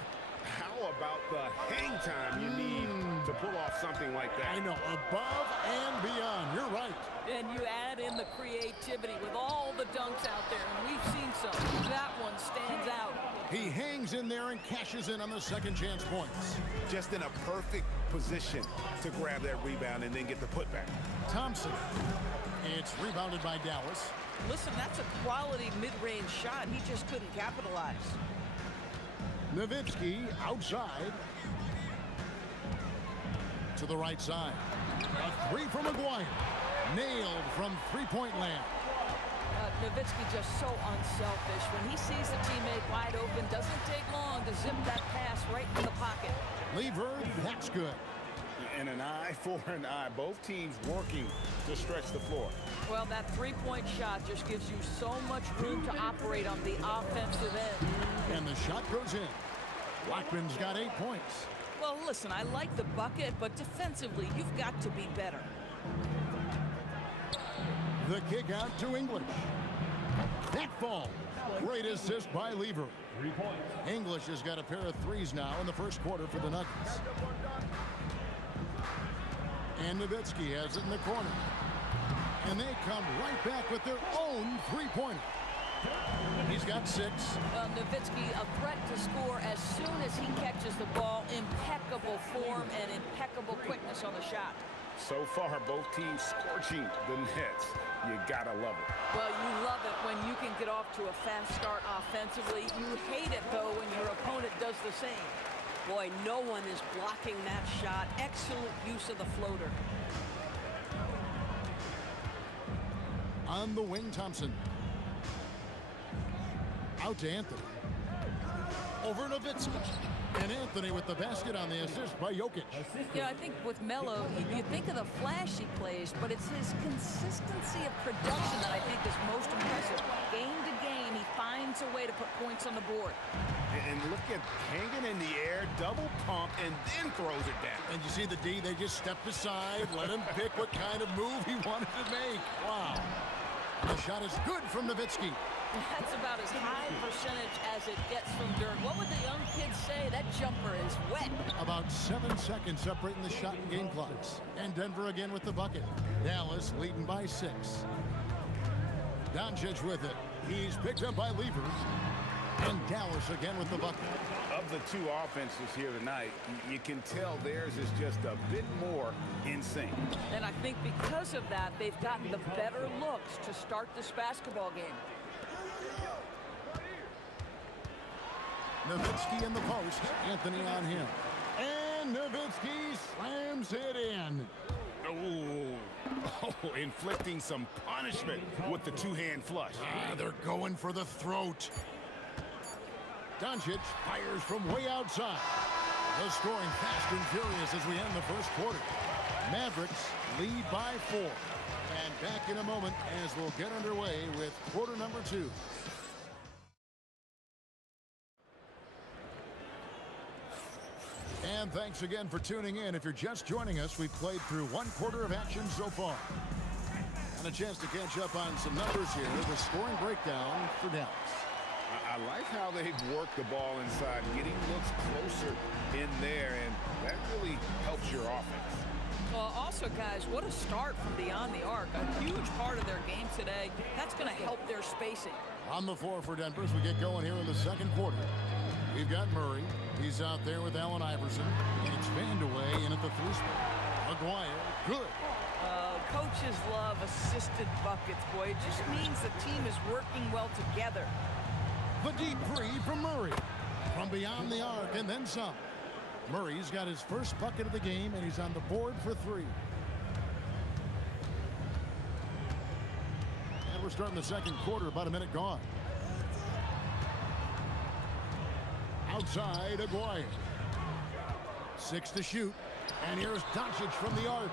How about the hang time you need to pull off something like that? I know, above and beyond. You're right. And you add in the creativity with all the dunks out there, and we've seen some. That one stands out. He hangs in there and cashes in on the second chance points. Just in a perfect position to grab that rebound and then get the putback. Thompson. It's rebounded by Dallas. Listen, that's a quality mid-range shot. He just couldn't capitalize. Nowitzki outside. To the right side. A three from McGuire. Nailed from three-point land. Nowitzki just so unselfish. When he sees the teammate wide open, doesn't take long to zip that pass right in the pocket. Lever, that's good. And an eye for an eye. Both teams working to stretch the floor. Well, that three-point shot just gives you so much room to operate on the offensive end. And the shot goes in. Blackman's got 8 points. Well, listen, I like the bucket, but defensively, you've got to be better. The kick out to English. That fall. Great assist by Lever. 3 points. English has got a pair of threes now in the first quarter for the Nuggets. And Nowitzki has it in the corner. And they come right back with their own three-pointer. He's got 6. Well, Nowitzki, a threat to score as soon as he catches the ball. Impeccable form and impeccable quickness on the shot. So far, both teams scorching the nets. You gotta love it. Well, you love it when you can get off to a fast start offensively. You hate it, though, when your opponent does the same. Boy, no one is blocking that shot. Excellent use of the floater. On the wing, Thompson. Out to Anthony. Over Nowitzki. And Anthony with the basket on the assist by Jokic. Yeah, I think with Melo, you think of the flash he plays, but it's his consistency of production that I think is most impressive. Game to game, he finds a way to put points on the board. And look at hanging in the air, double pump, and then throws it down. And you see the D, they just stepped aside, let him pick what kind of move he wanted to make. Wow. The shot is good from Nowitzki. That's about as high percentage as it gets from Dirk. What would the young kids say? That jumper is wet. About 7 seconds separating the shot and game clocks. And Denver again with the bucket. Dallas leading by 6. Doncic with it. He's picked up by Levers. And Dallas again with the bucket. Of the two offenses here tonight, you can tell theirs is just a bit more in sync. And I think because of that, they've gotten the better looks to start this basketball game. Nowitzki in the post. Anthony on him. And Nowitzki slams it in. Oh, inflicting some punishment with the two-hand flush. They're going for the throat. Doncic fires from way outside. The scoring fast and furious as we end the first quarter. Mavericks lead by 4. And back in a moment as we'll get underway with quarter number 2. And thanks again for tuning in. If you're just joining us, we've played through 1 quarter of action so far. And a chance to catch up on some numbers here. The scoring breakdown for Dallas. I like how they've worked the ball inside, getting looks closer in there, and that really helps your offense. Well, also, guys, what a start from beyond the arc. A huge part of their game today. That's going to help their spacing. On the floor for Denver as we get going here in the second quarter. We've got Murray. He's out there with Allen Iverson. And it's Vandeweghe in at the 3 spot. Aguirre, good. Coaches love assisted buckets, boy. It just means the team is working well together. The deep 3 from Murray. From beyond the arc and then some. Murray's got his first bucket of the game, and he's on the board for 3. And we're starting the second quarter, about a minute gone. Outside, Aguirre. 6 to shoot. And here's Doncic from the arc.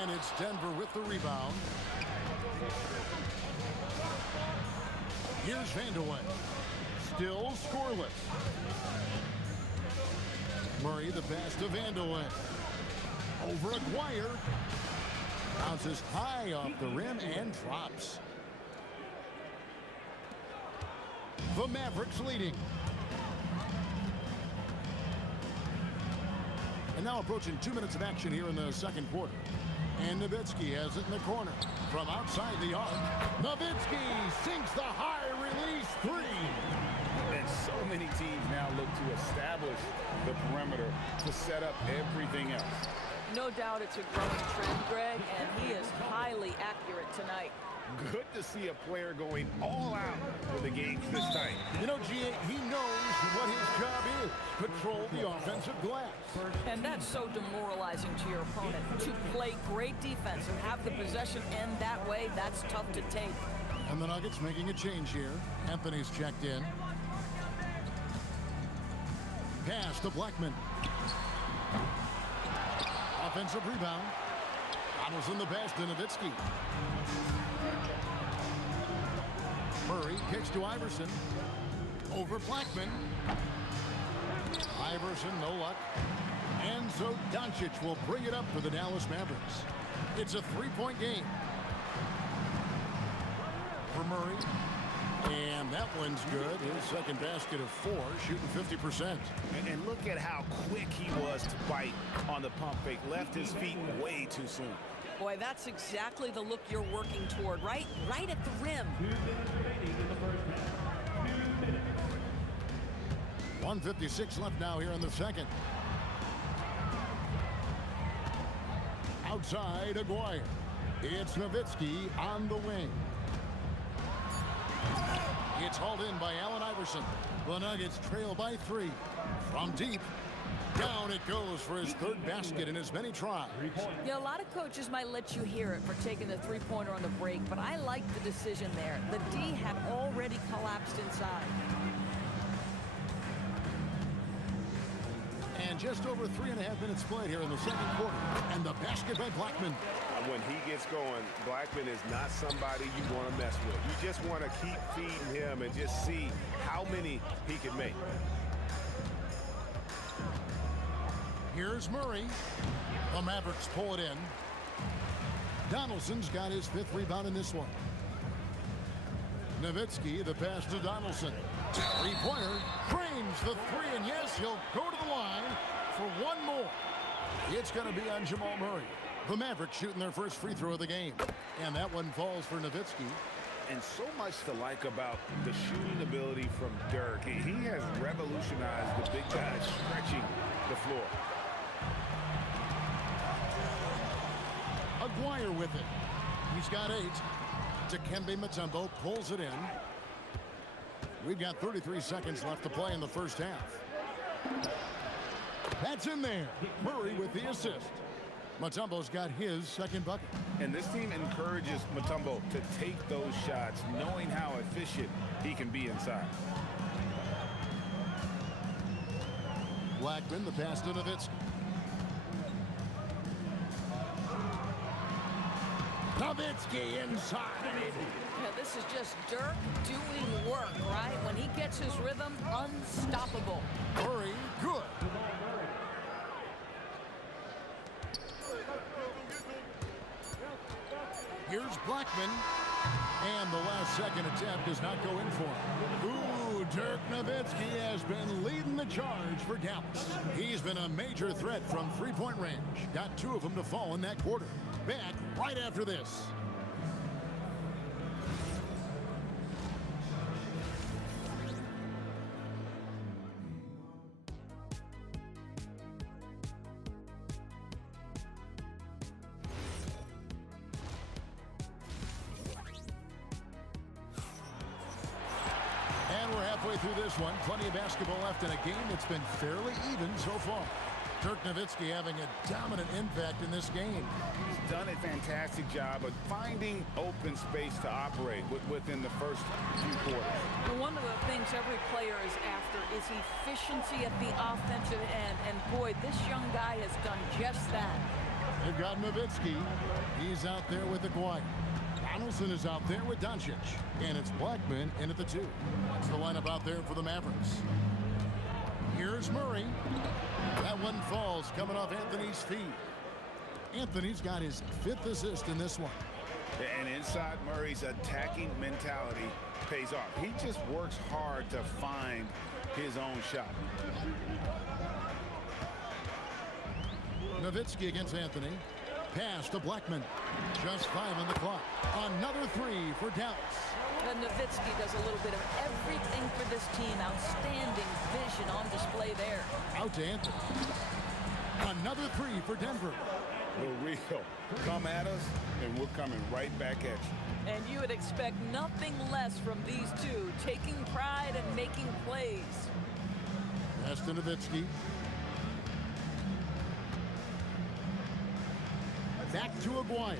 And it's Denver with the rebound. Here's Vandeweghe. Still scoreless. Murray the pass to Vandeweghe. Over Aguirre. Bounces high off the rim and drops. The Mavericks leading. And now approaching 2 minutes of action here in the second quarter. And Nowitzki has it in the corner. From outside the arc, Nowitzki sinks the high release 3. And so many teams now look to establish the perimeter to set up everything else. No doubt it's a growing trend, Greg, and he is highly accurate tonight. Good to see a player going all out for the games this time. You know, G.A., he knows what his job is. Control the offensive glass. And that's so demoralizing to your opponent. To play great defense and have the possession end that way, that's tough to take. And the Nuggets making a change here. Anthony's checked in. Pass to Blackman. Offensive rebound. Donaldson the pass to Nowitzki. Murray kicks to Iverson. Over Blackman. Iverson, no luck. And so Doncic will bring it up for the Dallas Mavericks. It's a 3-point game. For Murray. And that one's good. His second basket of 4, shooting 50%. And look at how quick he was to bite on the pump fake. Left his feet way too soon. Boy, that's exactly the look you're working toward, right? Right at the rim. 2 minutes remaining in the first half. 2 minutes. 1:56 left now here in the second. Outside, Aguirre. It's Nowitzki on the wing. It's hauled in by Allen Iverson. The Nuggets trail by 3. From deep, down it goes for his third basket in as many tries. Yeah, a lot of coaches might let you hear it for taking the three-pointer on the break, but I like the decision there. The D had already collapsed inside. And just over 3.5 minutes played here in the second quarter. And the basket by Blackman. When he gets going, Blackman is not somebody you want to mess with. You just want to keep feeding him and just see how many he can make. Here's Murray. The Mavericks pull it in. Donaldson's got his 5th rebound in this one. Nowitzki, the pass to Donaldson. Three-pointer, frames the 3, and yes, he'll go to the line for one more. It's going to be on Jamal Murray. The Mavericks shooting their first free throw of the game. And that one falls for Nowitzki. And so much to like about the shooting ability from Dirk. He has revolutionized the big guys stretching the floor. Aguirre with it. He's got 8. Dikembe Mutombo pulls it in. We've got 33 seconds left to play in the first half. That's in there. Murray with the assist. Mutombo's got his second bucket. And this team encourages Mutombo to take those shots, knowing how efficient he can be inside. Blackman, the pass to Nowitzki. Nowitzki inside. Yeah, this is just Dirk doing work, right? When he gets his rhythm, unstoppable. Murray, good. Here's Blackman. And the last second attempt does not go in for him. Ooh, Dirk Nowitzki has been leading the charge for Dallas. He's been a major threat from three-point range. Got 2 of them to fall in that quarter. Back right after this. And we're halfway through this one. Plenty of basketball left in a game that's been fairly even so far. Dirk Nowitzki having a dominant impact in this game. He's done a fantastic job of finding open space to operate within the first few quarters. Well, one of the things every player is after is efficiency at the offensive end. And boy, this young guy has done just that. They've got Nowitzki. He's out there with Aguirre. Donaldson is out there with Doncic. And it's Blackman in at the 2. That's the lineup out there for the Mavericks. Here's Murray. That one falls coming off Anthony's feet. Anthony's got his 5th assist in this one. And inside Murray's attacking mentality pays off. He just works hard to find his own shot. Nowitzki against Anthony. Pass to Blackman. Just 5 on the clock. Another 3 for Dallas. And Nowitzki does a little bit of everything for this team. Outstanding vision on display there. Out to Anthony. Another 3 for Denver. The real. Come at us, and we're coming right back at you. And you would expect nothing less from these two, taking pride and making plays. Pass to Nowitzki. Back to Aguirre.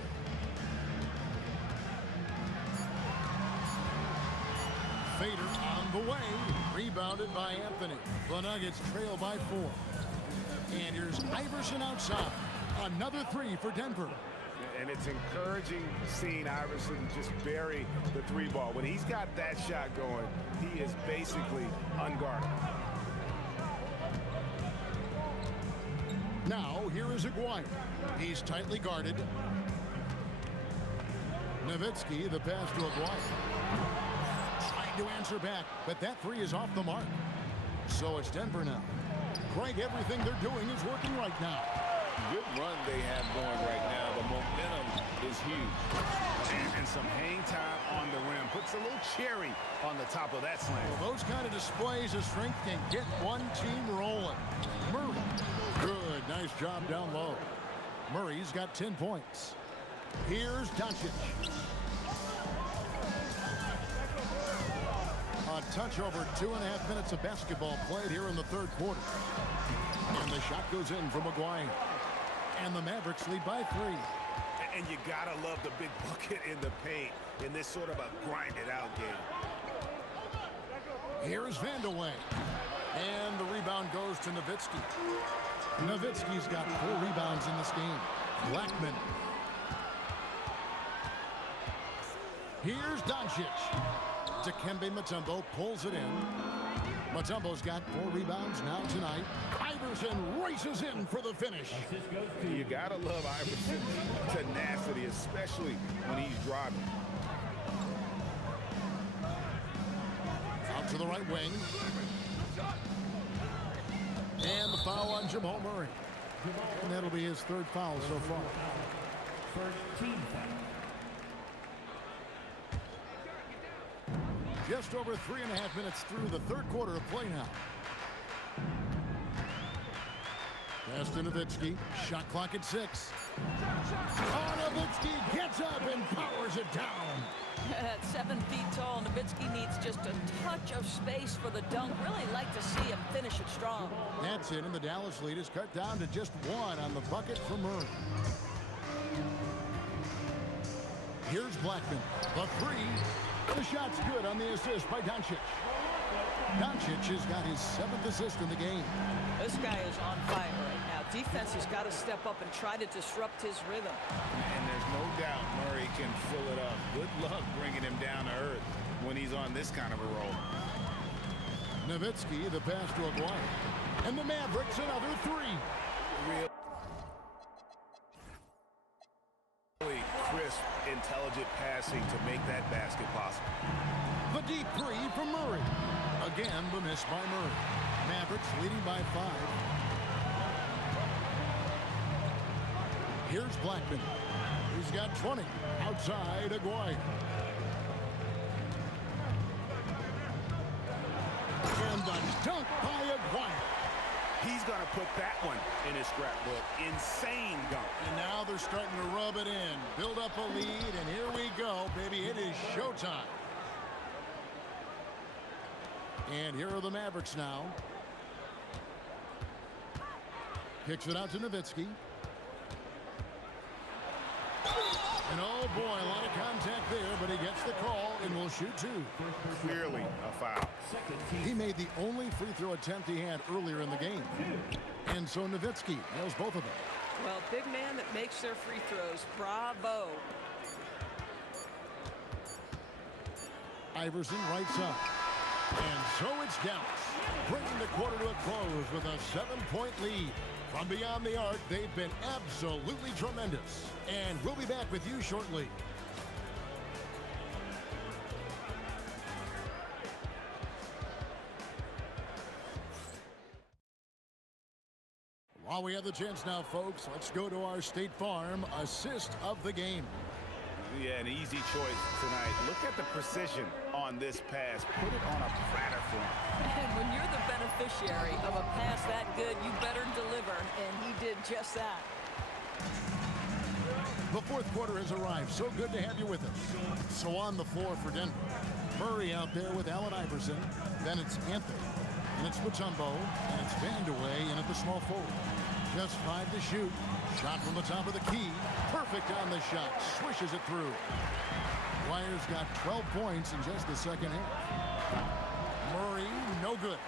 Fader on the way. Rebounded by Anthony. The Nuggets trail by 4. And here's Iverson outside. Another 3 for Denver. And it's encouraging seeing Iverson just bury the 3 ball. When he's got that shot going, he is basically unguarded. Now, here is Aguirre. He's tightly guarded. Nowitzki, the pass to Aguirre. Trying to answer back, but that 3 is off the mark. So it's Denver now. Craig, everything they're doing is working right now. Good run they have going right now. The momentum is huge. And some hang time on the rim. Puts a little cherry on the top of that slam. Well, those kind of displays of strength can get one team rolling. Murray, good, nice job down low. Murray's got 10 points. Here's Doncic. A touch over 2.5 minutes of basketball played here in the third quarter. And the shot goes in from Maguire. And the Mavericks lead by 3. And you gotta love the big bucket in the paint in this sort of a grinded-out game. Here's Vandeweghe. And the rebound goes to Nowitzki. Nowitzki's got 4 rebounds in this game. Blackman. Here's Doncic. Dikembe Mutombo pulls it in. Mutombo's got 4 rebounds now tonight. Iverson races in for the finish. You gotta love Iverson's tenacity, especially when he's driving. Out to the right wing. And the foul on Jamal Murray. And that'll be his 3rd foul so far. First team foul. Just over 3.5 minutes through the third quarter of play now. Pass to Nowitzki. Shot clock at 6. Oh, Nowitzki gets up and powers it down. At 7 feet tall, Nowitzki needs just a touch of space for the dunk. Really like to see him finish it strong. That's it, and the Dallas lead is cut down to just 1 on the bucket for Murray. Here's Blackman. The 3. The shot's good on the assist by Doncic. Doncic has got his 7th assist in the game. This guy is on fire right now. Defense has got to step up and try to disrupt his rhythm. And there's no doubt Murray can fill it up. Good luck bringing him down to earth when he's on this kind of a roll. Nowitzki, the pass to Aguirre. And the Mavericks, another 3. Really crisp, intelligent passing to make that basket possible. The deep 3 from Murray. Again, the miss by Murray. Mavericks leading by 5. Here's Blackman. He's got 20. Outside, Aguirre. And the dunk by Aguirre. He's going to put that one in his scrapbook. Insane dunk. And now they're starting to rub it in. Build up a lead, and here we go, baby. It is showtime. And here are the Mavericks now. Kicks it out to Nowitzki. And oh boy, a lot of contact there, but he gets the call and will shoot 2. Clearly a foul. He made the only free throw attempt he had earlier in the game. And so Nowitzki nails both of them. Well, big man that makes their free throws. Bravo. Iverson rights up. And so it's Dallas, bringing the quarter to a close with a 7-point lead. From beyond the arc, they've been absolutely tremendous. And we'll be back with you shortly. While we have the chance now, folks, let's go to our State Farm assist of the game. Yeah, an easy choice tonight. Look at the precision on this pass. Put it on a platter for him. And when you're the beneficiary of a pass that good, you better deliver. And he did just that. The fourth quarter has arrived. So good to have you with us. So on the floor for Denver. Murray out there with Allen Iverson. Then it's Anthony. And it's Mutombo. And it's Vandeweghe in at the small forward. Just 5 to shoot. Shot from the top of the key. Perfect on the shot. Swishes it through. Wire's got 12 points in just the second half. Murray, no good.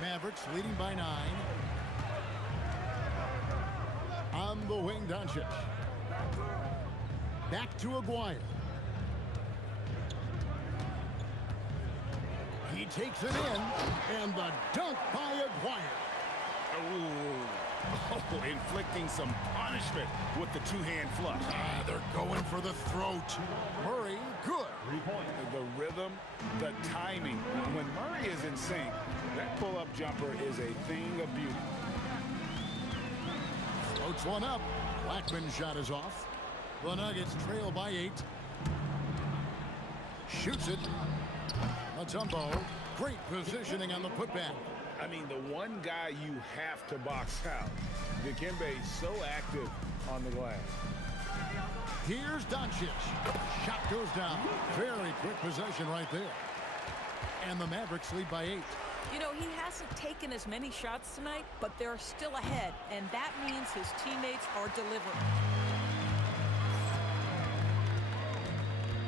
Mavericks leading by 9. On the wing, Doncic. Back to Aguirre. He takes it in, and the dunk by Aguirre. Oh, inflicting some punishment with the two-hand flush. They're going for the throat. Murray, good. 3 points. The rhythm, the timing. When Murray is in sync, that pull-up jumper is a thing of beauty. Floats one up. Blackman's shot is off. The Nuggets trail by 8. Shoots it. Mutombo. Great positioning on the putback. I mean, the one guy you have to box out. Dikembe so active on the glass. Here's Doncic. Shot goes down. Very quick possession right there. And the Mavericks lead by 8. You know, he hasn't taken as many shots tonight, but they're still ahead, and that means his teammates are delivering.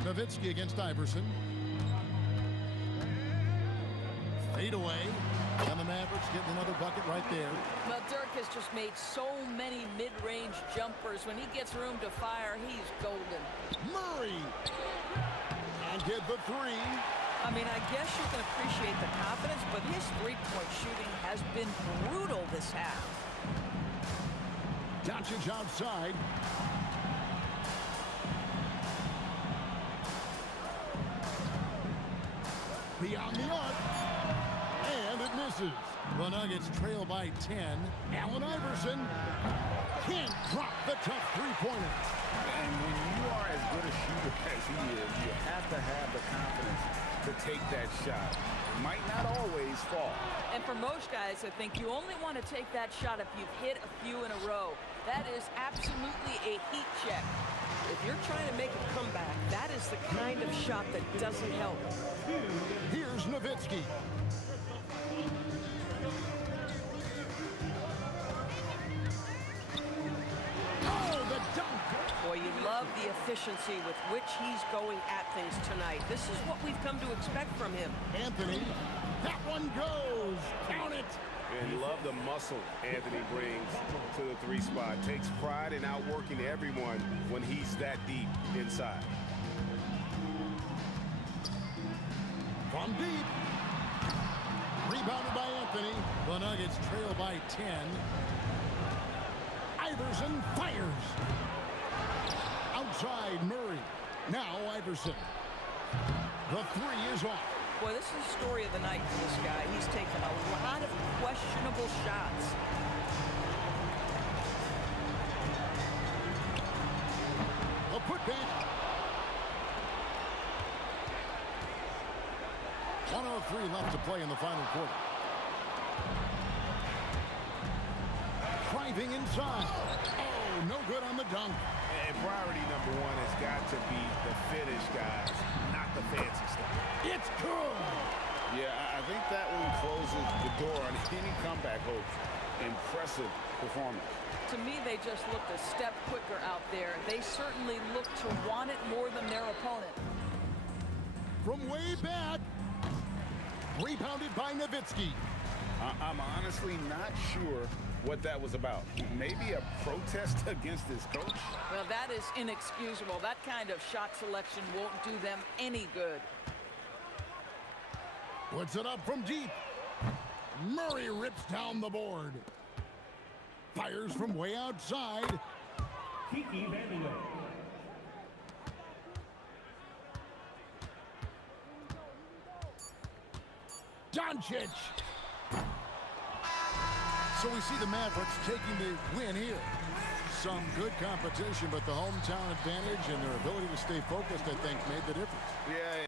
Nowitzki against Iverson. Fade away. And the Mavericks getting another bucket right there. Well, Dirk has just made so many mid-range jumpers. When he gets room to fire, he's golden. Murray. And get the 3. I mean, I guess you can appreciate the confidence, but his three-point shooting has been brutal this half. Doncic outside. Beyond the arc. And it misses. The Nuggets trail by 10. Allen Iverson can't drop the tough three-pointer. And when you are as good a shooter as he is, you have to have the confidence to take that shot. It might not always fall. And for most guys, I think you only want to take that shot if you've hit a few in a row. That is absolutely a heat check. If you're trying to make a comeback, that is the kind of shot that doesn't help. Here's Nowitzki. Oh, the dunk. Boy, you love the efficiency with which he's going at things tonight. This is what we've come to expect from him. Anthony, that one goes. Count it. And love the muscle Anthony brings to the 3 spot. Takes pride in outworking everyone when he's that deep inside. From deep. Rebounded by Anthony. The Nuggets trail by 10. Iverson fires. Outside Murray. Now Iverson. The 3 is off. Boy, this is the story of the night for this guy. He's taken a lot of questionable shots. A putback. 1:03 left to play in the final quarter. Driving inside. Oh, no good on the dunk. And priority number 1 has got to be the finish, guys, not the fancy stuff. It's good. Yeah, I think that one closes the door on any comeback hopes. Impressive performance. To me, they just looked a step quicker out there. They certainly look to want it more than their opponent. From way back. Rebounded by Nowitzki. I'm honestly not sure what that was about. Maybe a protest against his coach? Well, that is inexcusable. That kind of shot selection won't do them any good. Puts it up from deep. Murray rips down the board. Fires from way outside. Kiki Vandeweghe. Doncic. So we see the Mavericks taking the win here. Some good competition, but the hometown advantage and their ability to stay focused, I think, made the difference. Yeah.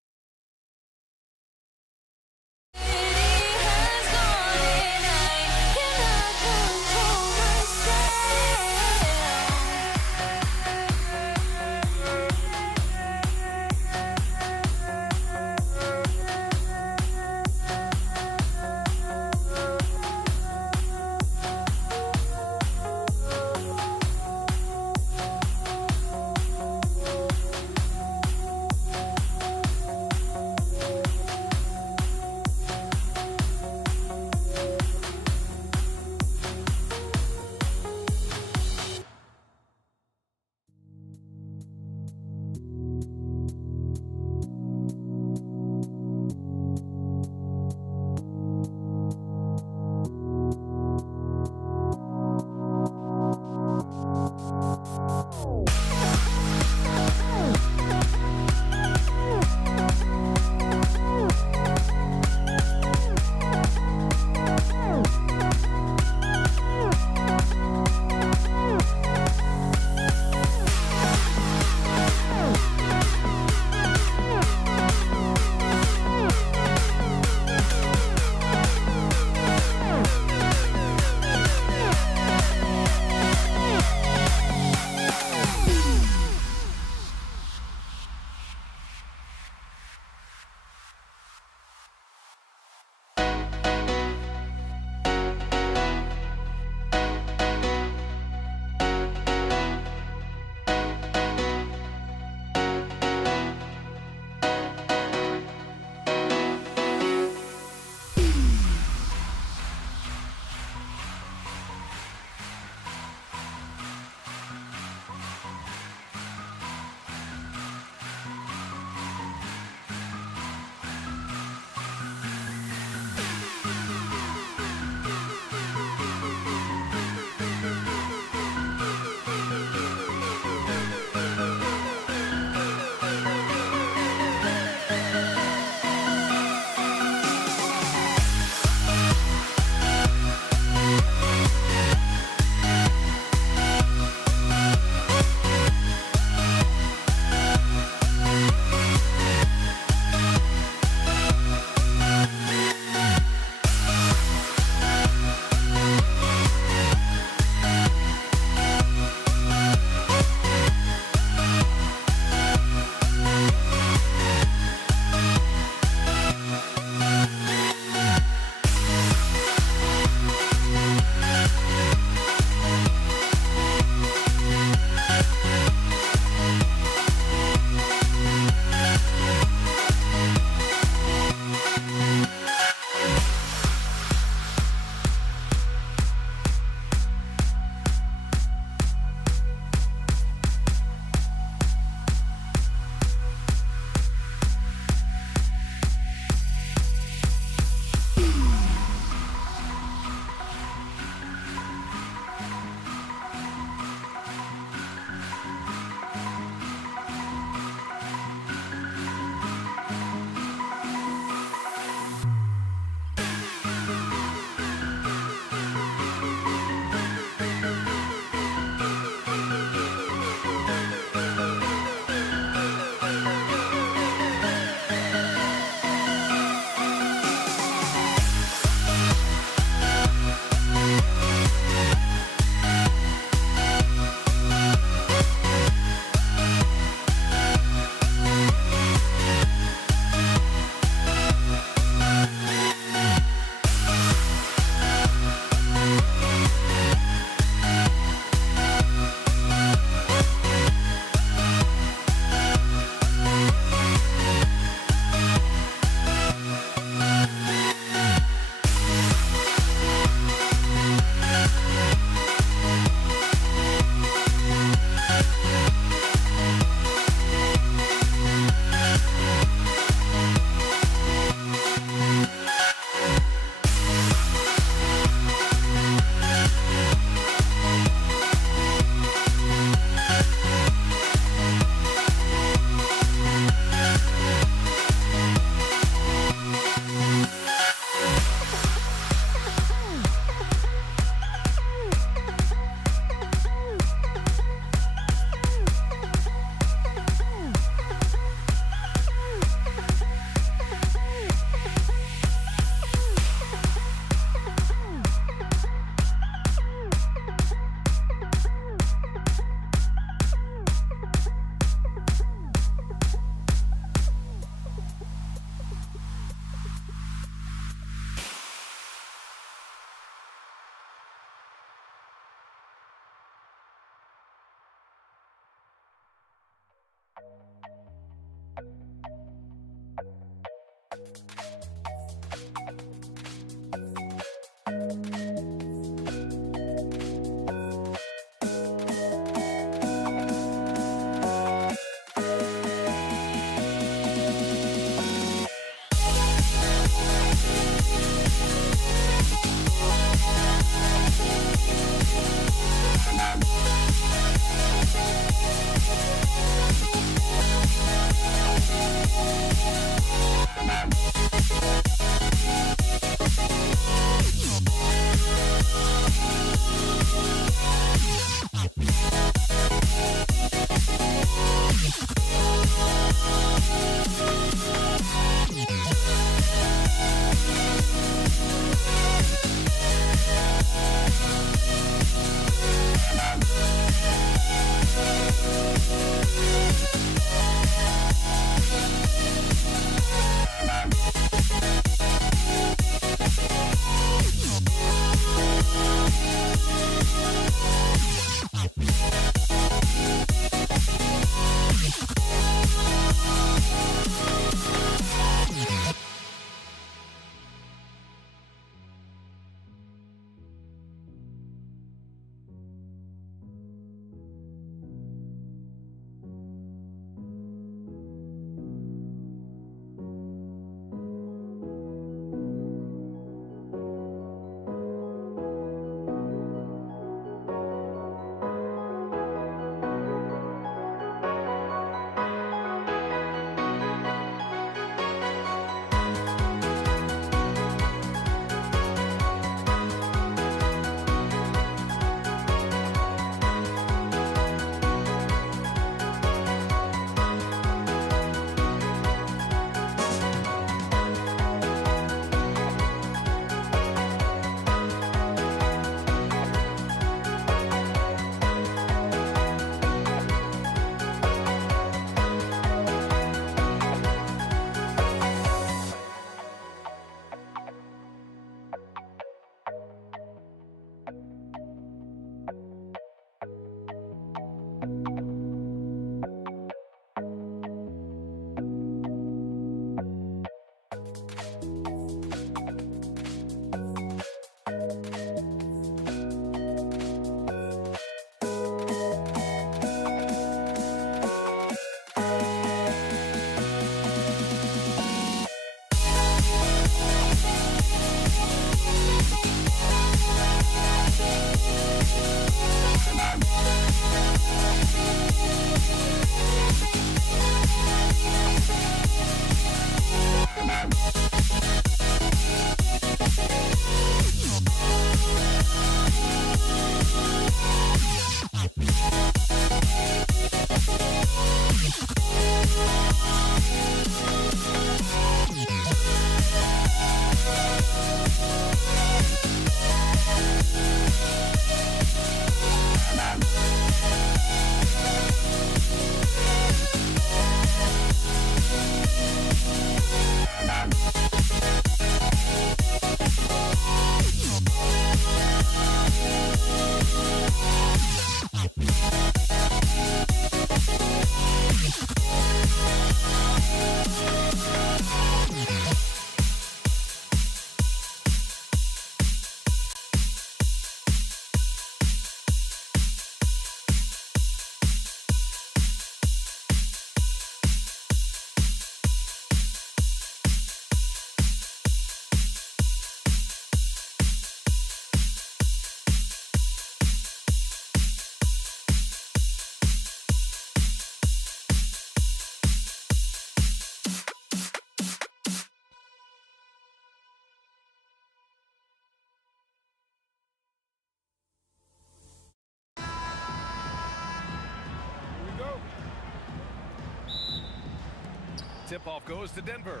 tip-off goes to Denver.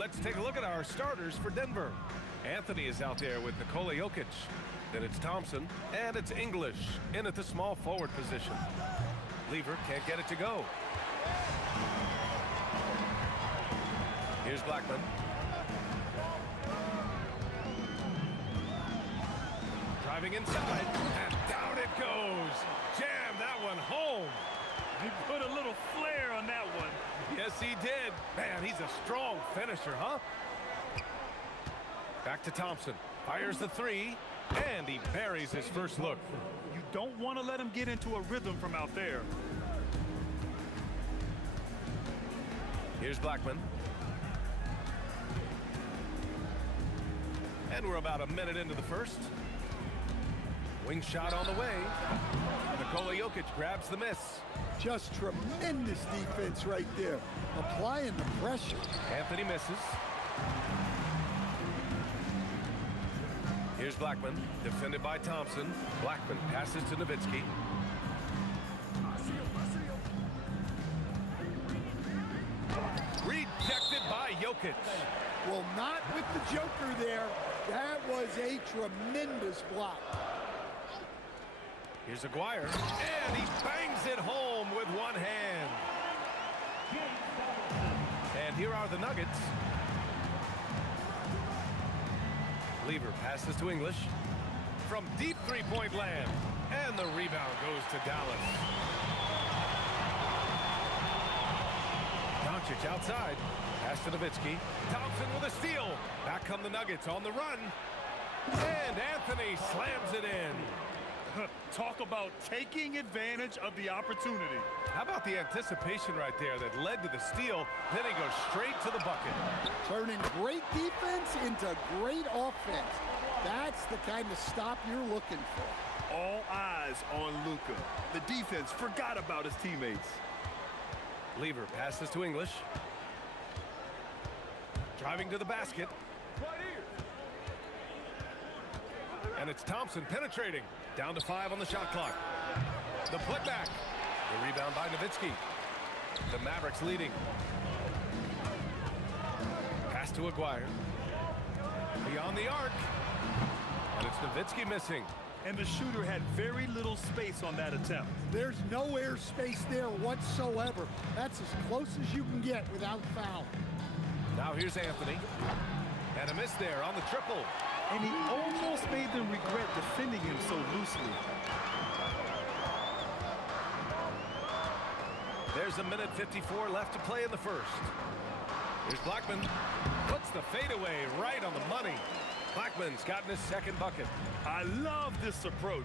Let's take a look at our starters for Denver. Anthony is out there with Nikola Jokic. Then it's Thompson, and it's English in at the small forward position. Lever can't get it to go. Here's Blackman. Driving inside, and down it goes. Jam that one home. He put a little flair on that one. Yes, he did. Man, he's a strong finisher, huh? Back to Thompson. Fires the three, and he buries his first look. You don't want to let him get into a rhythm from out there. Here's Blackman. And we're about a minute into the first. Wing shot on the way. Nikola Jokic grabs the miss. Just tremendous defense right there. Applying the pressure. Anthony misses. Here's Blackman, defended by Thompson. Blackman passes to Nowitzki. Rejected by Jokic. Well, not with the Joker there. That was a tremendous block. Here's Aguirre, and he bangs it home with one hand. And here are the Nuggets. Lever passes to English from deep three-point land, and the rebound goes to Dallas. Doncic outside, pass to Nowitzki. Thompson with a steal. Back come the Nuggets on the run, and Anthony slams it in. Talk about taking advantage of the opportunity. How about the anticipation right there that led to the steal? Then he goes straight to the bucket. Turning great defense into great offense. That's the kind of stop you're looking for. All eyes on Luka. The defense forgot about his teammates. Lever passes to English. Driving to the basket. And it's Thompson penetrating. Down to 5 on the shot clock. The putback. The rebound by Nowitzki. The Mavericks leading. Pass to Aguirre. Beyond the arc. And it's Nowitzki missing. And the shooter had very little space on that attempt. There's no air space there whatsoever. That's as close as you can get without foul. Now here's Anthony. And a miss there on the triple. And he almost made them regret defending him so loosely. There's a minute 54 left to play in the first. Here's Blackman. Puts the fadeaway right on the money. Blackman's gotten his second bucket. I love this approach.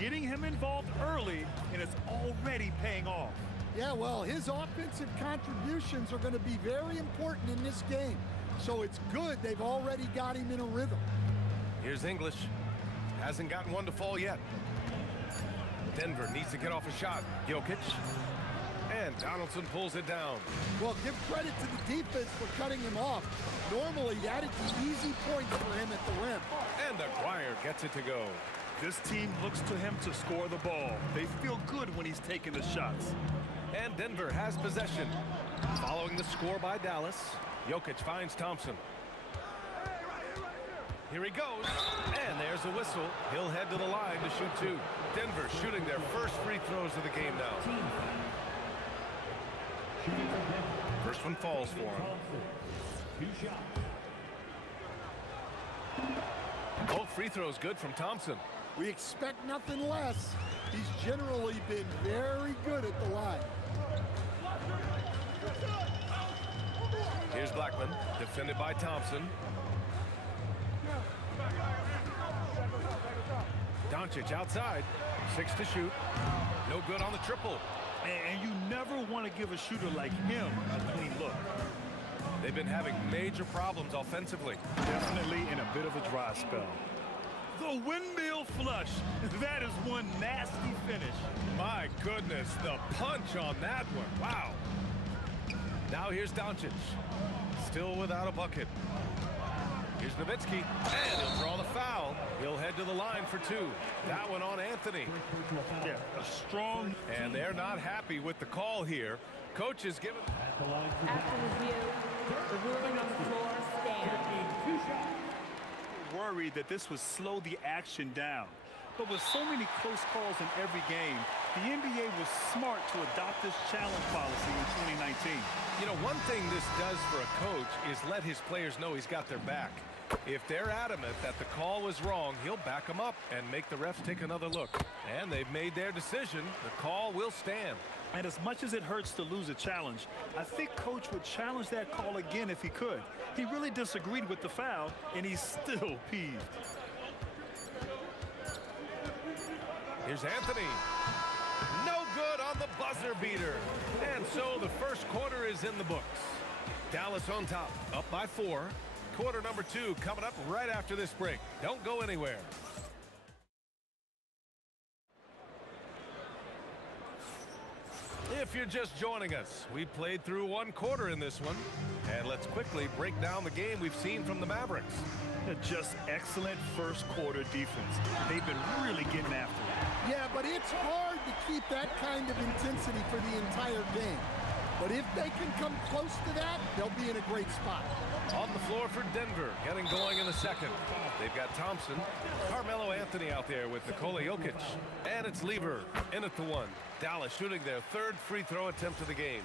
Getting him involved early, and it's already paying off. Yeah, well, his offensive contributions are going to be very important in this game. So it's good they've already got him in a rhythm. Here's English. Hasn't gotten one to fall yet. Denver needs to get off a shot. Jokic. And Donaldson pulls it down. Well, give credit to the defense for cutting him off. Normally, that is the easy point for him at the rim. And Aguirre gets it to go. This team looks to him to score the ball. They feel good when he's taking the shots. And Denver has possession. Following the score by Dallas, Jokic finds Thompson. Here he goes, and there's a whistle. He'll head to the line to shoot two. Denver shooting their first free throws of the game now. First one falls for him. 2 shots. Both free throws good from Thompson. We expect nothing less. He's generally been very good at the line. Here's Blackman, defended by Thompson. Doncic outside, 6 to shoot. No good on the triple. And you never want to give a shooter like him a clean look. They've been having major problems offensively. Definitely in a bit of a dry spell. The windmill flush. That is one nasty finish. My goodness, the punch on that one. Wow. Now here's Doncic. Still without a bucket. Here's Nowitzki, and he'll draw the foul. He'll head to the line for 2. That one on Anthony. Yeah, a strong... And they're not happy with the call here. Coach is given. After review, the ruling on the floor stands. Worried that this would slow the action down. But with so many close calls in every game, the NBA was smart to adopt this challenge policy in 2019. You know, one thing this does for a coach is let his players know he's got their back. If they're adamant that the call was wrong, he'll back them up and make the refs take another look. And they've made their decision. The call will stand. And as much as it hurts to lose a challenge, I think Coach would challenge that call again if he could. He really disagreed with the foul, and he's still peeved. Here's Anthony. No good on the buzzer beater. And so the first quarter is in the books. Dallas on top, up by 4. Quarter number 2 coming up right after this break. Don't go anywhere. If you're just joining us, we played through 1 quarter in this one. And let's quickly break down the game we've seen from the Mavericks. Just excellent first quarter defense. They've been really getting after it. Yeah, but it's hard to keep that kind of intensity for the entire game. But if they can come close to that, they'll be in a great spot. On the floor for Denver, getting going in the second. They've got Thompson, Carmelo Anthony out there with Nikola Jokic. And it's Lever in at the 1. Dallas shooting their 3rd free throw attempt of the game.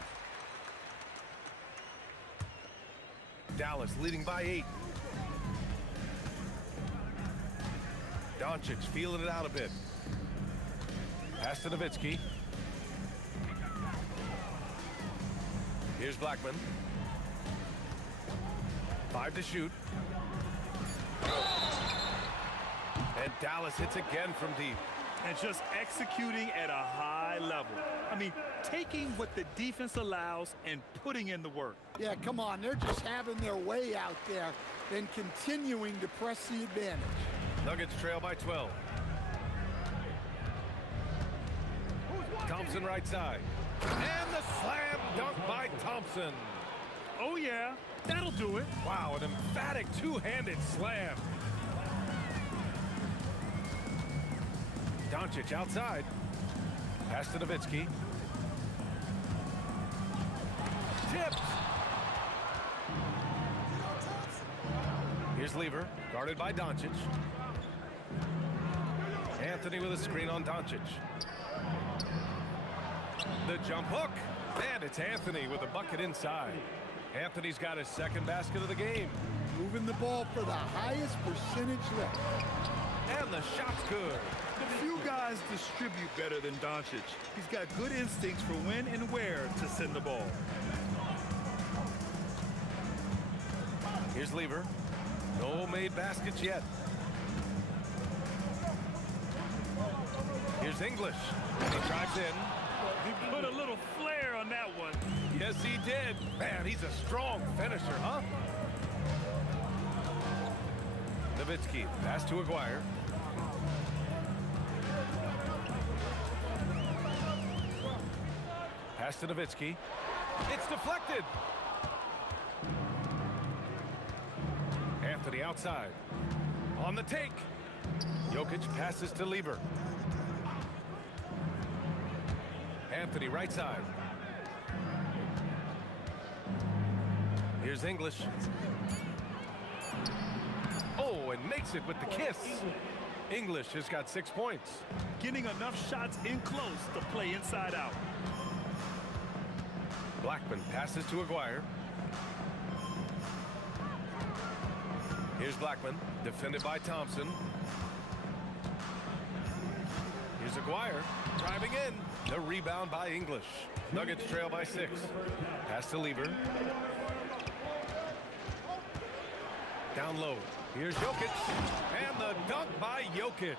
Dallas leading by 8. Doncic feeling it out a bit. Pass to Nowitzki. Here's Blackman. 5 to shoot. And Dallas hits again from deep. And just executing at a high level. I mean, taking what the defense allows and putting in the work. Yeah, come on. They're just having their way out there and continuing to press the advantage. Nuggets trail by 12. Thompson right side. And the slam dunk by Thompson. Oh, yeah. That'll do it. Wow, an emphatic two-handed slam. Doncic outside. Pass to Nowitzki. Tipped. Here's Lever, guarded by Doncic. Anthony with a screen on Doncic. The jump hook. And it's Anthony with a bucket inside. Anthony's got his 2nd basket of the game. Moving the ball for the highest percentage lift. And the shot's good. Few guys distribute better than Doncic. He's got good instincts for when and where to send the ball. Here's Lever. No made baskets yet. Here's English. He drives in. He put a little flair on that one. Yes, he did. Man, he's a strong finisher, huh? Nowitzki, pass to Aguirre. Pass to Nowitzki. It's deflected. Anthony outside. On the take. Jokic passes to Lever. Anthony right side. Here's English. Oh, and makes it with the kiss. English has got 6 points. Getting enough shots in close to play inside out. Blackman passes to Aguirre. Here's Blackman, defended by Thompson. Here's Aguirre, driving in. The rebound by English. Nuggets trail by 6. Pass to Lever. Down low. Here's Jokic. And the dunk by Jokic.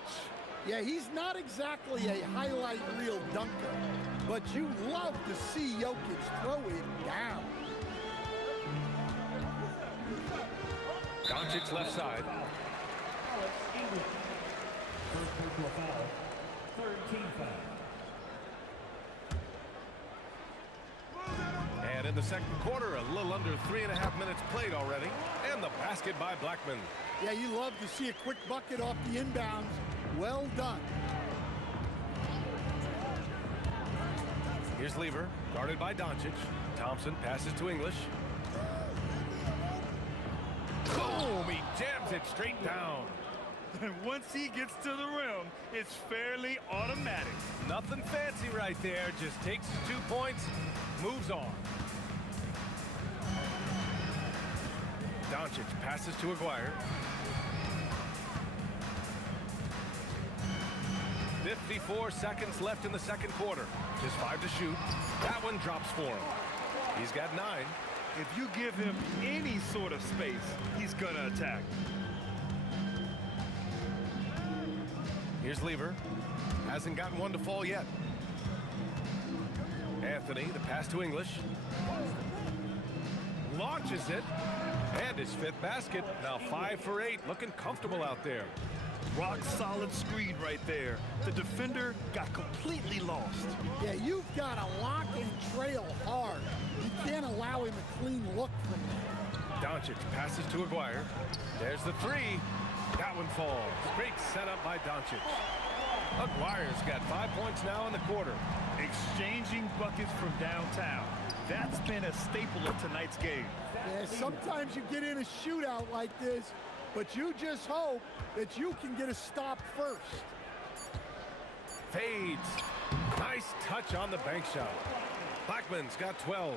Yeah, he's not exactly a highlight reel dunker, but you love to see Jokic throw it down. Doncic left side. First personal foul. 13 foul. And in the second quarter, a little under 3.5 minutes played already. And the basket by Blackman. Yeah, you love to see a quick bucket off the inbounds. Well done. Here's Lever, guarded by Doncic. Thompson passes to English. Boom! He jams it straight down. And once he gets to the rim, it's fairly automatic. Nothing fancy right there. Just takes his 2 points, moves on. Doncic passes to Aguirre. 54 seconds left in the second quarter. Just 5 to shoot. That one drops for him. He's got 9. If you give him any sort of space, he's going to attack. Here's Lever. Hasn't gotten one to fall yet. Anthony, the pass to English. Launches it. And his 5th basket. Now 5 for 8. Looking comfortable out there. Rock solid screen right there. The defender got completely lost. Yeah, you've got to lock and trail hard. You can't allow him a clean look from there. Doncic passes to Aguirre. There's the 3. That one falls. Great setup by Doncic. Aguirre's got 5 points now in the quarter. Exchanging buckets from downtown. That's been a staple of tonight's game. Yeah, sometimes you get in a shootout like this, but you just hope that you can get a stop first. Fades. Nice touch on the bank shot. Blackman's got 12.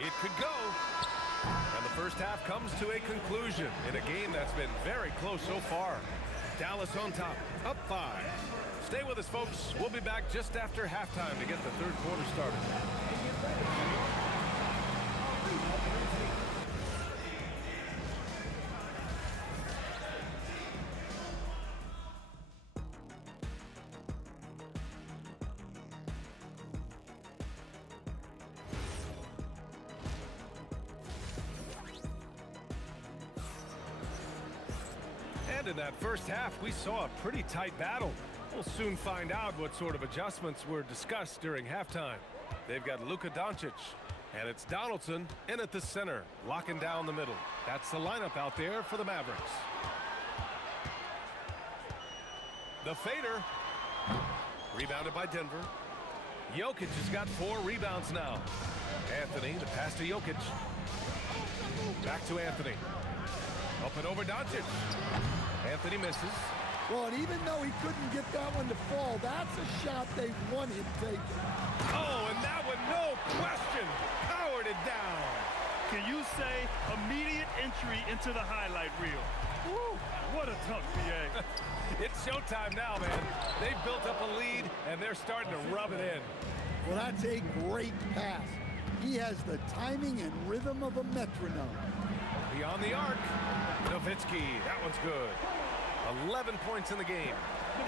It could go. And the first half comes to a conclusion in a game that's been very close so far. Dallas on top, up 5. Stay with us, folks. We'll be back just after halftime to get the third quarter started. And in that first half, we saw a pretty tight battle. We'll soon find out what sort of adjustments were discussed during halftime. They've got Luka Doncic, and it's Donaldson in at the center, locking down the middle. That's the lineup out there for the Mavericks. The fader, rebounded by Denver. Jokic has got 4 rebounds now. Anthony, the pass to Jokic. Back to Anthony. Up and over Doncic. Anthony misses. Well, and even though he couldn't get that one to fall, that's a shot they want him taking. Oh, and that one, no question, powered it down. Can you say immediate entry into the highlight reel? Woo, what a dunk, BA. It's showtime now, man. They've built up a lead, and they're starting to rub it in. Well, that's a great pass. He has the timing and rhythm of a metronome. Beyond the arc, Nowitzki, that one's good. 11 points in the game.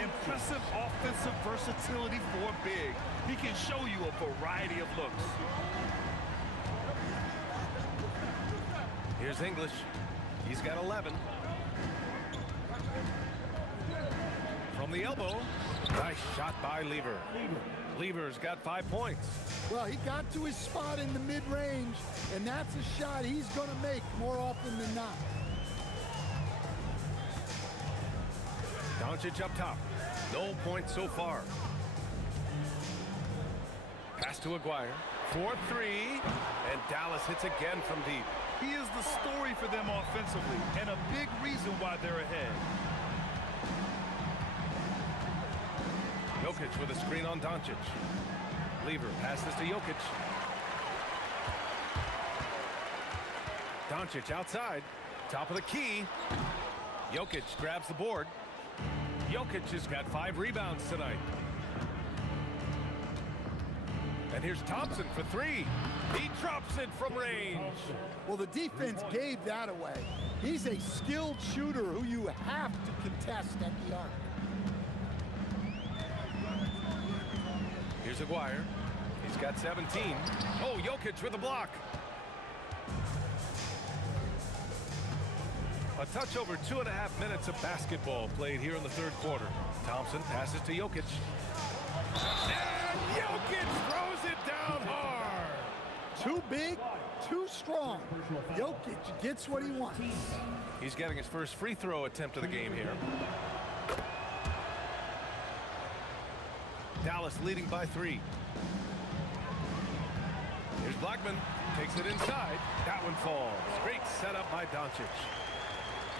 Impressive offensive versatility for a big. He can show you a variety of looks. Here's English. He's got 11. From the elbow, nice shot by Lever. Lever's got 5 points. Well, he got to his spot in the mid-range, and that's a shot he's going to make more often than not. Doncic up top. No points so far. Pass to Aguirre. 4-3. And Dallas hits again from deep. He is the story for them offensively, and a big reason why they're ahead. Jokic with a screen on Doncic. Lever passes to Jokic. Doncic outside. Top of the key. Jokic grabs the board. Jokic has got 5 rebounds tonight. And here's Thompson for 3. He drops it from range. Well, the defense gave that away. He's a skilled shooter who you have to contest at the arc. Here's Aguirre. He's got 17. Oh, Jokic with a block. A touch over 2.5 minutes of basketball played here in the third quarter. Thompson passes to Jokic. And Jokic throws it down hard. Too big, too strong. Jokic gets what he wants. He's getting his first free throw attempt of the game here. Dallas leading by 3. Here's Blackman. Takes it inside. That one falls. Great setup by Doncic.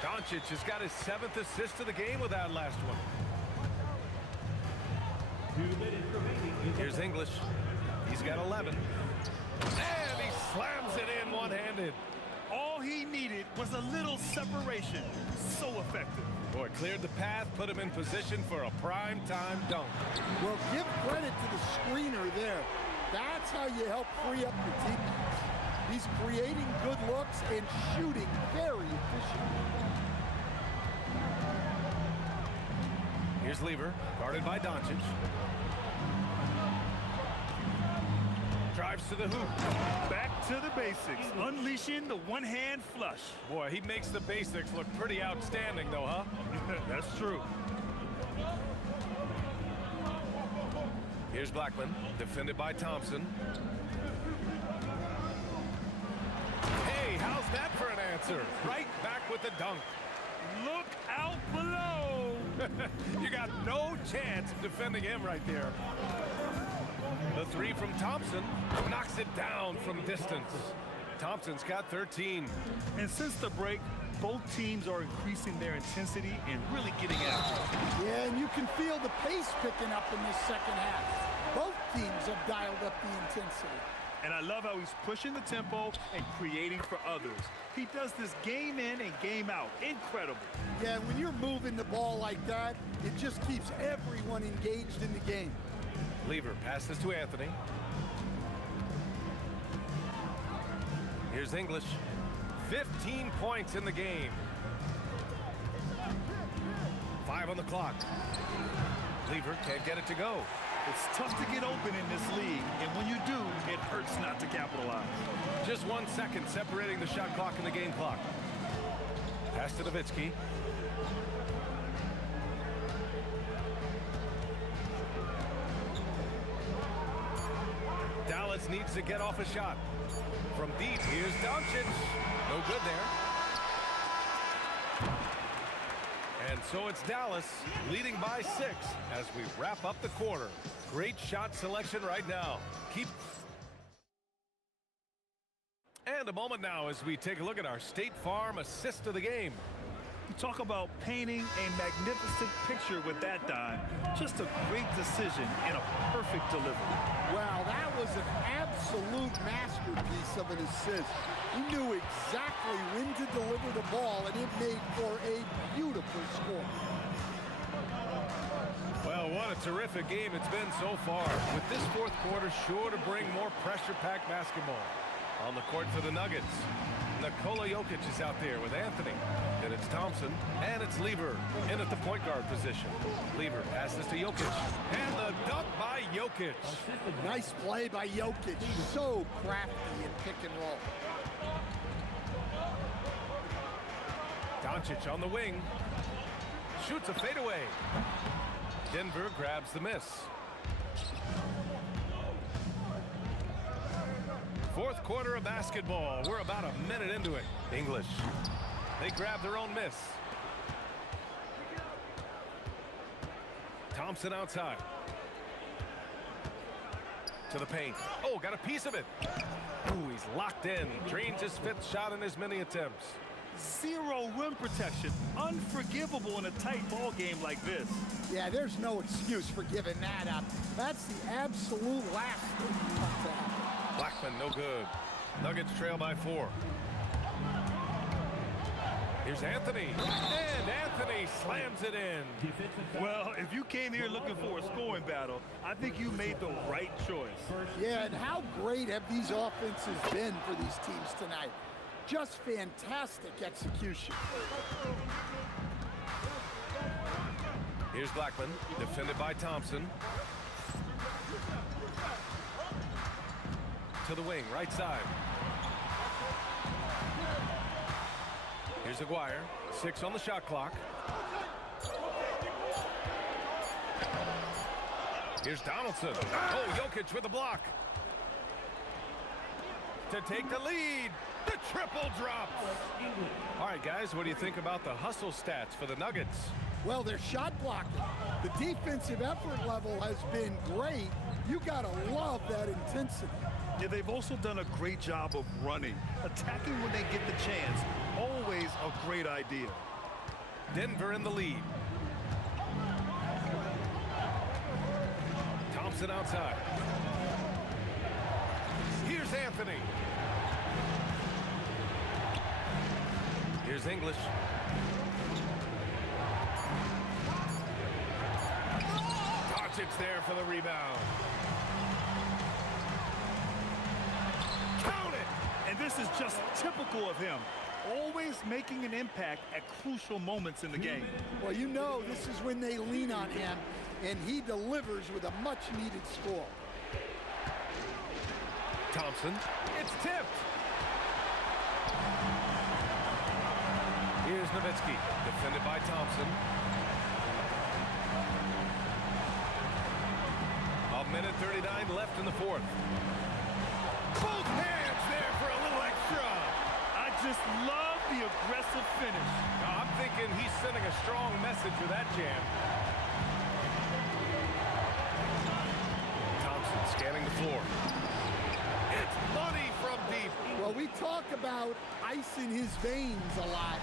Doncic has got his 7th assist of the game with that last one. Here's English. He's got 11. And he slams it in one-handed. All he needed was a little separation. So effective. Boy, cleared the path, put him in position for a prime-time dunk. Well, give credit to the screener there. That's how you help free up your teammates. He's creating good looks and shooting very efficiently. Here's Lever, guarded by Doncic. Drives to the hoop. Back to the basics, unleashing the one-hand flush. Boy, he makes the basics look pretty outstanding, though, huh? That's true. Here's Blackman, defended by Thompson. Hey, how's that for an answer? Right back with the dunk. Look out below. You got no chance of defending him right there. The 3 from Thompson knocks it down from distance. Thompson's got 13. And since the break, both teams are increasing their intensity and really getting after it. Yeah, and you can feel the pace picking up in this second half. Both teams have dialed up the intensity. And I love how he's pushing the tempo and creating for others. He does this game in and game out. Incredible. Yeah, when you're moving the ball like that, it just keeps everyone engaged in the game. Lever passes to Anthony. Here's English. 15 points in the game. 5 on the clock. Lever can't get it to go. It's tough to get open in this league, and when you do, it hurts not to capitalize. Just 1 second separating the shot clock and the game clock. Pass to Nowitzki. Dallas needs to get off a shot. From deep, here's Doncic. No good there. And so it's Dallas leading by 6 as we wrap up the quarter. Great shot selection right now. And a moment now as we take a look at our State Farm assist of the game. You talk about painting a magnificent picture with that dime. Just a great decision and a perfect delivery. Wow, that was an absolute masterpiece of an assist. He knew exactly when to deliver the ball, and it made for a beautiful score. Well, what a terrific game it's been so far. With this 4th quarter sure to bring more pressure-packed basketball. On the court for the Nuggets, Nikola Jokic is out there with Anthony. Then it's Thompson, and it's Lever in at the point guard position. Lever passes to Jokic, and the dunk by Jokic. Nice play by Jokic. So crafty in pick and roll. Doncic on the wing. Shoots a fadeaway. Denver grabs the miss. 4th quarter of basketball. We're about a minute into it. English. They grab their own miss. Thompson outside. To the paint. Oh, got a piece of it. Ooh, he's locked in. Drains his 5th shot in as many attempts. Zero rim protection. Unforgivable in a tight ball game like this. Yeah, there's no excuse for giving that up. That's the absolute last thing you want to have. Blackman, no good. Nuggets trail by 4. Here's Anthony. And Anthony slams it in. Well, if you came here looking for a scoring battle, I think you made the right choice. Yeah, and how great have these offenses been for these teams tonight? Just fantastic execution. Here's Blackman, defended by Thompson. To the wing, right side. Here's Aguirre, 6 on the shot clock. Here's Donaldson. Oh, Jokic with the block. To take the lead. The triple drop. All right, guys, what do you think about the hustle stats for the Nuggets? Well, they're shot blocking. The defensive effort level has been great. You gotta love that intensity. Yeah, they've also done a great job of running. Attacking when they get the chance, always a great idea. Denver in the lead. Thompson outside. Here's Anthony. Here's English. Doncic there for the rebound. Count it! And this is just typical of him. Always making an impact at crucial moments in the game. Well, you know this is when they lean on him, and he delivers with a much-needed score. Thompson. It's tipped. Here's Nowitzki, defended by Thompson. A minute 39 left in the fourth. Both hands there for a little extra. I just love the aggressive finish. I'm thinking he's sending a strong message with that jam. Thompson scanning the floor. It's money from deep. Well, we talk about ice in his veins a lot,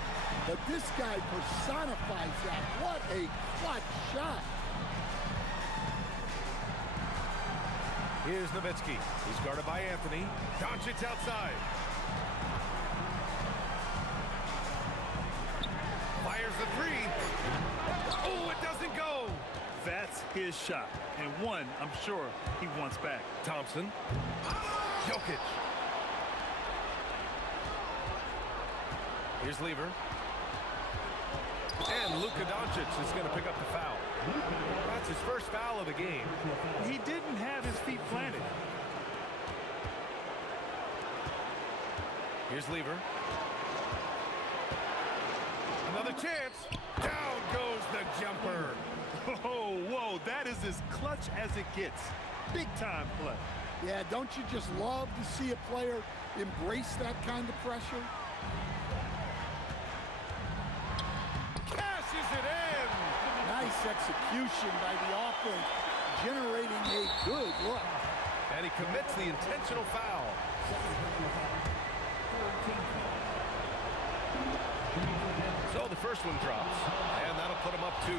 but this guy personifies that. What a clutch shot. Here's Nowitzki. He's guarded by Anthony. Doncic outside. Fires the three. Oh, it doesn't go. That's his shot, and one I'm sure he wants back. Thompson. Jokic. Here's Lever. And Luka Doncic is going to pick up the foul. That's his first foul of the game. He didn't have his feet planted. Here's Lever. Another chance. Down goes the jumper. Oh, whoa, that is as clutch as it gets. Big time play. Yeah, don't you just love to see a player embrace that kind of pressure? Cashes it in. Nice execution by the offense, generating a good look. And he commits the intentional foul. So the first one drops, and that'll put him up 2.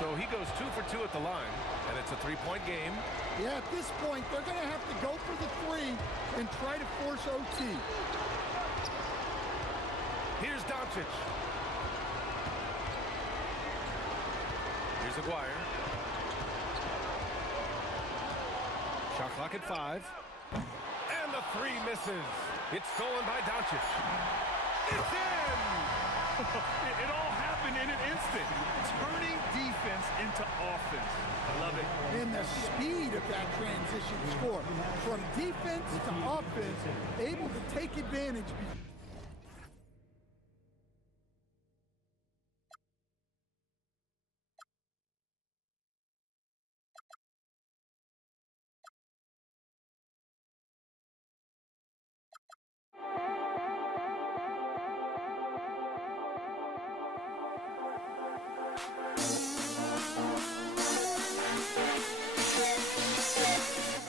So he goes 2 for 2 at the line, and it's a 3-point game. Yeah, at this point, they're going to have to go for the 3 and try to force OT. Here's Doncic. Here's Aguirre. Shot clock at 5. And the 3 misses. It's stolen by Doncic. It's in! It all happened in an instant. Turning defense into offense. I love it. And the speed of that transition score. From defense to offense, able to take advantage.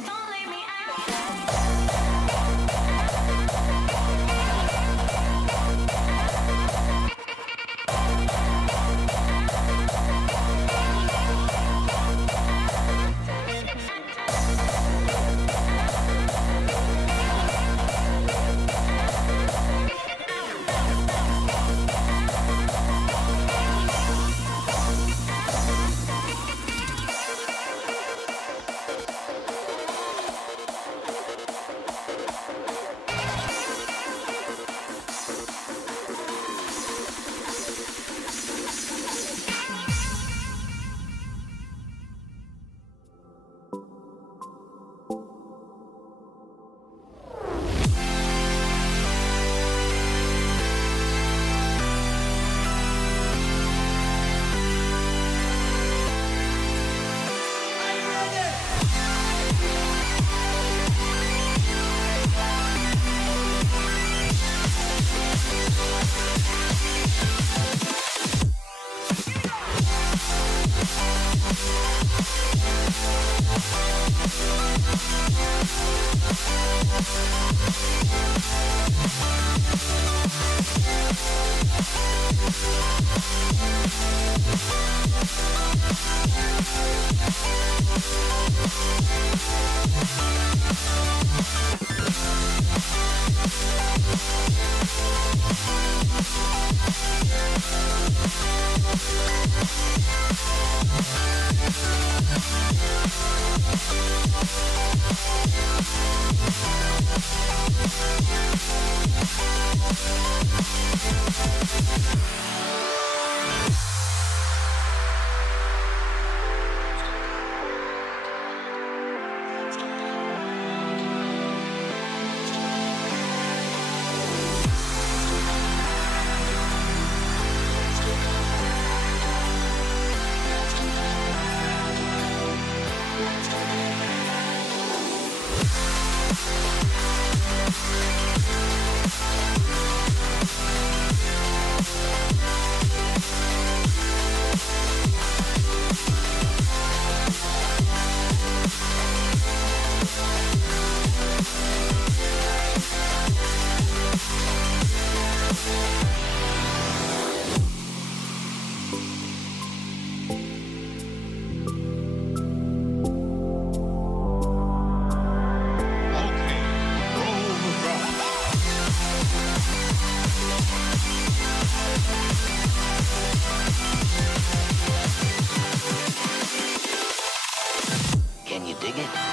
Don't leave me out. it.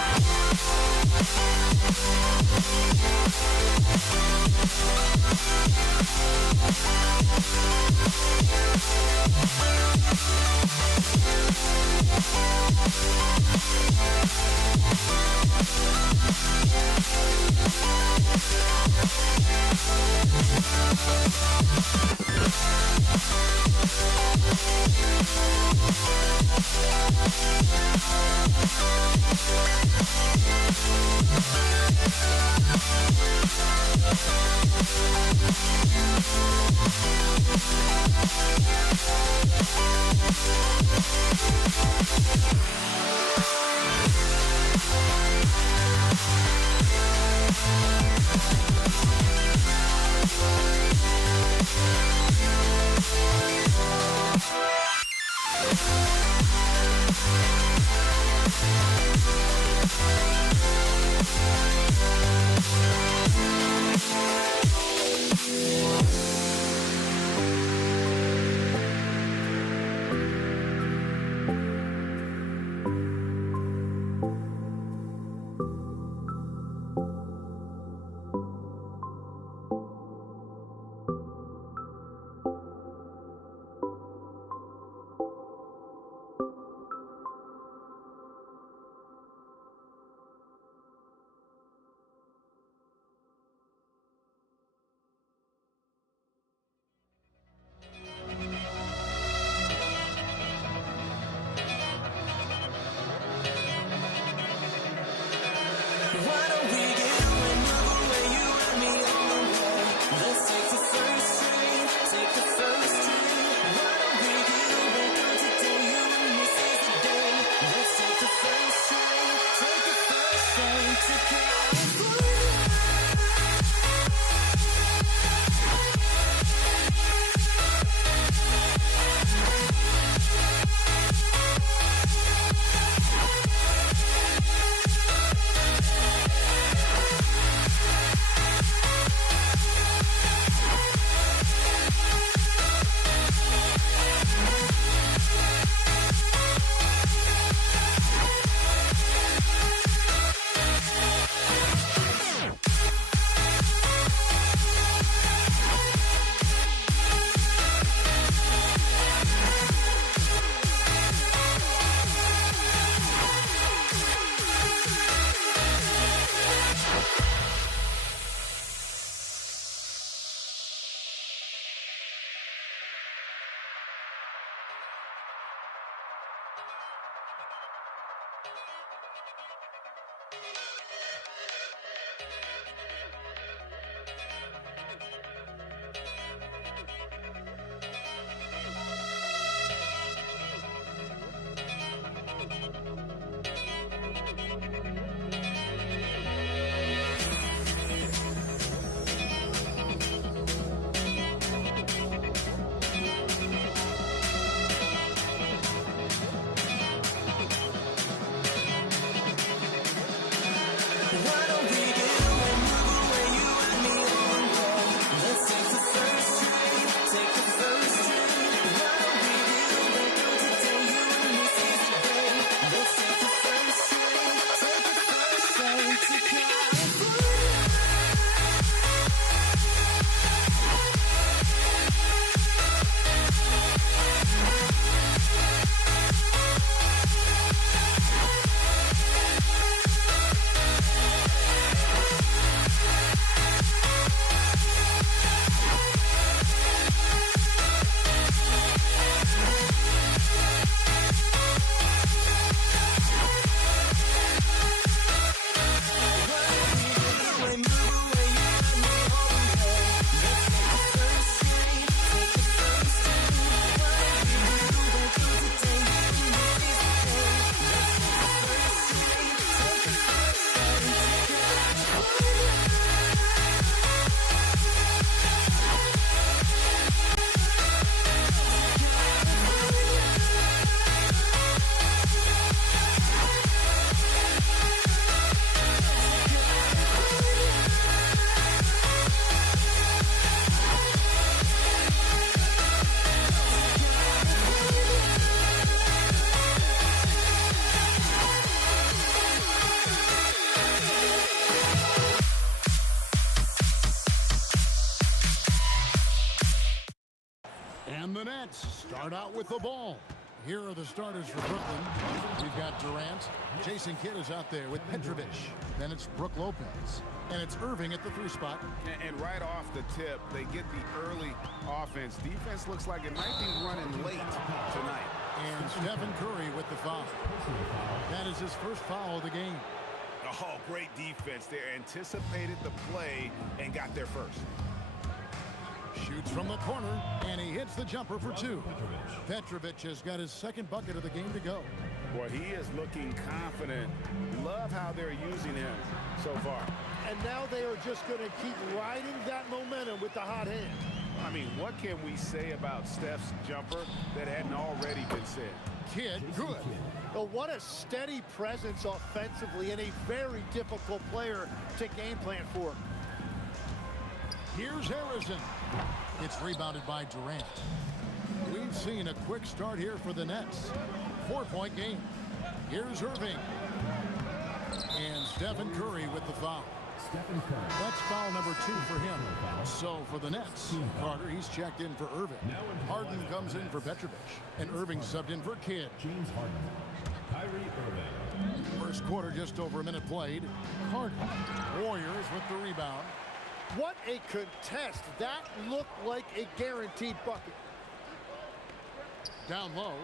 Nets start out with the ball. Here are the starters for Brooklyn. We've got Durant. Jason Kidd is out there with Petrovic. Then it's Brook Lopez. And it's Irving at the 3 spot. And right off the tip, they get the early offense. Defense looks like it might be running late tonight. And Stephen Curry with the foul. That is his first foul of the game. Oh, great defense. They anticipated the play and got there first. Shoots from the corner, and he hits the jumper for 2. Petrovic has got his second bucket of the game to go. Boy, he is looking confident. Love how they're using him so far. And now they are just going to keep riding that momentum with the hot hand. I mean, what can we say about Steph's jumper that hadn't already been said? Kidd, good. Well, what a steady presence offensively and a very difficult player to game plan for. Here's Harrison. It's rebounded by Durant. We've seen a quick start here for the Nets. 4-point game. Here's Irving. And Stephen Curry with the foul. That's foul number 2 for him. So for the Nets, Carter, he's checked in for Irving. Harden comes in for Petrovic. And Irving subbed in for Kidd. James Harden. Kyrie Irving. First quarter, just over a minute played. Harden. Warriors with the rebound. What a contest. That looked like a guaranteed bucket. Down low.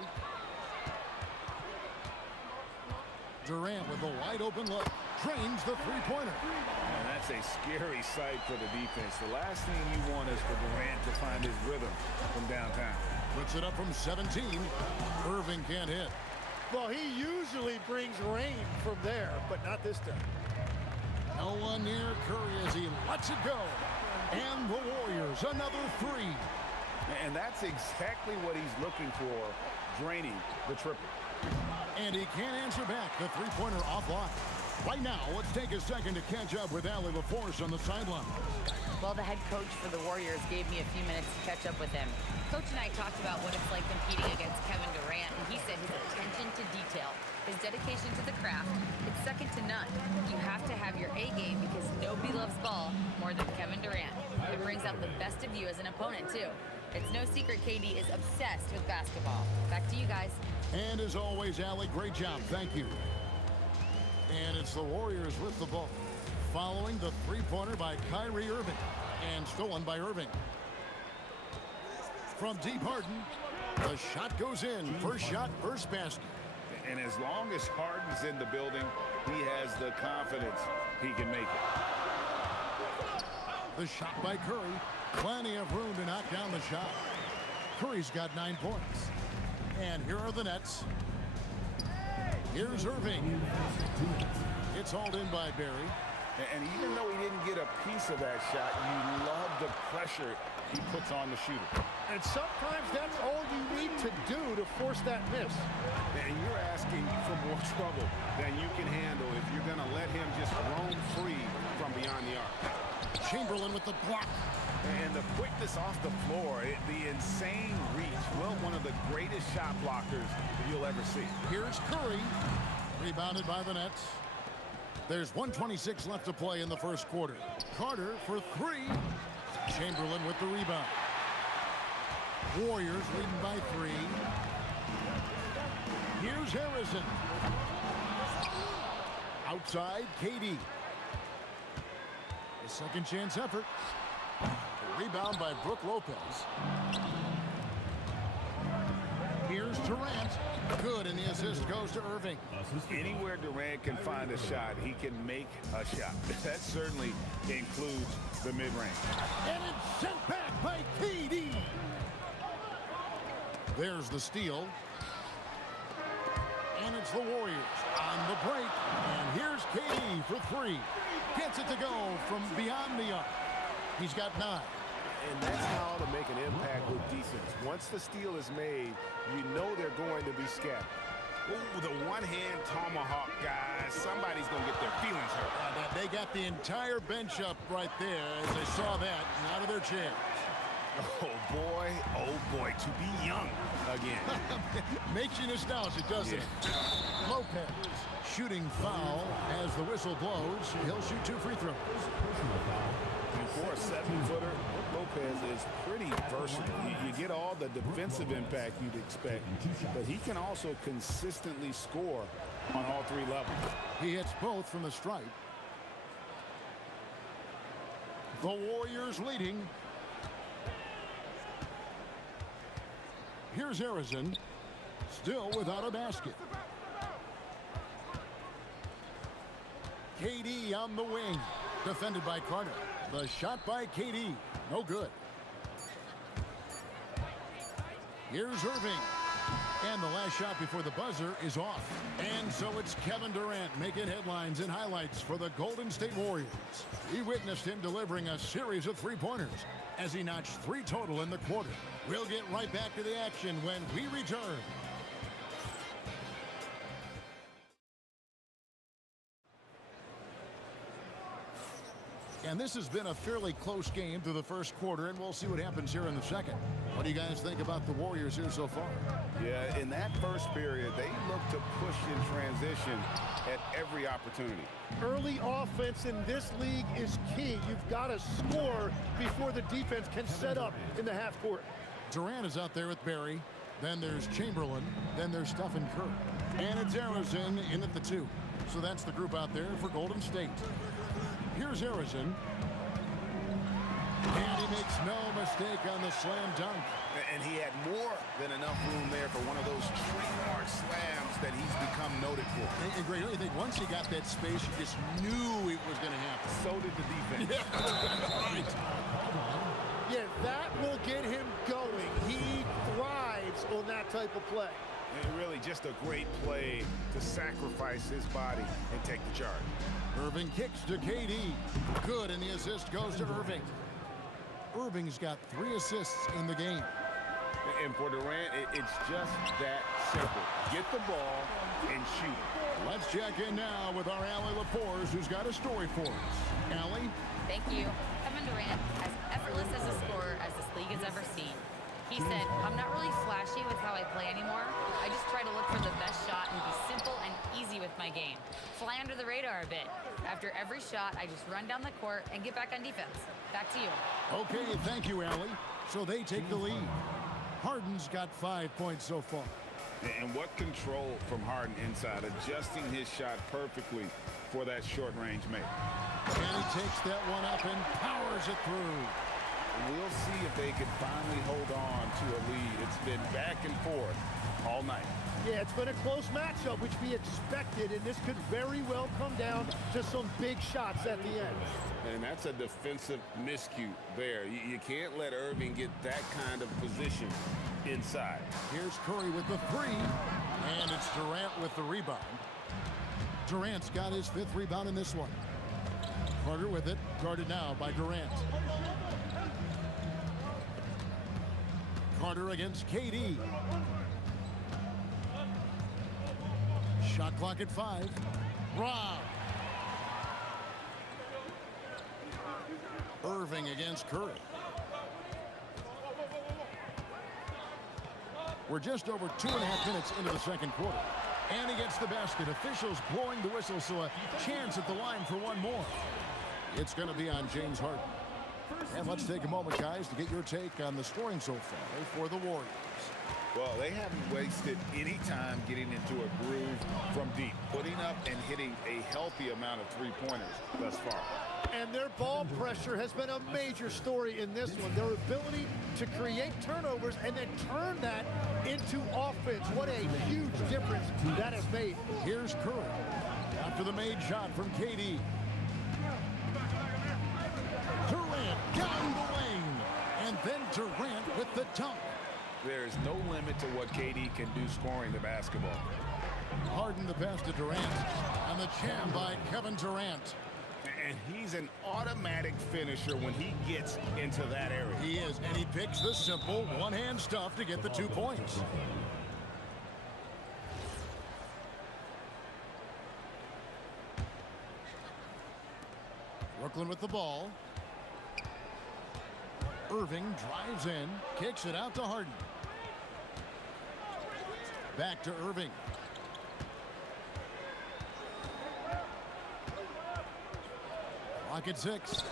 Durant with a wide open look. Drains the 3-pointer. And that's a scary sight for the defense. The last thing you want is for Durant to find his rhythm from downtown. Puts it up from 17. Irving can't hit. Well, he usually brings rain from there, but not this time. No one near Curry as he lets it go. And the Warriors, another 3. And that's exactly what he's looking for, draining the triple. And he can't answer back. The 3-pointer offline. Right now, let's take a second to catch up with Allie LaForce on the sideline. Well, the head coach for the Warriors gave me a few minutes to catch up with him. Coach and I talked about what it's like competing against Kevin Durant, and he said his attention to detail, his dedication to the craft, it's second to none. You have to have your A game because nobody loves ball more than Kevin Durant. It brings out the best of you as an opponent, too. It's no secret KD is obsessed with basketball. Back to you guys. And as always, Allie, great job. Thank you. And it's the Warriors with the ball. Following the 3-pointer by Kyrie Irving. And stolen by Irving. From deep Harden, the shot goes in. First shot, first basket. And as long as Harden's in the building, he has the confidence he can make it. The shot by Curry. Plenty of room to knock down the shot. Curry's got 9 points. And here are the Nets. Here's Irving. It's hauled in by Barry. And even though he didn't get a piece of that shot, you love the pressure he puts on the shooter. And sometimes that's all you need to do to force that miss. And you're asking for more trouble than you can handle if you're going to let him just roam free from beyond the arc. Chamberlain with the block. And the quickness off the floor, the insane reach. Well, one of the greatest shot blockers you'll ever see. Here's Curry. Rebounded by the Nets. There's 1:26 left to play in the first quarter. Carter for 3. Chamberlain with the rebound. Warriors leading by 3. Here's Harrison. Outside, KD. A second chance effort. A rebound by Brook Lopez. Here's Durant. Good, and the assist goes to Irving. Anywhere Durant can find a shot, he can make a shot. That certainly includes the mid-range. And it's sent back by KD. There's the steal. And it's the Warriors on the break. And here's KD for 3. Gets it to go from beyond the arc. He's got 9. And that's how to make an impact with defense. Once the steal is made, you know they're going to be scattered. Ooh, the one-hand tomahawk, guys. Somebody's going to get their feelings hurt. They got the entire bench up right there as they saw that and out of their chairs. Oh boy, to be young again. Makes you nostalgic, doesn't it? Lopez shooting foul as the whistle blows. He'll shoot 2 free throws. And for a 7-footer, Lopez is pretty versatile. You get all the defensive impact you'd expect, but he can also consistently score on all 3 levels. He hits both from the stripe. The Warriors leading. Here's Harrison, still without a basket. KD on the wing, defended by Carter. The shot by KD, no good. Here's Irving. And the last shot before the buzzer is off. And so it's Kevin Durant making headlines and highlights for the Golden State Warriors. We witnessed him delivering a series of 3-pointers as he notched 3 total in the quarter. We'll get right back to the action when we return. And this has been a fairly close game through the first quarter, and we'll see what happens here in the second. What do you guys think about the Warriors here so far? Yeah, in that first period, they looked to push in transition at every opportunity. Early offense in this league is key. You've got to score before the defense can set up in the half court. Durant is out there with Barry. Then there's Chamberlain. Then there's Stephen Curry. And it's Harrison in at the 2. So that's the group out there for Golden State. Here's Harrison. And he makes no mistake on the slam dunk. And he had more than enough room there for one of those trademark slams that he's become noted for. And Greg, I think once he got that space, you just knew it was going to happen. So did the defense. Right. Yeah, that will get him going. He thrives on that type of play. And really just a great play to sacrifice his body and take the charge. Irving kicks to KD. Good, and the assist goes to Irving. Irving's got 3 assists in the game. And for Durant, it's just that simple. Get the ball and shoot. Let's check in now with our Allie LaForce, who's got a story for us. Allie? Thank you. Kevin Durant, as effortless as a scorer as this league has ever seen. He said, I'm not really flashy with how I play anymore. I just try to look for the best shot and be simple and easy with my game. Fly under the radar a bit. After every shot, I just run down the court and get back on defense. Back to you. Okay, thank you, Allie. So they take the lead. Harden's got 5 points so far. And what control from Harden inside, adjusting his shot perfectly for that short-range make. And he takes that one up and powers it through. We'll see if they can finally hold on to a lead. It's been back and forth all night. Yeah, it's been a close matchup, which we expected, and this could very well come down to some big shots at the end. And that's a defensive miscue there. You can't let Irving get that kind of position inside. Here's Curry with the 3, and it's Durant with the rebound. Durant's got his 5th rebound in this one. Carter with it, guarded now by Durant. Carter against KD. Shot clock at 5. Rob. Irving against Curry. We're just over 2.5 minutes into the second quarter. And he gets the basket. Officials blowing the whistle, so a chance at the line for one more. It's going to be on James Harden. And let's take a moment, guys, to get your take on the scoring so far for the Warriors. Well, they haven't wasted any time getting into a groove from deep, putting up and hitting a healthy amount of 3-pointers thus far. And their ball pressure has been a major story in this one. Their ability to create turnovers and then turn that into offense. What a huge difference that has made. Here's Curry after the made shot from KD. Durant down the lane. And then Durant with the dunk. There's no limit to what KD can do scoring the basketball. Harden the pass to Durant. And the jam by Kevin Durant. And he's an automatic finisher when he gets into that area. He is, and he picks the simple one-hand stuff to get the 2 points. Brooklyn with the ball. Irving drives in, kicks it out to Harden. Back to Irving. Clock at 6.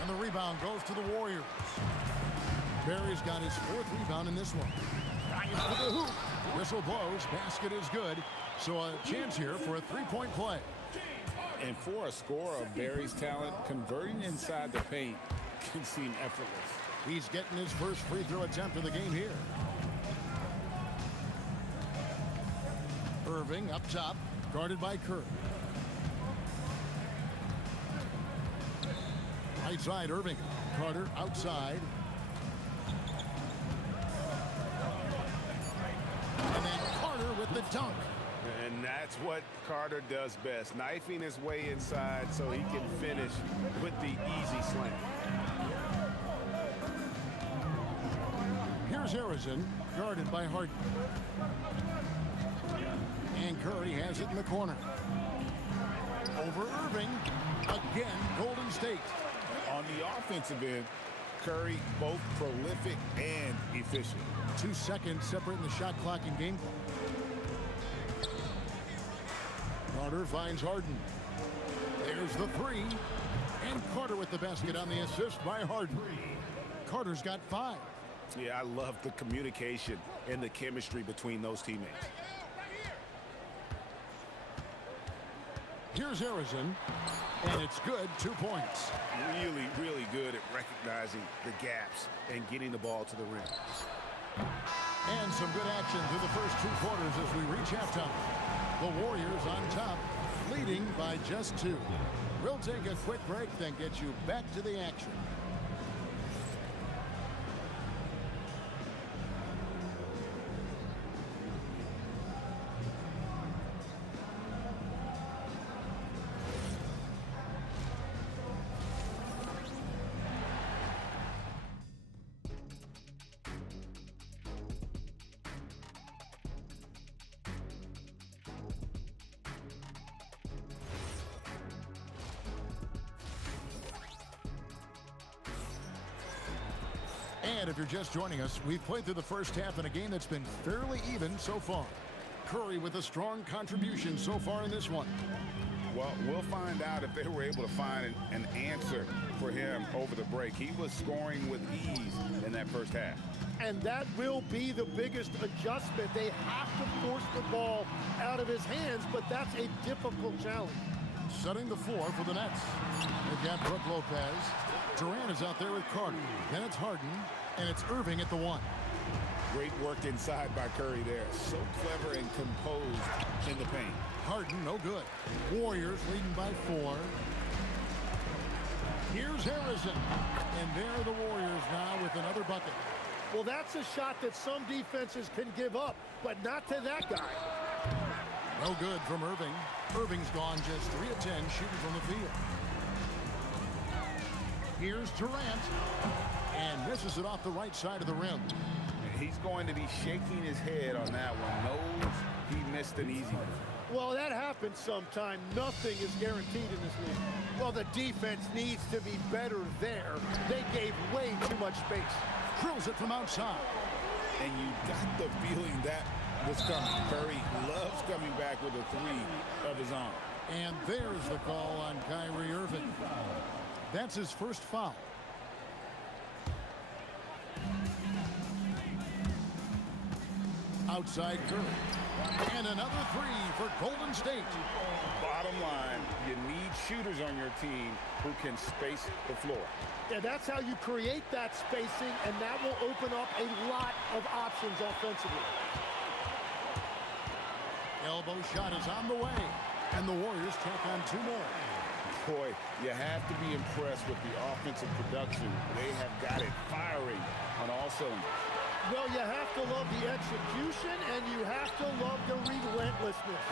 And the rebound goes to the Warriors. Barry's got his 4th rebound in this one. Right to the hoop. Whistle blows. Basket is good. So a chance here for a 3-point play. And for a scorer of Barry's talent, converting inside the paint can seem effortless. He's getting his first free throw attempt of the game here. Irving up top, guarded by Curry. Right side, Irving. Carter outside. And then Carter with the dunk. And that's what Carter does best, knifing his way inside so he can finish with the easy slam. Here's Harrison, guarded by Harden. And Curry has it in the corner. Over Irving. Again, Golden State. On the offensive end, Curry both prolific and efficient. 2 seconds separating the shot clock and game clock. Carter finds Harden. There's the 3. And Carter with the basket on the assist by Harden. Carter's got 5. Yeah, I love the communication and the chemistry between those teammates. Here's Harrison, and it's good, 2 points. Really, really good at recognizing the gaps and getting the ball to the rim. And some good action through the first 2 quarters as we reach halftime. The Warriors on top, leading by just 2. We'll take a quick break, then get you back to the action. And if you're just joining us, we've played through the first half in a game that's been fairly even so far. Curry with a strong contribution so far in this one. Well, we'll find out if they were able to find an answer for him over the break. He was scoring with ease in that first half. And that will be the biggest adjustment. They have to force the ball out of his hands, but that's a difficult challenge. Setting the floor for the Nets. They've got Brook Lopez. Durant is out there with Carter. Then it's Harden, and it's Irving at the 1. Great work inside by Curry there. So clever and composed in the paint. Harden, no good. Warriors leading by 4. Here's Harrison. And there are the Warriors now with another bucket. Well, that's a shot that some defenses can give up, but not to that guy. No good from Irving. Irving's gone just 3 of 10 shooting from the field. Here's Durant. And misses it off the right side of the rim. He's going to be shaking his head on that one. Knows he missed an easy one. Well, that happens sometime. Nothing is guaranteed in this league. Well, the defense needs to be better there. They gave way too much space. Drills it from outside. And you got the feeling that was coming. Curry loves coming back with a 3 of his own. And there's the call on Kyrie Irving. That's his first foul. Outside Curry. And another 3 for Golden State. Bottom line, you need shooters on your team who can space the floor. Yeah, that's how you create that spacing, and that will open up a lot of options offensively. Elbow shot is on the way, and the Warriors take on 2 more. Boy, you have to be impressed with the offensive production. They have got it firing on all cylinders. Well, you have to love the execution, and you have to love the relentlessness.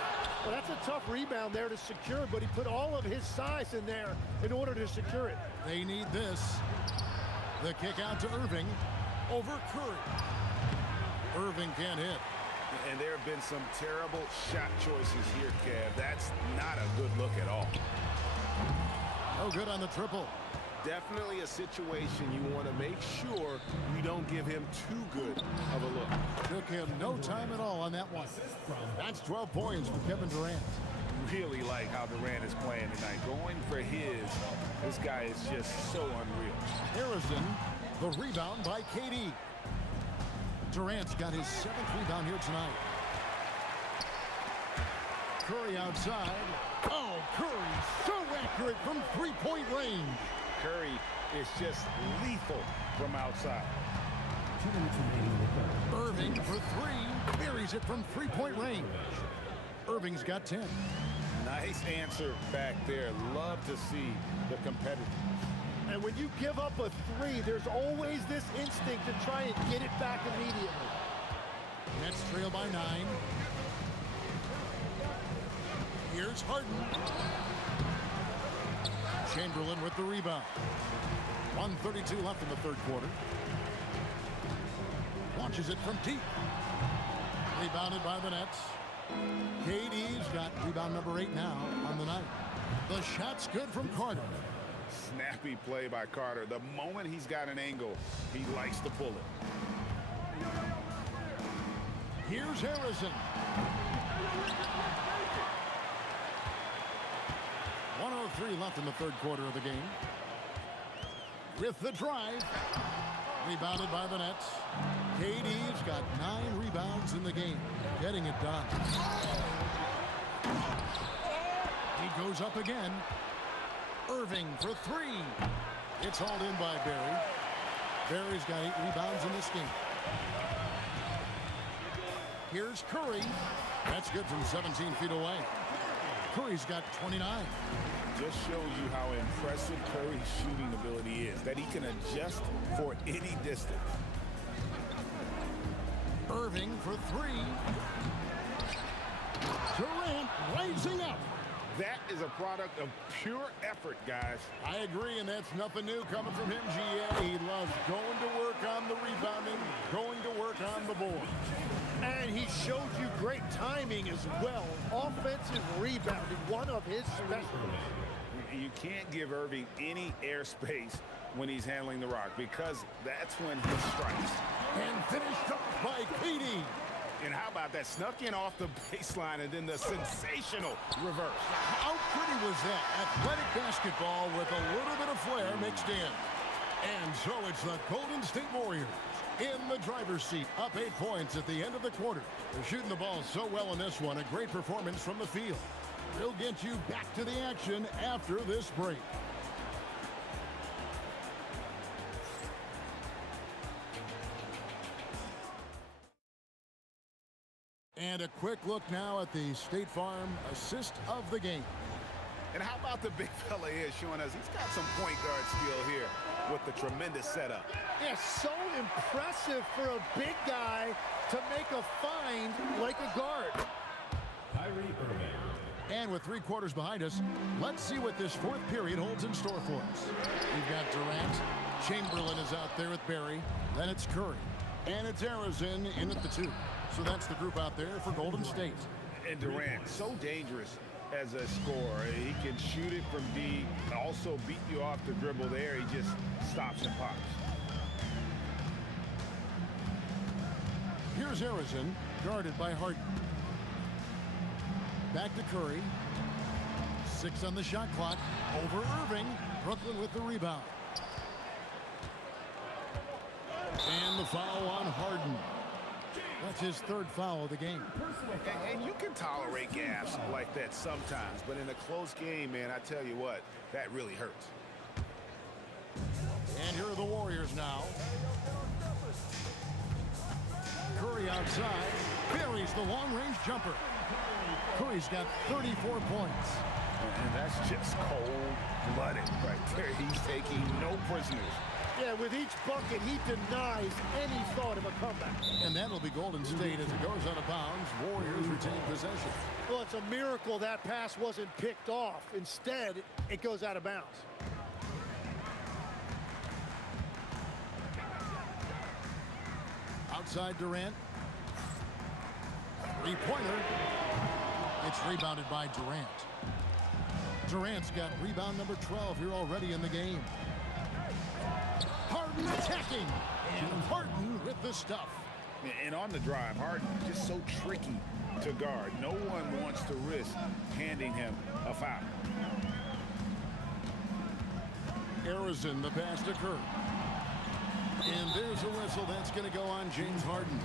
Well, that's a tough rebound there to secure, but he put all of his size in there in order to secure it. They need this. The kick out to Irving over Curry. Irving can't hit. And there have been some terrible shot choices here, Kev. That's not a good look at all. No good on the triple. definitely a situation you want to make sure you don't give him too good of a look. Took him no time at all on that one. That's 12 points for Kevin Durant. Really like how Durant is playing tonight. Going for this guy is just so unreal. Harrison, the rebound by KD. Durant's got his 7th rebound here tonight. Curry outside. Oh, Curry so accurate from three-point range. Curry is just lethal from outside. 2 minutes remaining in the third. Irving for three. Buries it from three-point range. Irving's got 10. Nice answer back there. Love to see the competitors. And when you give up a three, there's always this instinct to try and get it back immediately. Nets trail by 9. Here's Harden. Chamberlain with the rebound. 1:32 left in the third quarter. Launches it from deep. Rebounded by the Nets. KD's got rebound number 8 now on the night. The shot's good from Carter. Snappy play by Carter. The moment he's got an angle, he likes to pull it. Here's Harrison. 1:03 left in the third quarter of the game. With the drive. Rebounded by the Nets. KD's got 9 rebounds in the game. Getting it done. He goes up again. Irving for 3. It's hauled in by Barry. Barry's got 8 rebounds in this game. Here's Curry. That's good from 17 feet away. Curry's got 29. Just shows you how impressive Curry's shooting ability is, that he can adjust for any distance. Irving for 3. Durant raising up. That is a product of pure effort, guys. I agree, and that's nothing new coming from him, GA. He loves going to work on the rebounding, going to work on the board. And he showed you great timing as well. Offensive rebounding, one of his specialties. You can't give Irving any airspace when he's handling the rock, because that's when he strikes. And finished off by KD. And how about that? Snuck in off the baseline and then the sensational reverse. How pretty was that? Athletic basketball with a little bit of flair mixed in. And so it's the Golden State Warriors in the driver's seat, up 8 points at the end of the quarter. They're shooting the ball so well in this one. A great performance from the field. We'll get you back to the action after this break. And a quick look now at the State Farm assist of the game. And how about the big fella here showing us he's got some point guard skill here with the tremendous setup. Yeah, so impressive for a big guy to make a find like a guard. Kyrie Irving. And with 3 quarters behind us, let's see what this fourth period holds in store for us. We've got Durant. Chamberlain is out there with Barry. Then it's Curry. And it's Harrison in at the 2. So that's the group out there for Golden State. And Durant, so dangerous as a scorer. He can shoot it from deep, also beat you off the dribble there. He just stops and pops. Here's Harrison, guarded by Harden. Back to Curry. 6 on the shot clock. Over Irving. Brooklyn with the rebound. And the foul on Harden. That's his 3rd foul of the game. And you can tolerate gaffes like that sometimes, but in a close game, man, I tell you what, that really hurts. And here are the Warriors now. Curry outside. Buries the long-range jumper. Curry's got 34 points. And that's just cold-blooded right there. He's taking no prisoners. Yeah, with each bucket, he denies any thought of a comeback. And that'll be Golden State as it goes out of bounds. Warriors retain possession. Well, it's a miracle that pass wasn't picked off. Instead, it goes out of bounds. Outside Durant. 3-pointer. It's rebounded by Durant. Durant's got rebound number 12 here already in the game. Attacking. And Harden with the stuff. And on the drive, Harden just so tricky to guard. No one wants to risk handing him a foul. Harrison, the pass to Kerr. And there's a whistle that's going to go on James Harden.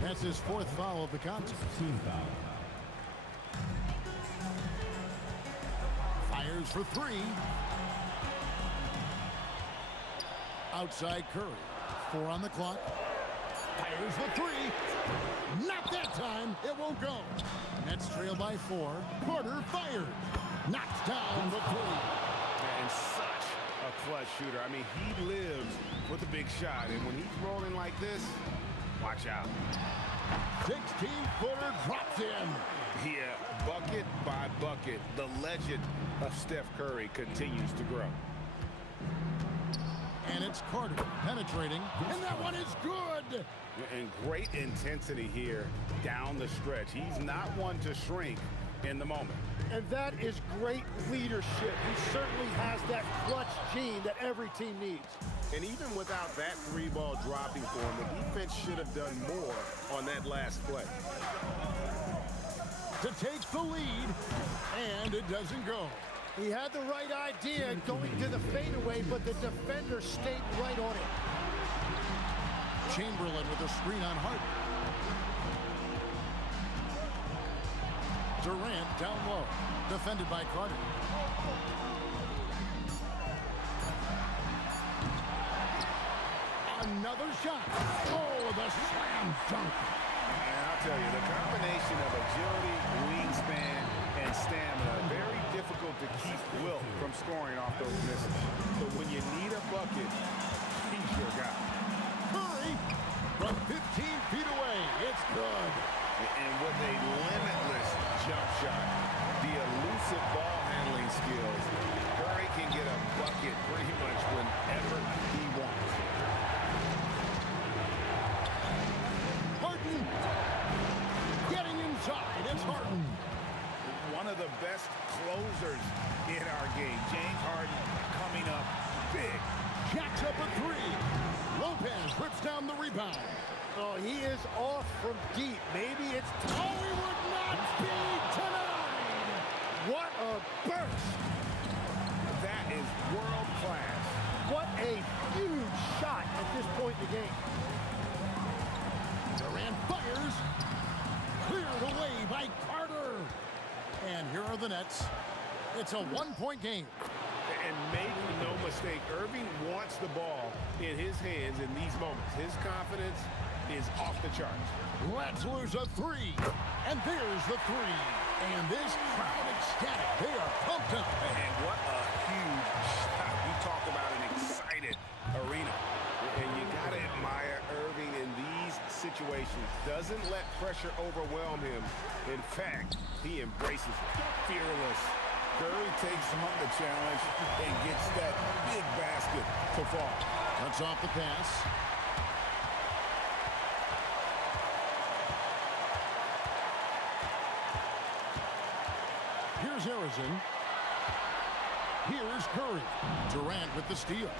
That's his fourth foul of the contest. Team foul. Fires for three. Outside Curry. 4 on the clock. Fires for three. Not that time. It won't go. Nets trail by 4. Porter fires. Knocks down the 3. And such a clutch shooter. I mean, he lives for the big shot. And when he's rolling like this, watch out. 16-footer drops in. Yeah, bucket by bucket, the legend of Steph Curry continues to grow. And it's Carter penetrating, and that one is good. And great intensity here down the stretch. He's not one to shrink in the moment. And that is great leadership. He certainly has that clutch gene that every team needs. And even without that 3-ball dropping for him, the defense should have done more on that last play. To take the lead, and it doesn't go. He had the right idea going to the fadeaway, but the defender stayed right on it. Chamberlain with a screen on Harden. Durant down low, defended by Carter. Another shot. Oh, the slam dunk. And I'll tell you, the combination of agility, wingspan, and stamina, very difficult to keep Wilt from scoring off those misses. But when you need a bucket, he's your guy. Curry from 15 feet away. It's good. And with a limitless jump shot, the elusive ball handling skills, Curry can get a bucket pretty much whenever he wants. Harden getting inside. It's Harden. One of the best closers in our game. James Harden coming up big. Jacks up a 3. Lopez rips down the rebound. Oh, he is off from deep. Maybe it's time. Oh, he would not be denied. What a burst. That is world class. What a huge shot at this point in the game. Durant fires. Cleared away by Carter. And here are the Nets. It's a 1-point game. And make no mistake, Irving wants the ball in his hands in these moments. His confidence is off the charts. Let's lose a 3. And there's the 3. And this crowd ecstatic. They are pumped up. And what a huge shot. You talk about an excited arena. And you got to admire Irving in these situations. Doesn't let pressure overwhelm him. In fact, he embraces it. Fearless. Curry takes on the challenge and gets that big basket to fall. Cuts off the pass. Here's Harrison. Here's Curry. Durant with the steal.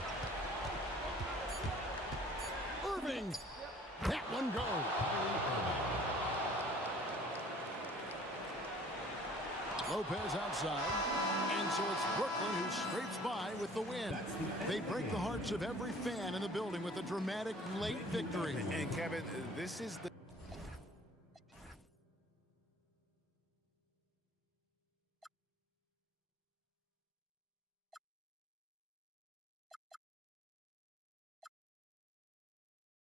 Irving. That one goes. Lopez outside. And so it's Brooklyn who scrapes by with the win. They break the hearts of every fan in the building with a dramatic late victory. And Kevin, this is the